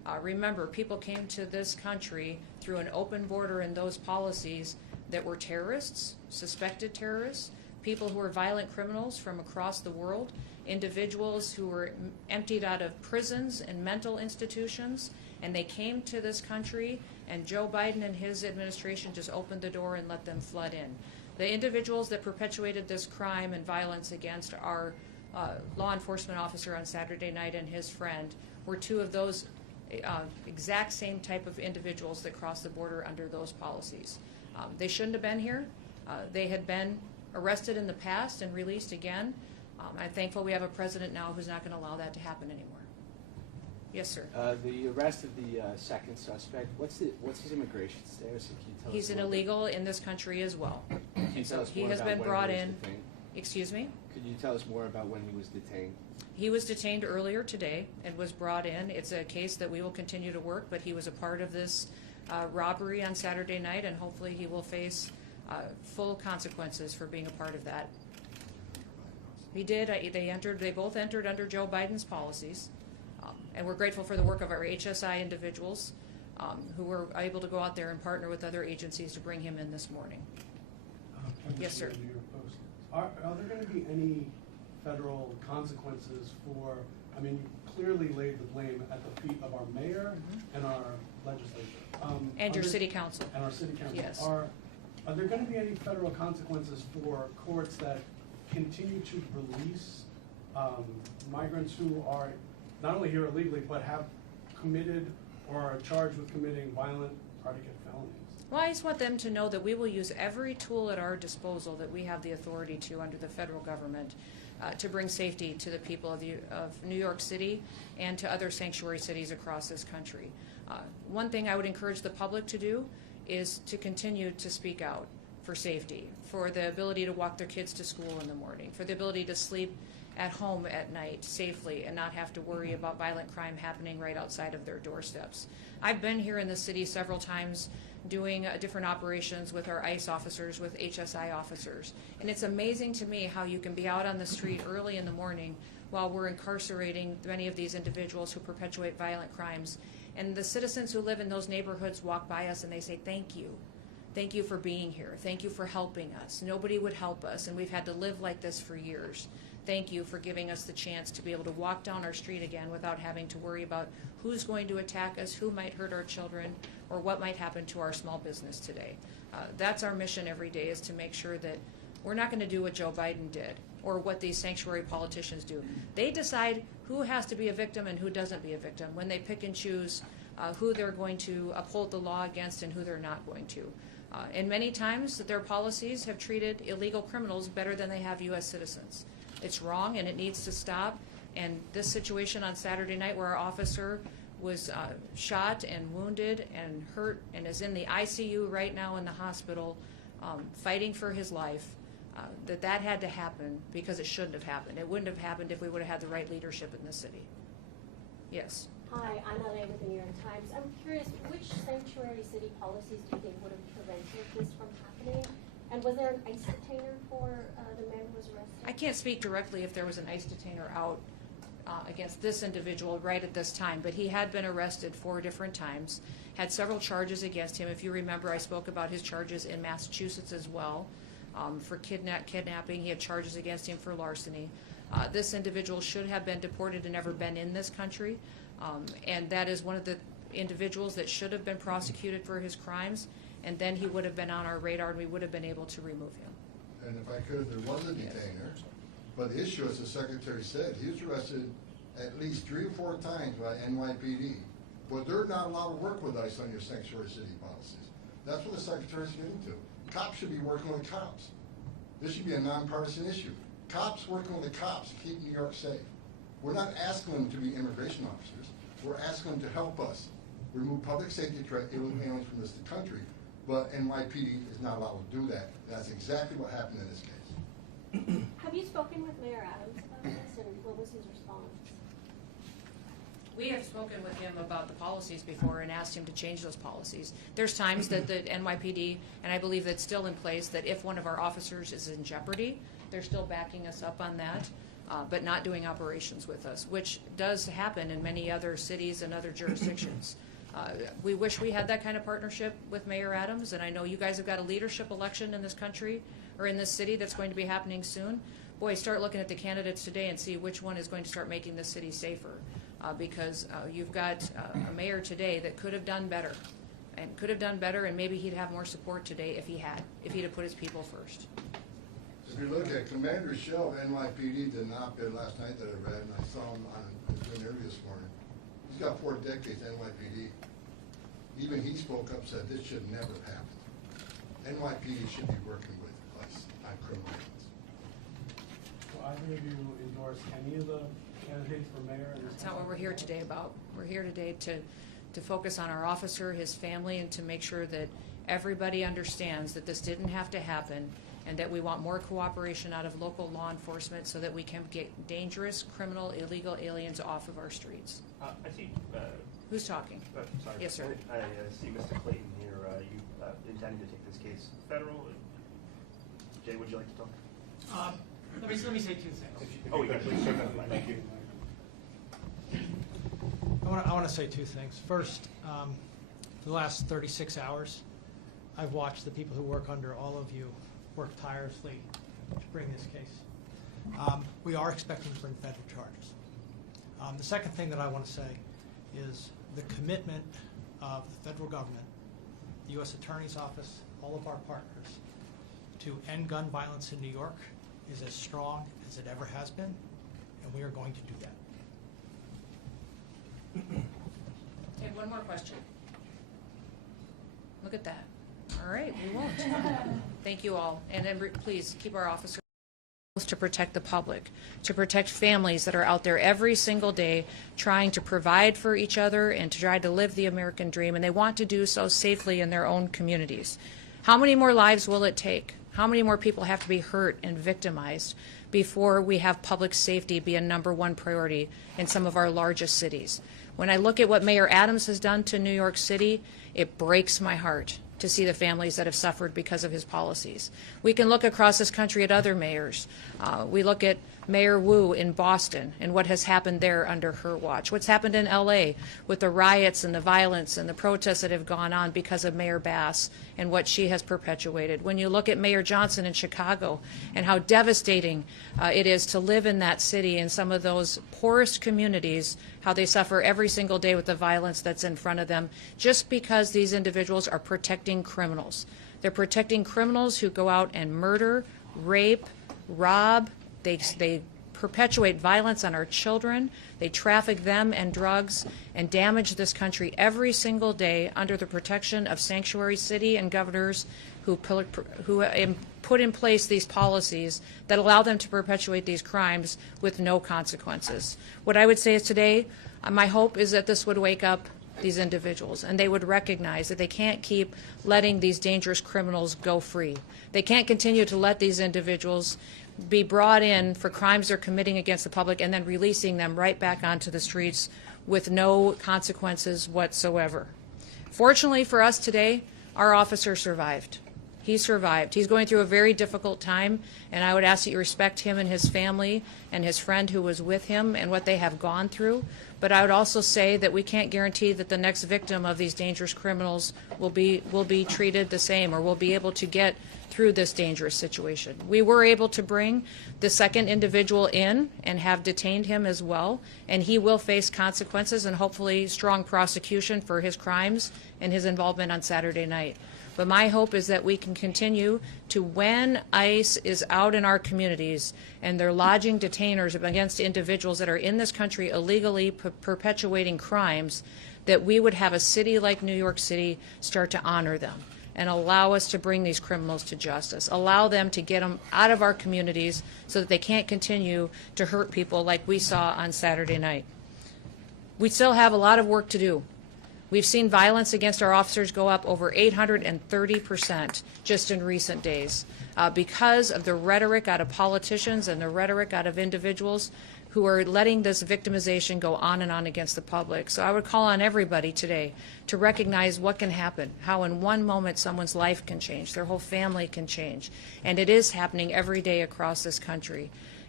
Remember, people came to this country through an open border and those policies that were terrorists, suspected terrorists, people who were violent criminals from across the world, individuals who were emptied out of prisons and mental institutions, and they came to this country, and Joe Biden and his administration just opened the door and let them flood in. The individuals that perpetuated this crime and violence against our law enforcement officer on Saturday night and his friend were two of those exact same type of individuals that crossed the border under those policies. They shouldn't have been here. They had been arrested in the past and released again. I'm thankful we have a president now who's not going to allow that to happen anymore. Yes, sir. The arrest of the second suspect, what's his immigration status? Can you tell us He's an more about- illegal in this country as well. Can you tell us He more has about been when brought he was in. detained? Excuse me? Could you tell us more about when he was detained? He was detained earlier today and was brought in. It's a case that we will continue to work, but he was a part of this robbery on Saturday night, and hopefully he will face full consequences for being a part of that. He did. They both entered under Joe Biden's policies, and we're grateful for the work of our HSI individuals who were able to go out there and partner with other agencies to bring him in this morning. Yes, sir. Are there going to be any federal consequences for, I mean, you clearly laid the blame at the feet of our mayor and our legislature. And your city council. And our city council. Yes. Are there going to be any federal consequences for courts that continue to release migrants who are not only here illegally, but have committed or are charged with committing violent predicate felonies? Well, I just want them to know that we will use every tool at our disposal that we have the authority to under the federal government to bring safety to the people of New York City and to other sanctuary cities across this country. One thing I would encourage the public to do is to continue to speak out for safety, for the ability to walk their kids to school in the morning, for the ability to sleep at home at night safely and not have to worry about violent crime happening right outside of their doorsteps. I've been here in the city several times doing different operations with our ICE officers, with HSI officers. And it's amazing to me how you can be out on the street early in the morning while we're incarcerating many of these individuals who perpetuate violent crimes. And the citizens who live in those neighborhoods walk by us and they say, thank you. Thank you for being here. Thank you for helping us. Nobody would help us, and we've had to live like this for years. Thank you for giving us the chance to be able to walk down our street again without having to worry about who's going to attack us, who might hurt our children, or what might happen to our small business today. That's our mission every day, is to make sure that we're not going to do what Joe Biden did or what these sanctuary politicians do. They decide who has to be a victim and who doesn't be a victim when they pick and choose who they're going to uphold the law against and who they're not going to. And many times their policies have treated illegal criminals better than they have U.S. citizens. It's wrong and it needs to stop. And this situation on Saturday night where our officer was shot and wounded and hurt and is in the ICU right now in the hospital fighting for his life, that had to happen because it shouldn't have happened. It wouldn't have happened if we would have had the right leadership in the city. Yes. Hi, I'm LA with the New York Times. I'm curious, which sanctuary city policies do you think would have prevented this from happening? And was there an ICE detainer for the man who was arrested? I can't speak directly if there was an ICE detainer out against this individual right at this time, but he had been arrested 4 different times, had several charges against him. If you remember, I spoke about his charges in Massachusetts as well for kidnapping. He had charges against him for larceny. This individual should have been deported and never been in this country, and that is one of the individuals that should have been prosecuted for his crimes, and then he would have been on our radar and we would have been able to remove him. And if I could, there was a detainer, but the issue, as the Secretary said, he was arrested at least 3 or 4 times by NYPD. But they're not allowed to work with ICE on your sanctuary city policies. That's what the Secretary's getting to. Cops should be working with cops. This should be a nonpartisan issue. Cops working with the cops to keep New York safe. We're not asking them to be immigration officers. We're asking them to help us remove public safety threat aliens from this country. But NYPD is not allowed to do that. That's exactly what happened in this case. Have you spoken with Mayor Adams about this, and what was his response? We have spoken with him about the policies before and asked him to change those policies. There's times that the NYPD, and I believe that's still in place, that if one of our officers is in jeopardy, they're still backing us up on that. but not doing operations with us, which does happen in many other cities and other jurisdictions. We wish we had that kind of partnership with Mayor Adams, and I know you guys have got a leadership election in this country or in this city that's going to be happening soon. Boy, start looking at the candidates today and see which one is going to start making this city safer, because you've got a mayor today that could have done better, and maybe he'd have more support today if he'd have put his people first. If you look at Commander Shell of NYPD did an op-ed last night that I read, and I saw him on an interview this morning. He's got 4 decades NYPD. Even he spoke up, said this should never happen. NYPD should be working with us on criminal acts. Do either of you endorse any of the candidates for mayor? That's not what we're here today about. We're here today to focus on our officer, his family, and to make sure that everybody understands that this didn't have to happen, and that we want more cooperation out of local law enforcement so that we can get dangerous, criminal, illegal aliens off of our streets. I see. Who's talking? Sorry. Yes, sir. I see Mr. Clayton here. You intending to take this case federal? Jay, would you like to talk? Let me say 2 things. Oh, yeah, please. Thank you. I want to say 2 things. First, for the last 36 hours, I've watched the people who work under all of you work tirelessly to bring this case. We are expecting to bring federal charges. The second thing that I want to say is the commitment of the federal government, the U.S. Attorney's Office, all of our partners, to end gun violence in New York is as strong as it ever has been, and we are going to do that. Okay, one more question. Look at that. All right, we won't. Thank you all. And then please keep our officers to protect the public, to protect families that are out there every single day trying to provide for each other and to try to live the American dream, and they want to do so safely in their own communities. How many more lives will it take? How many more people have to be hurt and victimized before we have public safety be a #1 priority in some of our largest cities? When I look at what Mayor Adams has done to New York City, it breaks my heart to see the families that have suffered because of his policies. We can look across this country at other mayors. We look at Mayor Wu in Boston and what has happened there under her watch. What's happened in LA with the riots and the violence and the protests that have gone on because of Mayor Bass and what she has perpetuated. When you look at Mayor Johnson in Chicago and how devastating it is to live in that city in some of those poorest communities, how they suffer every single day with the violence that's in front of them just because these individuals are protecting criminals. They're protecting criminals who go out and murder, rape, rob. They perpetuate violence on our children. They traffic them and drugs and damage this country every single day under the protection of sanctuary city and governors who put in place these policies that allow them to perpetuate these crimes with no consequences. What I would say is today, my hope is that this would wake up these individuals and they would recognize that they can't keep letting these dangerous criminals go free. They can't continue to let these individuals be brought in for crimes they're committing against the public and then releasing them right back onto the streets with no consequences whatsoever. Fortunately for us today, our officer survived. He survived. He's going through a very difficult time, and I would ask that you respect him and his family and his friend who was with him and what they have gone through. But I would also say that we can't guarantee that the next victim of these dangerous criminals will be treated the same or will be able to get through this dangerous situation. We were able to bring the second individual in and have detained him as well, and he will face consequences and hopefully strong prosecution for his crimes and his involvement on Saturday night. But my hope is that we can continue to, when ICE is out in our communities and they're lodging detainers against individuals that are in this country illegally perpetuating crimes, that we would have a city like New York City start to honor them and allow us to bring these criminals to justice, allow them to get them out of our communities so that they can't continue to hurt people like we saw on Saturday night. We still have a lot of work to do. We've seen violence against our officers go up over 830% just in recent days because of the rhetoric out of politicians and the rhetoric out of individuals who are letting this victimization go on and on against the public. So I would call on everybody today to recognize what can happen, how in one moment someone's life can change, their whole family can change, and it is happening every day across this country.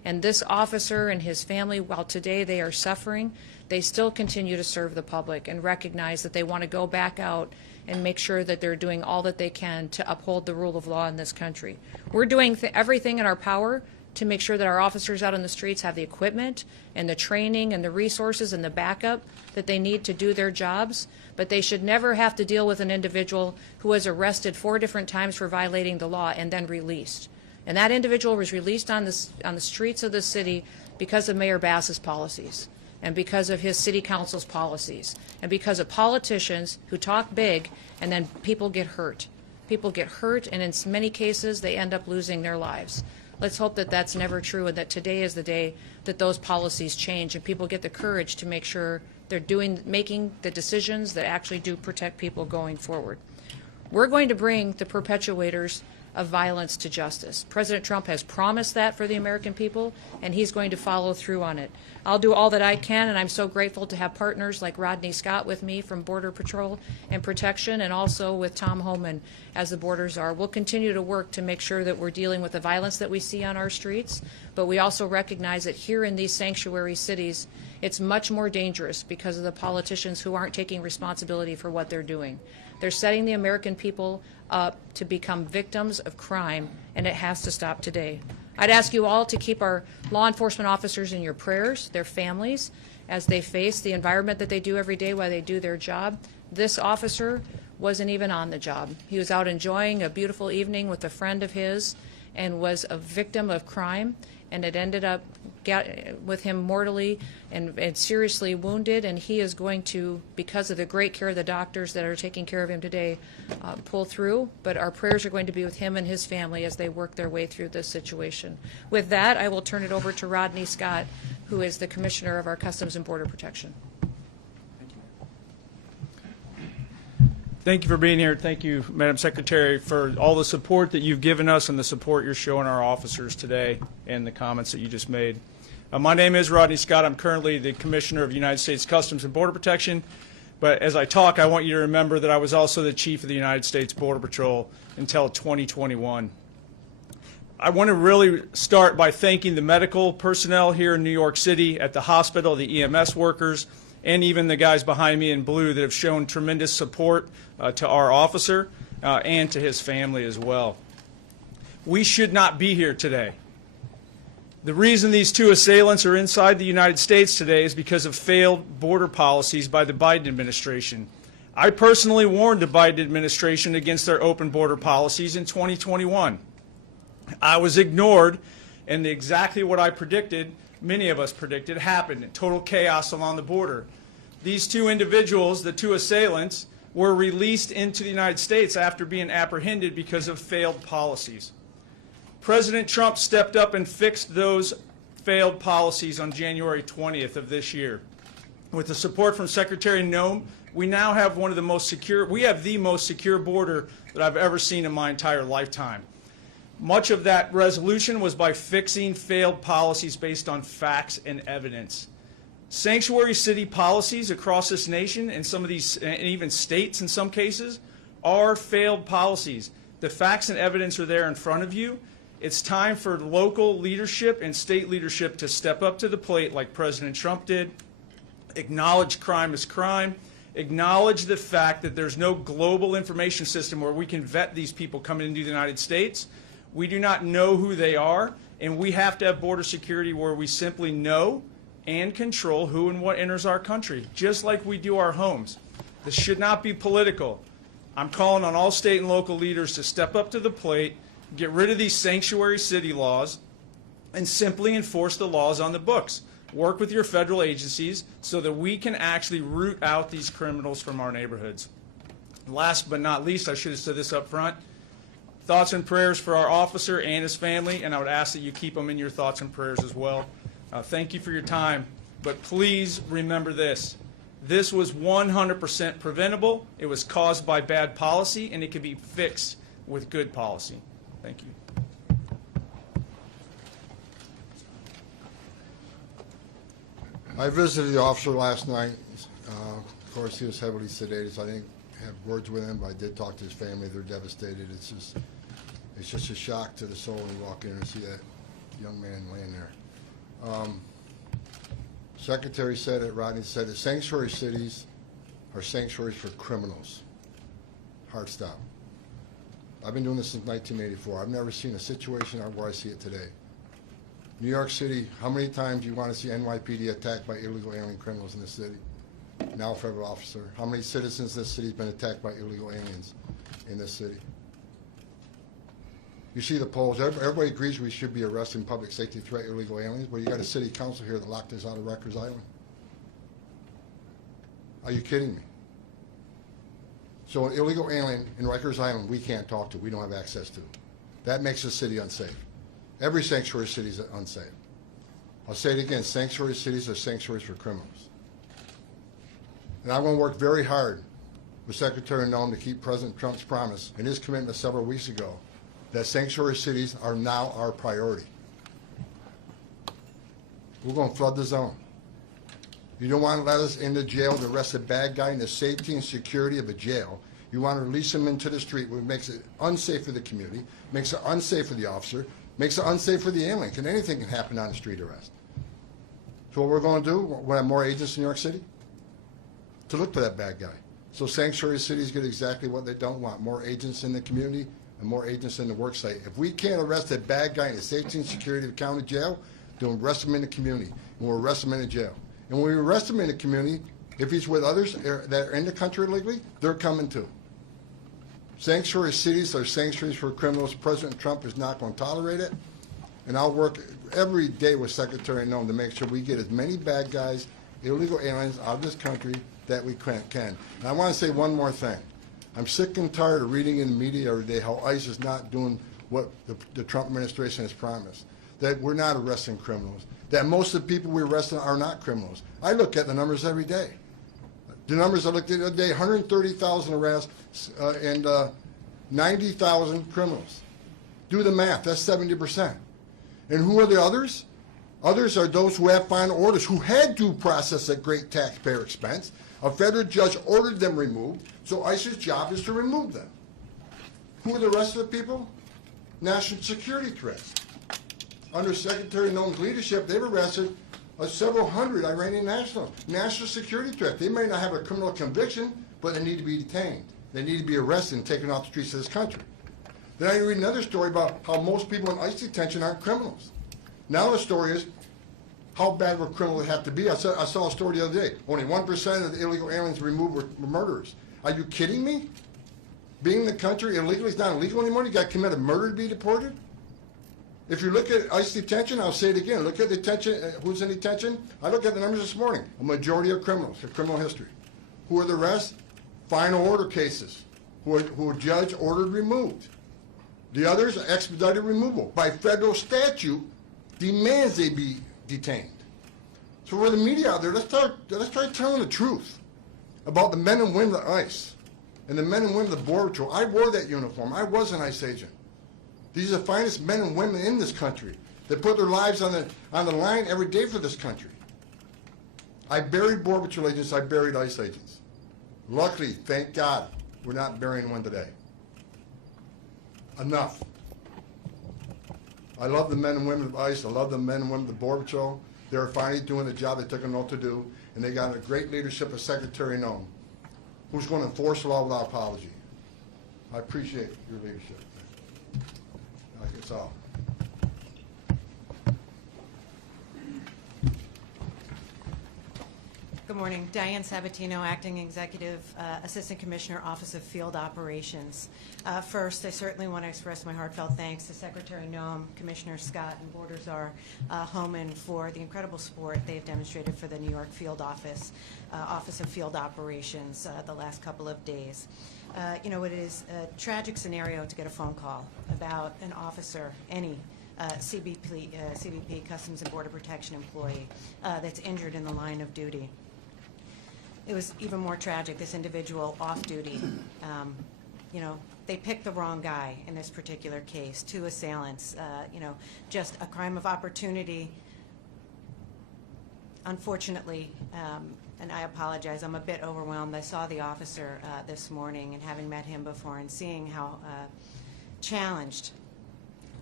And this officer and his family, while today they are suffering, they still continue to serve the public and recognize that they want to go back out and make sure that they're doing all that they can to uphold the rule of law in this country. We're doing everything in our power to make sure that our officers out on the streets have the equipment and the training and the resources and the backup that they need to do their jobs, but they should never have to deal with an individual who was arrested 4 different times for violating the law and then released. And that individual was released on the streets of the city because of Mayor Bass's policies and because of his city council's policies and because of politicians who talk big and then people get hurt. People get hurt, and in many cases they end up losing their lives. Let's hope that that's never true and that today is the day that those policies change and people get the courage to make sure they're making the decisions that actually do protect people going forward. We're going to bring the perpetuators of violence to justice. President Trump has promised that for the American people, and he's going to follow through on it. I'll do all that I can, and I'm so grateful to have partners like Rodney Scott with me from Border Patrol and Protection, and also with Tom Homan as the border czar. We'll continue to work to make sure that we're dealing with the violence that we see on our streets, but we also recognize that here in these sanctuary cities, it's much more dangerous because of the politicians who aren't taking responsibility for what they're doing. They're setting the American people up to become victims of crime, and it has to stop today. I'd ask you all to keep our law enforcement officers in your prayers, their families, as they face the environment that they do every day while they do their job. This officer wasn't even on the job. He was out enjoying a beautiful evening with a friend of his and was a victim of crime, and it ended up with him mortally and seriously wounded, and he is going to, because of the great care of the doctors that are taking care of him today, pull through. But our prayers are going to be with him and his family as they work their way through this situation. With that, I will turn it over to Rodney Scott, who is the Commissioner of our Customs and Border Protection. Thank you for being here. Thank you, Madam Secretary, for all the support that you've given us and the support you're showing our officers today and the comments that you just made. My name is Rodney Scott. I'm currently the Commissioner of United States Customs and Border Protection. But as I talk, I want you to remember that I was also the Chief of the United States Border Patrol until 2021. I want to really start by thanking the medical personnel here in New York City at the hospital, the EMS workers, and even the guys behind me in blue that have shown tremendous support to our officer and to his family as well. We should not be here today. The reason these 2 assailants are inside the United States today is because of failed border policies by the Biden administration. I personally warned the Biden administration against their open border policies in 2021. I was ignored, and exactly what I predicted, many of us predicted, happened. Total chaos along the border. These 2 individuals, the 2 assailants, were released into the United States after being apprehended because of failed policies. President Trump stepped up and fixed those failed policies on January 20th of this year. With the support from Secretary Noem, we now have the most secure border that I've ever seen in my entire lifetime. Much of that resolution was by fixing failed policies based on facts and evidence. Sanctuary city policies across this nation, and some of these, and even states in some cases, are failed policies. The facts and evidence are there in front of you. It's time for local leadership and state leadership to step up to the plate like President Trump did, acknowledge crime as crime, acknowledge the fact that there's no global information system where we can vet these people coming into the United States. We do not know who they are, and we have to have border security where we simply know and control who and what enters our country, just like we do our homes. This should not be political. I'm calling on all state and local leaders to step up to the plate, get rid of these sanctuary city laws, and simply enforce the laws on the books. Work with your federal agencies so that we can actually root out these criminals from our neighborhoods. Last but not least, I should have said this up front, thoughts and prayers for our officer and his family, and I would ask that you keep them in your thoughts and prayers as well. Thank you for your time, but please remember this. This was 100% preventable. It was caused by bad policy, and it can be fixed with good policy. Thank you. I visited the officer last night. Of course, he was heavily sedated, so I didn't have words with him, but I did talk to his family. They're devastated. It's just a shock to the soul when you walk in and see that young man laying there. Secretary said it, Rodney said it, sanctuary cities are sanctuaries for criminals. Hard stop. I've been doing this since 1984. I've never seen a situation where I see it today. New York City, how many times do you want to see NYPD attacked by illegal alien criminals in this city? Now a federal officer. How many citizens in this city have been attacked by illegal aliens in this city? You see the polls. Everybody agrees we should be arresting public safety threat illegal aliens, but you got a city council here that locked us out of Rikers Island. Are you kidding me? So an illegal alien in Rikers Island we can't talk to, we don't have access to. That makes the city unsafe. Every sanctuary city is unsafe. I'll say it again, sanctuary cities are sanctuaries for criminals. And I'm going to work very hard with Secretary Noem to keep President Trump's promise and his commitment several weeks ago that sanctuary cities are now our priority. We're going to flood the zone. You don't want to let us into jail to arrest a bad guy in the safety and security of a jail. You want to release him into the street, which makes it unsafe for the community, makes it unsafe for the officer, makes it unsafe for the alien. Anything can happen on a street arrest. So what we're going to do, we'll have more agents in New York City to look for that bad guy. So sanctuary cities get exactly what they don't want, more agents in the community and more agents in the work site. If we can't arrest a bad guy in the safety and security of the county jail, then we'll arrest him in the community, and we'll arrest him in the jail. And when we arrest him in the community, if he's with others that are in the country illegally, they're coming too. Sanctuary cities are sanctuaries for criminals. President Trump is not going to tolerate it. And I'll work every day with Secretary Noem to make sure we get as many bad guys, illegal aliens out of this country that we can. And I want to say one more thing. I'm sick and tired of reading in the media every day how ICE is not doing what the Trump administration has promised, that we're not arresting criminals, that most of the people we're arresting are not criminals. I look at the numbers every day. The numbers I looked at the other day, 130,000 arrests and 90,000 criminals. Do the math, that's 70%. And who are the others? Others are those who have final orders, who had due process at great taxpayer expense. A federal judge ordered them removed, so ICE's job is to remove them. Who are the rest of the people? National security threats. Under Secretary Noem's leadership, they've arrested several hundred Iranian nationals. National security threat. They may not have a criminal conviction, but they need to be detained. They need to be arrested and taken off the streets of this country. Then I read another story about how most people in ICE detention aren't criminals. Now the story is, how bad would criminals have to be? I saw a story the other day. Only 1% of the illegal aliens removed were murderers. Are you kidding me? Being in the country illegally is not illegal anymore? You got to commit a murder to be deported? If you look at ICE detention, I'll say it again, look at detention, who's in detention? I looked at the numbers this morning. A majority are criminals, a criminal history. Who are the rest? Final order cases, who a judge ordered removed. The others are expedited removal. By federal statute, demands they be detained. So for the media out there, let's try telling the truth about the men and women of ICE and the men and women of the Border Patrol. I wore that uniform. I was an ICE agent. These are the finest men and women in this country that put their lives on the line every day for this country. I buried Border Patrol agents. I buried ICE agents. Luckily, thank God, we're not burying one today. Enough. I love the men and women of ICE. I love the men and women of the Border Patrol. They're finally doing the job they took an oath to do, and they got a great leadership of Secretary Noem, who's going to enforce the law without apology. I appreciate your leadership. That's all. Good morning. Diane Sabatino, Acting Executive Assistant Commissioner, Office of Field Operations. First, I certainly want to express my heartfelt thanks to Secretary Noem, Commissioner Scott, and Border Czar Homan for the incredible support they've demonstrated for the New York Field Office of Field Operations the last couple of days. You know, it is a tragic scenario to get a phone call about an officer, any CBP, Customs and Border Protection employee, that's injured in the line of duty. It was even more tragic, this individual off duty. You know, they picked the wrong guy in this particular case, two assailants, you know, just a crime of opportunity. Unfortunately, and I apologize, I'm a bit overwhelmed. I saw the officer this morning, and having met him before and seeing how challenged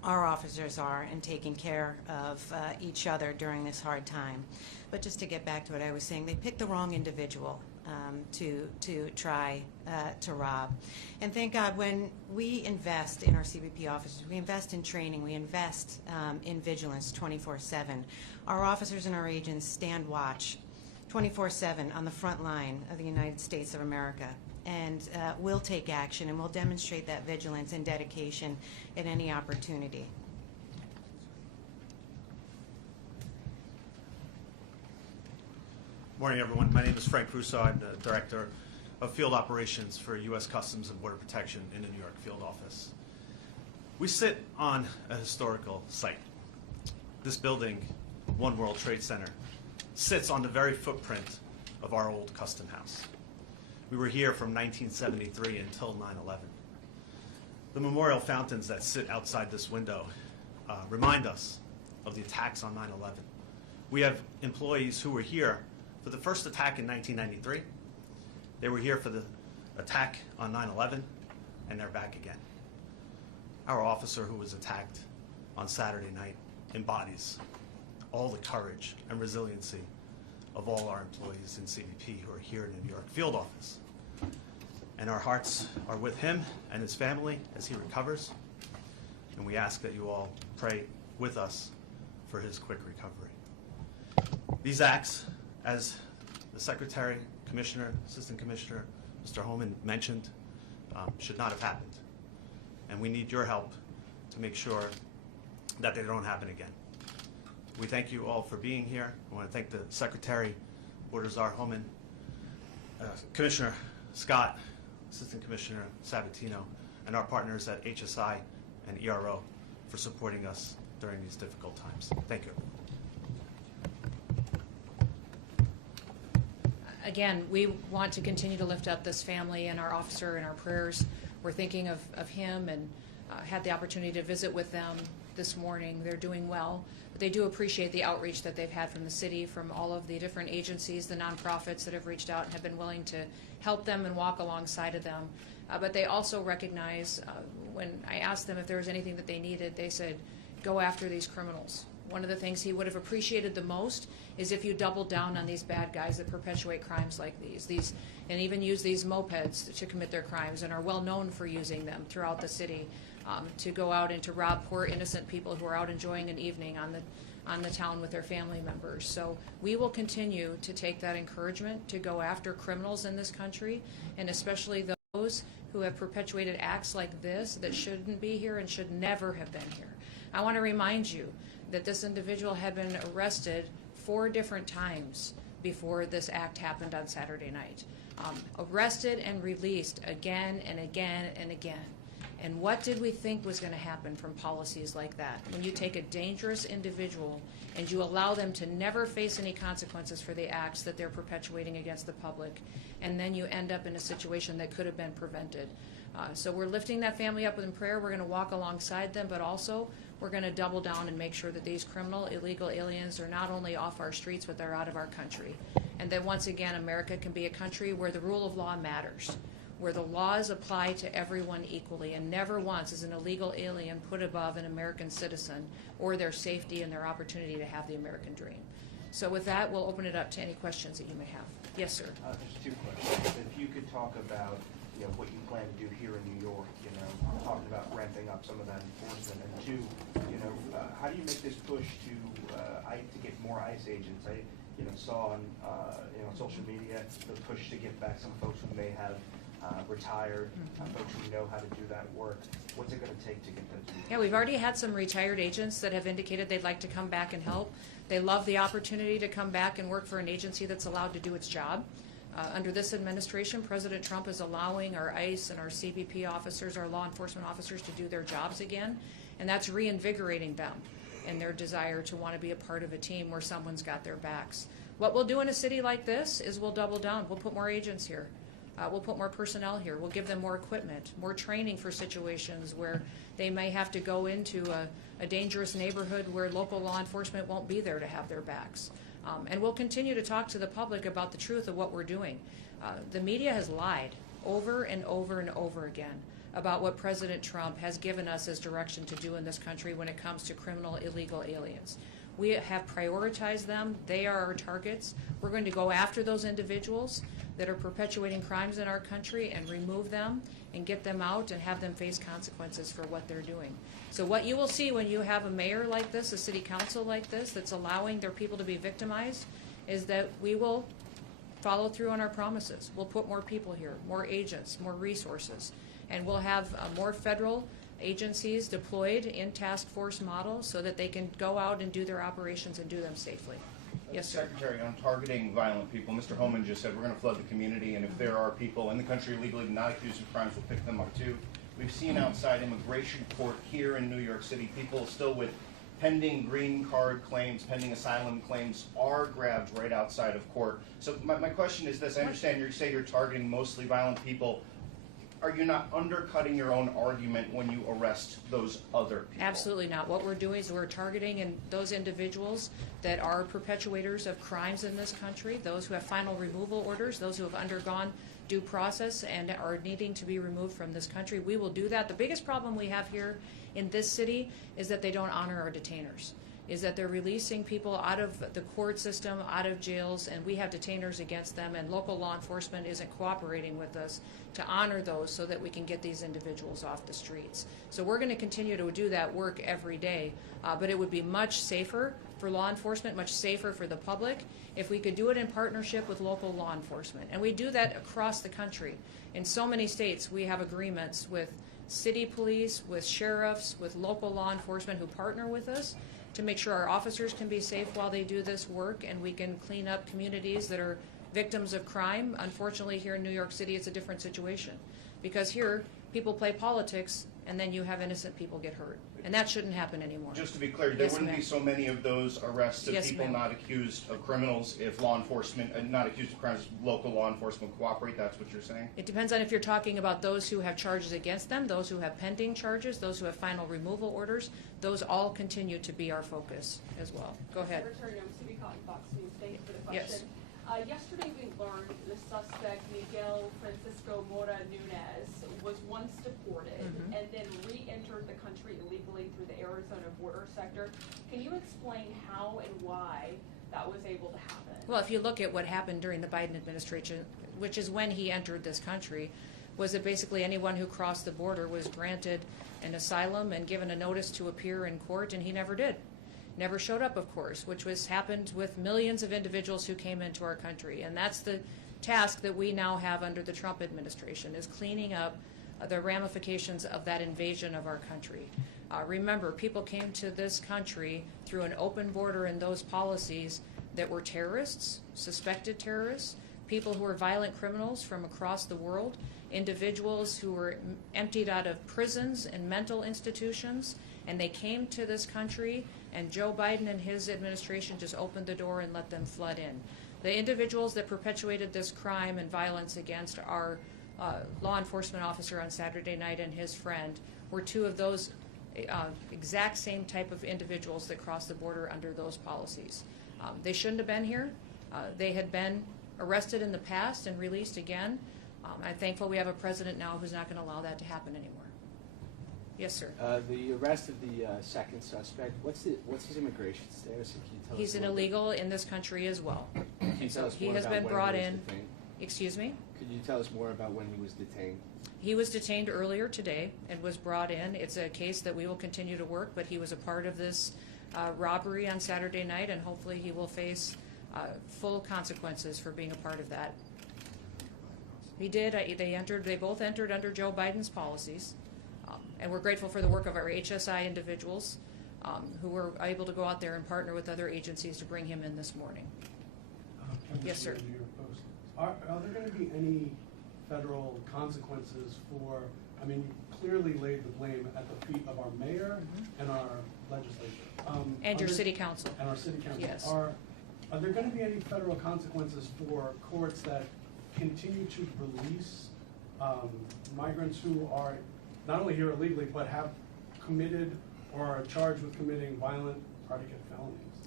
our officers are in taking care of each other during this hard time. But just to get back to what I was saying, they picked the wrong individual to try to rob. And thank God, when we invest in our CBP officers, we invest in training, we invest in vigilance 24/7. Our officers and our agents stand watch 24/7 on the front line of the United States of America. And we'll take action, and we'll demonstrate that vigilance and dedication at any opportunity. Morning, everyone. My name is Frank Russo. I'm the Director of Field Operations for U.S. Customs and Border Protection in the New York field office. We sit on a historical site. This building, One World Trade Center, sits on the very footprint of our old custom house. We were here from 1973 until 9/11. The memorial fountains that sit outside this window remind us of the attacks on 9/11. We have employees who were here for the first attack in 1993. They were here for the attack on 9/11, and they're back again. Our officer who was attacked on Saturday night embodies all the courage and resiliency of all our employees in CBP who are here in the New York field office. And our hearts are with him and his family as he recovers. And we ask that you all pray with us for his quick recovery. These acts, as the Secretary, Commissioner, Assistant Commissioner, Mr. Homan mentioned, should not have happened. And we need your help to make sure that they don't happen again. We thank you all for being here. I want to thank the Secretary, Border Czar Homan, Commissioner Scott, Assistant Commissioner Sabatino, and our partners at HSI and ERO for supporting us during these difficult times. Thank you. Again, we want to continue to lift up this family and our officer in our prayers. We're thinking of him and had the opportunity to visit with them this morning. They're doing well. But they do appreciate the outreach that they've had from the city, from all of the different agencies, the nonprofits that have reached out and have been willing to help them and walk alongside of them. But they also recognize, when I asked them if there was anything that they needed, they said, go after these criminals. One of the things he would have appreciated the most is if you doubled down on these bad guys that perpetuate crimes like these and even use these mopeds to commit their crimes and are well known for using them throughout the city to go out and to rob poor innocent people who are out enjoying an evening on the town with their family members. So we will continue to take that encouragement to go after criminals in this country, and especially those who have perpetuated acts like this that shouldn't be here and should never have been here. I want to remind you that this individual had been arrested 4 different times before this act happened on Saturday night. Arrested and released again and again and again. And what did we think was going to happen from policies like that? When you take a dangerous individual and you allow them to never face any consequences for the acts that they're perpetuating against the public, and then you end up in a situation that could have been prevented. So we're lifting that family up in prayer. We're going to walk alongside them, but also we're going to double down and make sure that these criminal, illegal aliens are not only off our streets, but they're out of our country. And that once again, America can be a country where the rule of law matters, where the laws apply to everyone equally, and never once is an illegal alien put above an American citizen or their safety and their opportunity to have the American dream. So with that, we'll open it up to any questions that you may have. Yes, sir. Just 2 questions. If you could talk about what you plan to do here in New York, talking about ramping up some of that enforcement, and 2, how do you make this push to get more ICE agents? I saw on social media the push to get back some folks who may have retired, folks who know how to do that work. What's it going to take to get those people? Yeah, we've already had some retired agents that have indicated they'd like to come back and help. They love the opportunity to come back and work for an agency that's allowed to do its job. Under this administration, President Trump is allowing our ICE and our CBP officers, our law enforcement officers, to do their jobs again, and that's reinvigorating them in their desire to want to be a part of a team where someone's got their backs. What we'll do in a city like this is we'll double down. We'll put more agents here. We'll put more personnel here. We'll give them more equipment, more training for situations where they may have to go into a dangerous neighborhood where local law enforcement won't be there to have their backs. And we'll continue to talk to the public about the truth of what we're doing. The media has lied over and over and over again about what President Trump has given us as direction to do in this country when it comes to criminal illegal aliens. We have prioritized them. They are our targets. We're going to go after those individuals that are perpetuating crimes in our country and remove them and get them out and have them face consequences for what they're doing. So what you will see when you have a mayor like this, a city council like this, that's allowing their people to be victimized, is that we will follow through on our promises. We'll put more people here, more agents, more resources, and we'll have more federal agencies deployed in task force models so that they can go out and do their operations and do them safely. Yes, sir. Secretary, on targeting violent people, Mr. Homan just said we're going to flood the community, and if there are people in the country legally not accused of crimes, we'll pick them up too. We've seen outside immigration court here in New York City, people still with pending green card claims, pending asylum claims are grabbed right outside of court. So my question is this: I understand you say you're targeting mostly violent people. Are you not undercutting your own argument when you arrest those other people? Absolutely not. What we're doing is we're targeting those individuals that are perpetuators of crimes in this country, those who have final removal orders, those who have undergone due process and are needing to be removed from this country. We will do that. The biggest problem we have here in this city is that they don't honor our detainers, is that they're releasing people out of the court system, out of jails, and we have detainers against them, and local law enforcement isn't cooperating with us to honor those so that we can get these individuals off the streets. So we're going to continue to do that work every day, but it would be much safer for law enforcement, much safer for the public, if we could do it in partnership with local law enforcement. And we do that across the country. In so many states, we have agreements with city police, with sheriffs, with local law enforcement who partner with us to make sure our officers can be safe while they do this work, and we can clean up communities that are victims of crime. Unfortunately, here in New York City, it's a different situation, because here people play politics and then you have innocent people get hurt, and that shouldn't happen anymore. Just to be clear, there wouldn't be so many of those arrests of people not accused of criminals if law enforcement, not accused of crimes, local law enforcement cooperate. That's what you're saying? It depends on if you're talking about those who have charges against them, those who have pending charges, those who have final removal orders. Those all continue to be our focus as well. Go ahead. Secretary Noem, City Cotton Fox News. Thank you for the question. Yes. Yesterday we learned the suspect, Miguel Mora Nunez, was once deported and then re-entered the country illegally through the Arizona border sector. Can you explain how and why that was able to happen? Well, if you look at what happened during the Biden administration, which is when he entered this country, was that basically anyone who crossed the border was granted an asylum and given a notice to appear in court, and he never did. Never showed up, of course, which was happened with millions of individuals who came into our country. And that's the task that we now have under the Trump administration, is cleaning up the ramifications of that invasion of our country. Remember, people came to this country through an open border and those policies that were terrorists, suspected terrorists, people who were violent criminals from across the world, individuals who were emptied out of prisons and mental institutions, and they came to this country, and Joe Biden and his administration just opened the door and let them flood in. The individuals that perpetuated this crime and violence against our law enforcement officer on Saturday night and his friend were two of those exact same type of individuals that crossed the border under those policies. They shouldn't have been here. They had been arrested in the past and released again. I'm thankful we have a president now who's not going to allow that to happen anymore. Yes, sir. The arrest of the second suspect, what's his immigration status? Can you tell He's us an illegal in this country as well. Can you tell us He more has about been when brought he was in. detained? Excuse me? Could you tell us more about when he was detained? He was detained earlier today and was brought in. It's a case that we will continue to work, but he was a part of this robbery on Saturday night, and hopefully he will face full consequences for being a part of that. He did. They both entered under Joe Biden's policies, and we're grateful for the work of our HSI individuals who were able to go out there and partner with other agencies to bring him in this morning. Yes, sir. Are there going to be any federal consequences for, I mean, you clearly laid the blame at the feet of our mayor and our legislature. And your city council. And our city council. Yes. Are there going to be any federal consequences for courts that continue to release migrants who are not only here illegally, but have committed or are charged with committing violent predicate felonies?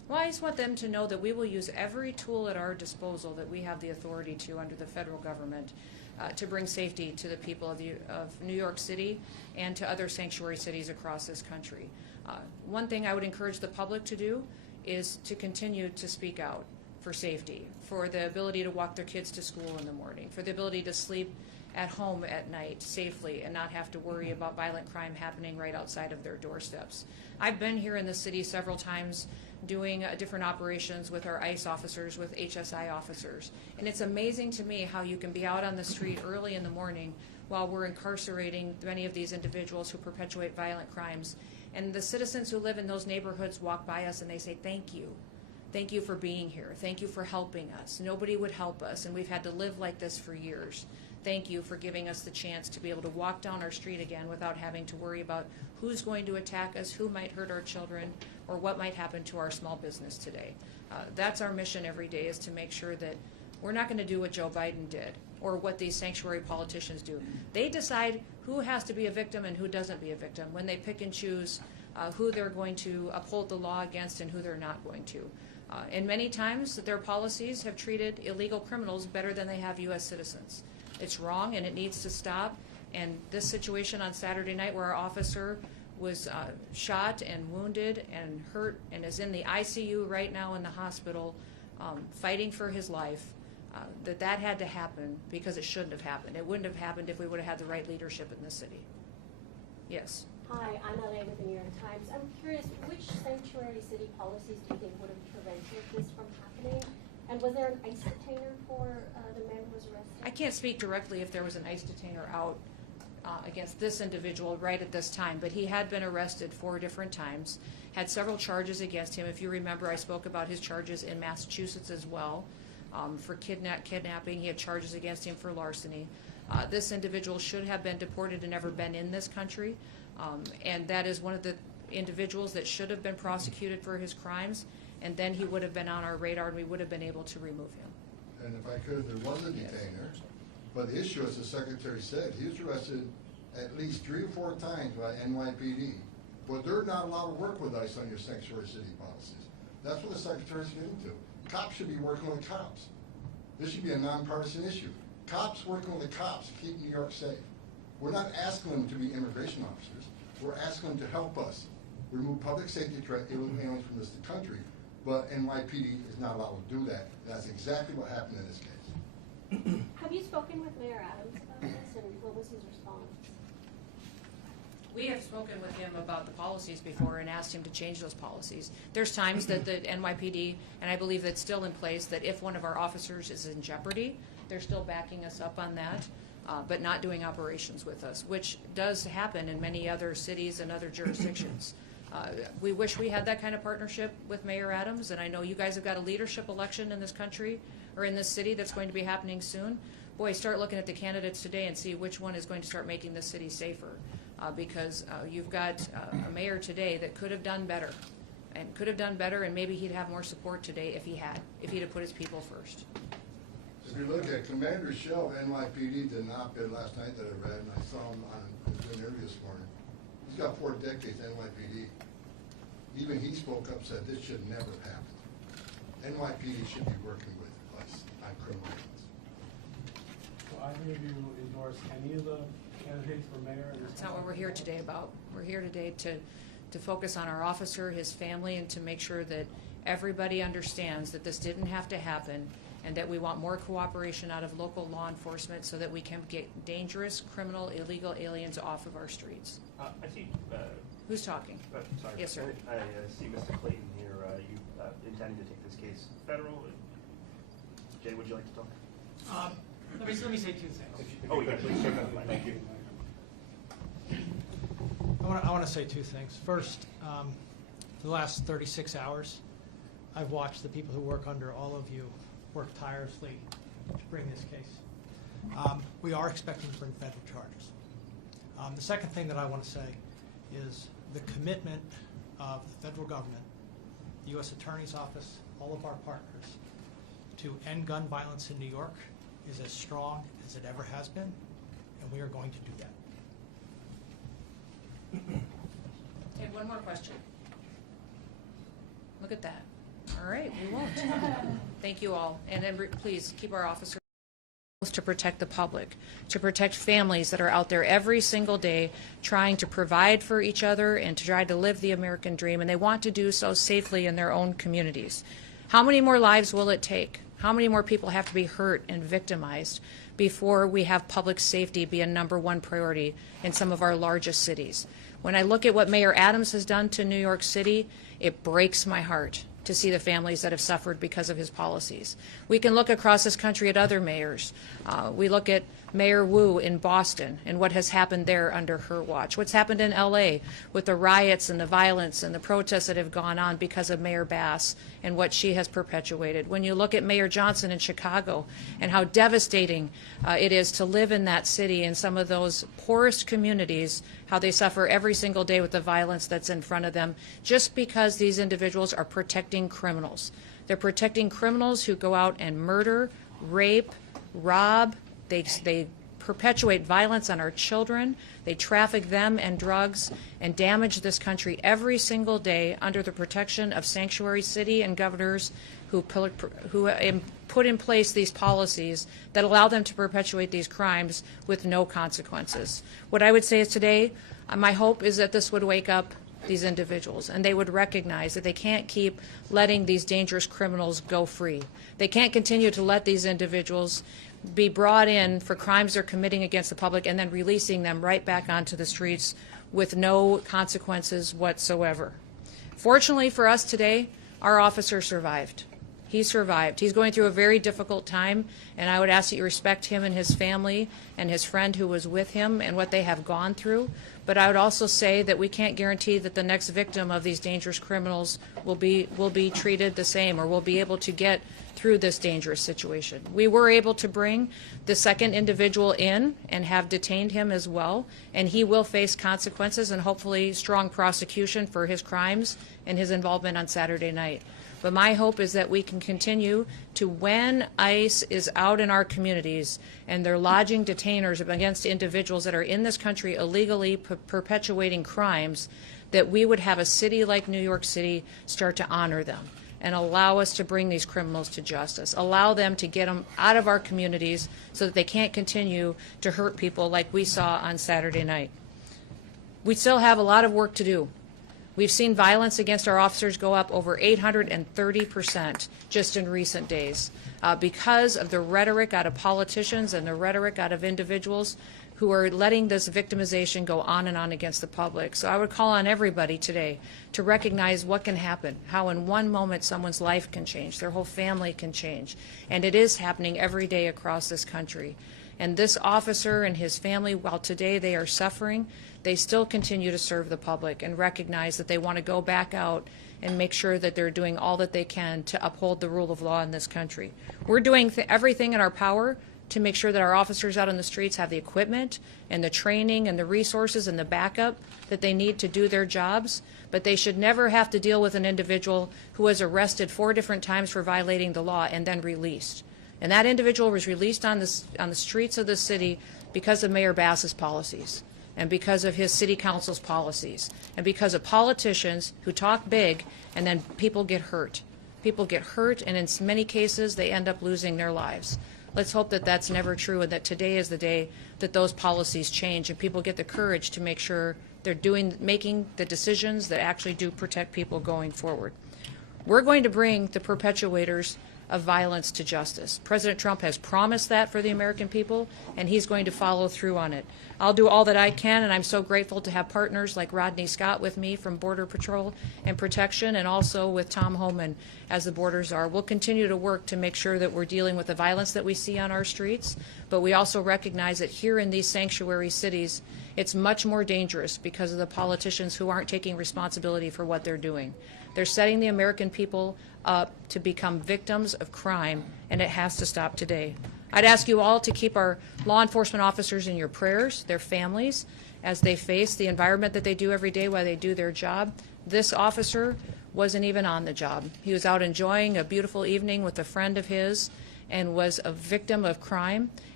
Well, I just want them to know that we will use every tool at our disposal that we have the authority to under the federal government to bring safety to the people of New York City and to other sanctuary cities across this country. One thing I would encourage the public to do is to continue to speak out for safety, for the ability to walk their kids to school in the morning, for the ability to sleep at home at night safely and not have to worry about violent crime happening right outside of their doorsteps. I've been here in the city several times doing different operations with our ICE officers, with HSI officers, and it's amazing to me how you can be out on the street early in the morning while we're incarcerating many of these individuals who perpetuate violent crimes, and the citizens who live in those neighborhoods walk by us and they say, "Thank you. Thank you for being here. Thank you for helping us. Nobody would help us, and we've had to live like this for years. Thank you for giving us the chance to be able to walk down our street again without having to worry about who's going to attack us, who might hurt our children, or what might happen to our small business today." That's our mission every day, is to make sure that we're not going to do what Joe Biden did or what these sanctuary politicians do. They decide who has to be a victim and who doesn't be a victim when they pick and choose who they're going to uphold the law against and who they're not going to. And many times their policies have treated illegal criminals better than they have U.S. citizens. It's wrong and it needs to stop. And this situation on Saturday night where our officer was shot and wounded and hurt and is in the ICU right now in the hospital fighting for his life, that had to happen because it shouldn't have happened. It wouldn't have happened if we would have had the right leadership in the city. Yes. Hi, I'm LA with the New York Times. I'm curious, which sanctuary city policies do you think would have prevented this from happening? And was there an ICE detainer for the man who was arrested? I can't speak directly if there was an ICE detainer out against this individual right at this time, but he had been arrested 4 different times, had several charges against him. If you remember, I spoke about his charges in Massachusetts as well. For kidnapping, he had charges against him for larceny. This individual should have been deported and never been in this country, and that is one of the individuals that should have been prosecuted for his crimes, and then he would have been on our radar and we would have been able to remove him. And if I could, there was a detainer, but the issue, as the Secretary said, he was arrested at least 3 or 4 times by NYPD, but they're not allowed to work with ICE on your sanctuary city policies. That's what the Secretary's getting to. Cops should be working with cops. This should be a nonpartisan issue. Cops working with the cops to keep New York safe. We're not asking them to be immigration officers. We're asking them to help us remove public safety threat aliens from this country, but NYPD is not allowed to do that. That's exactly what happened in this case. Have you spoken with Mayor Adams about this, and what was his response? We have spoken with him about the policies before and asked him to change those policies. There's times that the NYPD, and I believe that's still in place, that if one of our officers is in jeopardy, they're still backing us up on that, but not doing operations with us, which does happen in many other cities and other jurisdictions. We wish we had that kind of partnership with Mayor Adams, and I know you guys have got a leadership election in this country or in this city that's going to be happening soon. Boy, start looking at the candidates today and see which one is going to start making this city safer, because you've got a mayor today that could have done better, and maybe he'd have more support today if he'd have put his people first. If you look at Commander Shell of NYPD did an op-ed last night that I read, and I saw him on his interview this morning. He's got 4 decades NYPD. Even he spoke up, said this should never happen. NYPD should be working with us on criminal aliens. So either of you endorse any of the candidates for mayor? That's not what we're here today about. We're here today to focus on our officer, his family, and to make sure that everybody understands that this didn't have to happen, and that we want more cooperation out of local law enforcement so that we can get dangerous, criminal, illegal aliens off of our streets. I see. Who's talking? Sorry. Yes, sir. I see Mr. Clayton here. You intending to take this case federal? Jay, would you like to talk? Let me say 2 things. Oh, yeah, please. Thank you. I want to say 2 things. First, for the last 36 hours, I've watched the people who work under all of you work tirelessly to bring this case. We are expecting to bring federal charges. The second thing that I want to say is the commitment of the federal government, the U.S. Attorney's Office, all of our partners, to end gun violence in New York is as strong as it ever has been, and we are going to do that. Okay, one more question. Look at that. All right, we won't. Thank you all. And then please keep our officers to protect the public, to protect families that are out there every single day trying to provide for each other and to try to live the American dream, and they want to do so safely in their own communities. How many more lives will it take? How many more people have to be hurt and victimized before we have public safety be a #1 priority in some of our largest cities? When I look at what Mayor Adams has done to New York City, it breaks my heart to see the families that have suffered because of his policies. We can look across this country at other mayors. We look at Mayor Wu in Boston and what has happened there under her watch. What's happened in LA with the riots and the violence and the protests that have gone on because of Mayor Bass and what she has perpetuated. When you look at Mayor Johnson in Chicago and how devastating it is to live in that city and some of those poorest communities, how they suffer every single day with the violence that's in front of them just because these individuals are protecting criminals. They're protecting criminals who go out and murder, rape, rob. They perpetuate violence on our children. They traffic them and drugs and damage this country every single day under the protection of sanctuary city and governors who put in place these policies that allow them to perpetuate these crimes with no consequences. What I would say is today, my hope is that this would wake up these individuals and they would recognize that they can't keep letting these dangerous criminals go free. They can't continue to let these individuals be brought in for crimes they're committing against the public and then releasing them right back onto the streets with no consequences whatsoever. Fortunately for us today, our officer survived. He survived. He's going through a very difficult time, and I would ask that you respect him and his family and his friend who was with him and what they have gone through. But I would also say that we can't guarantee that the next victim of these dangerous criminals will be treated the same or will be able to get through this dangerous situation. We were able to bring the second individual in and have detained him as well, and he will face consequences and hopefully strong prosecution for his crimes and his involvement on Saturday night. But my hope is that we can continue to, when ICE is out in our communities and they're lodging detainers against individuals that are in this country illegally perpetuating crimes, that we would have a city like New York City start to honor them and allow us to bring these criminals to justice, allow them to get them out of our communities so that they can't continue to hurt people like we saw on Saturday night. We still have a lot of work to do. We've seen violence against our officers go up over 830% just in recent days because of the rhetoric out of politicians and the rhetoric out of individuals who are letting this victimization go on and on against the public. So I would call on everybody today to recognize what can happen, how in one moment someone's life can change, their whole family can change. And it is happening every day across this country. And this officer and his family, while today they are suffering, they still continue to serve the public and recognize that they want to go back out and make sure that they're doing all that they can to uphold the rule of law in this country. We're doing everything in our power to make sure that our officers out on the streets have the equipment and the training and the resources and the backup that they need to do their jobs, but they should never have to deal with an individual who was arrested 4 different times for violating the law and then released. And that individual was released on the streets of the city because of Mayor Bass's policies and because of his city council's policies and because of politicians who talk big and then people get hurt. People get hurt, and in many cases they end up losing their lives. Let's hope that that's never true and that today is the day that those policies change and people get the courage to make sure they're making the decisions that actually do protect people going forward. We're going to bring the perpetuators of violence to justice. President Trump has promised that for the American people, and he's going to follow through on it. I'll do all that I can, and I'm so grateful to have partners like Rodney Scott with me from Border Patrol and Protection, and also with Tom Homan as the border czar. We'll continue to work to make sure that we're dealing with the violence that we see on our streets, but we also recognize that here in these sanctuary cities, it's much more dangerous because of the politicians who aren't taking responsibility for what they're doing. They're setting the American people up to become victims of crime, and it has to stop today. I'd ask you all to keep our law enforcement officers in your prayers, their families, as they face the environment that they do every day while they do their job. This officer wasn't even on the job. He was out enjoying a beautiful evening with a friend of his and was a victim of crime.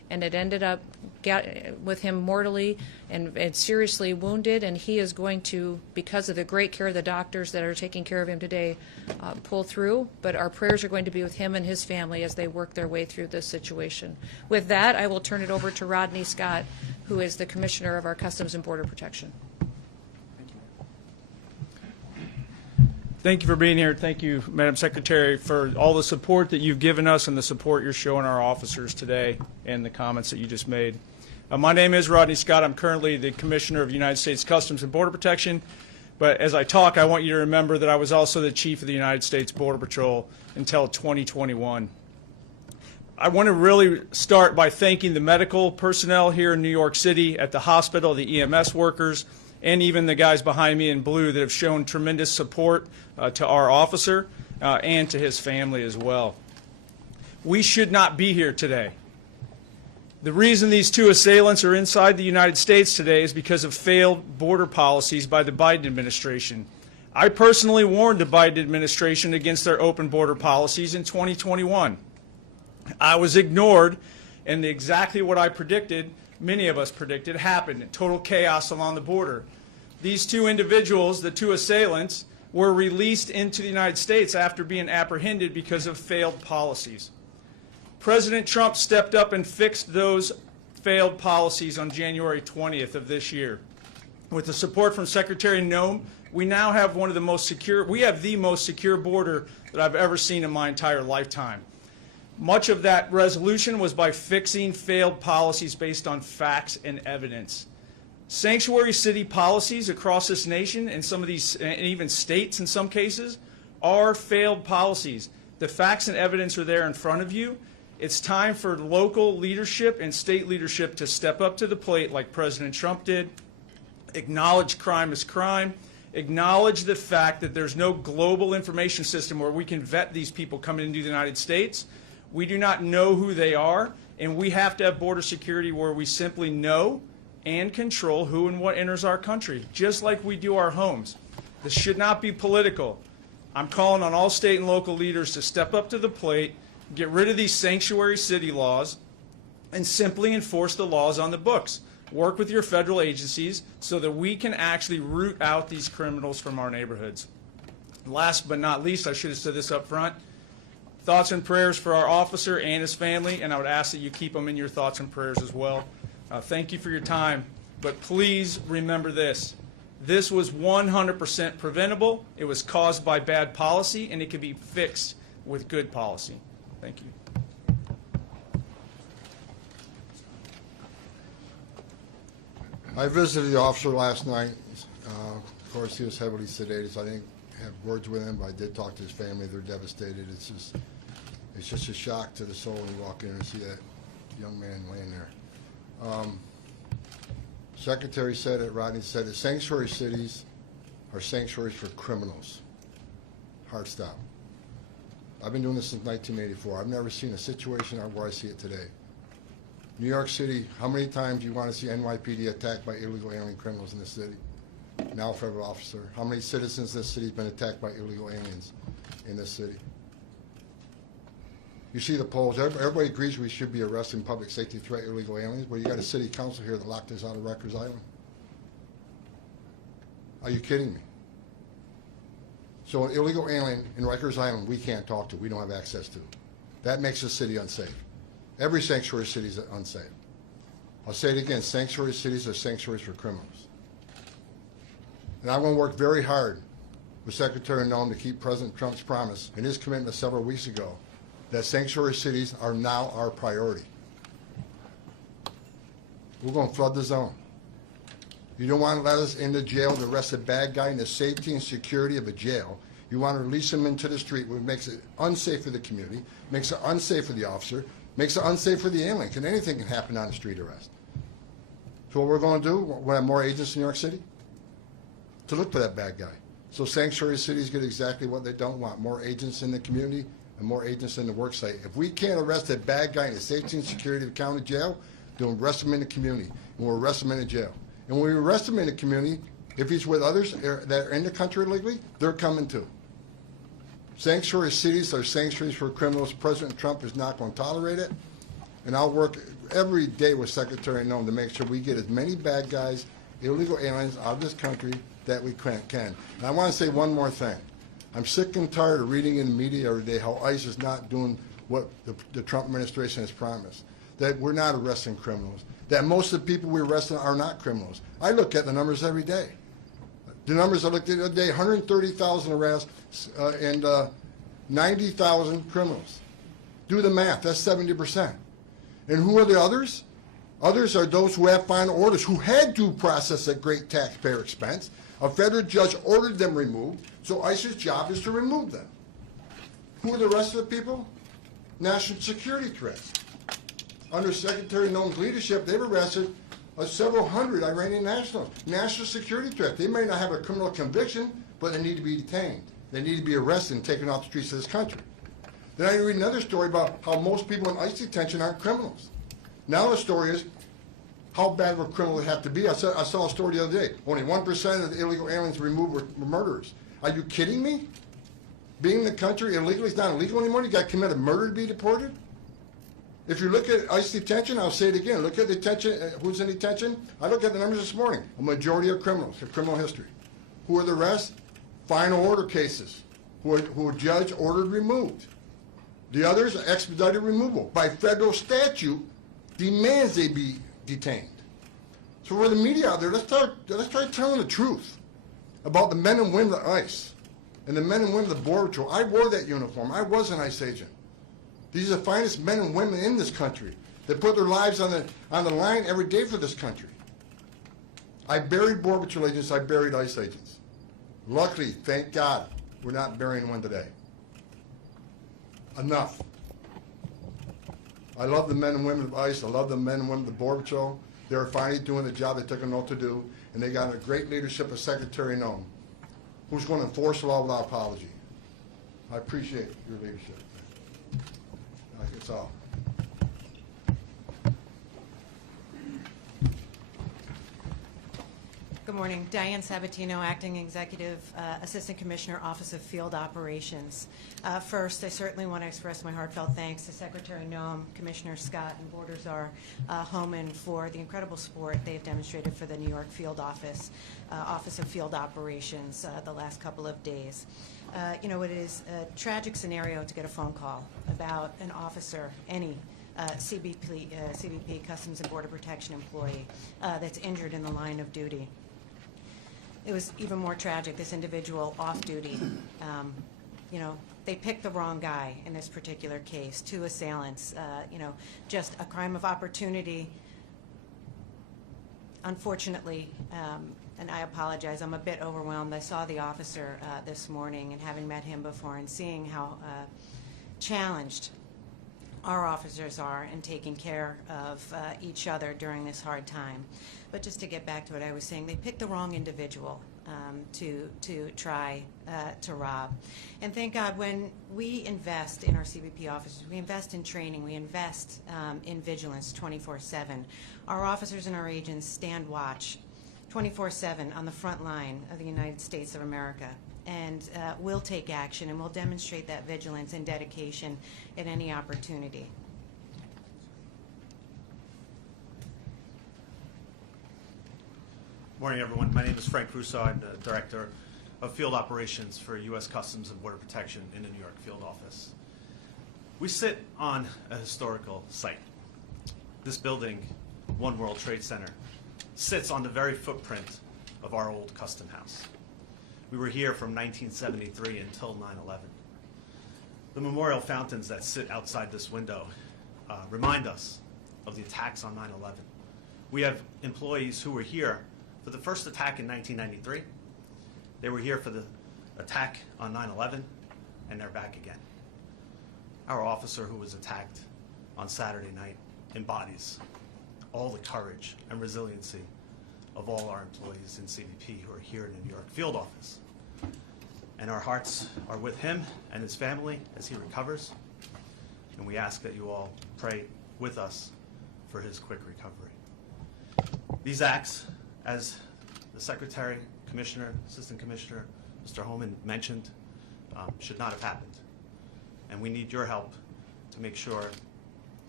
and it ended up with him mortally and seriously wounded, and he is going to, because of the great care of the doctors that are taking care of him today, pull through. But our prayers are going to be with him and his family as they work their way through this situation. With that, I will turn it over to Rodney Scott, who is the Commissioner of our Customs and Border Protection. Thank you for being here. Thank you, Madam Secretary, for all the support that you've given us and the support you're showing our officers today and the comments that you just made. My name is Rodney Scott. I'm currently the Commissioner of United States Customs and Border Protection. But as I talk, I want you to remember that I was also the Chief of the United States Border Patrol until 2021. I want to really start by thanking the medical personnel here in New York City at the hospital, the EMS workers, and even the guys behind me in blue that have shown tremendous support to our officer and to his family as well. We should not be here today. The reason these two assailants are inside the United States today is because of failed border policies by the Biden administration. I personally warned the Biden administration against their open border policies in 2021. I was ignored, and exactly what I predicted, many of us predicted, happened. Total chaos along the border. These two individuals, the two assailants, were released into the United States after being apprehended because of failed policies. President Trump stepped up and fixed those failed policies on January 20th of this year. With the support from Secretary Noem, we now have one of the most secure, we have the most secure border that I've ever seen in my entire lifetime. Much of that resolution was by fixing failed policies based on facts and evidence. Sanctuary city policies across this nation, and some of these, and even states in some cases, are failed policies. The facts and evidence are there in front of you. It's time for local leadership and state leadership to step up to the plate like President Trump did, acknowledge crime as crime, acknowledge the fact that there's no global information system where we can vet these people coming into the United States. We do not know who they are, and we have to have border security where we simply know and control who and what enters our country, just like we do our homes. This should not be political. I'm calling on all state and local leaders to step up to the plate, get rid of these sanctuary city laws, and simply enforce the laws on the books. Work with your federal agencies so that we can actually root out these criminals from our neighborhoods. Last but not least, I should have said this up front, thoughts and prayers for our officer and his family, and I would ask that you keep them in your thoughts and prayers as well. Thank you for your time, but please remember this. This was 100% preventable. It was caused by bad policy, and it can be fixed with good policy. Thank you. I visited the officer last night. Of course, he was heavily sedated, so I didn't have words with him, but I did talk to his family. They're devastated. It's just a shock to the soul when you walk in and see that young man laying there. Secretary said it, Rodney said it, sanctuary cities are sanctuaries for criminals. Hard stop. I've been doing this since 1984. I've never seen a situation where I see it today. New York City, how many times do you want to see NYPD attacked by illegal alien criminals in this city? Now federal officer. How many citizens in this city have been attacked by illegal aliens in this city? You see the polls. Everybody agrees we should be arresting public safety threat illegal aliens. Well, you got a city council here that locked us out of Rikers Island. Are you kidding me? So an illegal alien in Rikers Island we can't talk to. We don't have access to. That makes the city unsafe. Every sanctuary city is unsafe. I'll say it again. Sanctuary cities are sanctuaries for criminals. And I'm going to work very hard with Secretary Noem to keep President Trump's promise and his commitment several weeks ago that sanctuary cities are now our priority. We're going to flood the zone. You don't want to let us into jail to arrest a bad guy in the safety and security of a jail. You want to release him into the street, which makes it unsafe for the community, makes it unsafe for the officer, makes it unsafe for the alien. Anything can happen on a street arrest. So what we're going to do, we'll have more agents in New York City to look for that bad guy. So sanctuary cities get exactly what they don't want, more agents in the community and more agents in the work site. If we can't arrest a bad guy in the safety and security of the county jail, then we'll arrest him in the community, and we'll arrest him in the jail. And when we arrest him in the community, if he's with others that are in the country illegally, they're coming too. Sanctuary cities are sanctuaries for criminals. President Trump is not going to tolerate it. And I'll work every day with Secretary Noem to make sure we get as many bad guys, illegal aliens out of this country that we can. And I want to say one more thing. I'm sick and tired of reading in the media every day how ICE is not doing what the Trump administration has promised, that we're not arresting criminals, that most of the people we're arresting are not criminals. I look at the numbers every day. The numbers I looked at the other day, 130,000 arrests and 90,000 criminals. Do the math, that's 70%. And who are the others? Others are those who have final orders, who had due process at great taxpayer expense. A federal judge ordered them removed, so ICE's job is to remove them. Who are the rest of the people? National security threats. Under Secretary Noem's leadership, they've arrested several hundred Iranian nationals. National security threat. They may not have a criminal conviction, but they need to be detained. They need to be arrested and taken off the streets of this country. Then I read another story about how most people in ICE detention aren't criminals. Now the story is, how bad of a criminal they have to be. I saw a story the other day. Only 1% of the illegal aliens removed were murderers. Are you kidding me? Being in the country illegally is not illegal anymore? You got to commit a murder to be deported? If you look at ICE detention, I'll say it again. Look at detention. Who's in detention? I looked at the numbers this morning. A majority of criminals have criminal history. Who are the rest? Final order cases, who a judge ordered removed. The others are expedited removal. By federal statute, demands they be detained. So for the media out there, let's start telling the truth about the men and women of ICE and the men and women of the Border Patrol. I wore that uniform. I was an ICE agent. These are the finest men and women in this country that put their lives on the line every day for this country. I buried Border Patrol agents. I buried ICE agents. Luckily, thank God, we're not burying one today. Enough. I love the men and women of ICE. I love the men and women of the Border Patrol. They're finally doing the job they took an oath to do, and they got a great leadership of Secretary Noem, who's going to enforce the law without apology. I appreciate your leadership. That's all. Good morning. Diane Sabatino, Acting Executive Assistant Commissioner, Office of Field Operations. First, I certainly want to express my heartfelt thanks to Secretary Noem, Commissioner Scott, and Border Czar Homan for the incredible support they've demonstrated for the New York Field Office of Field Operations the last couple of days. You know, it is a tragic scenario to get a phone call about an officer, any CBP, Customs and Border Protection employee, that's injured in the line of duty. It was even more tragic, this individual off duty. You know, they picked the wrong guy in this particular case. Two assailants, you know, just a crime of opportunity. Unfortunately, and I apologize, I'm a bit overwhelmed. I saw the officer this morning, and having met him before and seeing how challenged our officers are in taking care of each other during this hard time. But just to get back to what I was saying, they picked the wrong individual to try to rob. And thank God, when we invest in our CBP officers, we invest in training, we invest in vigilance 24/7. Our officers and our agents stand watch 24/7 on the front line of the United States of America. And we'll take action, and we'll demonstrate that vigilance and dedication at any opportunity. Morning, everyone. My name is Frank Russo. I'm the Director of Field Operations for U.S. Customs and Border Protection in the New York Field Office. We sit on a historical site. This building, One World Trade Center, sits on the very footprint of our old custom house. We were here from 1973 until 9/11. The memorial fountains that sit outside this window remind us of the attacks on 9/11. We have employees who were here for the first attack in 1993. They were here for the attack on 9/11, and they're back again. Our officer who was attacked on Saturday night embodies all the courage and resiliency of all our employees in CBP who are here in the New York Field Office. And our hearts are with him and his family as he recovers, and we ask that you all pray with us for his quick recovery. These acts, as the Secretary, Commissioner, Assistant Commissioner, Mr. Homan mentioned, should not have happened. And we need your help to make sure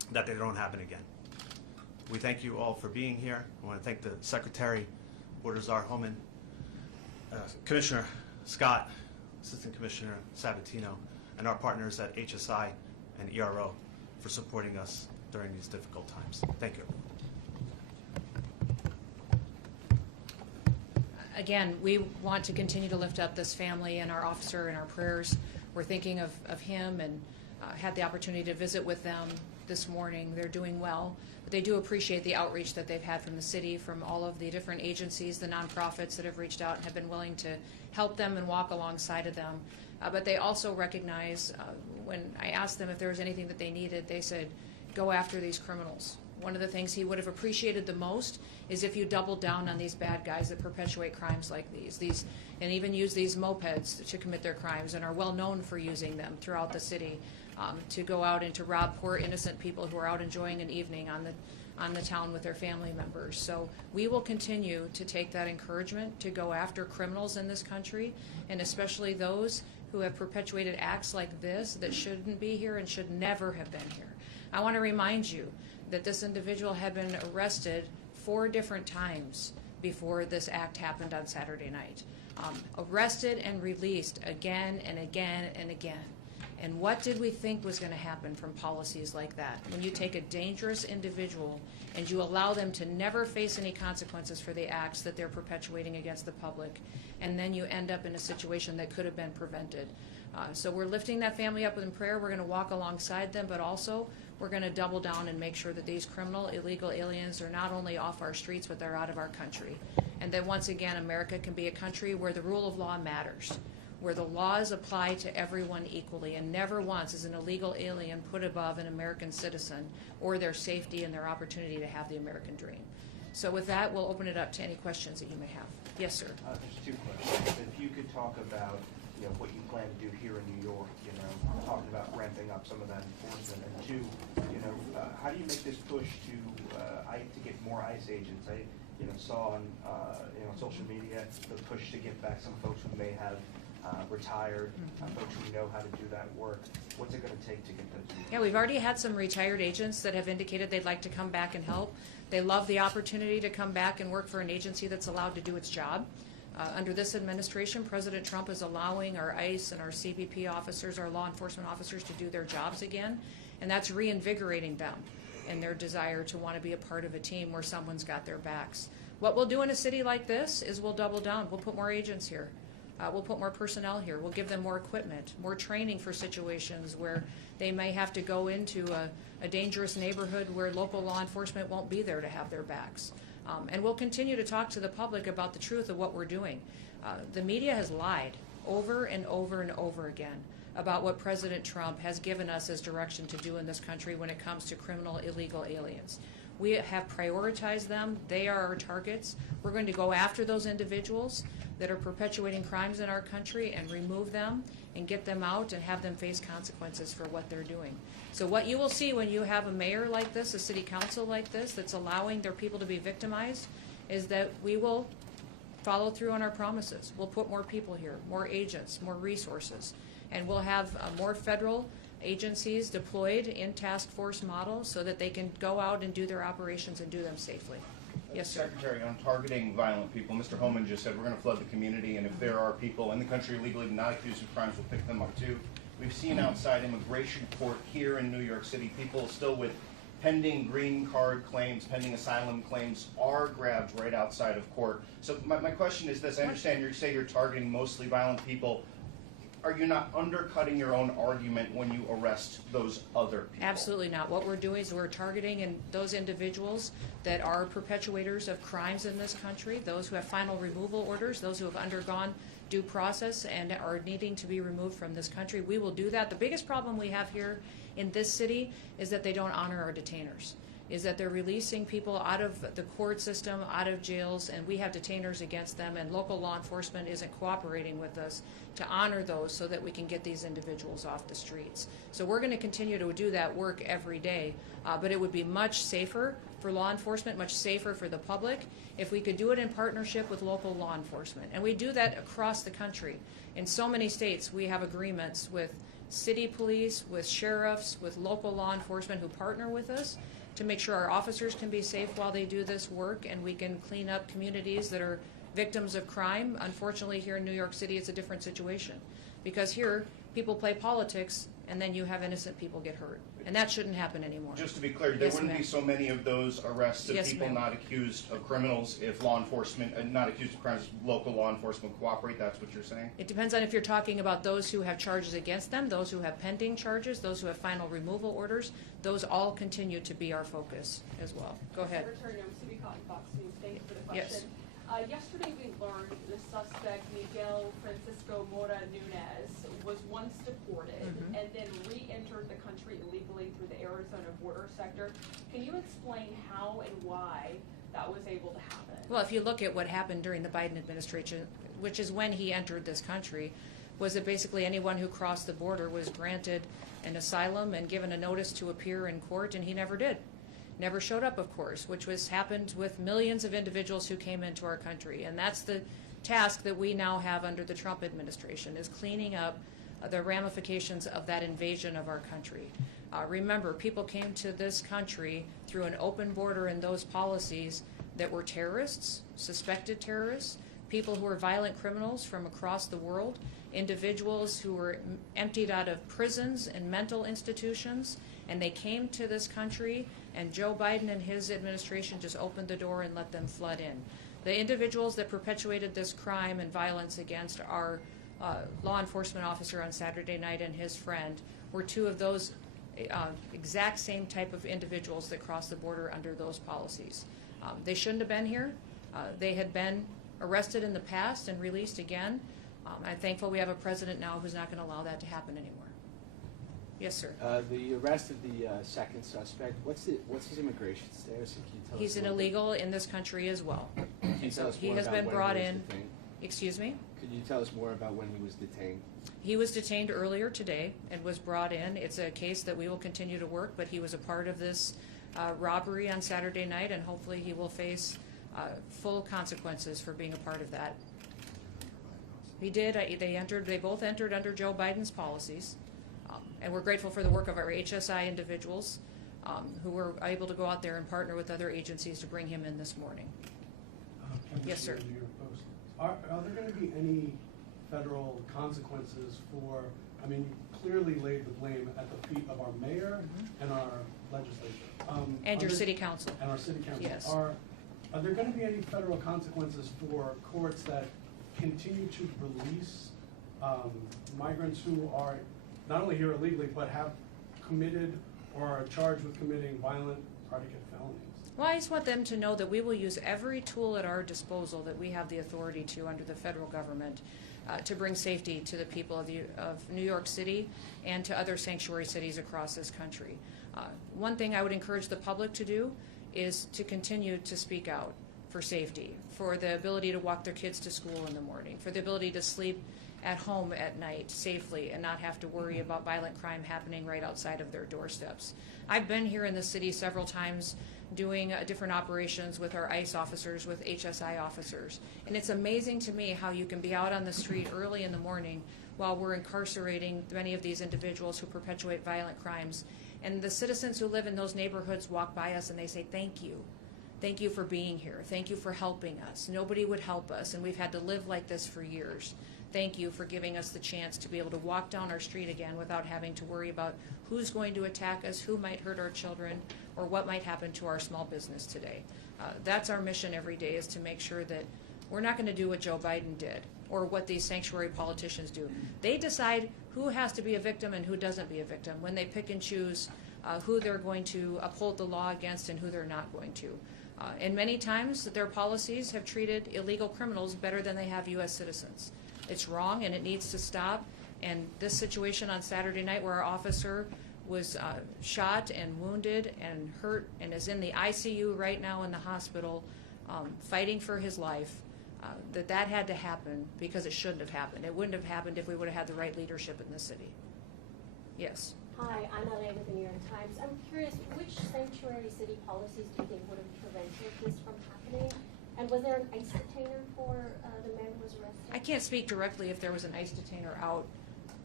that they don't happen again. We thank you all for being here. I want to thank the Secretary, Czar Homan, Commissioner Scott, Assistant Commissioner Sabatino, and our partners at HSI and ERO for supporting us during these difficult times. Thank you. Again, we want to continue to lift up this family and our officer in our prayers. We're thinking of him and had the opportunity to visit with them this morning. They're doing well, but they do appreciate the outreach that they've had from the city, from all of the different agencies, the nonprofits that have reached out and have been willing to help them and walk alongside of them. But they also recognize, when I asked them if there was anything that they needed, they said, go after these criminals. One of the things he would have appreciated the most is if you doubled down on these bad guys that perpetuate crimes like these and even use these mopeds to commit their crimes and are well known for using them throughout the city to go out and to rob poor innocent people who are out enjoying an evening on the town with their family members. So we will continue to take that encouragement to go after criminals in this country, and especially those who have perpetuated acts like this that shouldn't be here and should never have been here. I want to remind you that this individual had been arrested 4 different times before this act happened on Saturday night. Arrested and released again and again and again. And what did we think was going to happen from policies like that? When you take a dangerous individual and you allow them to never face any consequences for the acts that they're perpetuating against the public, and then you end up in a situation that could have been prevented. So we're lifting that family up in prayer. We're going to walk alongside them, but also we're going to double down and make sure that these criminal, illegal aliens are not only off our streets, but they're out of our country. And that once again, America can be a country where the rule of law matters, where the laws apply to everyone equally, and never once is an illegal alien put above an American citizen or their safety and their opportunity to have the American dream. So with that, we'll open it up to any questions that you may have. Yes, sir. There's 2 questions. If you could talk about, what you plan to do here in New York, talking about ramping up some of that enforcement, and 2, how do you make this push to get more ICE agents? I, saw on, social media the push to get back some folks who may have retired, folks who know how to do that work. What's it going to take to get those people? Yeah, we've already had some retired agents that have indicated they'd like to come back and help. They love the opportunity to come back and work for an agency that's allowed to do its job. Under this administration, President Trump is allowing our ICE and our CBP officers, our law enforcement officers, to do their jobs again, and that's reinvigorating them in their desire to want to be a part of a team where someone's got their backs. What we'll do in a city like this is we'll double down. We'll put more agents here. We'll put more personnel here. We'll give them more equipment, more training for situations where they may have to go into a dangerous neighborhood where local law enforcement won't be there to have their backs. And we'll continue to talk to the public about the truth of what we're doing. The media has lied over and over and over again about what President Trump has given us as direction to do in this country when it comes to criminal, illegal aliens. We have prioritized them. They are our targets. We're going to go after those individuals that are perpetuating crimes in our country and remove them and get them out and have them face consequences for what they're doing. So what you will see when you have a mayor like this, a city council like this, that's allowing their people to be victimized, is that we will follow through on our promises. We'll put more people here, more agents, more resources, and we'll have more federal agencies deployed in task force models so that they can go out and do their operations and do them safely. Yes, sir. Secretary, on targeting violent people, Mr. Homan just said we're going to flood the community, and if there are people in the country illegally not accused of crimes, we'll pick them up too. We've seen outside immigration court here in New York City, people still with pending green card claims, pending asylum claims, are grabbed right outside of court. So my question is this: I understand you say you're targeting mostly violent people. Are you not undercutting your own argument when you arrest those other people? Absolutely not. What we're doing is we're targeting those individuals that are perpetuators of crimes in this country, those who have final removal orders, those who have undergone due process and are needing to be removed from this country. We will do that. The biggest problem we have here in this city is that they don't honor our detainers, is that they're releasing people out of the court system, out of jails, and we have detainers against them, and local law enforcement isn't cooperating with us to honor those so that we can get these individuals off the streets. So we're going to continue to do that work every day, but it would be much safer for law enforcement, much safer for the public, if we could do it in partnership with local law enforcement. And we do that across the country. In so many states, we have agreements with city police, with sheriffs, with local law enforcement who partner with us to make sure our officers can be safe while they do this work, and we can clean up communities that are victims of crime. Unfortunately, here in New York City, it's a different situation, because here people play politics and then you have innocent people get hurt, and that shouldn't happen anymore. Just to be clear, there Yes, wouldn't be ma'am. so many of those arrests of Yes, people ma'am. not accused of criminals if law enforcement, not accused of crimes, local law enforcement cooperate. That's what you're saying? It depends on if you're talking about those who have charges against them, those who have pending charges, those who have final removal orders. Those all continue to be our focus as well. Go ahead. Secretary Noem, City Cotton Fox News. Thank you for the Yes. question. Yesterday we learned the suspect, Miguel Mora Nunez, was once deported Mhm. and then re-entered the country illegally through the Arizona border sector. Can you explain how and why that was able to happen? Well, if you look at what happened during the Biden administration, which is when he entered this country, was that basically anyone who crossed the border was granted an asylum and given a notice to appear in court, and he never did. Never showed up, of course, which was happened with millions of individuals who came into our country. And that's the task that we now have under the Trump administration, is cleaning up the ramifications of that invasion of our country. Remember, people came to this country through an open border and those policies that were terrorists, suspected terrorists, people who were violent criminals from across the world, individuals who were emptied out of prisons and mental institutions, and they came to this country, and Joe Biden and his administration just opened the door and let them flood in. The individuals that perpetuated this crime and violence against our law enforcement officer on Saturday night and his friend were two of those exact same type of individuals that crossed the border under those policies. They shouldn't have been here. They had been arrested in the past and released again. I'm thankful we have a president now who's not going to allow that to happen anymore. Yes, sir. The arrest of the second suspect, what's his immigration status? Can you tell He's us an more about- illegal in this country as well. Can you tell us He more has about been when brought he was in. detained? Excuse me? Could you tell us more about when he was detained? He was detained earlier today and was brought in. It's a case that we will continue to work, but he was a part of this robbery on Saturday night, and hopefully he will face full consequences for being a part of that. He did. They both entered under Joe Biden's policies, and we're grateful for the work of our HSI individuals who were able to go out there and partner with other agencies to bring him in this morning. Yes, sir. Are there going to be any federal consequences for, I mean, you clearly laid the blame at the feet of our mayor and our legislature. And your city council. And our city council. Yes. Are there going to be any federal consequences for courts that continue to release migrants who are not only here illegally, but have committed or are charged with committing violent predicate felonies? Well, I just want them to know that we will use every tool at our disposal that we have the authority to under the federal government to bring safety to the people of New York City and to other sanctuary cities across this country. One thing I would encourage the public to do is to continue to speak out for safety, for the ability to walk their kids to school in the morning, for the ability to sleep at home at night safely and not have to worry about violent crime happening right outside of their doorsteps. I've been here in the city several times doing different operations with our ICE officers, with HSI officers. And it's amazing to me how you can be out on the street early in the morning while we're incarcerating many of these individuals who perpetuate violent crimes. And the citizens who live in those neighborhoods walk by us and they say, "Thank you. Thank you for being here. Thank you for helping us. Nobody would help us, and we've had to live like this for years. Thank you for giving us the chance to be able to walk down our street again without having to worry about who's going to attack us, who might hurt our children, or what might happen to our small business today." That's our mission every day, is to make sure that we're not going to do what Joe Biden did or what these sanctuary politicians do. They decide who has to be a victim and who doesn't be a victim when they pick and choose who they're going to uphold the law against and who they're not going to. And many times their policies have treated illegal criminals better than they have U.S. citizens. It's wrong and it needs to stop. And this situation on Saturday night where our officer was shot and wounded and hurt and is in the ICU right now in the hospital fighting for his life, that had to happen because it shouldn't have happened. It wouldn't have happened if we would have had the right leadership in the city. Yes. Hi, I'm LA with the New York Times. I'm curious, which sanctuary city policies do you think would have prevented this from happening? And was there an ICE detainer for the man who was arrested? I can't speak directly if there was an ICE detainer out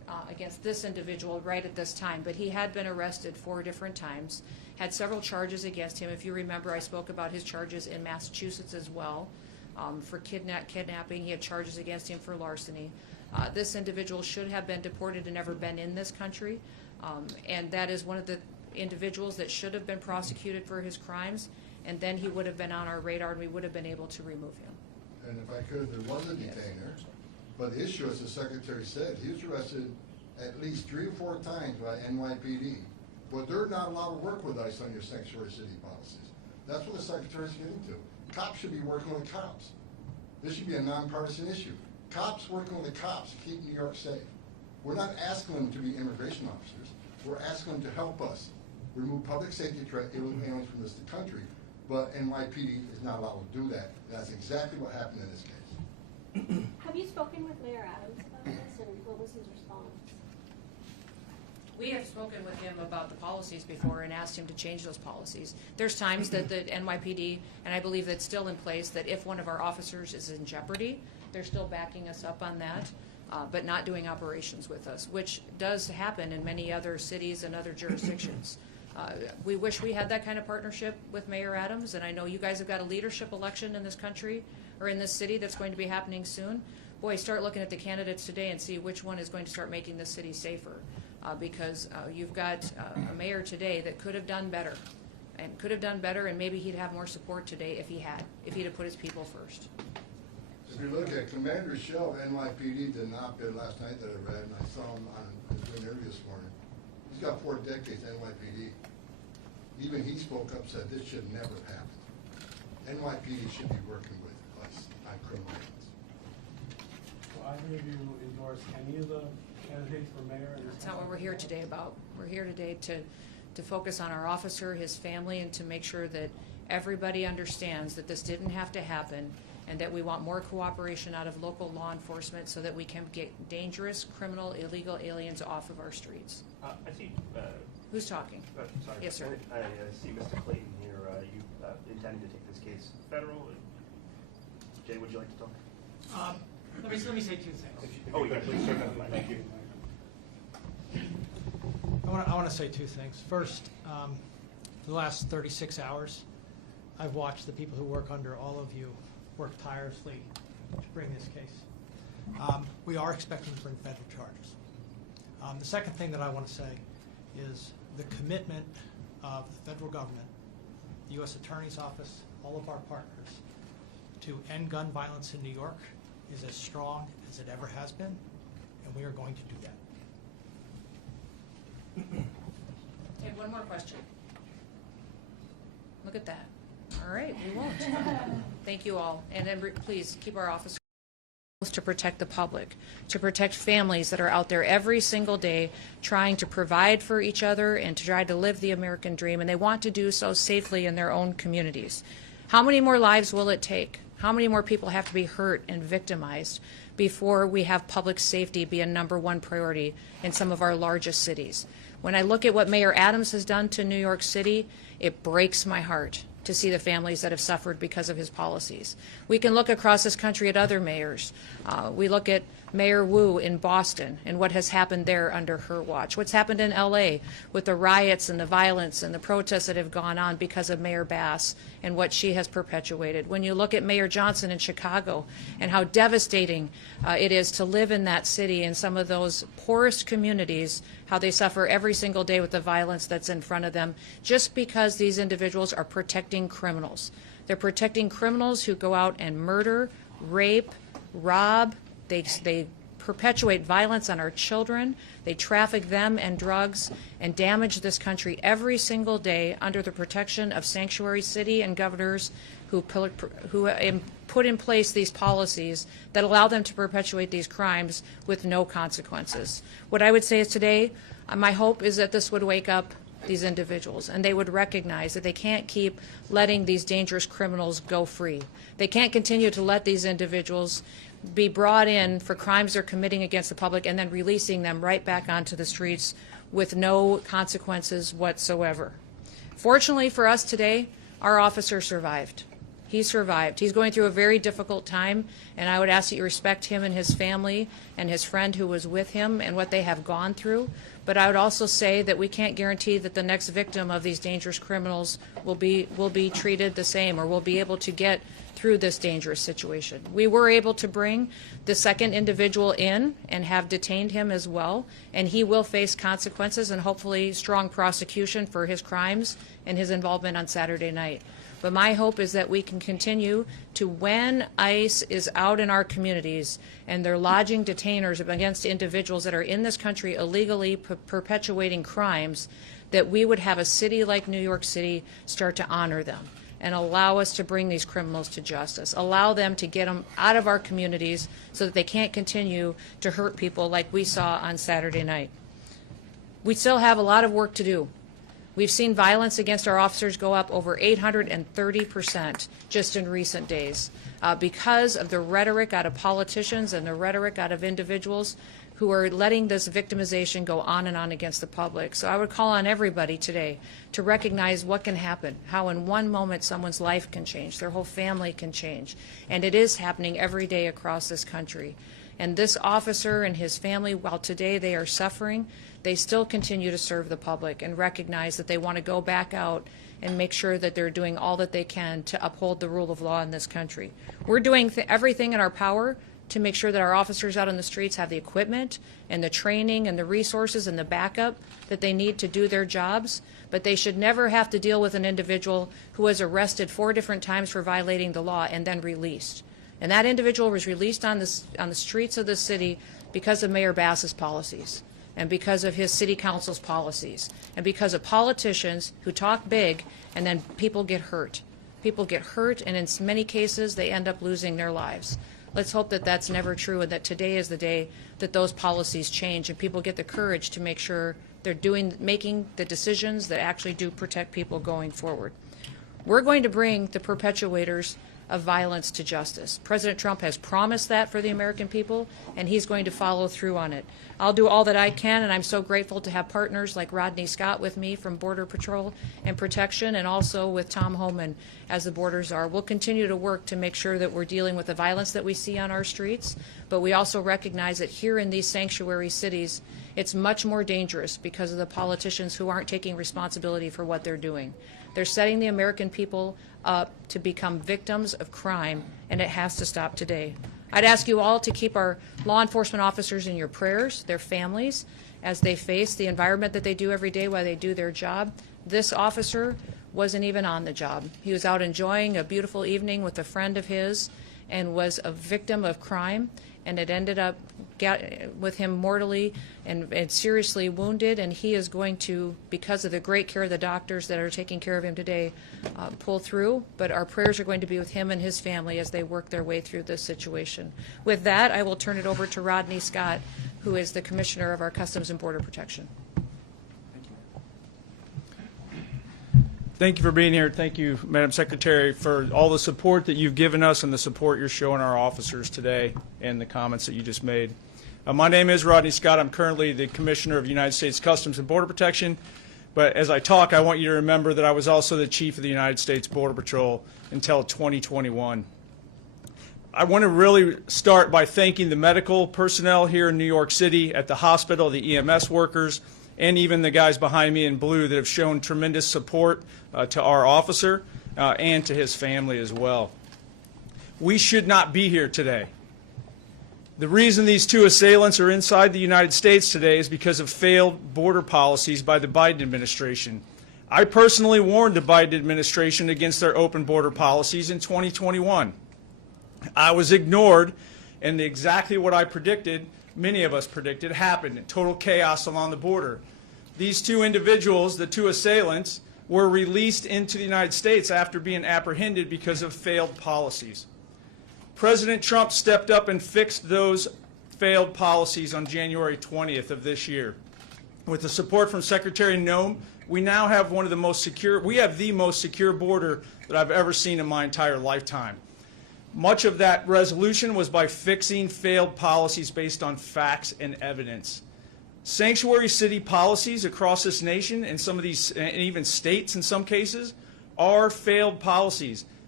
against this individual right at this time, but he had been arrested 4 different times, had several charges against him. If you remember, I spoke about his charges in Massachusetts as well. For kidnapping, he had charges against him for larceny. This individual should have been deported and never been in this country, and that is one of the individuals that should have been prosecuted for his crimes, and then he would have been on our radar and we would have been able to remove him. And if I could, there was a detainer, but the issue, as the Secretary said, he was arrested at least 3 or 4 times by NYPD. But they're not allowed to work with ICE on your sanctuary city policies. That's what the Secretary's getting to. Cops should be working with cops. This should be a nonpartisan issue. Cops working with the cops to keep New York safe. We're not asking them to be immigration officers. We're asking them to help us remove public safety threat aliens from this country. But NYPD is not allowed to do that. That's exactly what happened in this case. Have you spoken with Mayor Adams about this, and what was his response? We have spoken with him about the policies before and asked him to change those policies. There's times that the NYPD, and I believe that's still in place, that if one of our officers is in jeopardy, they're still backing us up on that, but not doing operations with us, which does happen in many other cities and other jurisdictions. We wish we had that kind of partnership with Mayor Adams, and I know you guys have got a leadership election in this country or in this city that's going to be happening soon. Boy, start looking at the candidates today and see which one is going to start making this city safer. Because you've got a mayor today that could have done better, and maybe he'd have more support today if he'd have put his people first. If you look at Commander Shell of NYPD did an op-ed last night that I read, and I saw him on his interview this morning. He's got 4 decades NYPD. Even he spoke up, said this should never happen. NYPD should be working with us on criminal acts. So either of you endorse any of the candidates for mayor? That's not what we're here today about. We're here today to focus on our officer, his family, and to make sure that everybody understands that this didn't have to happen, and that we want more cooperation out of local law enforcement so that we can get dangerous, criminal, illegal aliens off of our streets. I see. Who's talking? Sorry. Yes, sir. I see Mr. Clayton here. You intending to take this case federal? Jay, would you like to talk? Let me say 2 things. Oh, you got please, sir. Thank you. I want to say 2 things. First, for the last 36 hours, I've watched the people who work under all of you work tirelessly to bring this case. We are expecting to bring federal charges. The second thing that I want to say is the commitment of the federal government, the U.S. Attorney's Office, all of our partners, to end gun violence in New York is as strong as it ever has been, and we are going to do that. Okay, one more question. Look at that. All right, we won't. Thank you all. And then please keep our officers to protect the public, to protect families that are out there every single day trying to provide for each other and to try to live the American dream, and they want to do so safely in their own communities. How many more lives will it take? How many more people have to be hurt and victimized before we have public safety be a #1 priority in some of our largest cities? When I look at what Mayor Adams has done to New York City, it breaks my heart to see the families that have suffered because of his policies. We can look across this country at other mayors. We look at Mayor Wu in Boston and what has happened there under her watch. What's happened in LA with the riots and the violence and the protests that have gone on because of Mayor Bass and what she has perpetuated. When you look at Mayor Johnson in Chicago and how devastating it is to live in that city and some of those poorest communities, how they suffer every single day with the violence that's in front of them, just because these individuals are protecting criminals. They're protecting criminals who go out and murder, rape, rob. They perpetuate violence on our children. They traffic them and drugs and damage this country every single day under the protection of sanctuary city and governors who put in place these policies that allow them to perpetuate these crimes with no consequences. What I would say is today, my hope is that this would wake up these individuals and they would recognize that they can't keep letting these dangerous criminals go free. They can't continue to let these individuals be brought in for crimes they're committing against the public and then releasing them right back onto the streets with no consequences whatsoever. Fortunately for us today, our officer survived. He survived. He's going through a very difficult time, and I would ask that you respect him and his family and his friend who was with him and what they have gone through. But I would also say that we can't guarantee that the next victim of these dangerous criminals will be treated the same or will be able to get through this dangerous situation. We were able to bring the second individual in and have detained him as well, and he will face consequences and hopefully strong prosecution for his crimes and his involvement on Saturday night. But my hope is that we can continue to, when ICE is out in our communities and they're lodging detainers against individuals that are in this country illegally perpetuating crimes, that we would have a city like New York City start to honor them and allow us to bring these criminals to justice, allow them to get them out of our communities so that they can't continue to hurt people like we saw on Saturday night. We still have a lot of work to do. We've seen violence against our officers go up over 830% just in recent days because of the rhetoric out of politicians and the rhetoric out of individuals who are letting this victimization go on and on against the public. So I would call on everybody today to recognize what can happen, how in one moment someone's life can change, their whole family can change. And it is happening every day across this country. And this officer and his family, while today they are suffering, they still continue to serve the public and recognize that they want to go back out and make sure that they're doing all that they can to uphold the rule of law in this country. We're doing everything in our power to make sure that our officers out on the streets have the equipment and the training and the resources and the backup that they need to do their jobs, but they should never have to deal with an individual who was arrested 4 different times for violating the law and then released. And that individual was released on the streets of the city because of Mayor Bass's policies and because of his city council's policies and because of politicians who talk big and then people get hurt. People get hurt, and in many cases they end up losing their lives. Let's hope that that's never true and that today is the day that those policies change and people get the courage to make sure they're making the decisions that actually do protect people going forward. We're going to bring the perpetuators of violence to justice. President Trump has promised that for the American people, and he's going to follow through on it. I'll do all that I can, and I'm so grateful to have partners like Rodney Scott with me from Border Patrol and Protection, and also with Tom Homan as the border czar. We'll continue to work to make sure that we're dealing with the violence that we see on our streets, but we also recognize that here in these sanctuary cities, it's much more dangerous because of the politicians who aren't taking responsibility for what they're doing. They're setting the American people up to become victims of crime, and it has to stop today. I'd ask you all to keep our law enforcement officers in your prayers, their families, as they face the environment that they do every day while they do their job. This officer wasn't even on the job. He was out enjoying a beautiful evening with a friend of his and was a victim of crime, and it ended up with him mortally and seriously wounded, and he is going to, because of the great care of the doctors that are taking care of him today, pull through. But our prayers are going to be with him and his family as they work their way through this situation. With that, I will turn it over to Rodney Scott, who is the Commissioner of our Customs and Border Protection. Thank you for being here. Thank you, Madam Secretary, for all the support that you've given us and the support you're showing our officers today and the comments that you just made. My name is Rodney Scott. I'm currently the Commissioner of United States Customs and Border Protection. But as I talk, I want you to remember that I was also the Chief of the United States Border Patrol until 2021. I want to really start by thanking the medical personnel here in New York City at the hospital, the EMS workers, and even the guys behind me in blue that have shown tremendous support to our officer and to his family as well. We should not be here today. The reason these 2 assailants are inside the United States today is because of failed border policies by the Biden administration. I personally warned the Biden administration against their open border policies in 2021. I was ignored, and exactly what I predicted, many of us predicted, happened. Total chaos along the border. These 2 individuals, the 2 assailants, were released into the United States after being apprehended because of failed policies. President Trump stepped up and fixed those failed policies on January 20th of this year. With the support from Secretary Noem, we now have one of the most secure, we have the most secure border that I've ever seen in my entire lifetime. Much of that resolution was by fixing failed policies based on facts and evidence. Sanctuary city policies across this nation and some of these, and even states in some cases, are failed policies.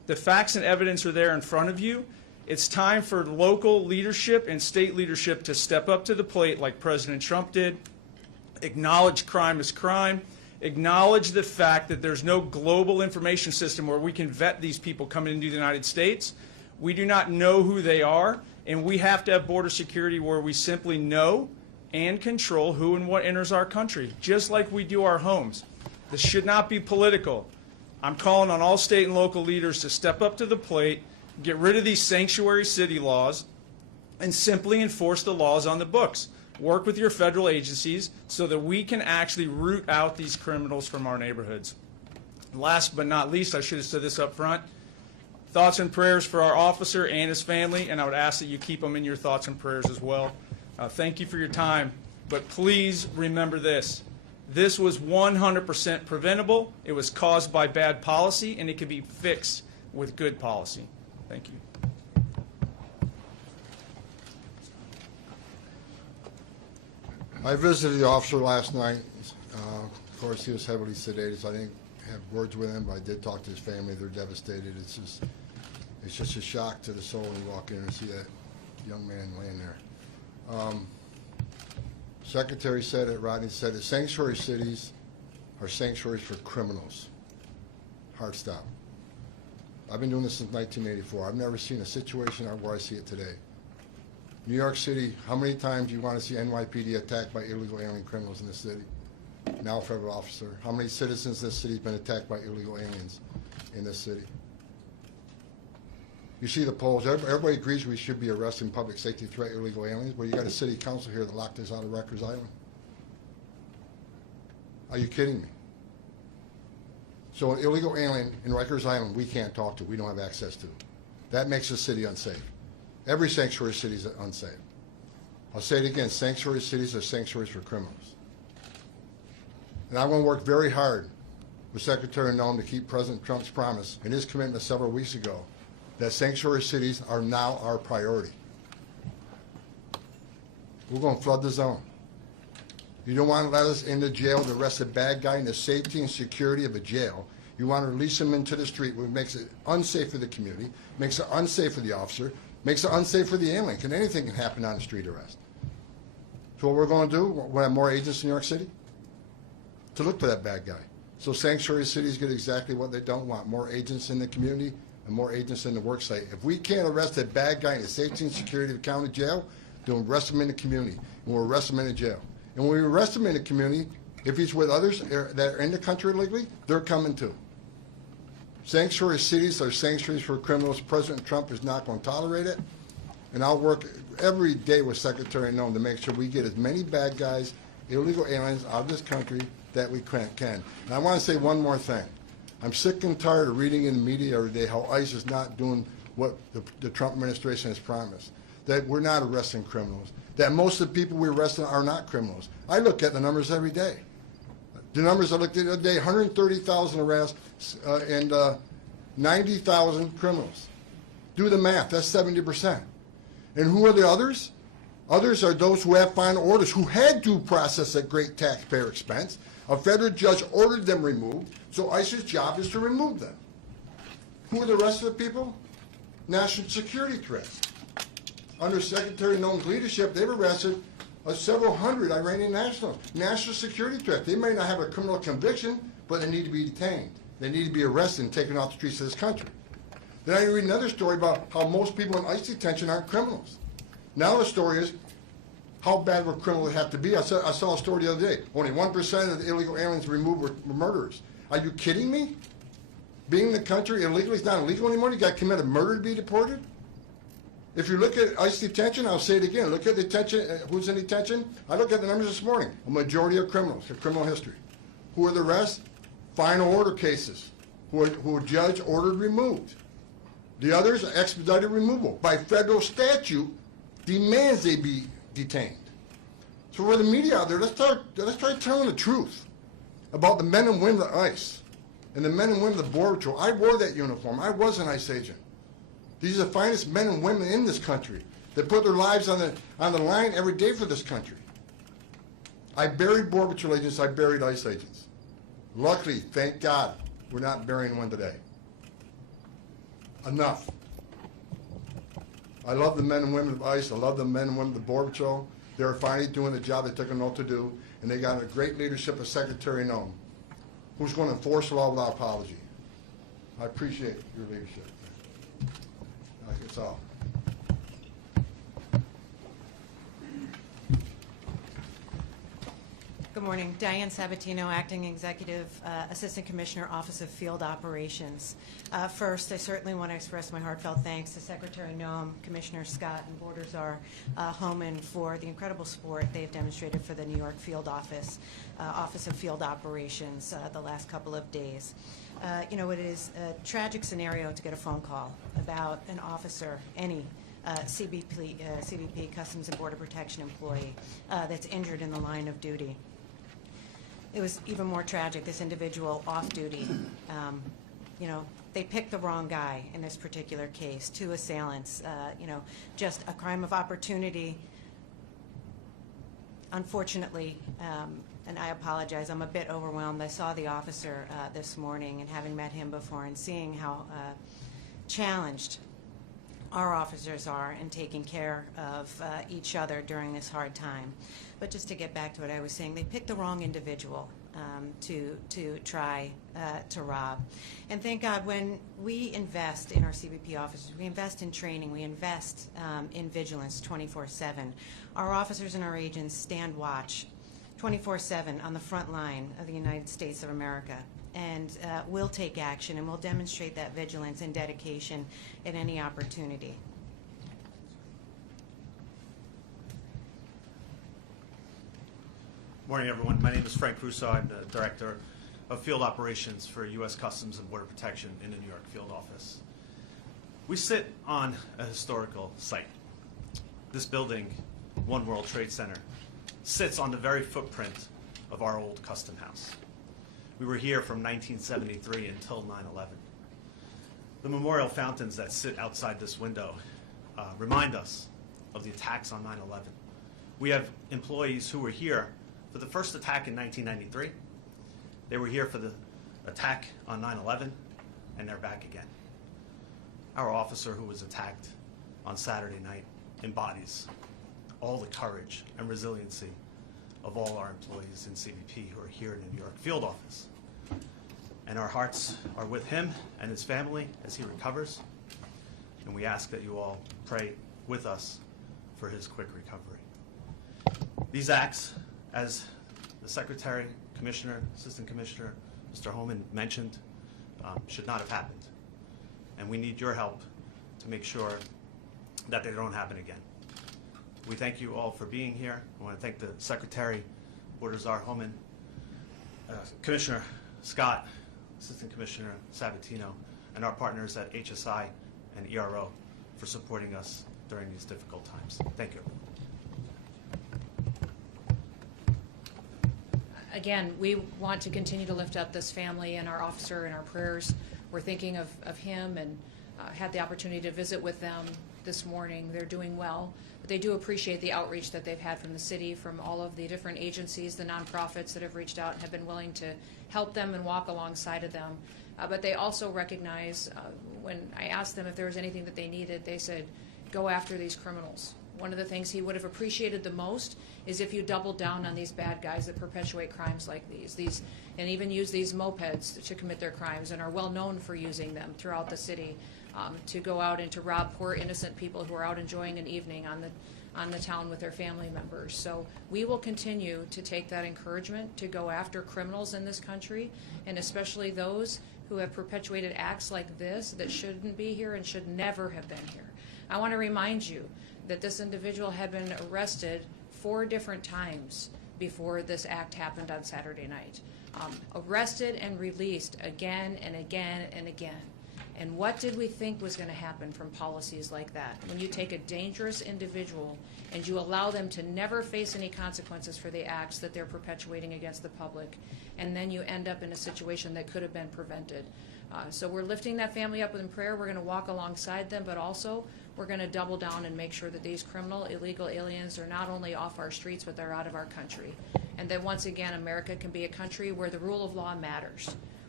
The facts and evidence are there in front of you. It's time for local leadership and state leadership to step up to the plate like President Trump did, acknowledge crime as crime, acknowledge the fact that there's no global information system where we can vet these people coming into the United States. We do not know who they are, and we have to have border security where we simply know and control who and what enters our country, just like we do our homes. This should not be political. I'm calling on all state and local leaders to step up to the plate, get rid of these sanctuary city laws, and simply enforce the laws on the books. Work with your federal agencies so that we can actually root out these criminals from our neighborhoods. Last but not least, I should have said this up front, thoughts and prayers for our officer and his family, and I would ask that you keep them in your thoughts and prayers as well. Thank you for your time, but please remember this. This was 100% preventable. It was caused by bad policy, and it can be fixed with good policy. Thank you. I visited the officer last night. Of course, he was heavily sedated, so I didn't have words with him, but I did talk to his family. They're devastated. It's just a shock to the soul when you walk in and see that young man laying there. Secretary said it, Rodney said it, sanctuary cities are sanctuaries for criminals. Hard stop. I've been doing this since 1984. I've never seen a situation where I see it today. New York City, how many times do you want to see NYPD attacked by illegal alien criminals in this city? Now a federal officer. How many citizens in this city have been attacked by illegal aliens in this city? You see the polls. Everybody agrees we should be arresting public safety threat illegal aliens, but you got a city council here that locked us out of Rikers Island. Are you kidding me? So an illegal alien in Rikers Island we can't talk to, we don't have access to. That makes the city unsafe. Every sanctuary city is unsafe. I'll say it again, sanctuary cities are sanctuaries for criminals. And I'm going to work very hard with Secretary Noem to keep President Trump's promise and his commitment several weeks ago that sanctuary cities are now our priority. We're going to flood the zone. You don't want to let us into jail to arrest a bad guy in the safety and security of a jail. You want to release him into the street, which makes it unsafe for the community, makes it unsafe for the officer, makes it unsafe for the alien. Anything can happen on a street arrest. So what we're going to do, we're going to have more agents in New York City to look for that bad guy. So sanctuary cities get exactly what they don't want, more agents in the community and more agents in the work site. If we can't arrest a bad guy in the safety and security of the county jail, then we'll arrest him in the community, and we'll arrest him in the jail. And when we arrest him in the community, if he's with others that are in the country illegally, they're coming too. Sanctuary cities are sanctuaries for criminals. President Trump is not going to tolerate it. And I'll work every day with Secretary Noem to make sure we get as many bad guys, illegal aliens out of this country that we can. And I want to say one more thing. I'm sick and tired of reading in the media every day how ICE is not doing what the Trump administration has promised, that we're not arresting criminals, that most of the people we arrest are not criminals. I look at the numbers every day. The numbers I looked at the other day, 130,000 arrests and 90,000 criminals. Do the math, that's 70%. And who are the others? Others are those who have final orders, who had due process at great taxpayer expense. A federal judge ordered them removed, so ICE's job is to remove them. Who are the rest of the people? National security threats. Under Secretary Noem's leadership, they've arrested several hundred Iranian nationals. National security threat. They may not have a criminal conviction, but they need to be detained. They need to be arrested and taken off the streets of this country. Then I read another story about how most people in ICE detention aren't criminals. Now the story is, how bad of a criminal they have to be. I saw a story the other day. Only 1% of the illegal aliens removed were murderers. Are you kidding me? Being in the country illegally is not illegal anymore? You got to commit a murder to be deported? If you look at ICE detention, I'll say it again, look at detention, who's in detention? I looked at the numbers this morning. A majority of criminals have criminal history. Who are the rest? Final order cases, who a judge ordered removed. The others are expedited removal. By federal statute, demands they be detained. So for the media out there, let's try telling the truth about the men and women of ICE and the men and women of the Border Patrol. I wore that uniform. I was an ICE agent. These are the finest men and women in this country that put their lives on the line every day for this country. I buried Border Patrol agents. I buried ICE agents. Luckily, thank God, we're not burying one today. Enough. I love the men and women of ICE. I love the men and women of the Border Patrol. They're finally doing the job they took an oath to do, and they got a great leadership of Secretary Noem, who's going to enforce the law without apology. I appreciate your leadership. That's all. Good morning. Diane Sabatino, Acting Executive Assistant Commissioner, Office of Field Operations. First, I certainly want to express my heartfelt thanks to Secretary Noem, Commissioner Scott, and Border Czar Homan for the incredible support they've demonstrated for the New York Field Office, Office of Field Operations the last couple of days. You know, it is a tragic scenario to get a phone call about an officer, any CBP, Customs and Border Protection employee, that's injured in the line of duty. It was even more tragic, this individual off duty. You know, they picked the wrong guy in this particular case, two assailants, you know, just a crime of opportunity. Unfortunately, and I apologize, I'm a bit overwhelmed. I saw the officer this morning, and having met him before and seeing how challenged our officers are in taking care of each other during this hard time. But just to get back to what I was saying, they picked the wrong individual to try to rob. And thank God, when we invest in our CBP officers, we invest in training, we invest in vigilance 24/7. Our officers and our agents stand watch 24/7 on the front line of the United States of America. And we'll take action, and we'll demonstrate that vigilance and dedication at any opportunity. Morning, everyone. My name is Frank Russo. I'm the Director of Field Operations for U.S. Customs and Border Protection in the New York Field Office. We sit on a historical site. This building, One World Trade Center, sits on the very footprint of our old custom house. We were here from 1973 until 9/11. The memorial fountains that sit outside this window remind us of the attacks on 9/11. We have employees who were here for the first attack in 1993. They were here for the attack on 9/11, and they're back again. Our officer who was attacked on Saturday night embodies all the courage and resiliency of all our employees in CBP who are here in the New York Field Office. And our hearts are with him and his family as he recovers, and we ask that you all pray with us for his quick recovery. These acts, as the Secretary, Commissioner, Assistant Commissioner, Mr. Homan mentioned, should not have happened. And we need your help to make sure that they don't happen again. We thank you all for being here. I want to thank the Secretary, Border Czar Homan, Commissioner Scott, Assistant Commissioner Sabatino, and our partners at HSI and ERO for supporting us during these difficult times. Thank you. Again, we want to continue to lift up this family and our officer in our prayers. We're thinking of him, and had the opportunity to visit with them this morning. They're doing well, but they do appreciate the outreach that they've had from the city, from all of the different agencies, the nonprofits that have reached out and have been willing to help them and walk alongside of them. But they also recognize, when I asked them if there was anything that they needed, they said, go after these criminals. One of the things he would have appreciated the most is if you doubled down on these bad guys that perpetuate crimes like these and even use these mopeds to commit their crimes and are well known for using them throughout the city to go out and to rob poor innocent people who are out enjoying an evening on the town with their family members. So we will continue to take that encouragement to go after criminals in this country, and especially those who have perpetuated acts like this that shouldn't be here and should never have been here. I want to remind you that this individual had been arrested 4 different times before this act happened on Saturday night. Arrested and released again and again and again. And what did we think was going to happen from policies like that? When you take a dangerous individual and you allow them to never face any consequences for the acts that they're perpetuating against the public, and then you end up in a situation that could have been prevented. So we're lifting that family up in prayer. We're going to walk alongside them, but also we're going to double down and make sure that these criminal, illegal aliens are not only off our streets, but they're out of our country. And that once again, America can be a country where the rule of law matters,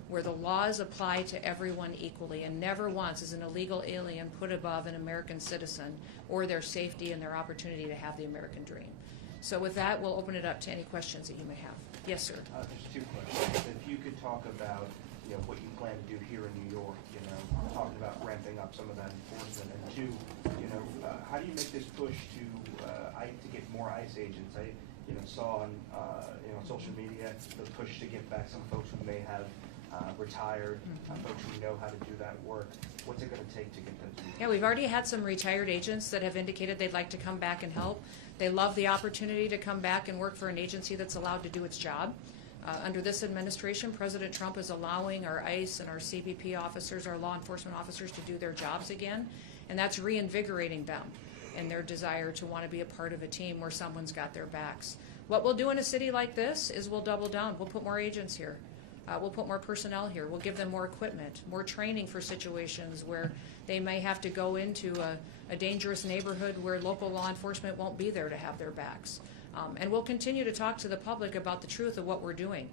where the laws apply to everyone equally, and never once is an illegal alien put above an American citizen or their safety and their opportunity to have the American dream. So with that, we'll open it up to any questions that you may have. Yes, sir. There's two questions. If you could talk about, what you plan to do here in New York, talked about ramping up some of that enforcement, and two, how do you make this push to get more ICE agents? I, saw on, social media the push to get back some folks who may have retired, folks who know how to do that work. What's it going to take to get them to do that? Yeah, we've already had some retired agents that have indicated they'd like to come back and help. They love the opportunity to come back and work for an agency that's allowed to do its job. Under this administration, President Trump is allowing our ICE and our CBP officers, our law enforcement officers, to do their jobs again, and that's reinvigorating them in their desire to want to be a part of a team where someone's got their backs. What we'll do in a city like this is we'll double down. We'll put more agents here. We'll put more personnel here. We'll give them more equipment, more training for situations where they may have to go into a dangerous neighborhood where local law enforcement won't be there to have their backs. And we'll continue to talk to the public about the truth of what we're doing.